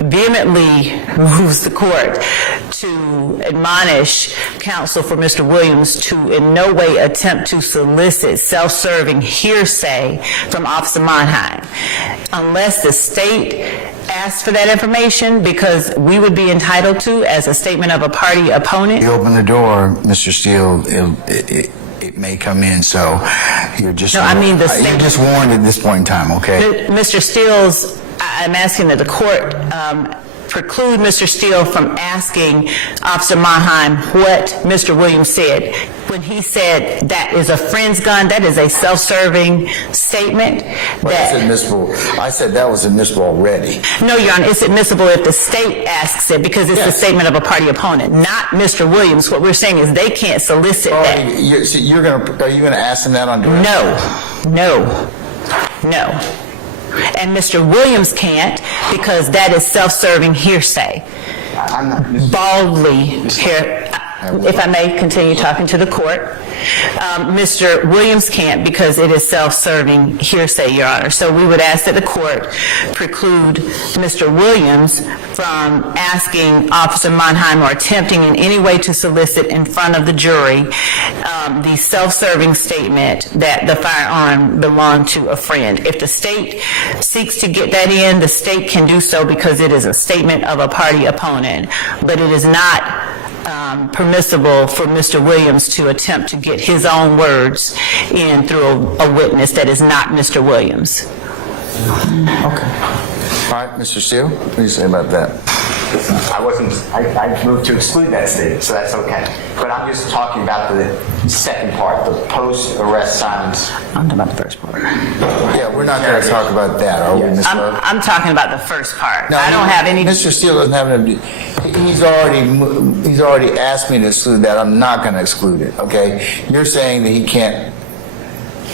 vehemently moves the court to admonish counsel for Mr. Williams to in no way attempt to solicit self-serving hearsay from Officer Monheim unless the state asks for that information, because we would be entitled to as a statement of a party opponent. You open the door, Mr. Steele, it may come in, so you're just... No, I mean the state... You're just warned at this point in time, okay? Mr. Steele's, I'm asking that the court preclude Mr. Steele from asking Officer Monheim what Mr. Williams said. When he said that is a friend's gun, that is a self-serving statement. That's admissible. I said that was admissible already. No, Your Honor, it's admissible if the state asks it because it's a statement of a party opponent, not Mr. Williams. What we're saying is they can't solicit that. Are you going to ask him that on direct? No. And Mr. Williams can't because that is self-serving hearsay. I'm not... Baldly here. If I may continue talking to the court. Mr. Williams can't because it is self-serving hearsay, Your Honor. So we would ask that the court preclude Mr. Williams from asking Officer Monheim or attempting in any way to solicit in front of the jury the self-serving statement that the firearm belonged to a friend. If the state seeks to get that in, the state can do so because it is a statement of a party opponent. But it is not permissible for Mr. Williams to attempt to get his own words in through a witness that is not Mr. Williams. Okay. All right, Mr. Steele, what do you say about that? I moved to exclude that statement, so that's okay. But I'm just talking about the second part, the post-arrest silence. I'm talking about the first part. Yeah, we're not going to talk about that, are we, Ms. Love? I'm talking about the first part. No, I don't have any... Mr. Steele doesn't have any... He's already asked me to exclude that. I'm not going to exclude it, okay? You're saying that he can't...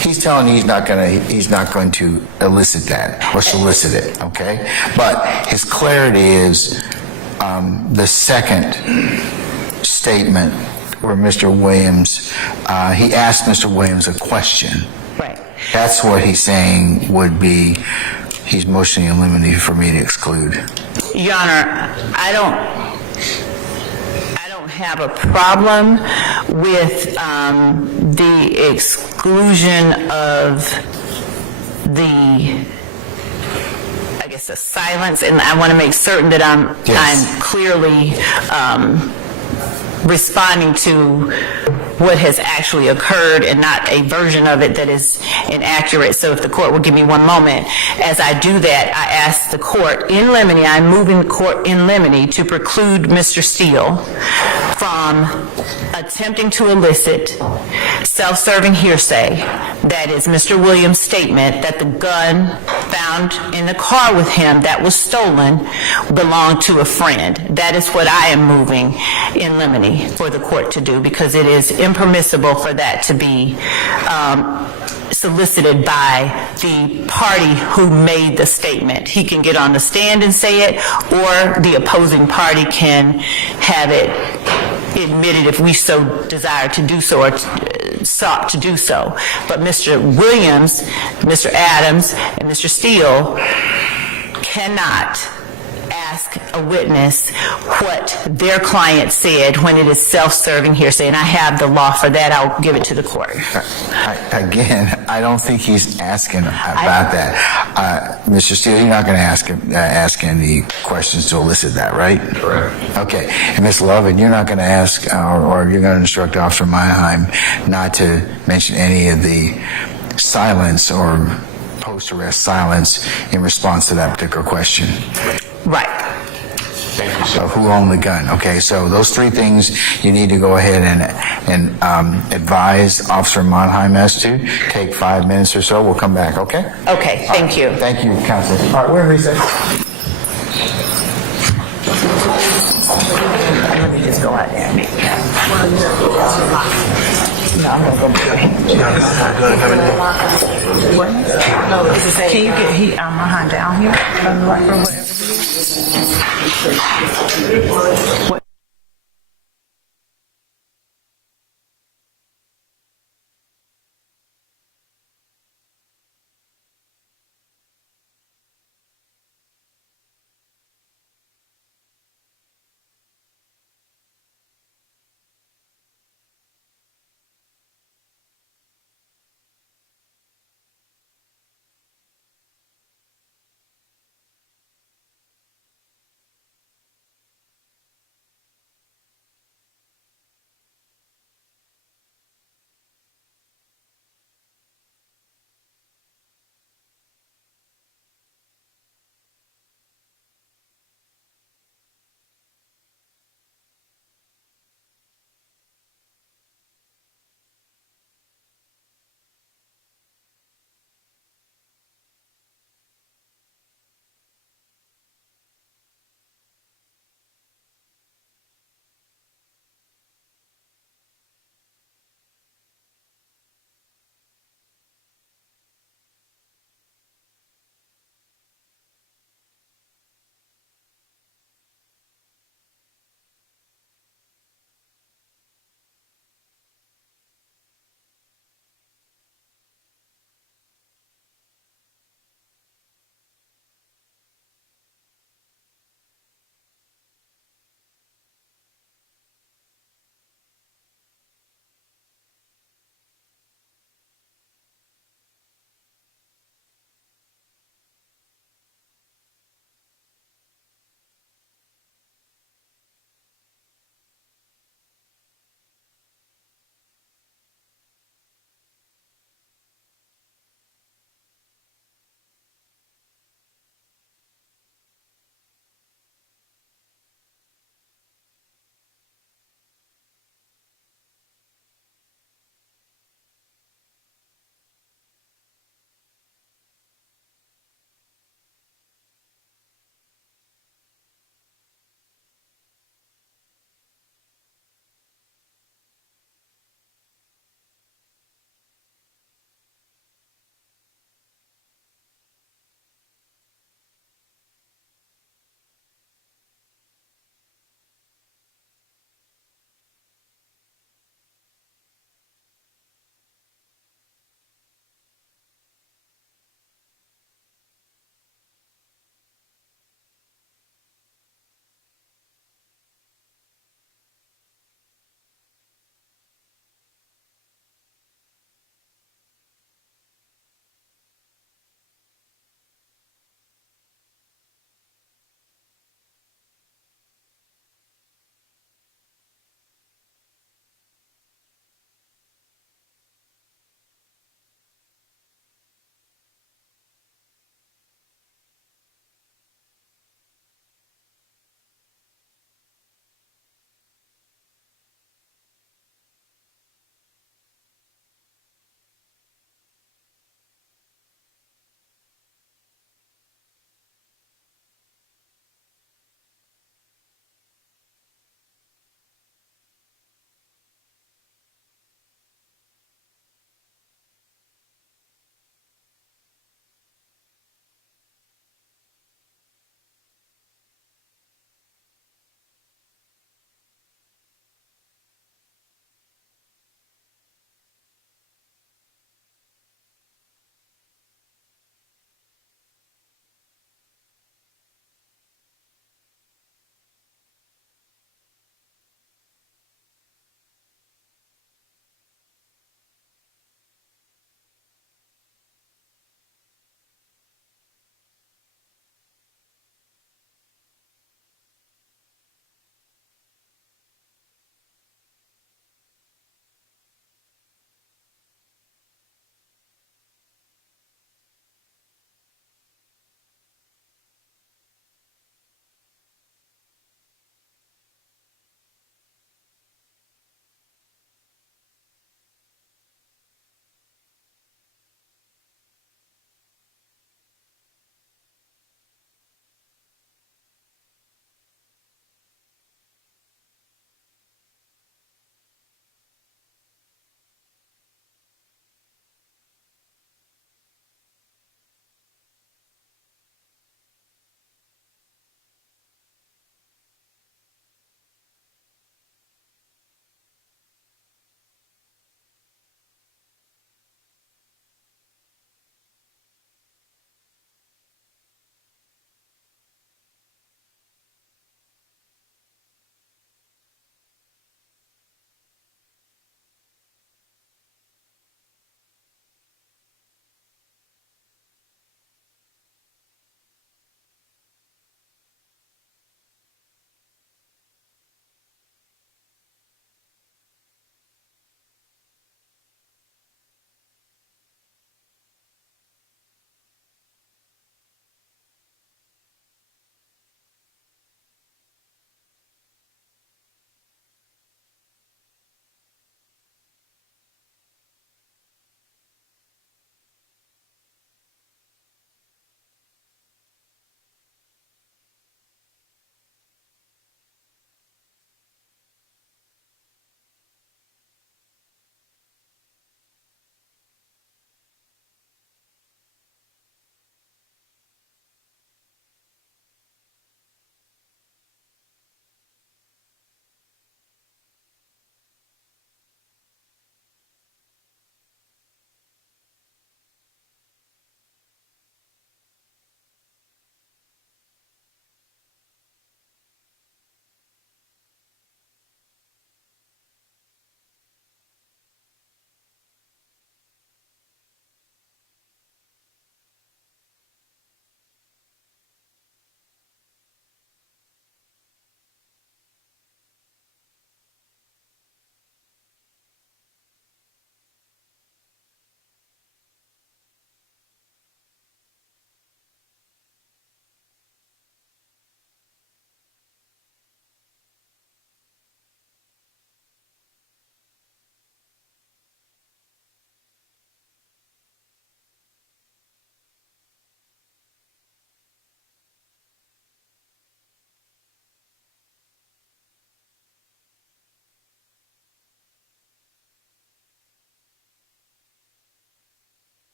He's telling you he's not going to elicit that or solicit it, okay? But his clarity is the second statement where Mr. Williams, he asked Mr. Williams a question. Right. That's what he's saying would be, he's motioning in limine for me to exclude. Your Honor, I don't have a problem with the exclusion of the, I guess, the silence, and I want to make certain that I'm clearly responding to what has actually occurred and not a version of it that is inaccurate. So if the court will give me one moment. As I do that, I ask the court in limine, I'm moving the court in limine to preclude Mr. Steele from attempting to elicit self-serving hearsay. That is Mr. Williams' statement that the gun found in the car with him that was stolen belonged to a friend. That is what I am moving in limine for the court to do, because it is impermissible for that to be solicited by the party who made the statement. He can get on the stand and say it, or the opposing party can have it admitted if we so desire to do so or sought to do so. But Mr. Williams, Mr. Adams, and Mr. Steele cannot ask a witness what their client said when it is self-serving hearsay, and I have the law for that. I'll give it to the court. Again, I don't think he's asking about that. Mr. Steele, you're not going to ask any questions to elicit that, right? Correct. Okay. And Ms. Lovin, you're not going to ask, or you're going to instruct Officer Monheim not to mention any of the silence or post-arrest silence in response to that particular question. Right. Thank you, sir. Who owned the gun? Okay, so those three things you need to go ahead and advise Officer Monheim as to. Take 5 minutes or so. We'll come back, okay? Okay, thank you. Thank you, Counsel. All right, we're in recess. Let me just go out there and make it happen. No, I'm gonna go What? No, it's the same. Can you get my hand down here? From whatever it is. What?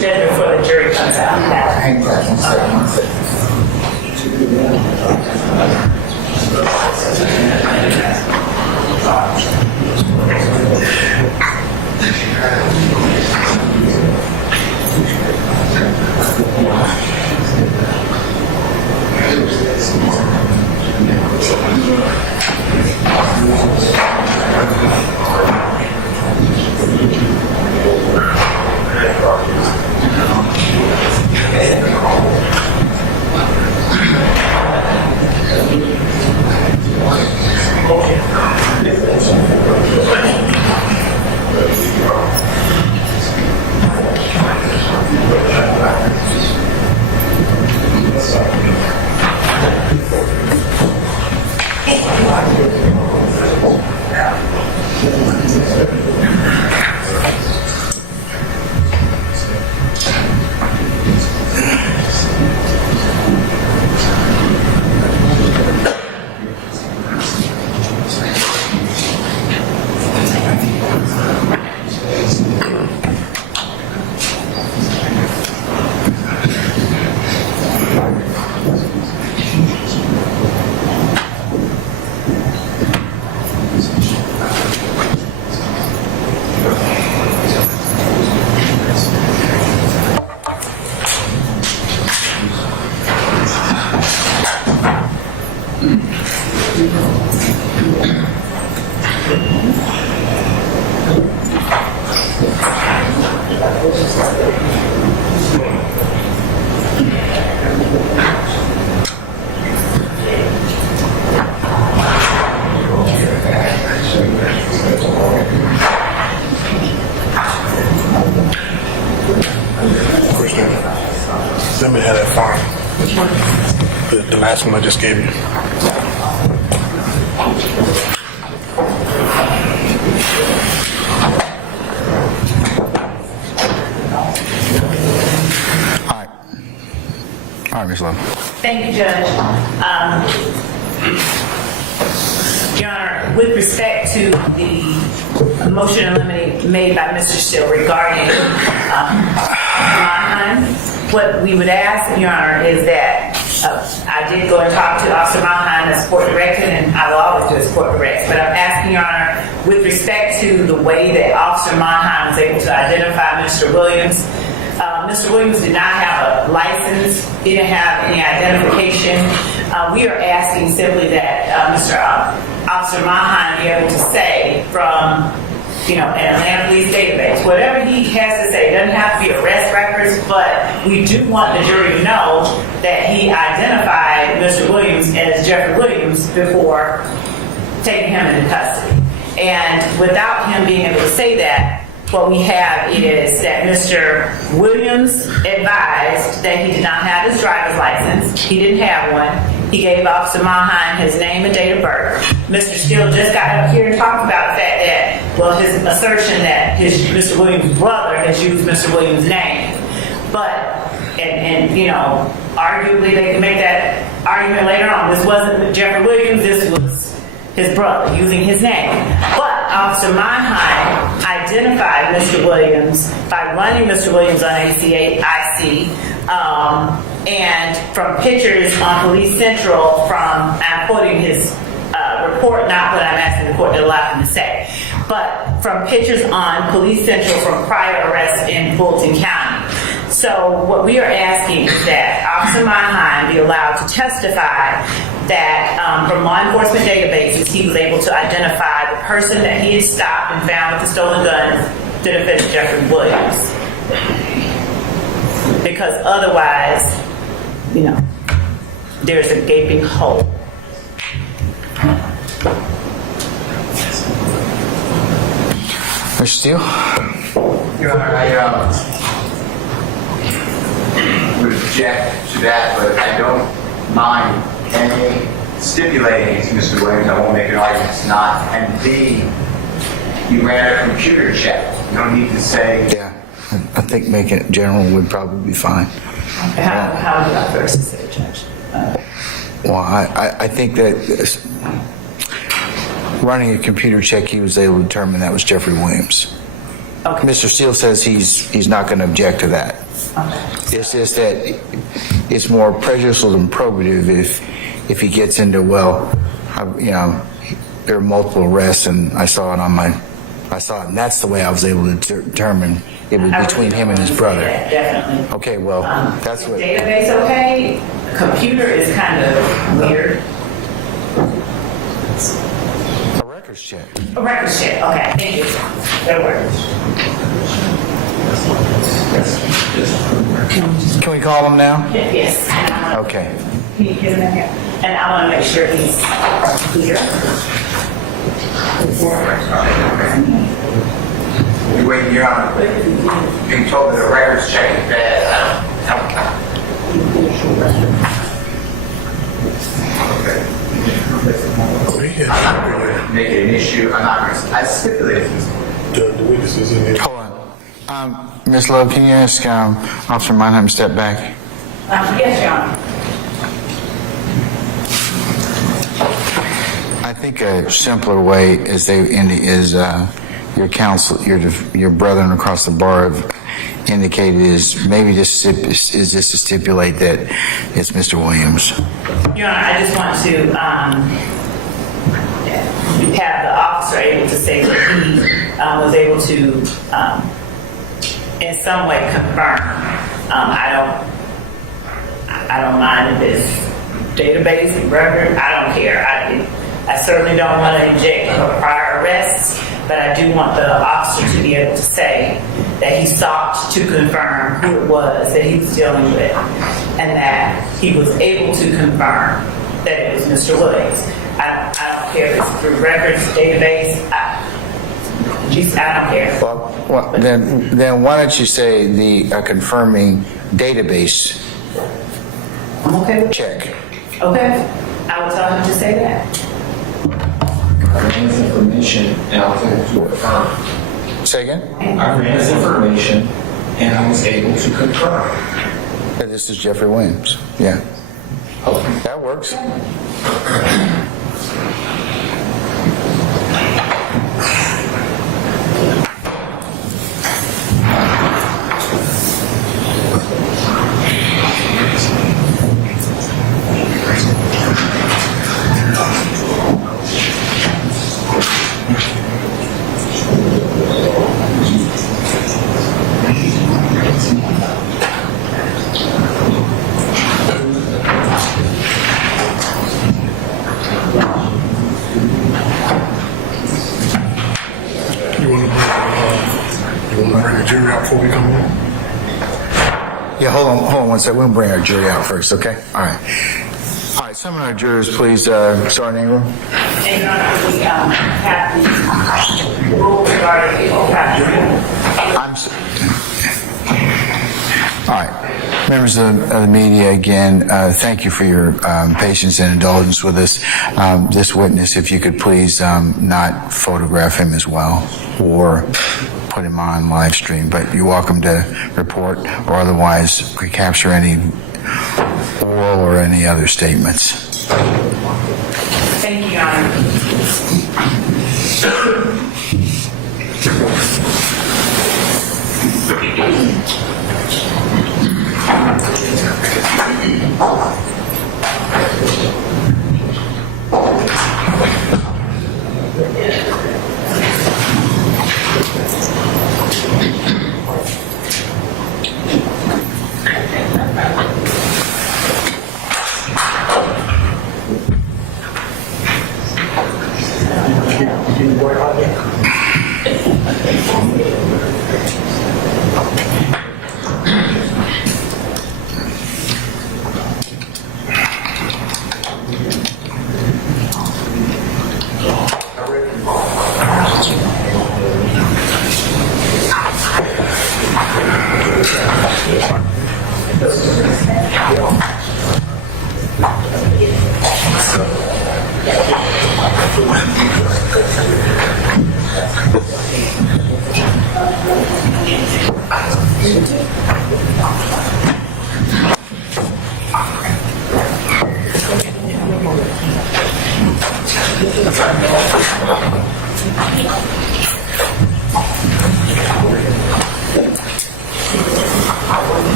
Then before the jury comes out. Let me have that farm. The last one I just gave you. All right, Ms. Love. Thank you, Judge. Your Honor, with respect to the motion in limine made by Mr. Still regarding Mannheim, what we would ask, Your Honor, is that I did go and talk to Officer Mannheim as court directed, and I will always do as court directed, but I'm asking, Your Honor, with respect to the way that Officer Mannheim was able to identify Mr. Williams, Mr. Williams did not have a license, he didn't have any identification. We are asking simply that Officer Mannheim be able to say from, an Atlanta police database, whatever he has to say. It doesn't have to be arrest records, but we do want the jury to know that he identified Mr. Williams as Jeffrey Williams before taking him into custody. And without him being able to say that, what we have is that Mr. Williams advised that he did not have his driver's license. He didn't have one. He gave Officer Mannheim his name and date of birth. Mr. Steele just got up here and talked about the fact that, his assertion that Mr. Williams' brother has used Mr. Williams' name. But, arguably they can make that argument later on. This wasn't Jeffrey Williams, this was his brother, using his name. But Officer Mannheim identified Mr. Williams by running Mr. Williams on IC, and from pictures on Police Central from, I'm quoting his report, not what I'm asking the court to allow him to say, but from pictures on Police Central from prior arrests in Fulton County. So what we are asking is that Officer Mannheim be allowed to testify that from law enforcement databases, he was able to identify the person that he had stopped and found with the stolen gun, the defendant Jeffrey Williams. Because otherwise, there's a gaping hole. Mr. Steele? Your Honor, I would object to that, but I don't mind A, stipulating to Mr. Williams, I won't make an argument it's not, and B, you ran a computer check. You don't need to say... Yeah, I think making it general would probably be fine. How did I first say, Judge? Well, I think that running a computer check, he was able to determine that was Jeffrey Williams. Okay. Mr. Steele says he's not going to object to that. Okay. It's just that it's more prejudicial than probative if he gets into, there are multiple arrests and I saw it, and that's the way I was able to determine it was between him and his brother. Definitely. Okay, well, that's what... Database, okay. Computer is kind of weird. A records check. A records check, okay. Thank you. That works. Can we call him now? Yes. Okay. Can you get him in here? And I want to make sure he's clear. Wait, Your Honor, being told that a records check is bad, I don't I'm not going to make it an issue. I'm not going to... I stipulated this. The witnesses in there. Hold on. Ms. Love, can you ask Officer Mannheim to step back? Yes, Your Honor. I think a simpler way is your counsel, your brethren across the bar have indicated is maybe just is just to stipulate that it's Mr. Williams. Your Honor, I just want to have the officer able to say that he was able to in some way confirm. I don't mind if it's database and record. I don't care. I certainly don't want to inject prior arrests, but I do want the officer to be able to say that he sought to confirm who it was that he was dealing with, and that he was able to confirm that it was Mr. Williams. I don't care if it's through records, database. I don't care. Well, then why don't you say the confirming database check? Okay. I will tell him to say that. I ran his information and I was able to confirm. Say again? I ran his information and I was able to confirm. That this is Jeffrey Williams. Yeah. Okay. That works. You want to bring the jury out before we come in? Yeah, hold on one second. We'll bring our jury out first, okay? All right. All right, some of our jurors, please, Sergeant Ingram. And Your Honor, we have the rule regarding people All right. Members of the media, again, thank you for your patience and indulgence with us. This witness, if you could please not photograph him as well or put him on live stream, but you're welcome to report or otherwise recapture any oral or any other statements. Thank you, Your Honor.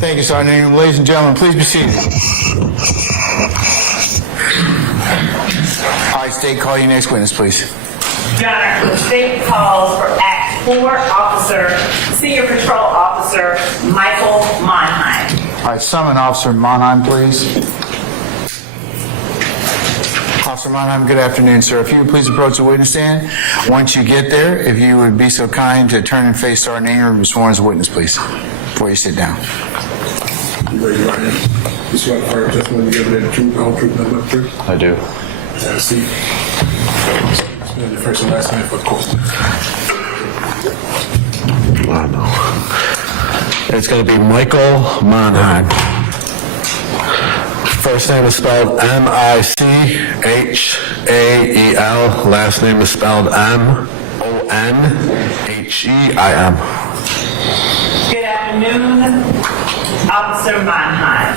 Thank you, Sergeant Ingram. Ladies and gentlemen, please be seated. All right, State, call your next witness, please. Your Honor, the state calls for Act 4 Officer, Senior Patrol Officer Michael Monheim. All right, summon Officer Monheim, please. Officer Monheim, good afternoon, sir. If you would please approach the witness stand. Once you get there, if you would be so kind to turn and face Sergeant Ingram and be sworn as a witness, please, before you sit down. You raise your right hand. You swear to affirm the testimony you give today the truth, the whole truth, nothing but the truth? I do. Have a seat. Spell your first and last name for the court. I know. It's going to be Michael Monheim. First name is spelled M-I-C-H-A-E-L. Last name is spelled M-O-N-H-E-I-M. Good afternoon, Officer Monheim.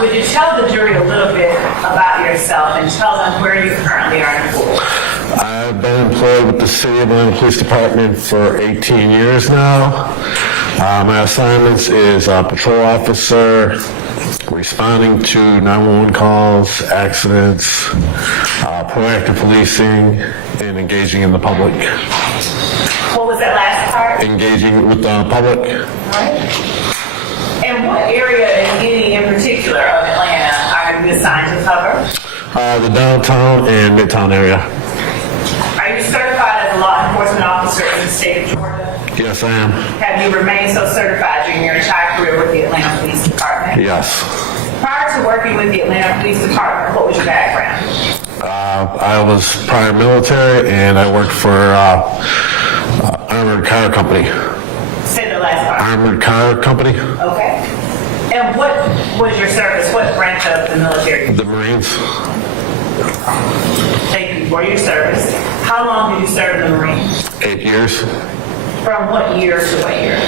Would you tell the jury a little bit about yourself and tell them where you currently are employed? I've been employed with the City of Atlanta Police Department for 18 years now. My assignments is patrol officer, responding to 911 calls, accidents, proactive policing, and engaging in the public. What was that last part? Engaging with the public. Right. And what area, if any, in particular of Atlanta are you assigned to cover? The downtown and midtown area. Are you certified as a law enforcement officer in the state of Georgia? Yes, I am. Have you remained so certified during your entire career with the Atlanta Police Department? Yes. Prior to working with the Atlanta Police Department, what was your background? I was prior military, and I worked for Armored Car Company. Say the last part. Armored Car Company. Okay. And what was your service? What branch of the military? The Marines. Thank you for your service. How long did you serve in the Marines? 8 years. From what year to what year?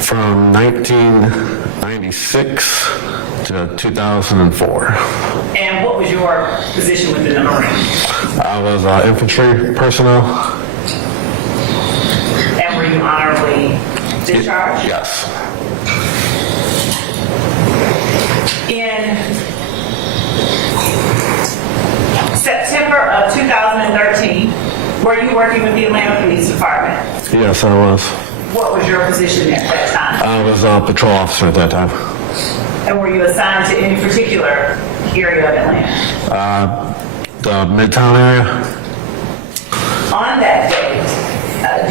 From 1996 to 2004. And what was your position within the Marines? I was infantry personnel. And were you honorably discharged? Yes. In September of 2013, were you working with the Atlanta Police Department? Yes, I was. What was your position at that time? I was a patrol officer at that time. And were you assigned to any particular area of Atlanta? The midtown area. On that date,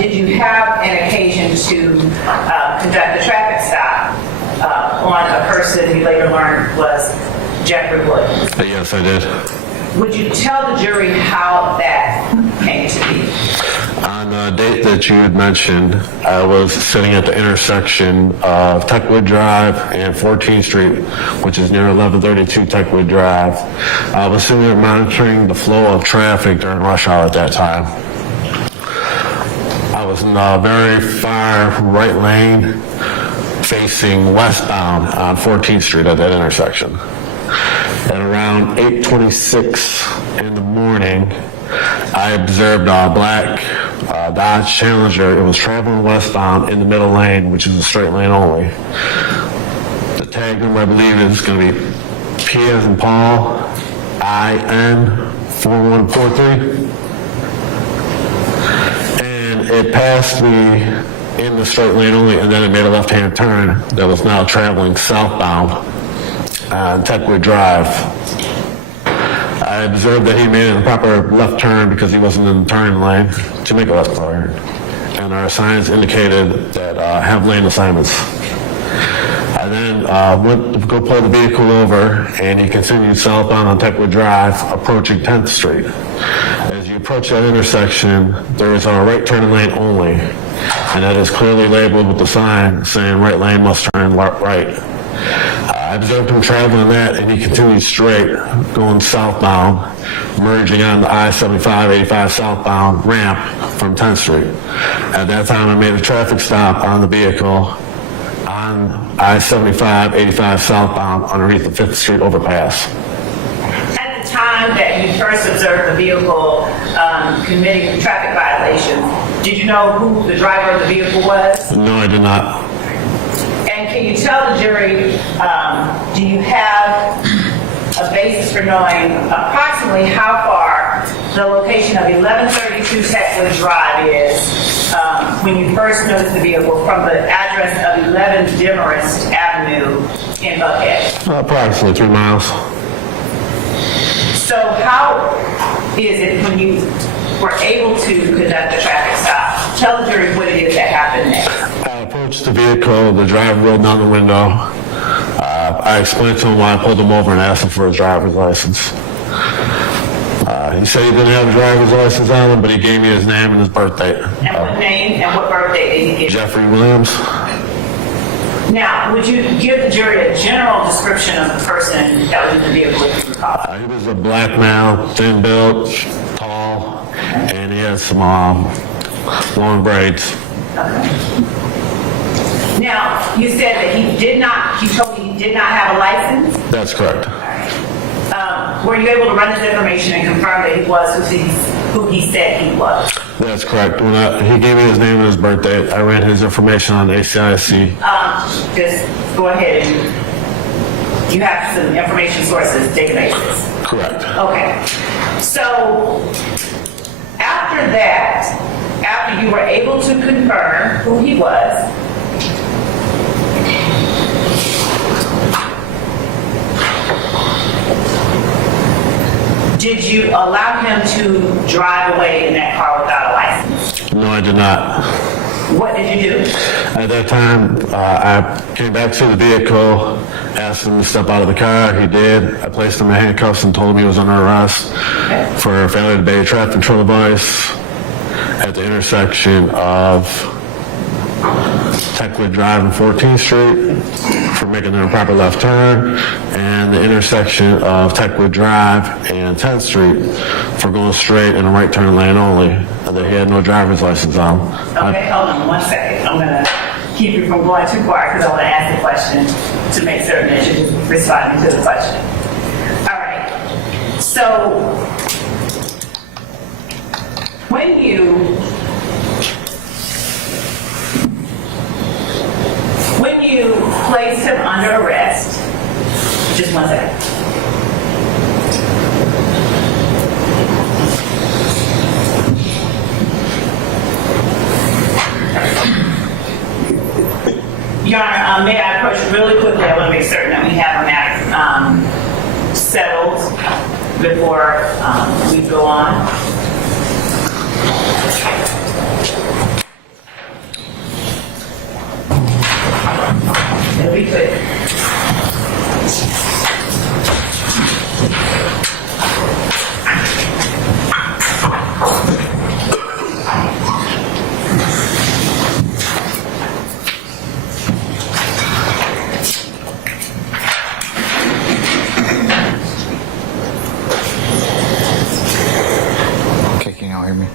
did you have an occasion to conduct a traffic stop on a person you later learned was Jeffrey Williams? Yes, I did. Would you tell the jury how that came to be? On the date that you had mentioned, I was sitting at the intersection of Techwood Drive and 14th Street, which is near 1132 Techwood Drive. I was sitting there monitoring the flow of traffic during rush hour at that time. I was in a very far right lane facing westbound on 14th Street at that intersection. At around 8:26 in the morning, I observed a black Dodge Challenger. It was traveling westbound in the middle lane, which is a straight lane only. The tag number, I believe, is going to be P as in Paul, IN 4143. And it passed me in the straight lane only, and then it made a left-hand turn that was now traveling southbound on Techwood Drive. I observed that he made a proper left turn because he wasn't in the turn lane to make a left turn. And our signs indicated that have lane assignments. I then went to go pull the vehicle over, and he continued southbound on Techwood Drive, approaching 10th Street. As you approach that intersection, there is a right turn lane only, and that is clearly labeled with the sign saying right lane must turn right. I observed him traveling that, and he continued straight, going southbound, merging on the I-75-85 southbound ramp from 10th Street. At that time, I made a traffic stop on the vehicle on I-75-85 southbound underneath the 5th Street overpass. At the time that you first observed the vehicle committing traffic violations, did you know who the driver of the vehicle was? No, I did not. And can you tell the jury, do you have a basis for knowing approximately how far the location of 1132 Techwood Drive is when you first noticed the vehicle from the address of 11 Demarest Avenue in Buckhead? Approximately 3 miles. So how is it when you were able to conduct the traffic stop? Tell the jury what it is that happened next. I approached the vehicle, the driver rolled down the window. I explained to him why I pulled him over and asked him for his driver's license. He said he didn't have a driver's license on him, but he gave me his name and his birthday. And what name and what birthday did he give? Jeffrey Williams. Now, would you give the jury a general description of the person that was in the vehicle if you recall? He was a black male, thin built, tall, and he had some long braids. Okay. Now, you said that he told you he did not have a license? That's correct. Were you able to run this information and confirm that he was who he said he was? That's correct. When he gave me his name and his birthday, I ran his information on ACIC. Just go ahead and you have some information sources, databases. Correct. Okay. So after that, after you were able to confirm who he was, did you allow him to drive away in that car without a license? No, I did not. What did you do? At that time, I came back to the vehicle, asked him to step out of the car. He did. I placed him in handcuffs and told him he was under arrest for failure to obey a traffic control device at the intersection of Techwood Drive and 14th Street for making an improper left turn, and the intersection of Techwood Drive and 10th Street for going straight in a right turn lane only, and that he had no driver's license on. Okay, hold on 1 second. I'm going to keep you from going too far because I want to ask the question to make certain that you're responding to the question. All right. So, when you placed him under arrest, just 1 second. Your Honor, may I approach really quickly? I want to make certain that we have a matter settled before we go on. It'll be quick. Okay, can y'all hear me?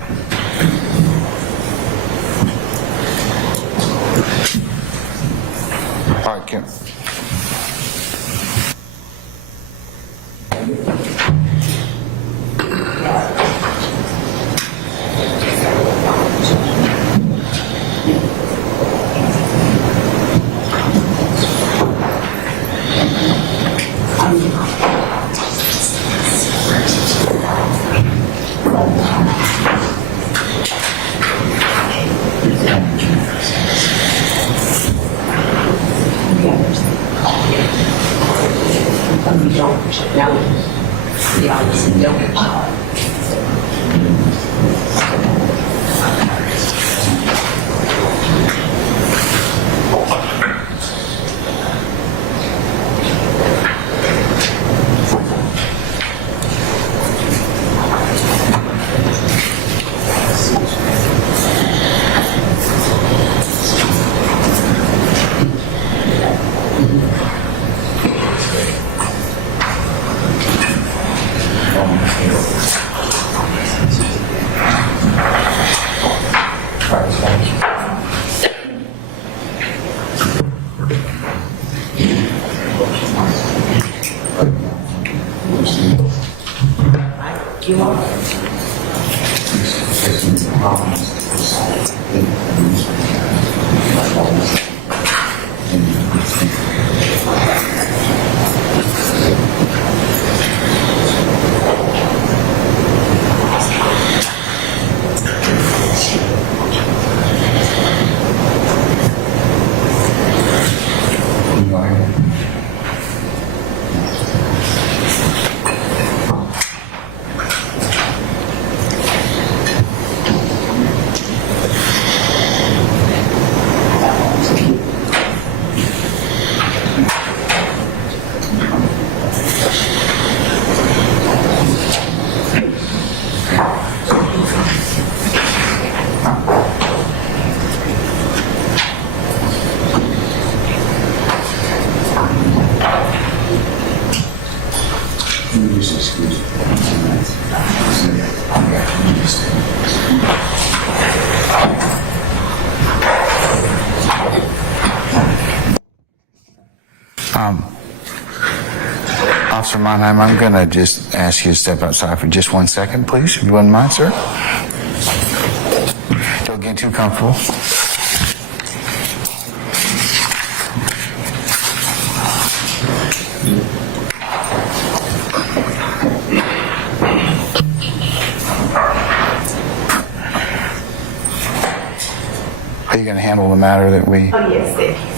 Officer Monheim, I'm going to just ask you to step outside for just 1 second, please, if you wouldn't mind, sir. Don't get too comfortable. Are you going to handle the matter that we... Oh, yes, thank you.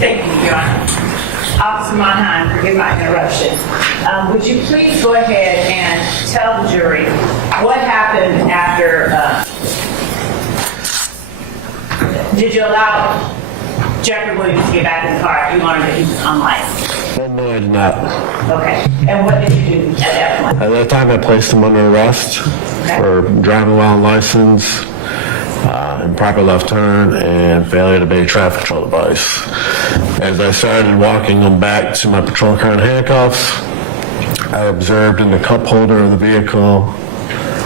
Thank you, Your Honor. Officer Monheim, forgive my interruption. Would you please go ahead and tell the jury what happened after, did you allow Jeffrey Williams to get back in the car? You learned that he was unlicensed. No, I did not. Okay. And what did you do at that point? At that time, I placed him under arrest for driving while unlicensed, improper left turn, and failure to obey traffic control device. As I started walking him back to my patrol car in handcuffs, I observed in the cup holder of the vehicle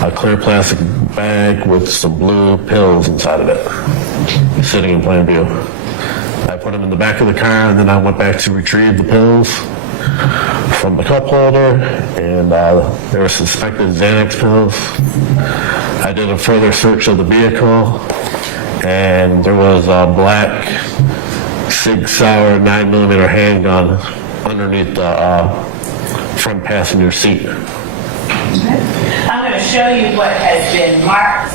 a clear plastic bag with some blue pills inside of it. sitting in plain view. I put them in the back of the car, and then I went back to retrieve the pills from the cup holder, and they were suspected Xanax pills. I did a further search of the vehicle, and there was a black Sig Sauer 9mm handgun underneath the front passenger seat. I'm going to show you what has been marked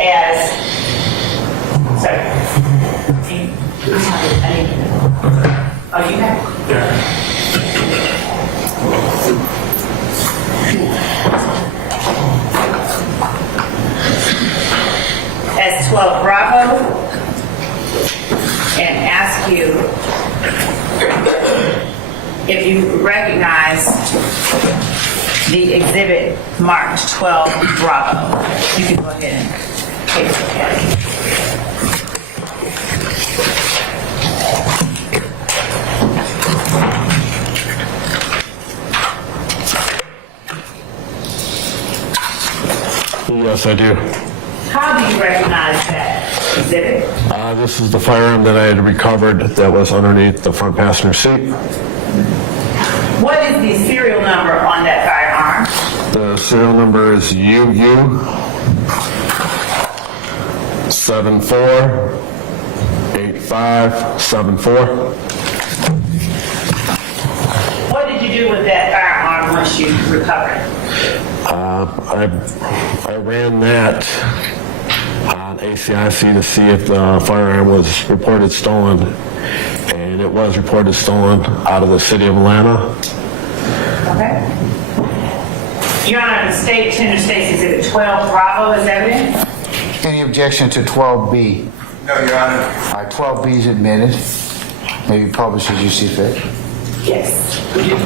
as, sorry. Oh, you have? As 12 Bravo, and ask you if you recognize the exhibit marked 12 Bravo. You can go ahead and take a look at it. Yes, I do. How do you recognize that exhibit? This is the firearm that I had recovered that was underneath the front passenger seat. What is the serial number on that firearm? The serial number is UU 748574. What did you do with that firearm once you recovered? I ran that on ACIC to see if the firearm was reported stolen, and it was reported stolen out of the city of Atlanta. Okay. Your Honor, the state tender states exhibit 12 Bravo is evident. Any objection to 12B? No, Your Honor. All right, 12B is admitted. Maybe publish as you see fit. Yes. Would you?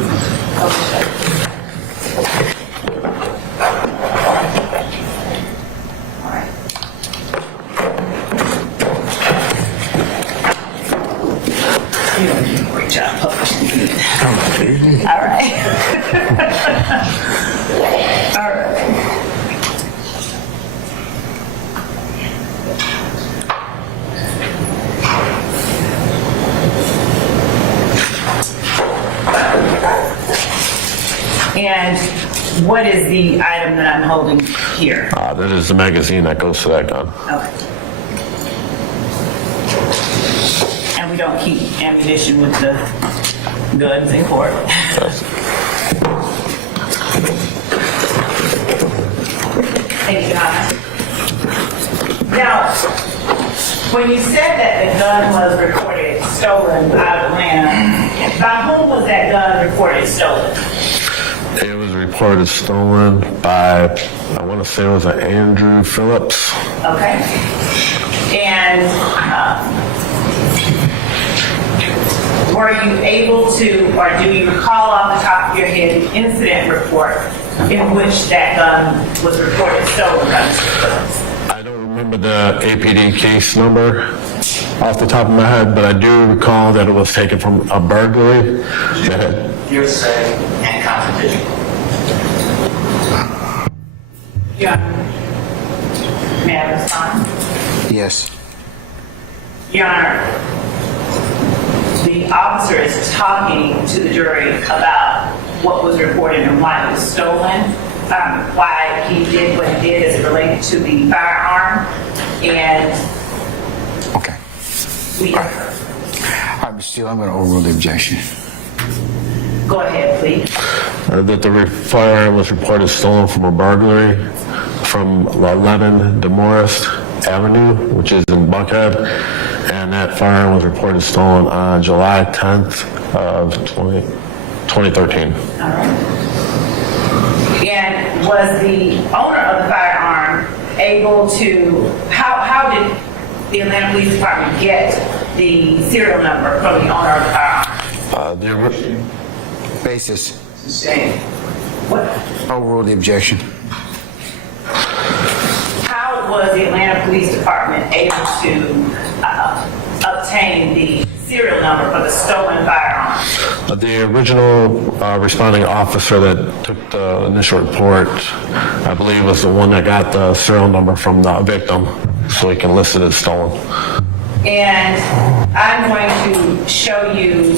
All right. You're doing a great job publishing. All right. All right. And what is the item that I'm holding here? That is the magazine that goes to that gun. Okay. And we don't keep ammunition with the guns in court. Thank you, Your Honor. Now, when you said that the gun was reported stolen out of Atlanta, by whom was that gun reported stolen? It was reported stolen by, I want to say it was an Andrew Phillips. Okay. And were you able to, or do you recall off the top of your head the incident report in which that gun was reported stolen by Mr. Phillips? I don't remember the APD case number off the top of my head, but I do recall that it was taken from a burglary. Hearsay and competition. Yeah. May I respond? Yes. Your Honor, the officer is talking to the jury about what was reported and why it was stolen, why he did what he did as it related to the firearm, and Okay. we... All right, Mr. Steele, I'm going to overrule the objection. Go ahead, please. That the firearm was reported stolen from a burglary from 11 DeMorris Avenue, which is in Buckhead, and that firearm was reported stolen on July 10th of 2013. All right. And was the owner of the firearm able to, how did the Atlanta Police Department get the serial number from the owner of the firearm? Basis. Same. What? Overrule the objection. How was the Atlanta Police Department able to obtain the serial number for the stolen firearm? The original responding officer that took the initial report, I believe, was the one that got the serial number from the victim. so he can list it as stolen. And I'm going to show you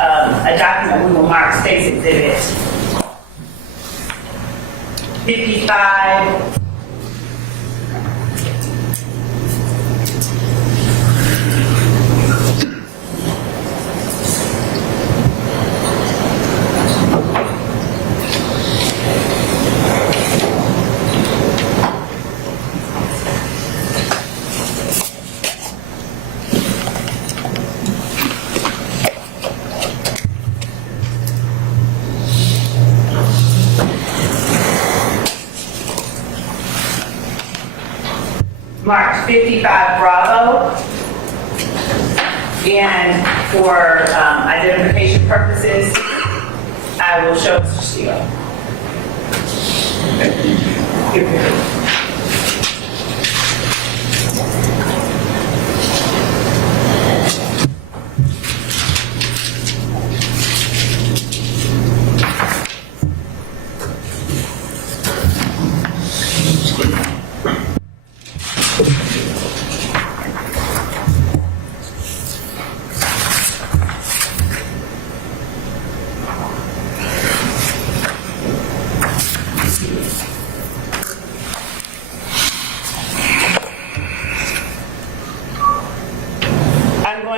a document we will mark State's Exhibit 55. Marked 55 Bravo, and for identification purposes, I will show Mr. Steele.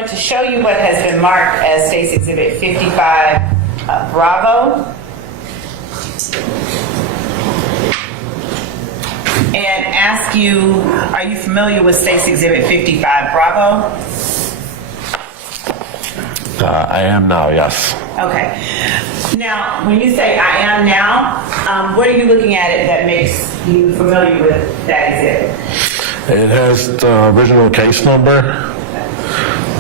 To show you what has been marked as State's Exhibit 55 Bravo, and ask you, are you familiar with State's Exhibit 55 Bravo? I am now, yes. Okay. Now, when you say I am now, what are you looking at it that makes you familiar with that exhibit? It has the original case number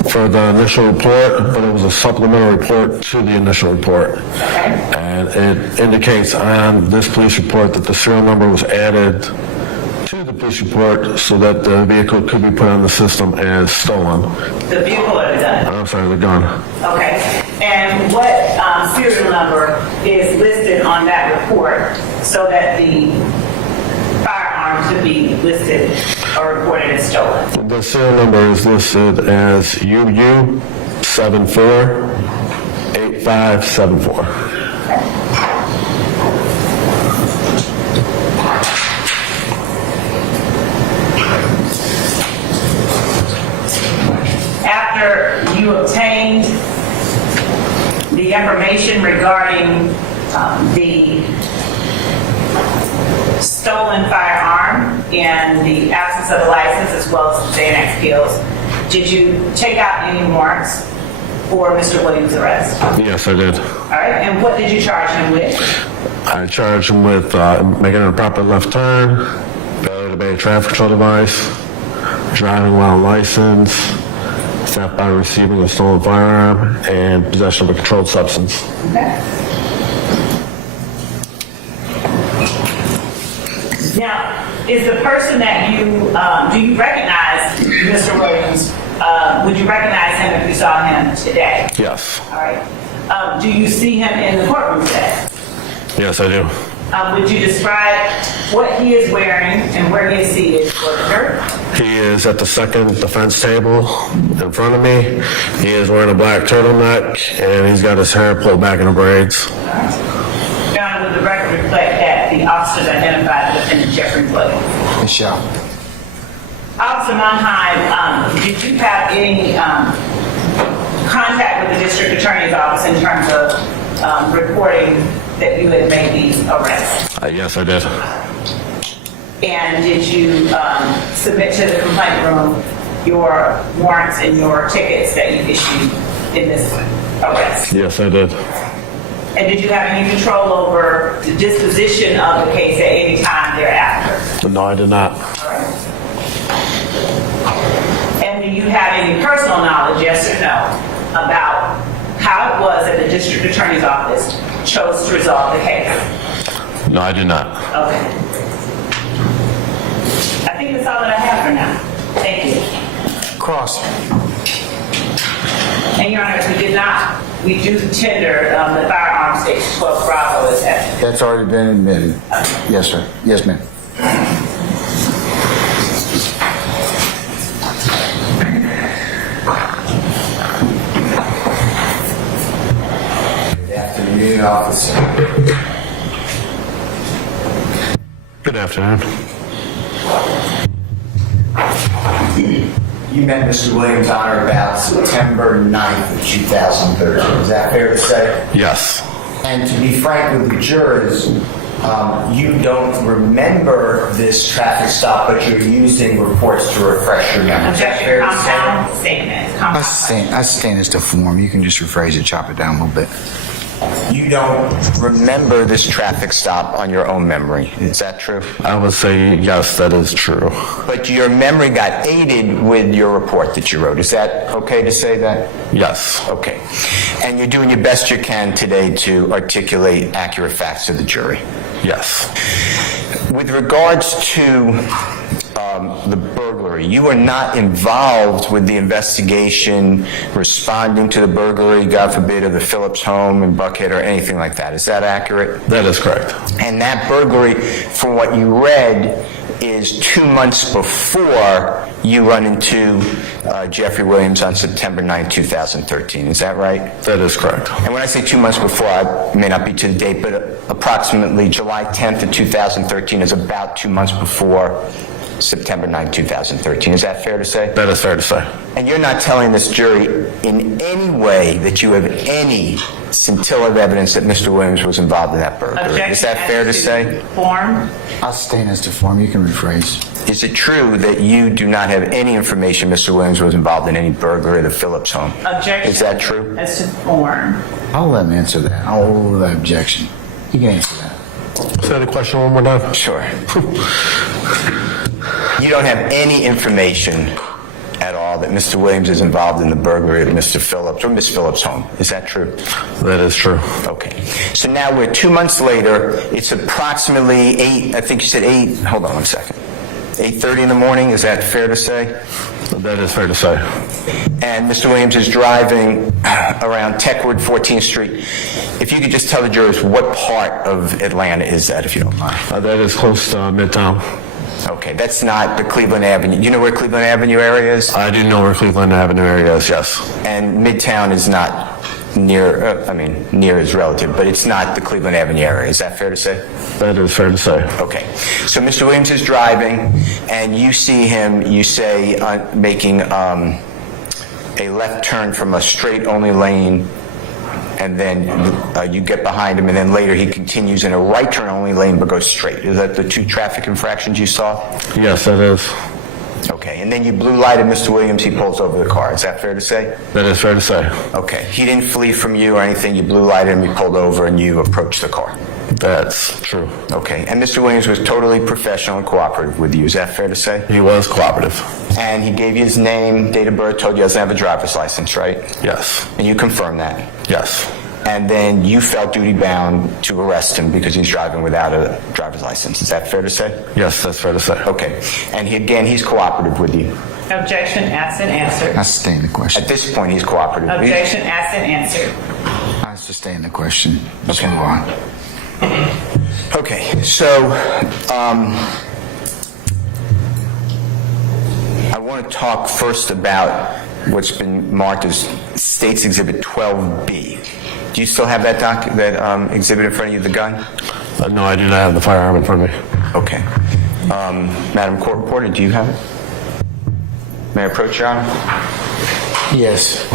for the initial report, but it was a supplemental report to the initial report. Okay. And it indicates on this police report that the serial number was added to the police report so that the vehicle could be put on the system as stolen. The vehicle or the gun? I'm sorry, the gun. Okay. And what serial number is listed on that report so that the firearm could be listed or reported as stolen? The serial number is listed as UU748574. After you obtained the information regarding the stolen firearm and the absence of a license as well as the Xanax pills, did you take out any warrants for Mr. Williams' arrest? Yes, I did. All right, and what did you charge him with? I charged him with making an improper left turn, failure to obey a traffic control device, driving while licensed, theft by receiving a stolen firearm, and possession of a controlled substance. Okay. Now, is the person that you, do you recognize Mr. Williams? Would you recognize him if you saw him today? Yes. All right. Do you see him in the courtroom today? Yes, I do. Would you describe what he is wearing and where he is seated for the jury? He is at the second defense table in front of me. He is wearing a black turtleneck, and he's got his hair pulled back in braids. Your Honor, would the record reflect that the officers identified the defendant Jeffrey Williams? Michelle. Officer Monheim, did you have any contact with the district attorney's office in terms of reporting that you had made these arrests? Yes, I did. And did you submit to the complaint room your warrants and your tickets that you issued in this arrest? Yes, I did. And did you have any control over the disposition of the case at any time thereafter? No, I did not. And do you have any personal knowledge, yes or no, about how it was that the district attorney's office chose to resolve the case? No, I did not. Okay. I think that's all that I have for now. Thank you. Cross. And Your Honor, we do tender the firearm station 12 Bravo as evidence. That's already been admitted. Yes, sir. Yes, ma'am. the office. Good afternoon. You met Mr. Williams on or about September 9th of 2013. Is that fair to say? Yes. And to be frank with the jurors, you don't remember this traffic stop, but you're using reports to refresh your memory. Is that Objection, fair to say? compound statement. I sustain this to form. You can just rephrase it, chop it down a little bit. You don't remember this traffic stop on your own memory. Is that true? I would say yes, that is true. But your memory got aided with your report that you wrote. Is that okay to say that? Yes. Okay. And you're doing your best you can today to articulate accurate facts to the jury? Yes. With regards to the burglary, you were not involved with the investigation responding to the burglary, God forbid, of the Phillips home in Buckhead or anything like that. Is that accurate? That is correct. And that burglary, from what you read, is 2 months before you run into Jeffrey Williams on September 9, 2013. Is that right? That is correct. And when I say 2 months before, I may not be to the date, but approximately July 10th of 2013 is about 2 months before September 9, 2013. Is that fair to say? That is fair to say. And you're not telling this jury in any way that you have any scintilla of evidence that Mr. Williams was involved in that burglary. Is that fair to say? Form. I'll sustain this to form. You can rephrase. Is it true that you do not have any information Mr. Williams was involved in any burglary of the Phillips home? Objection. Is that true? As to form. I'll let him answer that. I'll overrule that objection. He can answer that. Say the question one more time. Sure. You don't have any information at all that Mr. Williams is involved in the burglary of Mr. Phillips or Miss Phillips' home. Is that true? That is true. Okay. So now we're 2 months later. It's approximately 8, I think you said 8, hold on one second. 8:30 in the morning, is that fair to say? That is fair to say. And Mr. Williams is driving around Techwood 14th Street. If you could just tell the jurors what part of Atlanta is that, if you don't mind. That is close to Midtown. Okay, that's not the Cleveland Avenue. Do you know where Cleveland Avenue area is? I do know where Cleveland Avenue area is, yes. And Midtown is not near, near is relative, but it's not the Cleveland Avenue area. Is that fair to say? That is fair to say. Okay. So Mr. Williams is driving, and you see him, you say, making a left turn from a straight-only lane, and then you get behind him, and then later he continues in a right turn-only lane but goes straight. Is that the two traffic infractions you saw? Yes, that is. Okay. And then you blue lighted Mr. Williams, he pulls over the car. Is that fair to say? That is fair to say. Okay. He didn't flee from you or anything. You blue lighted him, you pulled over, and you approached the car. That's true. Okay. And Mr. Williams was totally professional and cooperative with you. Is that fair to say? He was cooperative. And he gave you his name, date of birth, told you he doesn't have a driver's license, right? Yes. And you confirmed that? Yes. And then you felt duty-bound to arrest him because he's driving without a driver's license. Is that fair to say? Yes, that's fair to say. Okay. And he's cooperative with you? Objection, asked and answered. I sustain the question. At this point, he's cooperative with you? Objection, asked and answered. I sustain the question. Let's move on. Okay, so I want to talk first about what's been marked as State's Exhibit 12B. Do you still have that exhibit in front of you, the gun? No, I do not have the firearm in front of me. Okay. Madam Court Reporter, do you have it? May I approach, Your Honor? Yes.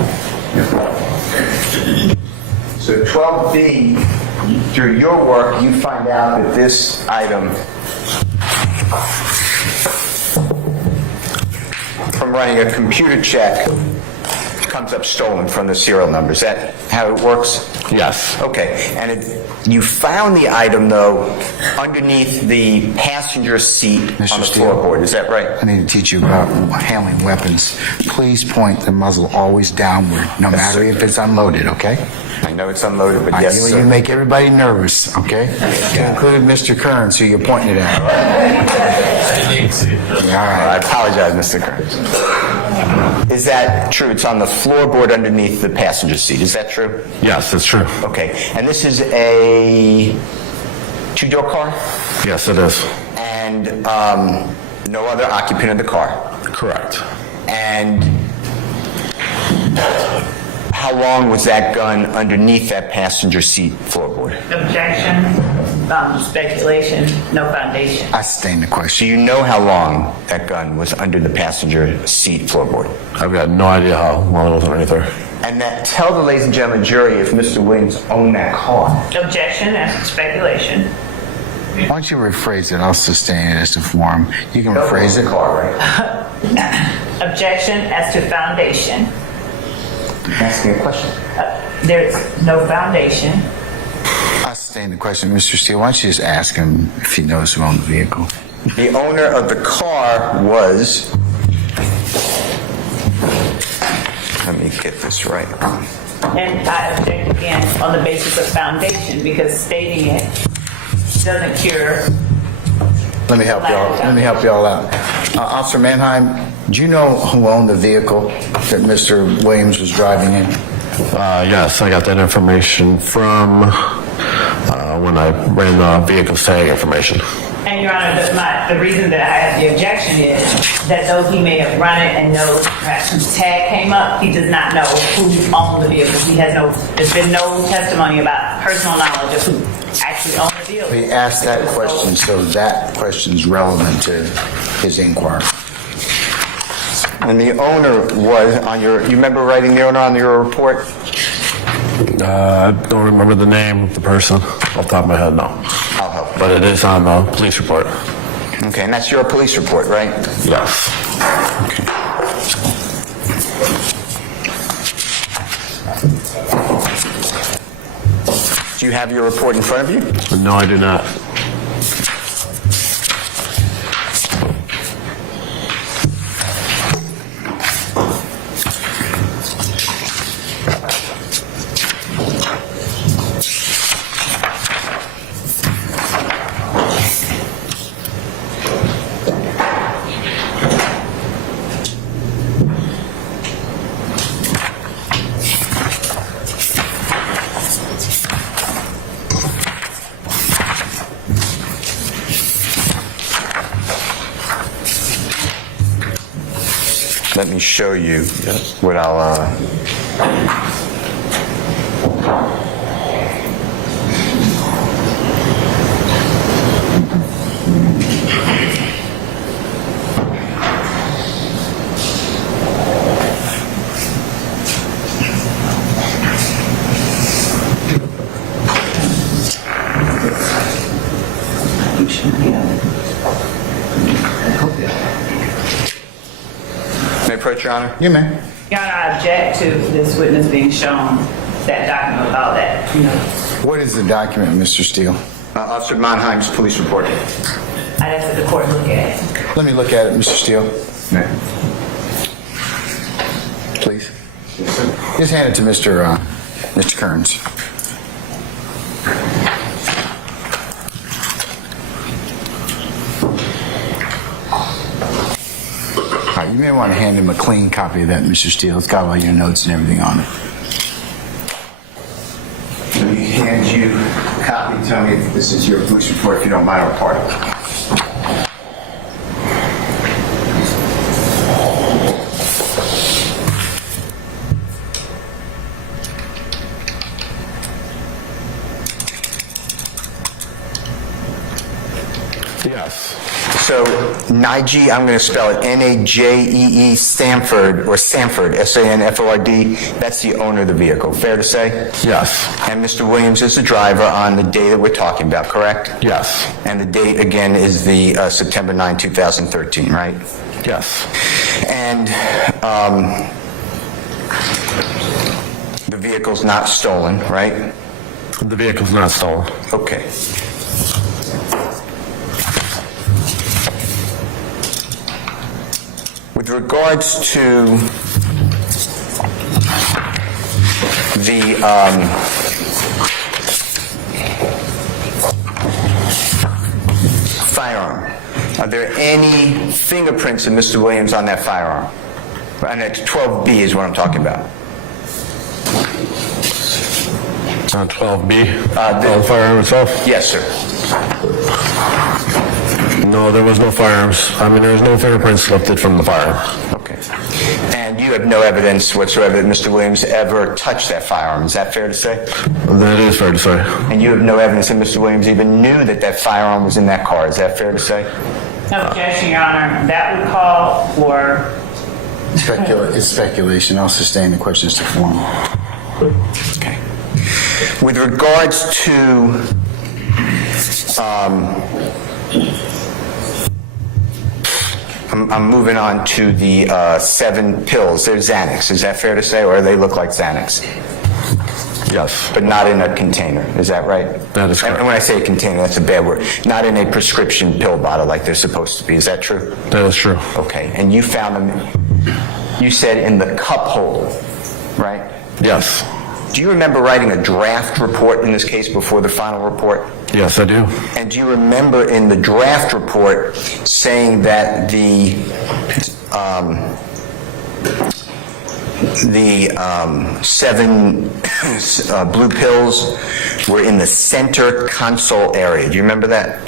So 12B, through your work, you find out that this item, from running a computer check, comes up stolen from the serial number. Is that how it works? Yes. Okay. And you found the item, though, underneath the passenger seat on the floorboard. Is that right? I need to teach you about handling weapons. Please point the muzzle always downward, no matter if it's unloaded, okay? I know it's unloaded, but I yes, know sir. you make everybody nervous, okay? Including Mr. Kearns, who you're pointing it at. All right. I apologize, Mr. Kearns. Is that true? It's on the floorboard underneath the passenger seat. Is that true? Yes, that's true. Okay. And this is a two-door car? Yes, it is. And no other occupant of the car? Correct. And how long was that gun underneath that passenger seat floorboard? Objection, speculation, no foundation. I sustain the question. You know how long that gun was under the passenger seat floorboard? I've got no idea how long it was underneath there. And that, tell the ladies and gentlemen jury if Mr. Williams owned that car. Objection and speculation. Why don't you rephrase it? I'll sustain it as to form. You can rephrase it. Car, right? Objection as to foundation. Ask me a question. There's no foundation. I sustain the question, Mr. Steele. Why don't you just ask him if he knows who owned the vehicle? The owner of the car was... Let me get this right. And I object again on the basis of foundation because stating it doesn't cure. Let me help y'all out. Officer Mannheim, do you know who owned the vehicle that Mr. Williams was driving in? Yes, I got that information from when I ran the vehicle tag information. And Your Honor, the reason that I have the objection is that though he may have run it and knows perhaps whose tag came up, he does not know who owned the vehicle. There's been no testimony about personal knowledge of who actually owned the vehicle. He asked that question, so that question's relevant to his inquiry. And the owner was on your, you remember writing the owner on your report? I don't remember the name of the person off the top of my head, no. I'll help. But it is on the police report. Okay, and that's your police report, right? Yes. Okay. Do you have your report in front of you? No, I do not. Let me show you what I'll... May I approach, Your Honor? You may. Your Honor, I object to this witness being shown that document with all that. What is the document, Mr. Steele? Officer Mannheim's police report. I'd ask that the court look at it. Let me look at it, Mr. Steele. Please. Just hand it to Mr. Kearns. All right, you may want to hand him a clean copy of that, Mr. Steele. It's got all your notes and everything on it. Let me hand you a copy. Tell me if this is your police report, if you don't mind, or part of it. Yes. So, Najee, I'm going to spell it N-A-J-E-E, Sanford, S-A-N-F-O-R-D, that's the owner of the vehicle. Fair to say? Yes. And Mr. Williams is the driver on the day that we're talking about, correct? Yes. And the date, again, is the September 9, 2013, right? Yes. And the vehicle's not stolen, right? The vehicle's not stolen. Okay. With regards to the firearm, are there any fingerprints of Mr. Williams on that firearm? And that's 12B is what I'm talking about. It's on 12B? The firearm itself? Yes, sir. No, there was no firearms. I mean, there was no fingerprints lifted from the firearm. Okay. And you have no evidence whatsoever that Mr. Williams ever touched that firearm. Is that fair to say? That is fair to say. And you have no evidence that Mr. Williams even knew that that firearm was in that car. Is that fair to say? Objection, Your Honor. That would call for... It's speculation. I'll sustain the questions to form. Okay. With regards to I'm moving on to the 7 pills. They're Xanax. Is that fair to say, or they look like Xanax? Yes. But not in a container. Is that right? That is correct. And when I say a container, that's a bad word. Not in a prescription pill bottle like they're supposed to be. Is that true? That is true. Okay. And you found them, you said, in the cup holder, right? Yes. Do you remember writing a draft report in this case before the final report? Yes, I do. And do you remember in the draft report saying that the 7 blue pills were in the center console area? Do you remember that?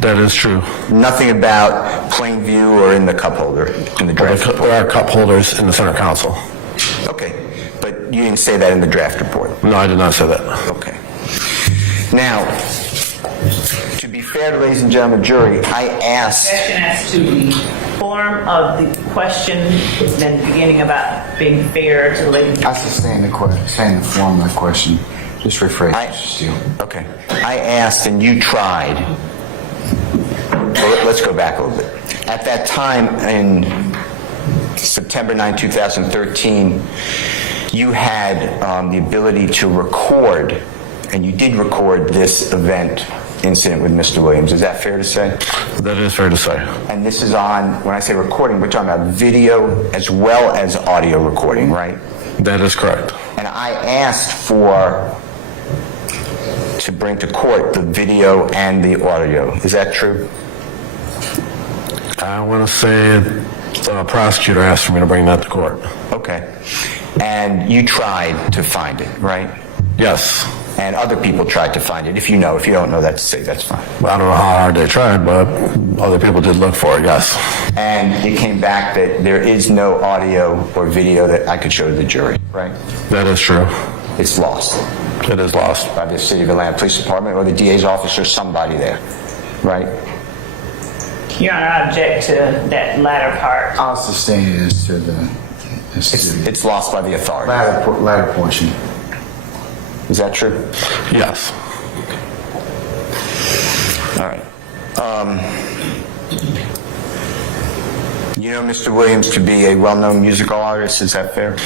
That is true. Nothing about plain view or in the cup holder in the draft report? There are cup holders in the center console. Okay. But you didn't say that in the draft report? No, I did not say that. Okay. Now, to be fair to ladies and gentlemen jury, I asked... Objection as to the form of the question, then beginning about being fair to the lady. I sustain the form of the question. Just rephrase it, Steele. Okay. I asked and you tried. Well, let's go back a little bit. At that time, in September 9, 2013, you had the ability to record, and you did record this incident with Mr. Williams. Is that fair to say? That is fair to say. And this is on, when I say recording, we're talking about video as well as audio recording, right? That is correct. And I asked to bring to court the video and the audio. Is that true? I want to say the prosecutor asked for me to bring that to court. Okay. And you tried to find it, right? Yes. And other people tried to find it. If you know, if you don't know that to say, that's fine. I don't know how hard they tried, but other people did look for it, yes. And it came back that there is no audio or video that I could show to the jury, right? That is true. It's lost. It is lost. By the City of Atlanta Police Department or the DA's office or somebody there, right? Your Honor, I object to that latter part. I'll sustain it as to the... It's lost by the authority. Latter portion. Is that true? Yes. All right. You know Mr. Williams to be a well-known musical artist, is that fair?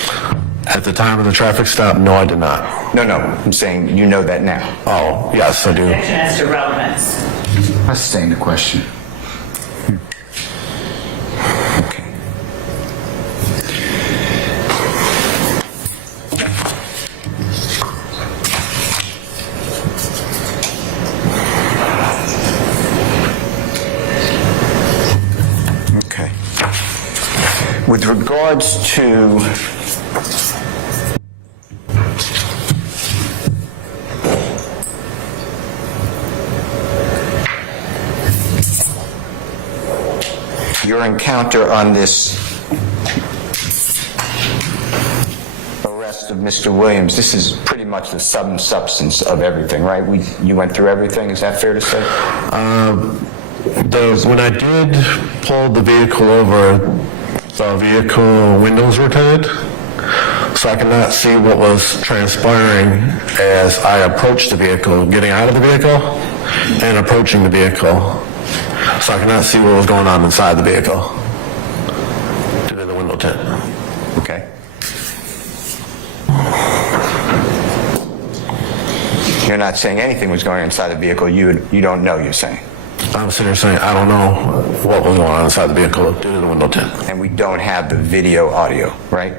At the time of the traffic stop, no, I did not. No, I'm saying you know that now. Oh, yes, I do. Objection as to relevance. I sustain the question. Okay. Okay. With regards to your encounter on this arrest of Mr. Williams, this is pretty much the sum and substance of everything, right? You went through everything, is that fair to say? When I did pull the vehicle over, the vehicle windows were tinted, so I could not see what was transpiring as I approached the vehicle, getting out of the vehicle and approaching the vehicle. So I could not see what was going on inside the vehicle due to the window tint. Okay. You're not saying anything was going on inside the vehicle. You don't know, you're saying. I'm sitting here saying I don't know what was going on inside the vehicle due to the window tint. And we don't have the video audio, right?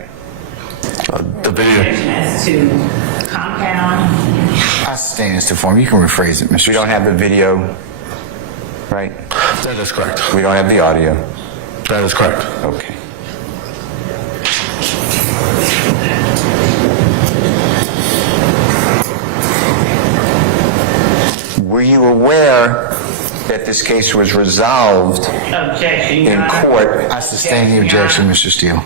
The video. Objection as to compound. I sustain this to form. You can rephrase it, Mr. We don't have the video, right? That is correct. We don't have the audio. That is correct. Okay. Were you aware that this case was resolved Objection, Your in Honor. court? I sustain the objection, Mr. Steele.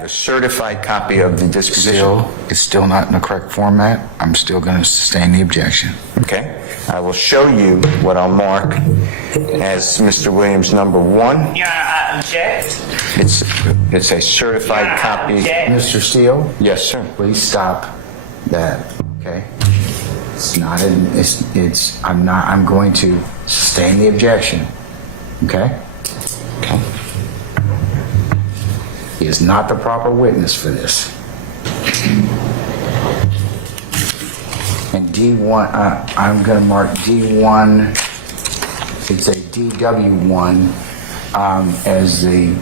have a certified copy of the disposition. It's still not in the correct format. I'm still going to sustain the objection. Okay. I will show you what I'll mark as Mr. Williams number 1. Your Honor, I object. It's a certified copy. object. Mr. Steele? Yes, sir. Please stop that, okay? It's not, I'm going to sustain the objection, okay? Okay. He is not the proper witness for this. And D1, I'm going to mark D1, it's a DW1 as the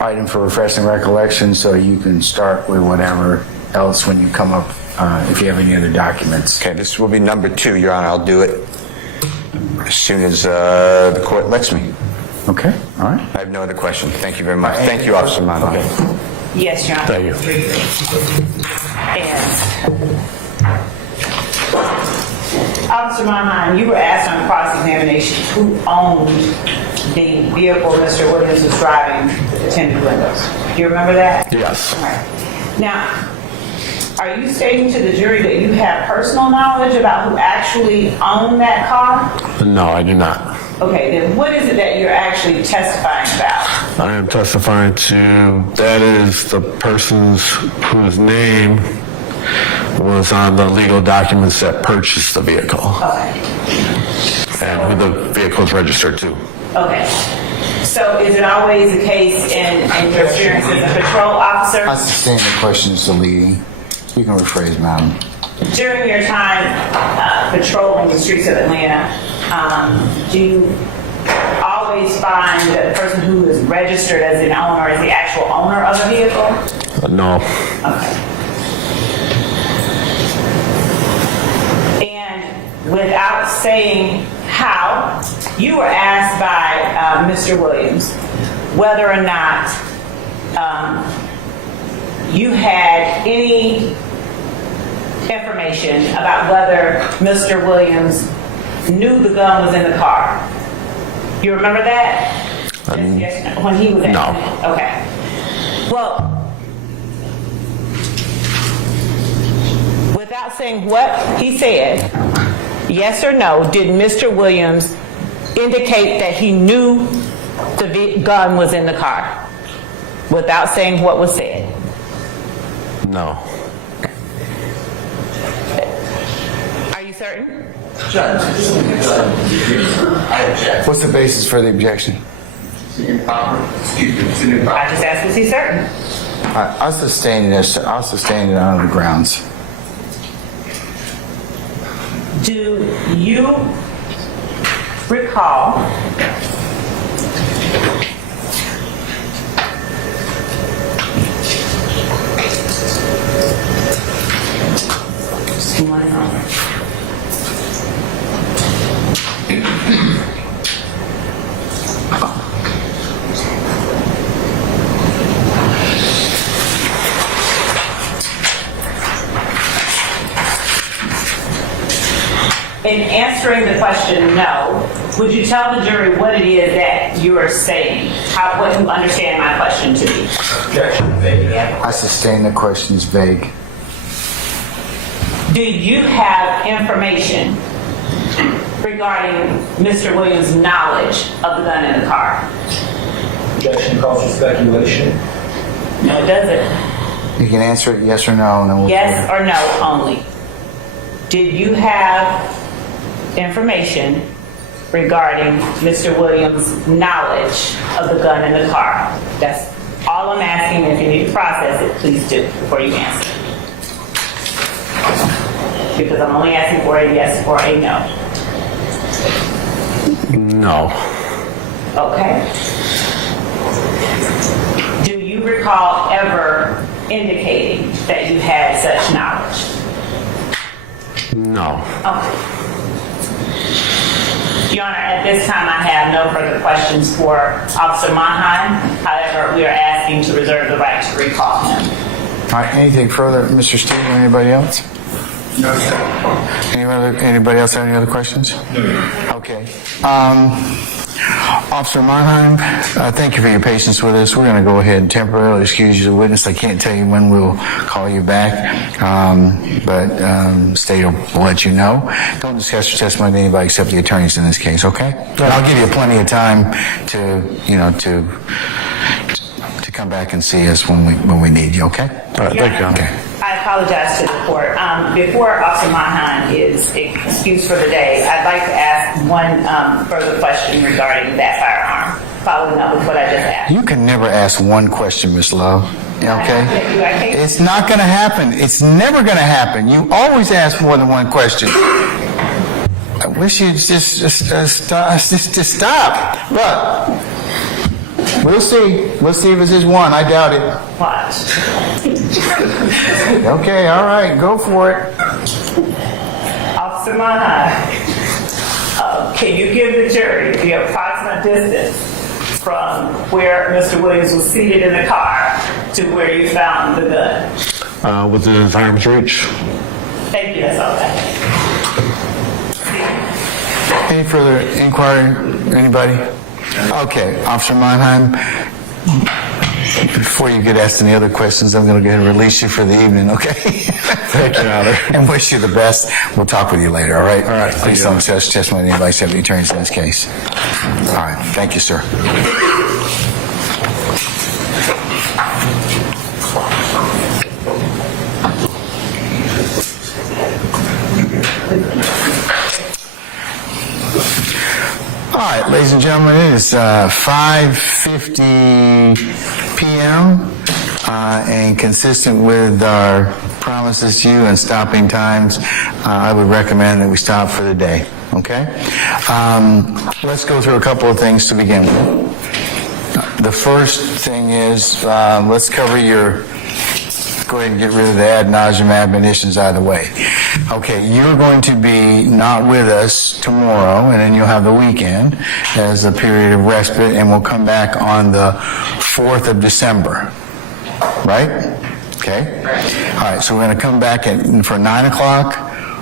item for refreshing recollection, so you can start with whatever else when you come up, if you have any other documents. Okay, this will be number 2, Your Honor. I'll do it as soon as the court lets me. Okay, all right. I have no other questions. Thank you very much. Thank you, Officer Monaghan. Yes, Your Honor. Thank you. And Officer Monaghan, you were asked on cross-examination who owned the vehicle Mr. Williams was driving with the tinted windows. Do you remember that? Yes. All right. Now, are you stating to the jury that you have personal knowledge about who actually owned that car? No, I do not. Okay, then what is it that you're actually testifying about? I am testifying to, that is the person's whose name was on the legal documents that purchased the vehicle. Okay. And who the vehicle is registered to. Okay. So is it always the case in your experience as a patrol officer? I sustain the questions to leading. You can rephrase, madam. During your time patrolling the streets of Atlanta, do you always find that the person who is registered as an owner is the actual owner of the vehicle? No. Okay. And without saying how, you were asked by Mr. Williams whether or not you had any information about whether Mr. Williams knew the gun was in the car. You remember that? Yes, no. When he was No. Okay. Well, without saying what he said, yes or no, did Mr. Williams indicate that he knew the gun was in the car? Without saying what was said. No. Are you certain? What's the basis for the objection? I just asked, was he certain? I'll sustain this. I'll sustain it on the grounds. Do you recall in answering the question no, would you tell the jury what it is that you are saying? What you understand my question to be? Objection, vague. I sustain the questions vague. Do you have information regarding Mr. Williams' knowledge of the gun in the car? Objection calls for speculation. No, it doesn't. You can answer it yes or no, and then we'll. Yes or no only. Did you have information regarding Mr. Williams' knowledge of the gun in the car? That's all I'm asking. If you need to process it, please do before you answer. Because I'm only asking for a yes or a no. No. Okay. Do you recall ever indicating that you had such knowledge? No. Okay. Your Honor, at this time I have no further questions for Officer Monheim. However, we are asking to reserve the right to recall him. All right, anything further, Mr. Steve, or anybody else? No, sir. Anybody else have any other questions? No. Okay. Officer Monheim, thank you for your patience with us. We're going to go ahead and temporarily excuse you as a witness. I can't tell you when we'll call you back, but state will let you know. Don't discuss your testimony with anybody except the attorneys in this case, okay? And I'll give you plenty of time to come back and see us when we need you, okay? All right, thank you. Okay. I apologize to the court. Before Officer Monheim is excused for the day, I'd like to ask one further question regarding that firearm, following up with what I just asked. You can never ask one question, Miss Love. Okay? It's It's not going to happen. It's never going to happen. You always ask more than one question. I wish you'd just stop. Look. We'll see. We'll see if it's just one. I doubt it. Watch. Okay, all right. Go for it. Officer Monheim, can you give the jury the approximate distance from where Mr. Williams was seated in the car to where you found the gun? Within his arm's reach. Thank you. That's all I have. Any further inquiry? Anybody? Okay, Officer Monheim, before you get asked any other questions, I'm going to go ahead and release you for the evening, okay? Thank you, Your Honor. And wish you the best. We'll talk with you later, all right? All right. Please don't discuss testimony with anybody except the attorneys in this case. All right. Thank you, sir. All right, ladies and gentlemen, it is 5:50 p.m. And consistent with our promises to you and stopping times, I would recommend that we stop for the day, okay? Let's go through a couple of things to begin with. The first thing is, let's cover go ahead and get rid of the ad nauseum admonitions out of the way. Okay, you're going to be not with us tomorrow, and then you'll have the weekend as a period of respite, and we'll come back on the 4th of December. Right? Okay? All right, so we're going to come back for 9 o'clock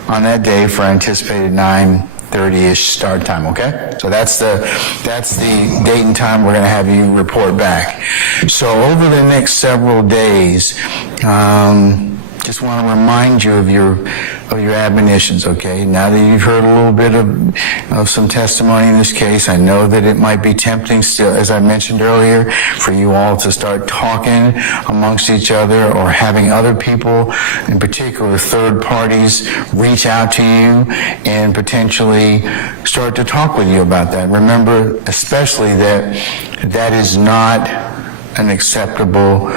on that day for anticipated 9:30-ish start time, okay? So that's the date and time we're going to have you report back. So over the next several days, just want to remind you of your admonitions, okay? Now that you've heard a little bit of some testimony in this case, I know that it might be tempting still, as I mentioned earlier, for you all to start talking amongst each other or having other people, in particular third parties, reach out to you and potentially start to talk with you about that. Remember, especially that is not an acceptable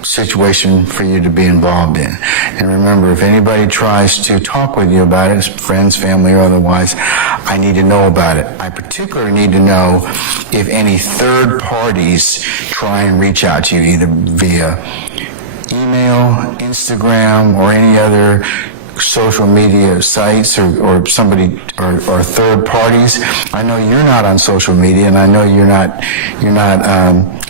situation for you to be involved in. And remember, if anybody tries to talk with you about it, friends, family, or otherwise, I need to know about it. I particularly need to know if any third parties try and reach out to you, either via email, Instagram, or any other social media sites or somebody or third parties. I know you're not on social media, and I know you're not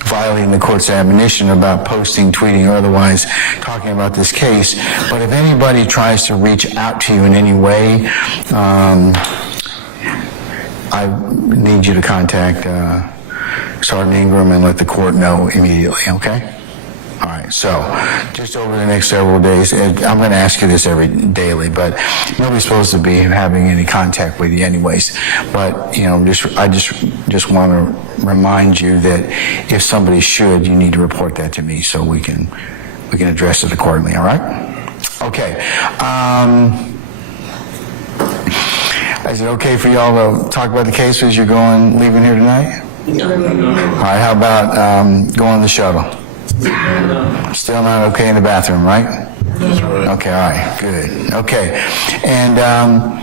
violating the court's admonition about posting, tweeting, or otherwise talking about this case. But if anybody tries to reach out to you in any way, I need you to contact Sergeant Ingram and let the court know immediately, okay? All right, so just over the next several days, and I'm going to ask you this daily, but nobody's supposed to be having any contact with you anyways. But I just want to remind you that if somebody should, you need to report that to me so we can address it accordingly. All right? Okay. Is it okay for y'all to talk about the case as you're leaving here tonight? No. All right. How about going on the shuttle? Still not okay in the bathroom, right? Okay, all right, good. Okay, and are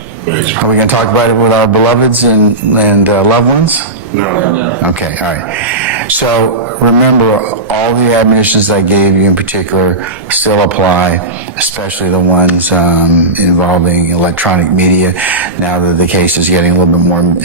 we going to talk about it with our beloveds and loved ones? No. Okay, all right. So remember, all the admonitions I gave you in particular still apply, especially the ones involving electronic media. Now that the case is getting a little bit more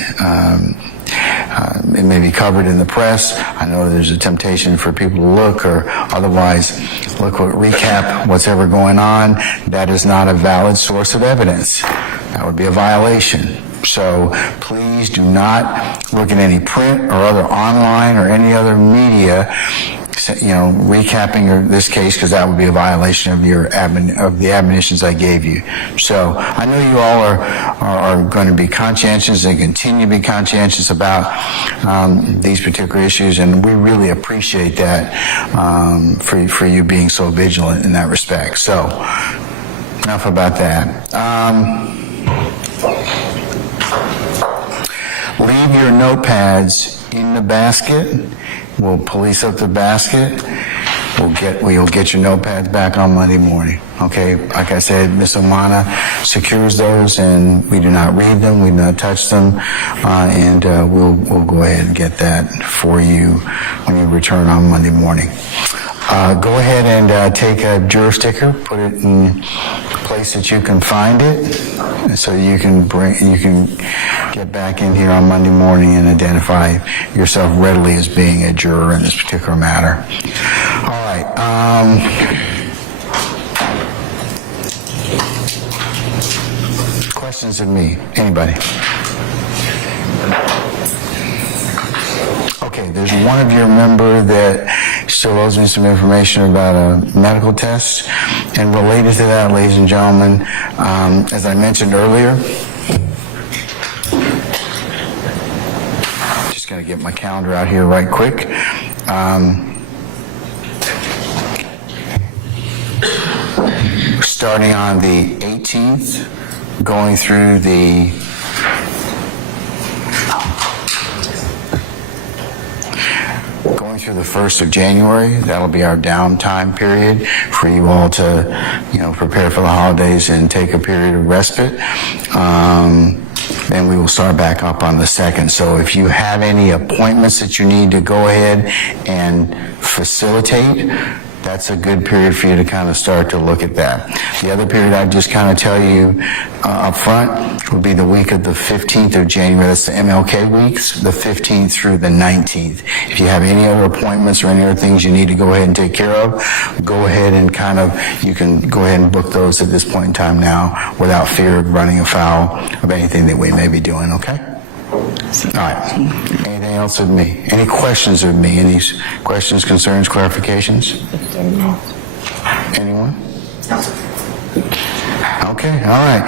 it may be covered in the press. I know there's a temptation for people to look or otherwise recap what's ever going on. That is not a valid source of evidence. That would be a violation. So please do not look at any print or other online or any other media, recapping this case, because that would be a violation of of the admonitions I gave you. So I know you all are going to be conscientious and continue to be conscientious about these particular issues, and we really appreciate that for you being so vigilant in that respect. So enough about that. Leave your notepads in the basket. We'll police up the basket. We'll get your notepads back on Monday morning. Okay, like I said, Ms. Omana secures those, and we do not read them, we do not touch them, and we'll go ahead and get that for you when you return on Monday morning. Go ahead and take a juror sticker, put it in a place that you can find it, so you can get back in here on Monday morning and identify yourself readily as being a juror in this particular matter. All right. Questions of me? Anybody? Okay, there's one of your member that still owes me some information about a medical test. And related to that, ladies and gentlemen, as I mentioned earlier, just going to get my calendar out here right quick. Starting on the 18th, going through the the 1st of January. That'll be our downtime period for you all to, prepare for the holidays and take a period of respite. And we will start back up on the 2nd. So if you have any appointments that you need to go ahead and facilitate, that's a good period for you to kind of start to look at that. The other period I'd just kind of tell you up front would be the week of the 15th of January. That's the MLK weeks, the 15th through the 19th. If you have any other appointments or any other things you need to go ahead and take care of, go ahead and you can go ahead and book those at this point in time now without fear of running afoul of anything that we may be doing, okay? All right. Anything else of me? Any questions of me? Any questions, concerns, clarifications? Anyone? Okay. All right.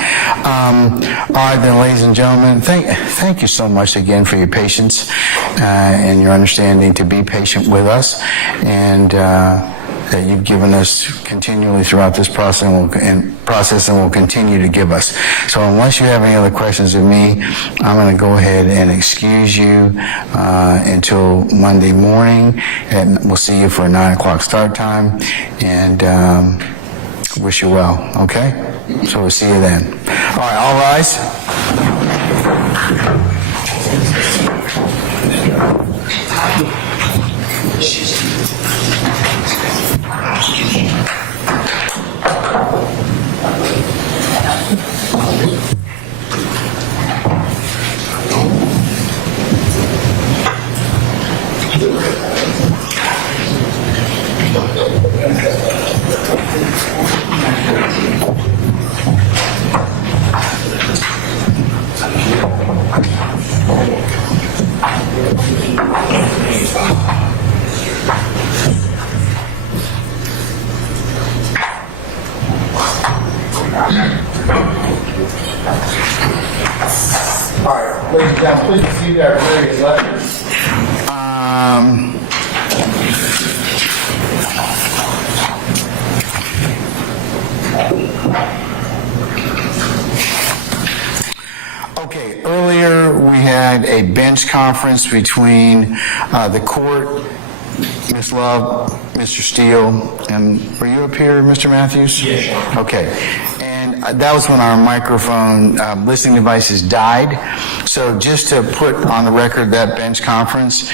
All right, then, ladies and gentlemen, thank you so much again for your patience and your understanding to be patient with us, and that you've given us continually throughout this process and will continue to give us. So unless you have any other questions of me, I'm going to go ahead and excuse you until Monday morning, and we'll see you for a 9 o'clock start time, and wish you well, okay? So we'll see you then. All right, all rise. All right, ladies and gentlemen, please proceed to our various lectures. Okay, earlier we had a bench conference between the court, Ms. Love, Mr. Steele, and were you up here, Mr. Matthews? Yes, sir. Okay. And that was when our microphone listening devices died. So just to put on the record that bench conference,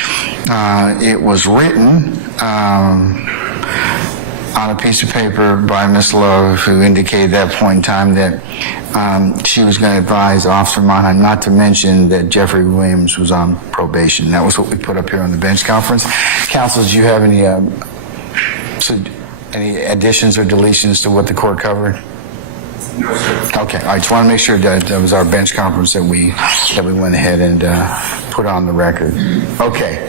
it was written on a piece of paper by Ms. Love, who indicated at that point in time that she was going to advise Officer Monheim not to mention that Jeffrey Williams was on probation. That was what we put up here on the bench conference. Counsel, do you have any additions or deletions to what the court covered? No, sir. Okay, I just want to make sure that that was our bench conference that we went ahead and put on the record. Okay.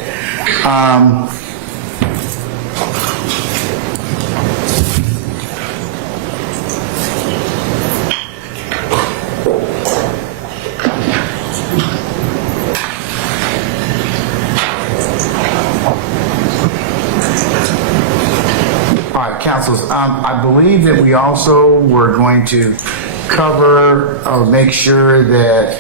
All right, councils, I believe that we also were going to cover or make sure that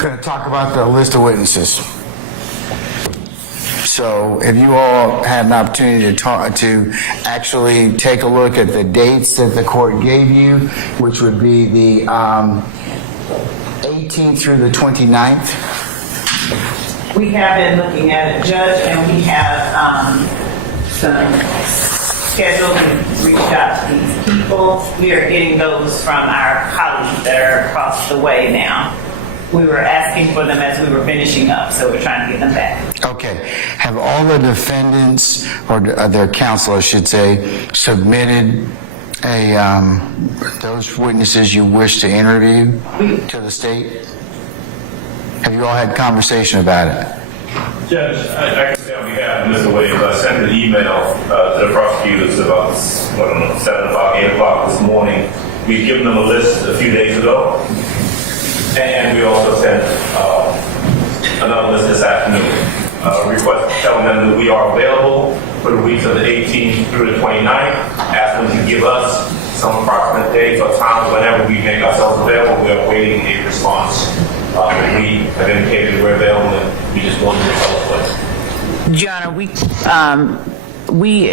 going to talk about the list of witnesses. So if you all had an opportunity to actually take a look at the dates that the court gave you, which would be the 18th through the 29th. We have been looking at it, Judge, and we have some scheduled and reached out to these people. We are getting those from our colleagues that are across the way now. We were asking for them as we were finishing up, so we're trying to get them back. Okay. Have all the defendants, or their counsel, I should say, submitted those witnesses you wish to interview to the state? Have you all had conversation about it? Judge, I can say on behalf of Mr. Williams, I sent an email to the prosecutors about, 7 o'clock, 8 o'clock this morning. We've given them a list a few days ago, and we also sent another list this afternoon, request telling them that we are available for the weeks of the 18th through the 29th, asking them to give us some approximate dates or times whenever we make ourselves available. We are waiting a response. We have indicated we're available, and we just wanted to tell us what. Your Honor, we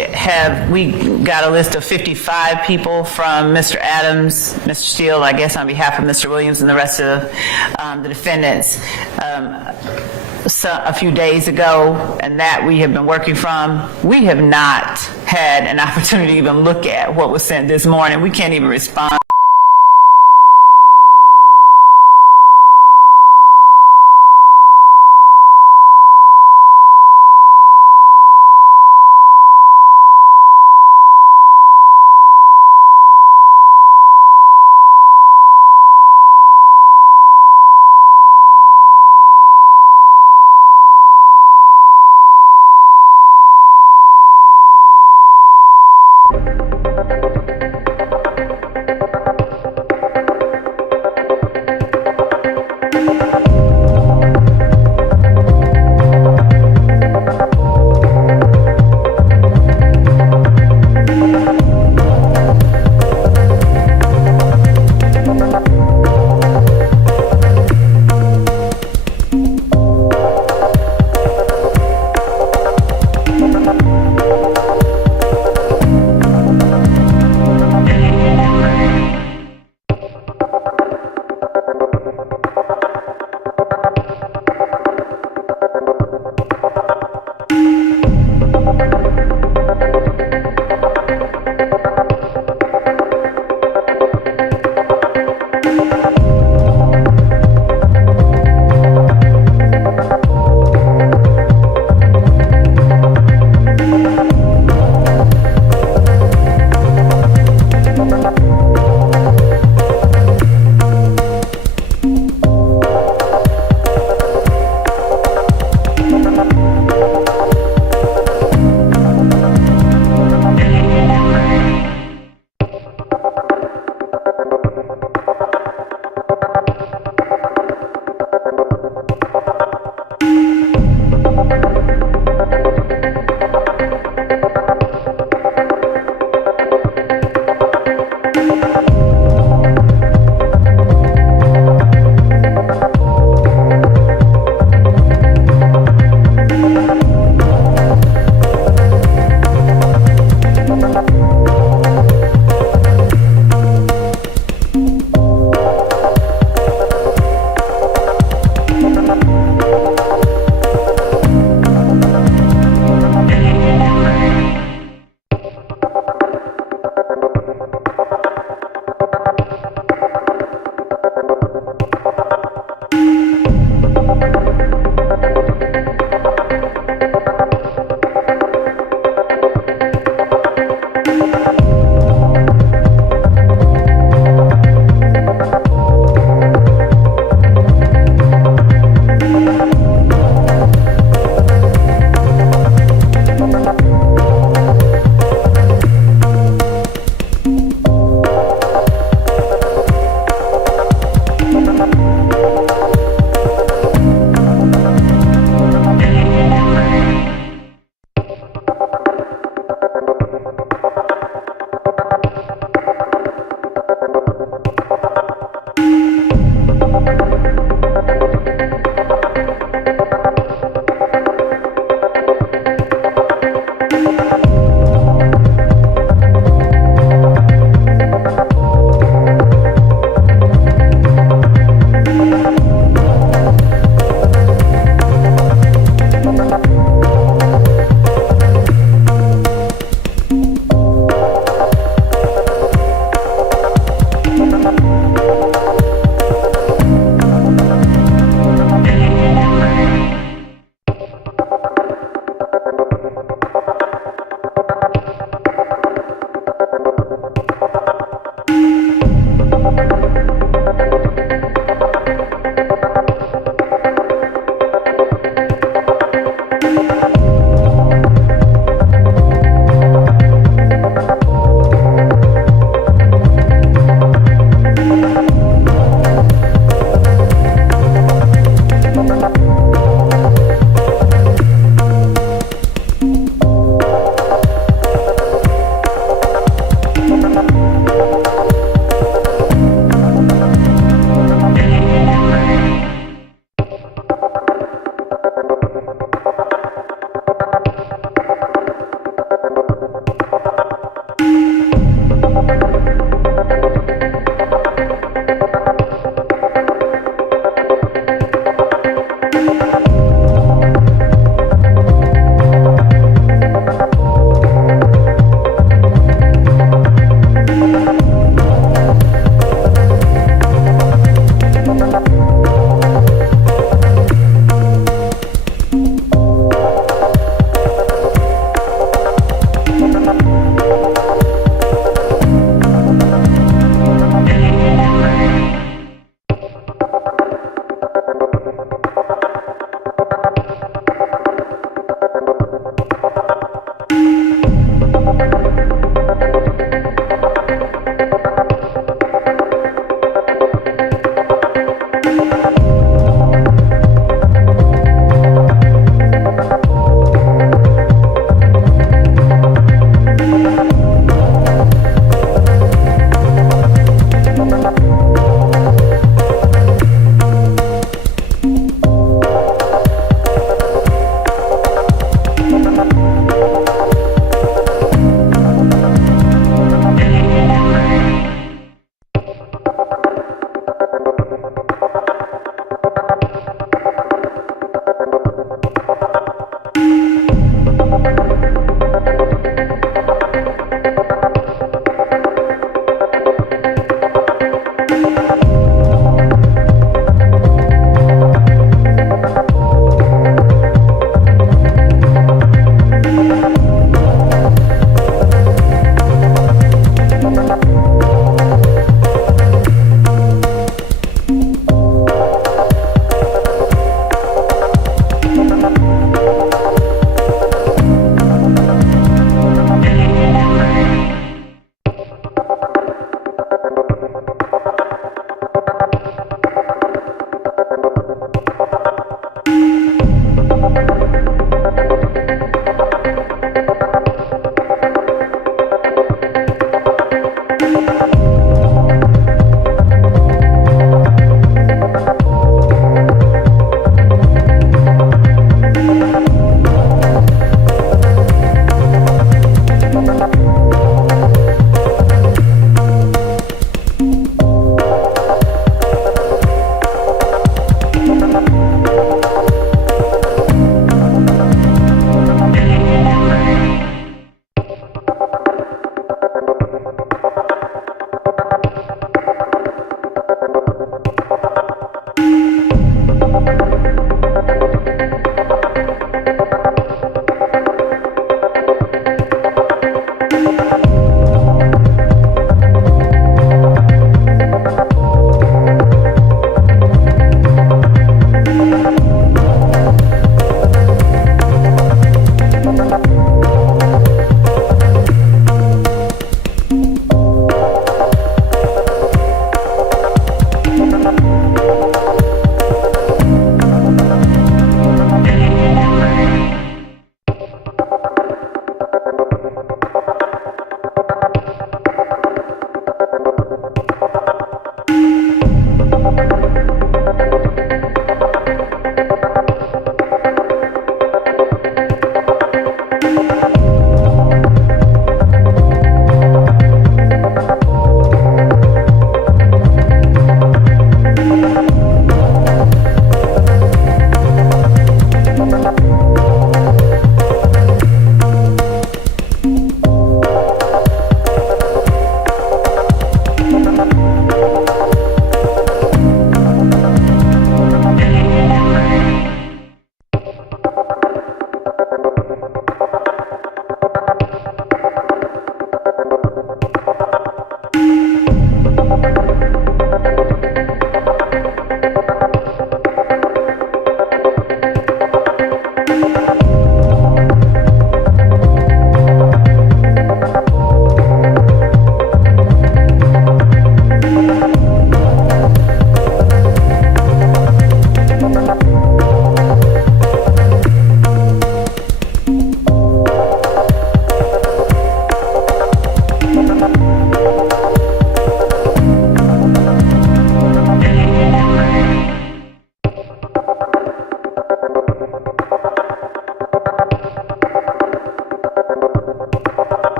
got a list of 55 people from Mr. Adams, Mr. Steele, I guess on behalf of Mr. Williams and the rest of the defendants a few days ago, and that we have been working from. We have not had an opportunity to even look at what was sent this morning. We can't even respond.